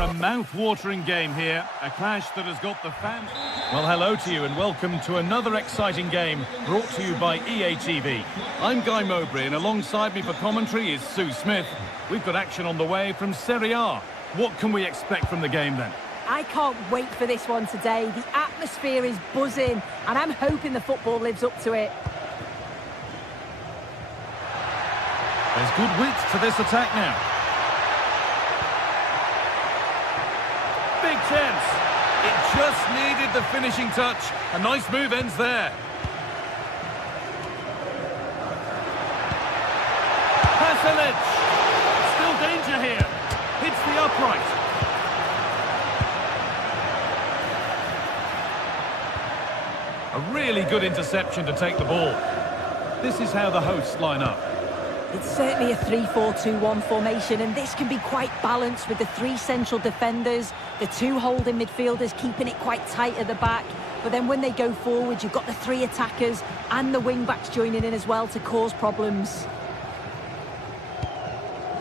a mouth-watering game here, a clash that has got the fans... Well, hello to you and welcome to another exciting game brought to you by EA TV. I'm Guy Mowbray and alongside me for commentary is Sue Smith. We've got action on the way from Serie A. What can we expect from the game then? I can't wait for this one today. The atmosphere is buzzing and I'm hoping the football lives up to it. There's good width to this attack now. Big chance. It just needed the finishing touch. A nice move ends there. Pasalic. Still danger here. Hits the upright. A really good interception to take the ball. This is how the hosts line up. It's certainly a 3-4-2-1 formation, and this can be quite balanced with the three central defenders, the two holding midfielders keeping it quite tight at the back. But then when they go forward, you've got the three attackers and the wing-backs joining in as well to cause problems.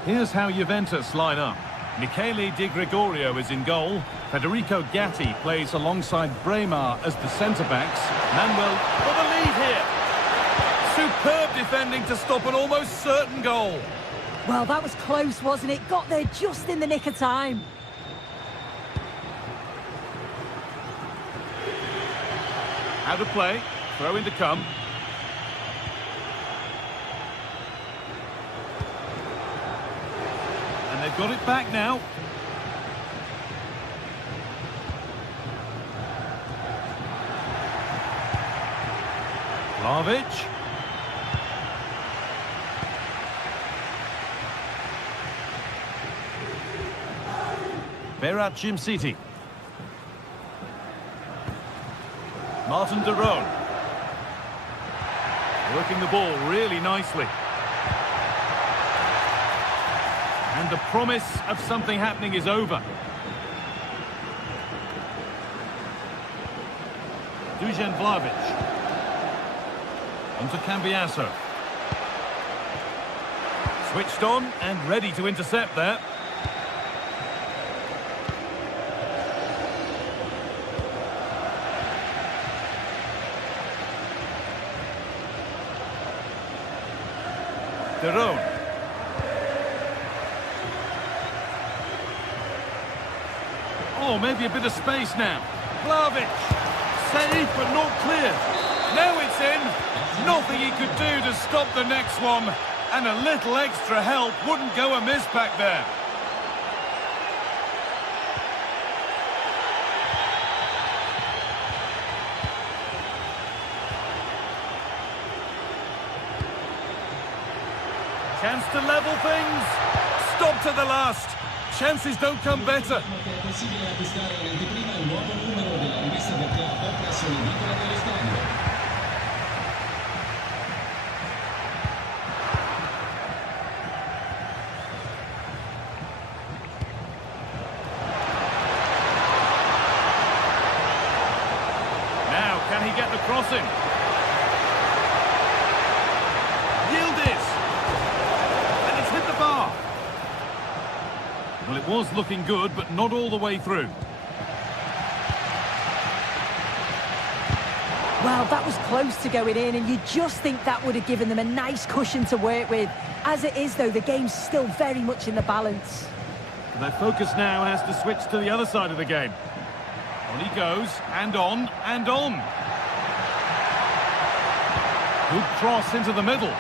Here's how Juventus line up. Michele Di Gregorio is in goal. Federico Gatti plays alongside Bremer as the centre-backs. Manuel for the lead here. Superb defending to stop an almost certain goal. Well, that was close, wasn't it? Got there just in the nick of time. Out of play. Throw in to come. And they've got it back now. Vlahovic. Berat City. Martin de Roon. Working the ball really nicely. And the promise of something happening is over. Dusan Vlahovic. Onto Cambiasso. Switched on and ready to intercept there. De Roon. Oh, maybe a bit of space now. Vlahovic. Saved but not clear. Now it's in. Nothing he could do to stop the next one. And a little extra help wouldn't go amiss back there. Chance to level things. Stop to the last. Chances don't come better. Now, can he get the crossing? Well, it was looking good, but not all the way through. Well, that was close to going in, and you just think that would have given them a nice cushion to work with. As it is, though, the game's still very much in the balance. Their focus now has to switch to the other side of the game. On he goes, and on, and on. Good cross into the middle.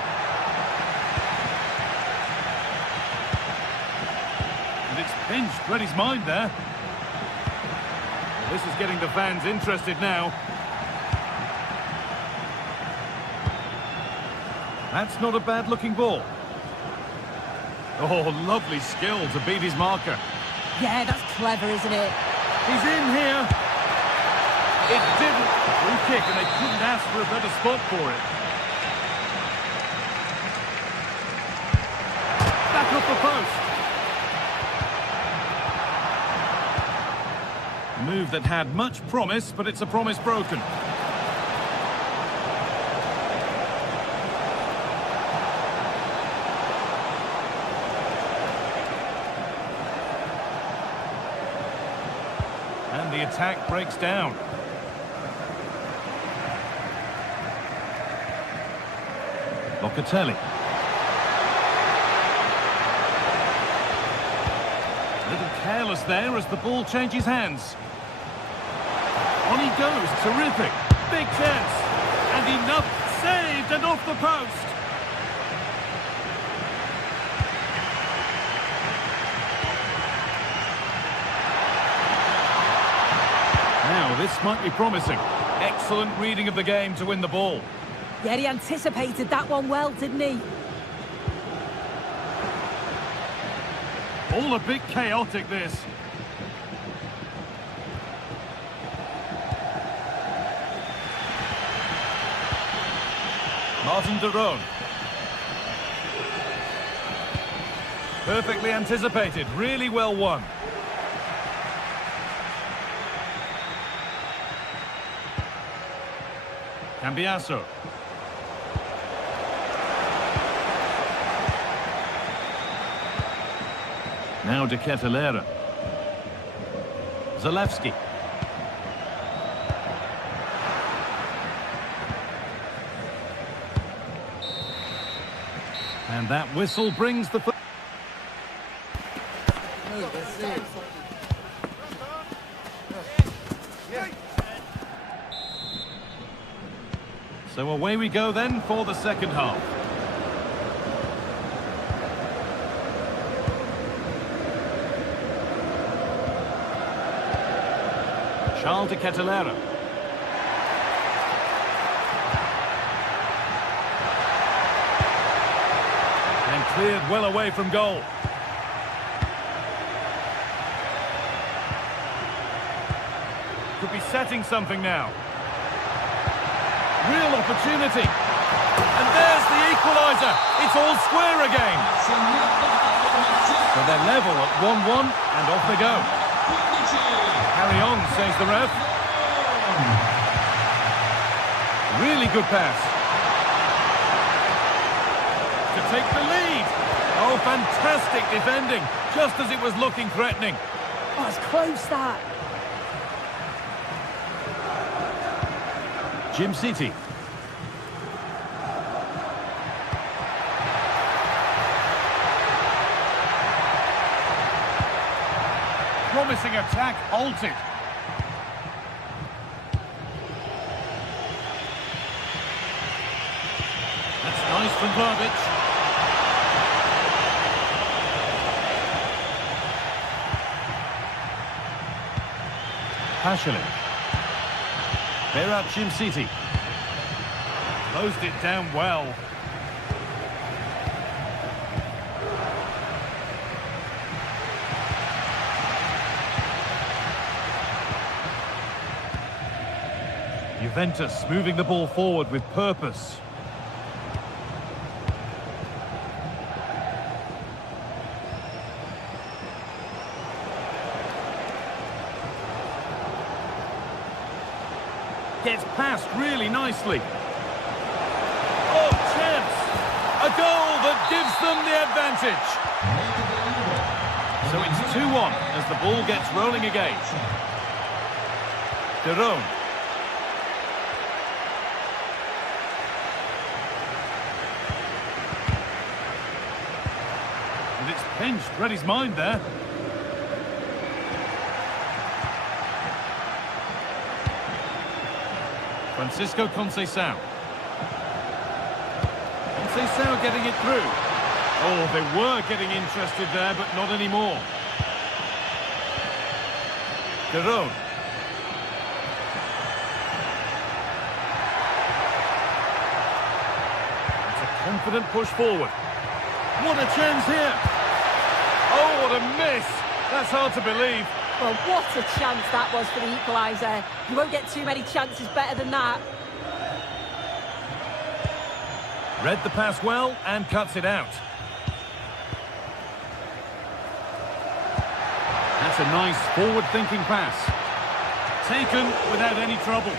Pinched, read his mind there. Well, this is getting the fans interested now. That's not a bad-looking ball. Oh, lovely skill to beat his marker. Yeah, that's clever, isn't it? He's in here. It didn't. Free kick, and they couldn't ask for a better spot for it. Back up the post. A move that had much promise, but it's a promise broken. and the attack breaks down. Locatelli. A little careless there as the ball changes hands. On he goes, terrific. Big chance. And enough, saved and off the post. Now, this might be promising. Excellent reading of the game to win the ball. Yeah, he anticipated that one well, didn't he? All a bit chaotic, this. Martin de Roon. Perfectly anticipated, really well won. Cambiasso. Now de Ketelaere. Zalewski. And that whistle brings the... So away we go then for the second half. Charles de Ketelaere. And cleared well away from goal. Could be setting something now. Real opportunity. And there's the equaliser. It's all square again. So they're level at 1-1 and off they go. Carry on, says the ref. Really good pass. To take the lead. Oh, fantastic defending. Just as it was looking threatening. Oh, it's close, that. Jim City. Promising attack halted. That's nice from Vlahovic. Pashalin. Berat Jim City. Closed it down well. Juventus moving the ball forward with purpose. Gets past really nicely. Oh, chance! A goal that gives them the advantage. So it's 2-1 as the ball gets rolling again. De Roon. And it's pinched, read his mind there. Francisco Conceição. Conceição getting it through. Oh, they were getting interested there, but not anymore. De Roon. It's a confident push forward. What a chance here. Oh, what a miss. That's hard to believe. Well, what a chance that was for the equaliser. You won't get too many chances better than that. Read the pass well and cuts it out. That's a nice forward-thinking pass. Taken without any trouble.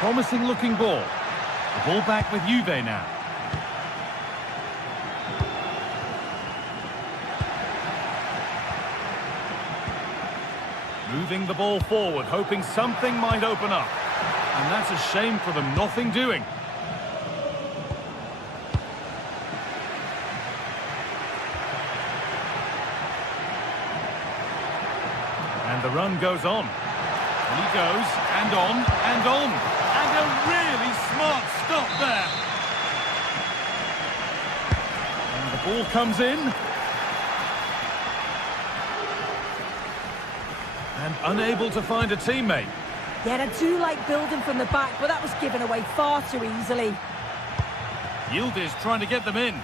Promising looking ball. The ball back with Juve now. Moving the ball forward, hoping something might open up. And that's a shame for them, nothing doing. And the run goes on. And he goes, and on, and on. And a really smart stop there. And the ball comes in. And unable to find a teammate. Yeah, I do like building from the back, but that was given away far too easily. Yildiz trying to get them in.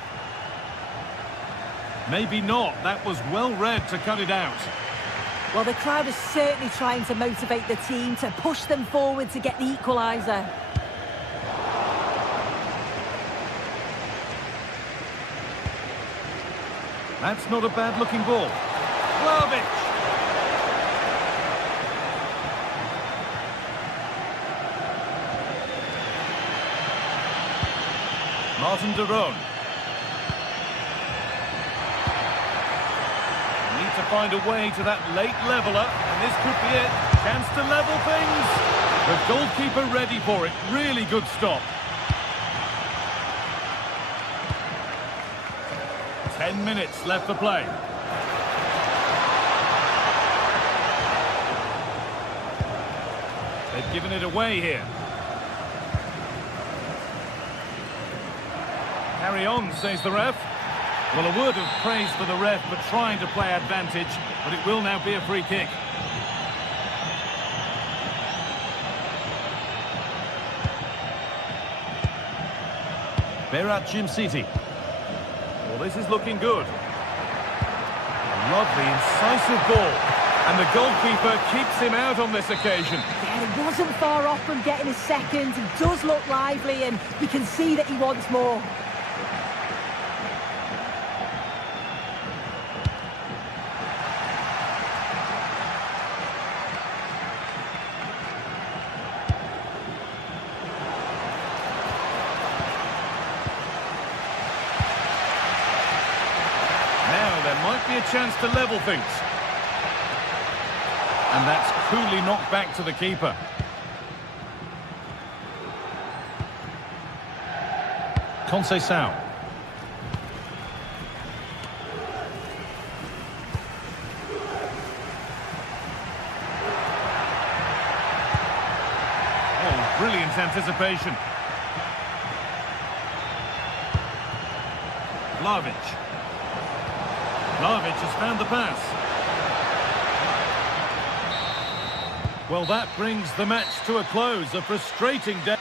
Maybe not. That was well read to cut it out. Well, the crowd is certainly trying to motivate the team to push them forward to get the equaliser. That's not a bad-looking ball. Vlahovic. Martin de Roon. Need to find a way to that late leveller, and this could be it. Chance to level things. The goalkeeper ready for it. Really good stop. 10 minutes left to play. They've given it away here. Carry on, says the ref. Well, a word of praise for the ref for trying to play advantage, but it will now be a free kick. Berat City. Well, this is looking good. A lovely, incisive ball. And the goalkeeper keeps him out on this occasion. Yeah, he wasn't far off from getting his second. He does look lively, and you can see that he wants more. Might be a chance to level things. And that's coolly knocked back to the keeper. Conceição. Oh, brilliant anticipation. Vlahovic. Vlahovic has found the pass. Well, that brings the match to a close. A frustrating day.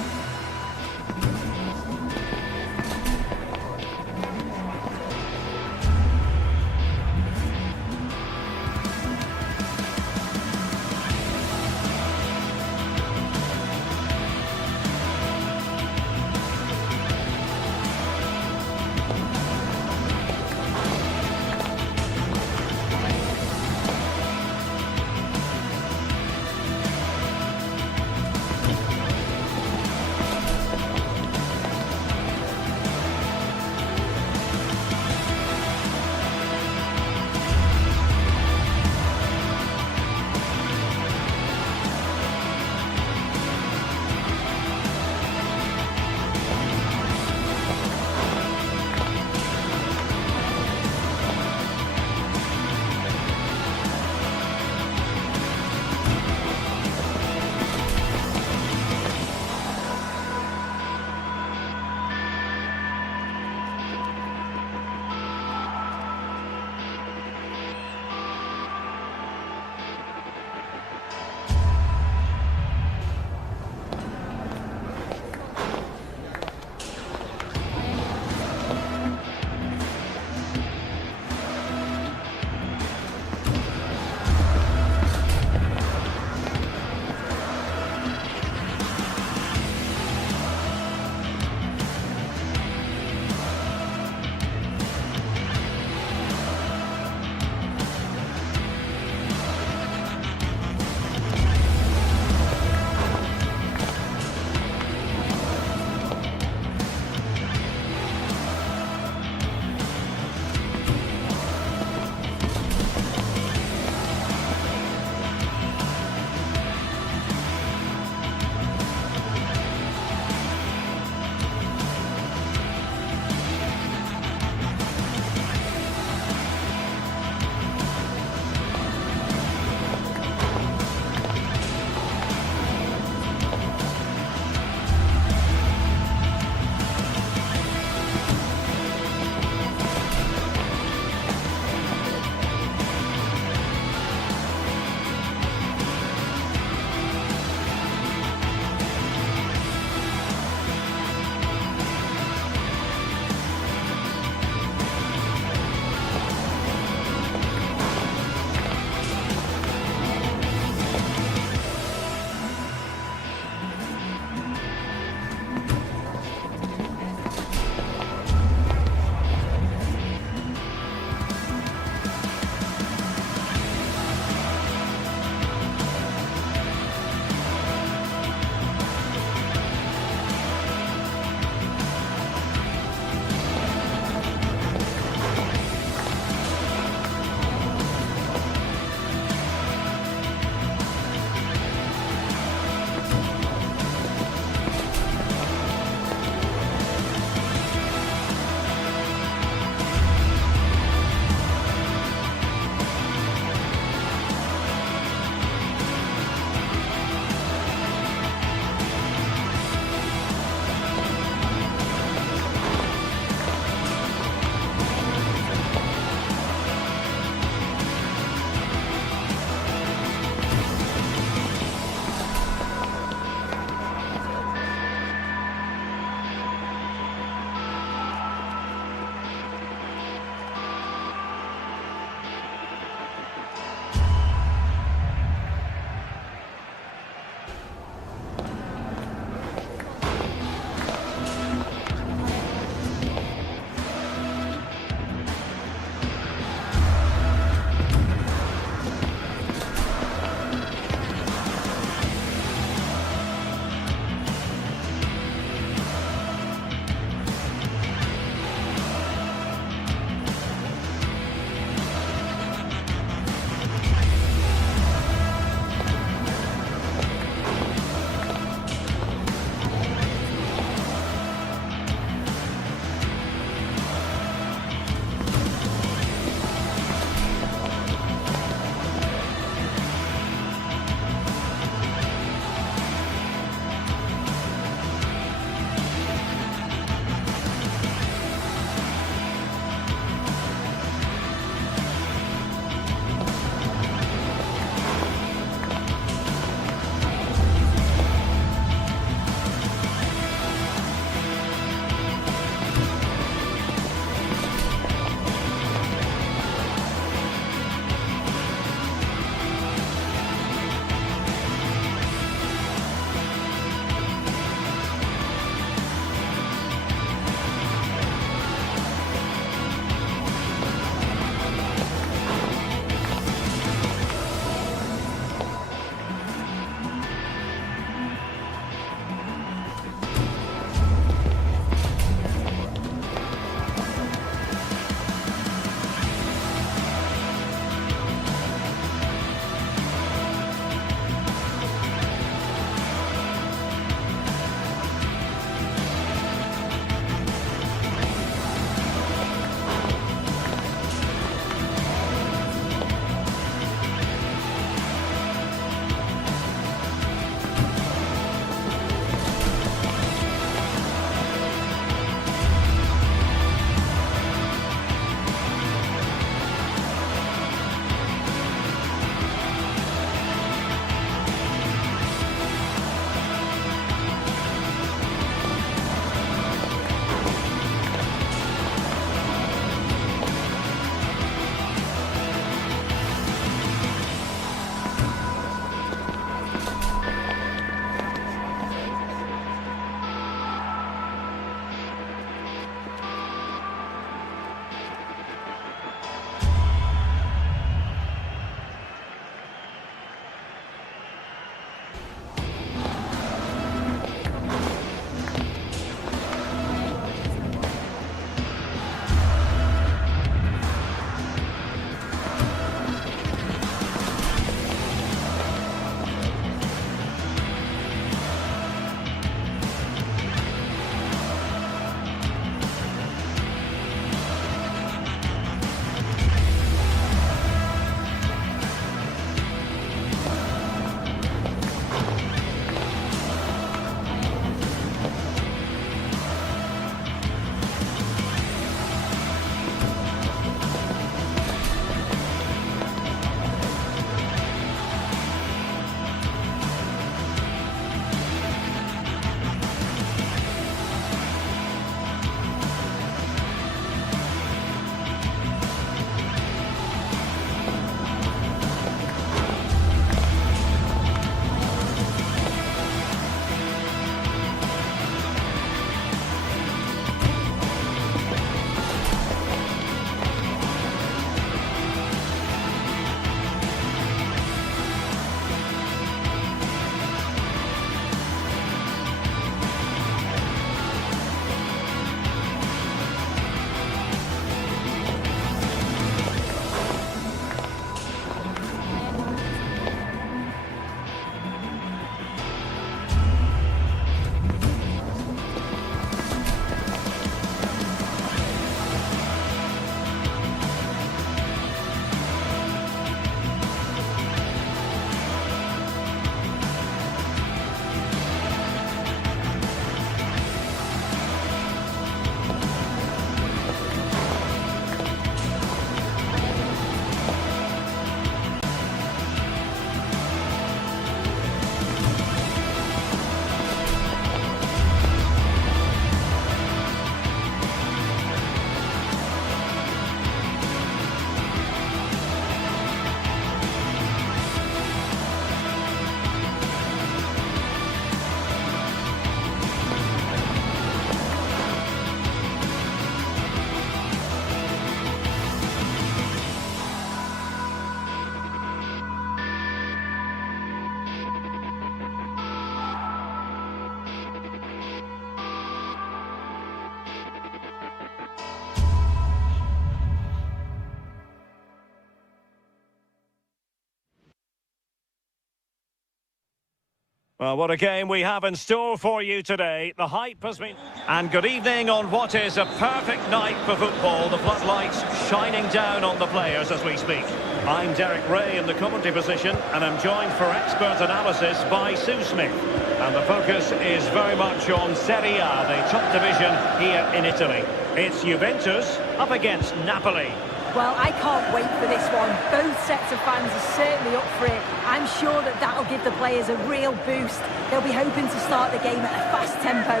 Well, what a game we have in store for you today. The hype has been... And good evening on what is a perfect night for football. The floodlights shining down on the players as we speak. I'm Derek Ray in the commentary position, and I'm joined for expert analysis by Sue Smith. And the focus is very much on Serie A, the top division here in Italy. It's Juventus up against Napoli. Well, I can't wait for this one. Both sets of fans are certainly up for it. I'm sure that that'll give the players a real boost. They'll be hoping to start the game at a fast tempo.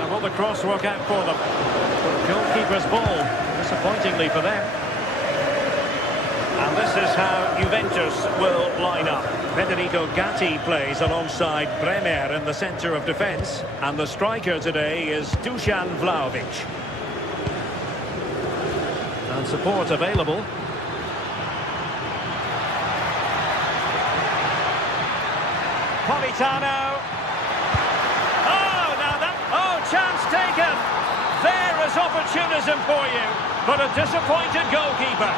Now, will the cross work out for them? Goalkeeper's ball, disappointingly for them. And this is how Juventus will line up. Federico Gatti plays alongside Bremer in the centre of defence. And the striker today is Dusan Vlahovic. And support available. Politano. Oh, now that... Oh, chance taken. There is opportunism for you. But a disappointed goalkeeper.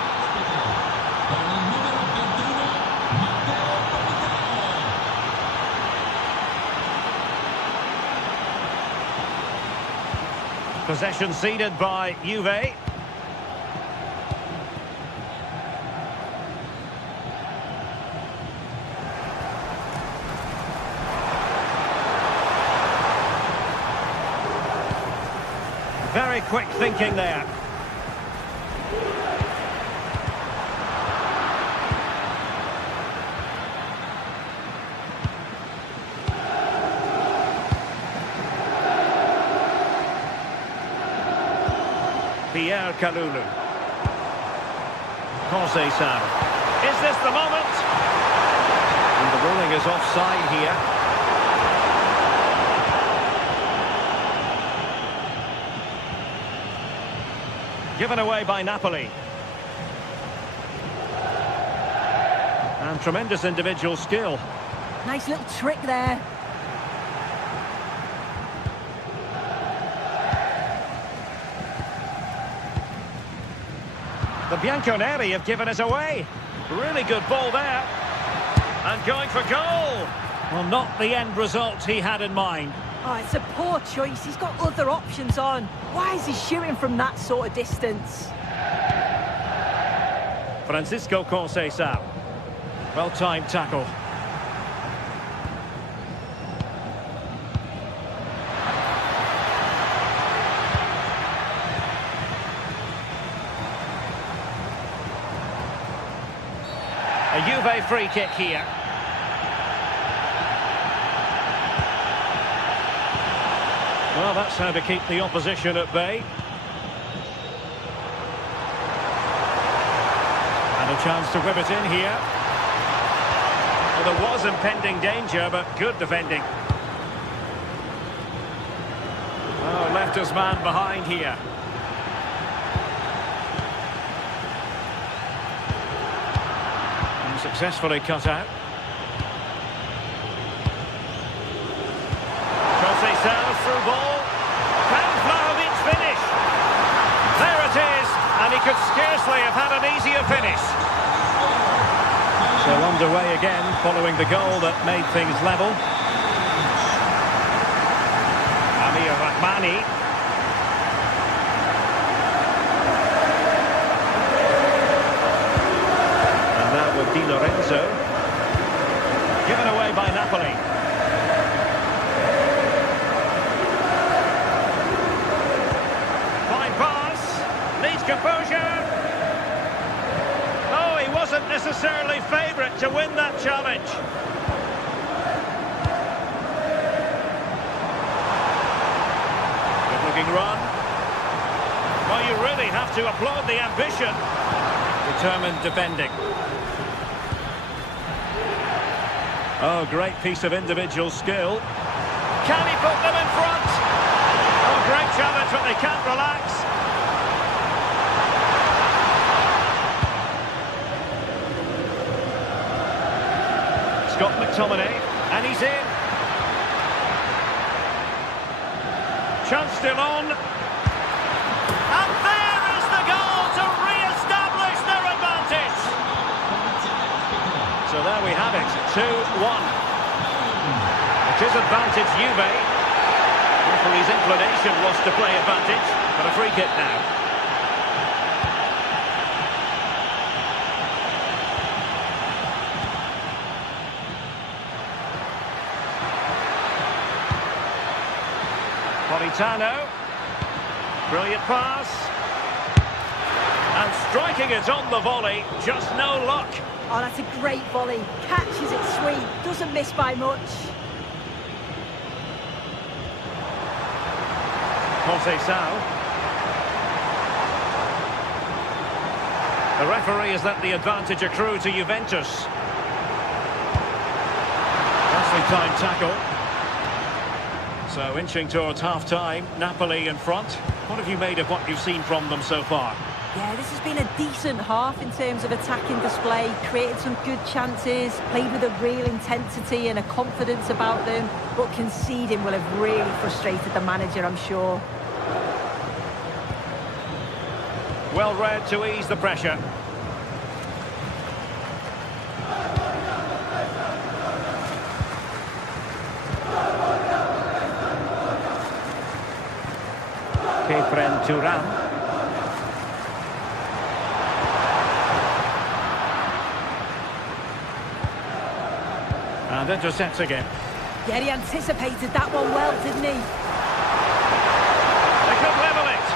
Possession ceded by Juve. Very quick thinking there. Pierre Kalulu. Conceição. Is this the moment? And the ruling is offside here. Given away by Napoli. And tremendous individual skill. Nice little trick there. The Bianconeri have given us away. Really good ball there. And going for goal. Well, not the end result he had in mind. Oh, it's a poor choice. He's got other options on. Why is he shooting from that sort of distance? Francisco Conceição. Well-timed tackle. A Juve free kick here. Well, that's how to keep the opposition at bay. And a chance to whip it in here. Well, there was impending danger, but good defending. Oh, left his man behind here. Successfully cut out. Conceição through ball. Can Vlahovic finish? There it is, and he could scarcely have had an easier finish. So underway again, following the goal that made things level. Amir Rahmani. Di Lorenzo, given away by Napoli. Fine pass, needs composure. Oh, he wasn't necessarily favourite to win that challenge. Good looking run. Well, you really have to applaud the ambition. Determined defending. Oh, great piece of individual skill. Can he put them in front? Oh, great challenge, but they can't relax. Scott McTominay, and he's in. Chance still on. And there is the goal to re-establish their advantage. So advantage Juve. Referee's inclination was to play advantage, but a free kick now. Politano. Brilliant pass. And striking it on the volley, just no luck. Oh, that's a great volley. Catches it sweet, doesn't miss by much. Conceição. The referee has let the advantage accrue to Juventus. Nicely timed tackle. So inching towards half-time, Napoli in front. What have you made of what you've seen from them so far? Yeah, this has been a decent half in terms of attacking display, created some good chances, played with a real intensity and a confidence about them, but conceding will have really frustrated the manager, I'm sure. Well read to ease the pressure. Turan. And intercepts again. Yeah, he anticipated that one well, didn't he? They could level it.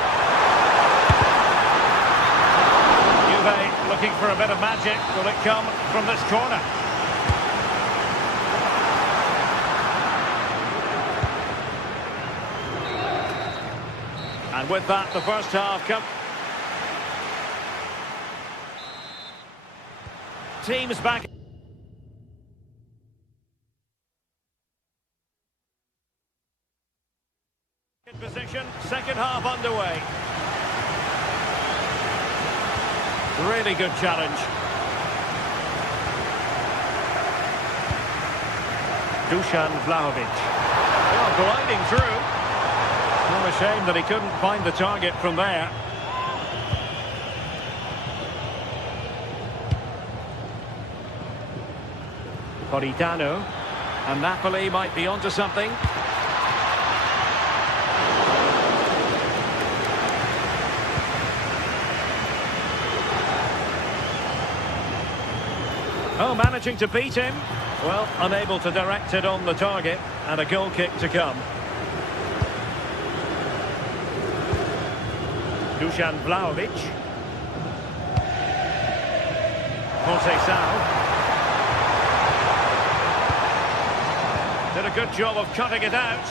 Juve looking for a bit of magic. Will it come from this corner? And with that, the first half comes. Teams back. In position, second half underway. Really good challenge. Dusan Vlahovic. Oh, gliding through. Well, a shame that he couldn't find the target from there. Politano. And Napoli might be onto something. Oh, managing to beat him. Well, unable to direct it on the target. And a goal kick to come. Dusan Vlahovic. Conceição. Did a good job of cutting it out.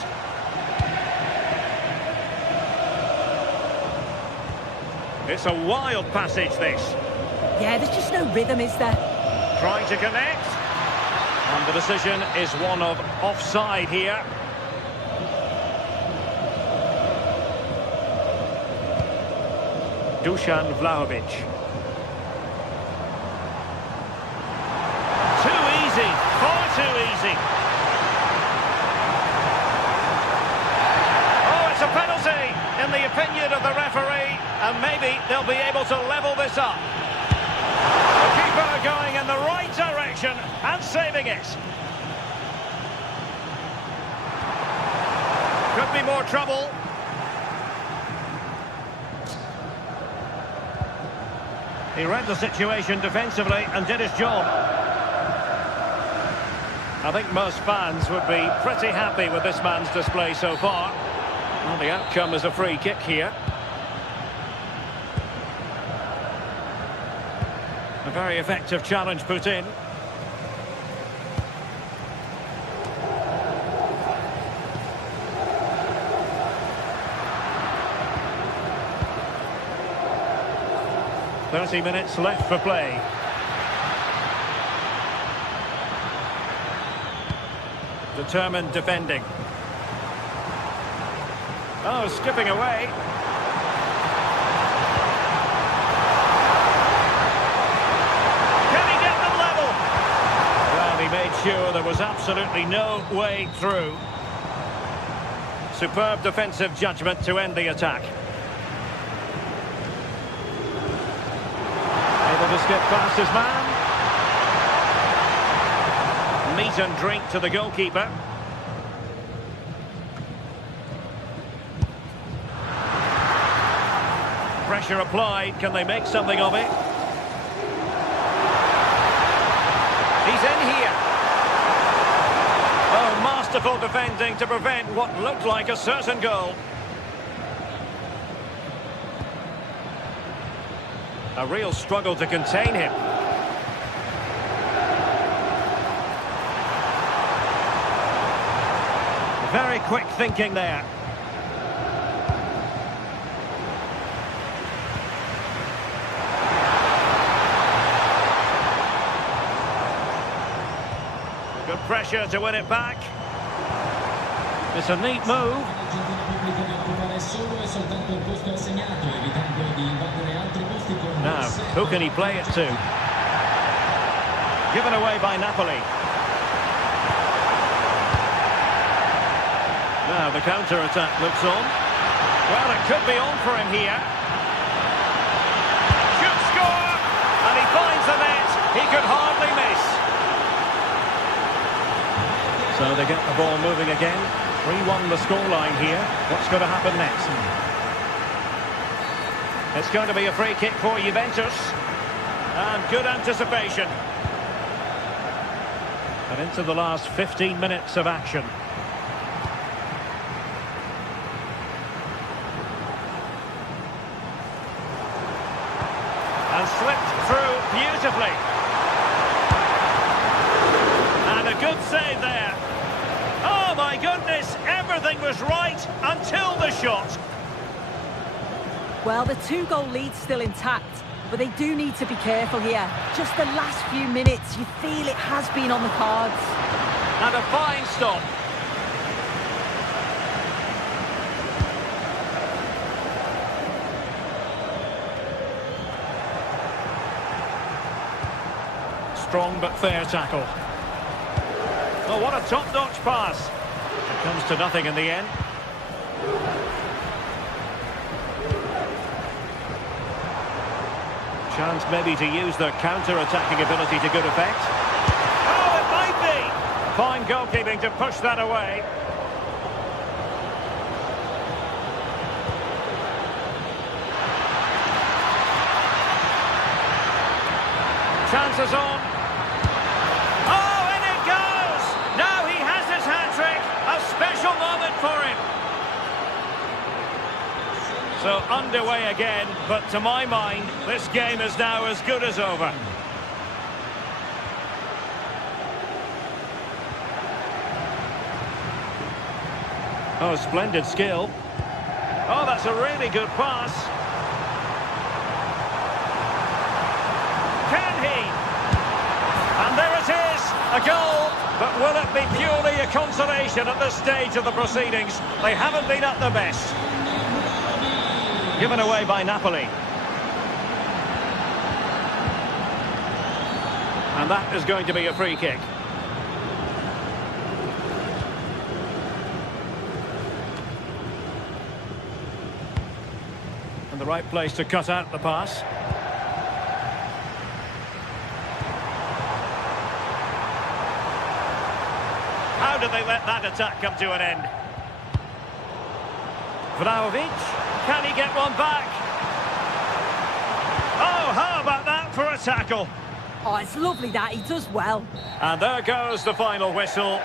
It's a wild passage, this. Yeah, there's just no rhythm, is there? Trying to connect. And the decision is one of offside here. Dusan Vlahovic. Too easy, far too easy. Oh, it's a penalty in the opinion of the referee, and maybe they'll be able to level this up. The keeper going in the right direction and saving it. Could be more trouble. He read the situation defensively and did his job. I think most fans would be pretty happy with this man's display so far. Well, the outcome is a free kick here. A very effective challenge put in. "30 minutes left for play." Determined defending. Oh, skipping away. Can he get them level? Well, he made sure there was absolutely no way through. Superb defensive judgment to end the attack. Able to skip past his man. Meat and drink to the goalkeeper. Pressure applied. Can they make something of it? He's in here. Oh, masterful defending to prevent what looked like a certain goal. A real struggle to contain him. Very quick thinking there. Good pressure to win it back. It's a neat move. Now, who can he play it to? Given away by Napoli. Now the counter-attack looks on. Well, it could be on for him here. Should score! And he finds the net. He could hardly miss. So they get the ball moving again. 3-1 the scoreline here. What's going to happen next? It's going to be a free kick for Juventus. And good anticipation. And into the last 15 minutes of action. And slipped through beautifully. And a good save there. Oh my goodness, everything was right until the shot. Well, the 2-goal lead's still intact, but they do need to be careful here. Just the last few minutes, you feel it has been on the cards. And a fine stop. Strong but fair tackle. Oh, what a top-notch pass. It comes to nothing in the end. Chance maybe to use their counter-attacking ability to good effect. Oh, it might be! Fine goalkeeping to push that away. Chances on. Oh, in it goes! Now he has his hat-trick. A special moment for him. So underway again, but to my mind, this game is now as good as over. Oh, splendid skill. Oh, that's a really good pass. Can he? And there it is, a goal. But will it be purely a consolation at this stage of the proceedings? They haven't been at their best. Given away by Napoli. And that is going to be a free kick. And the right place to cut out the pass. How did they let that attack come to an end? Vlahovic. Can he get one back? Oh, how about that for a tackle? Oh, it's lovely that. He does well. And there goes the final whistle.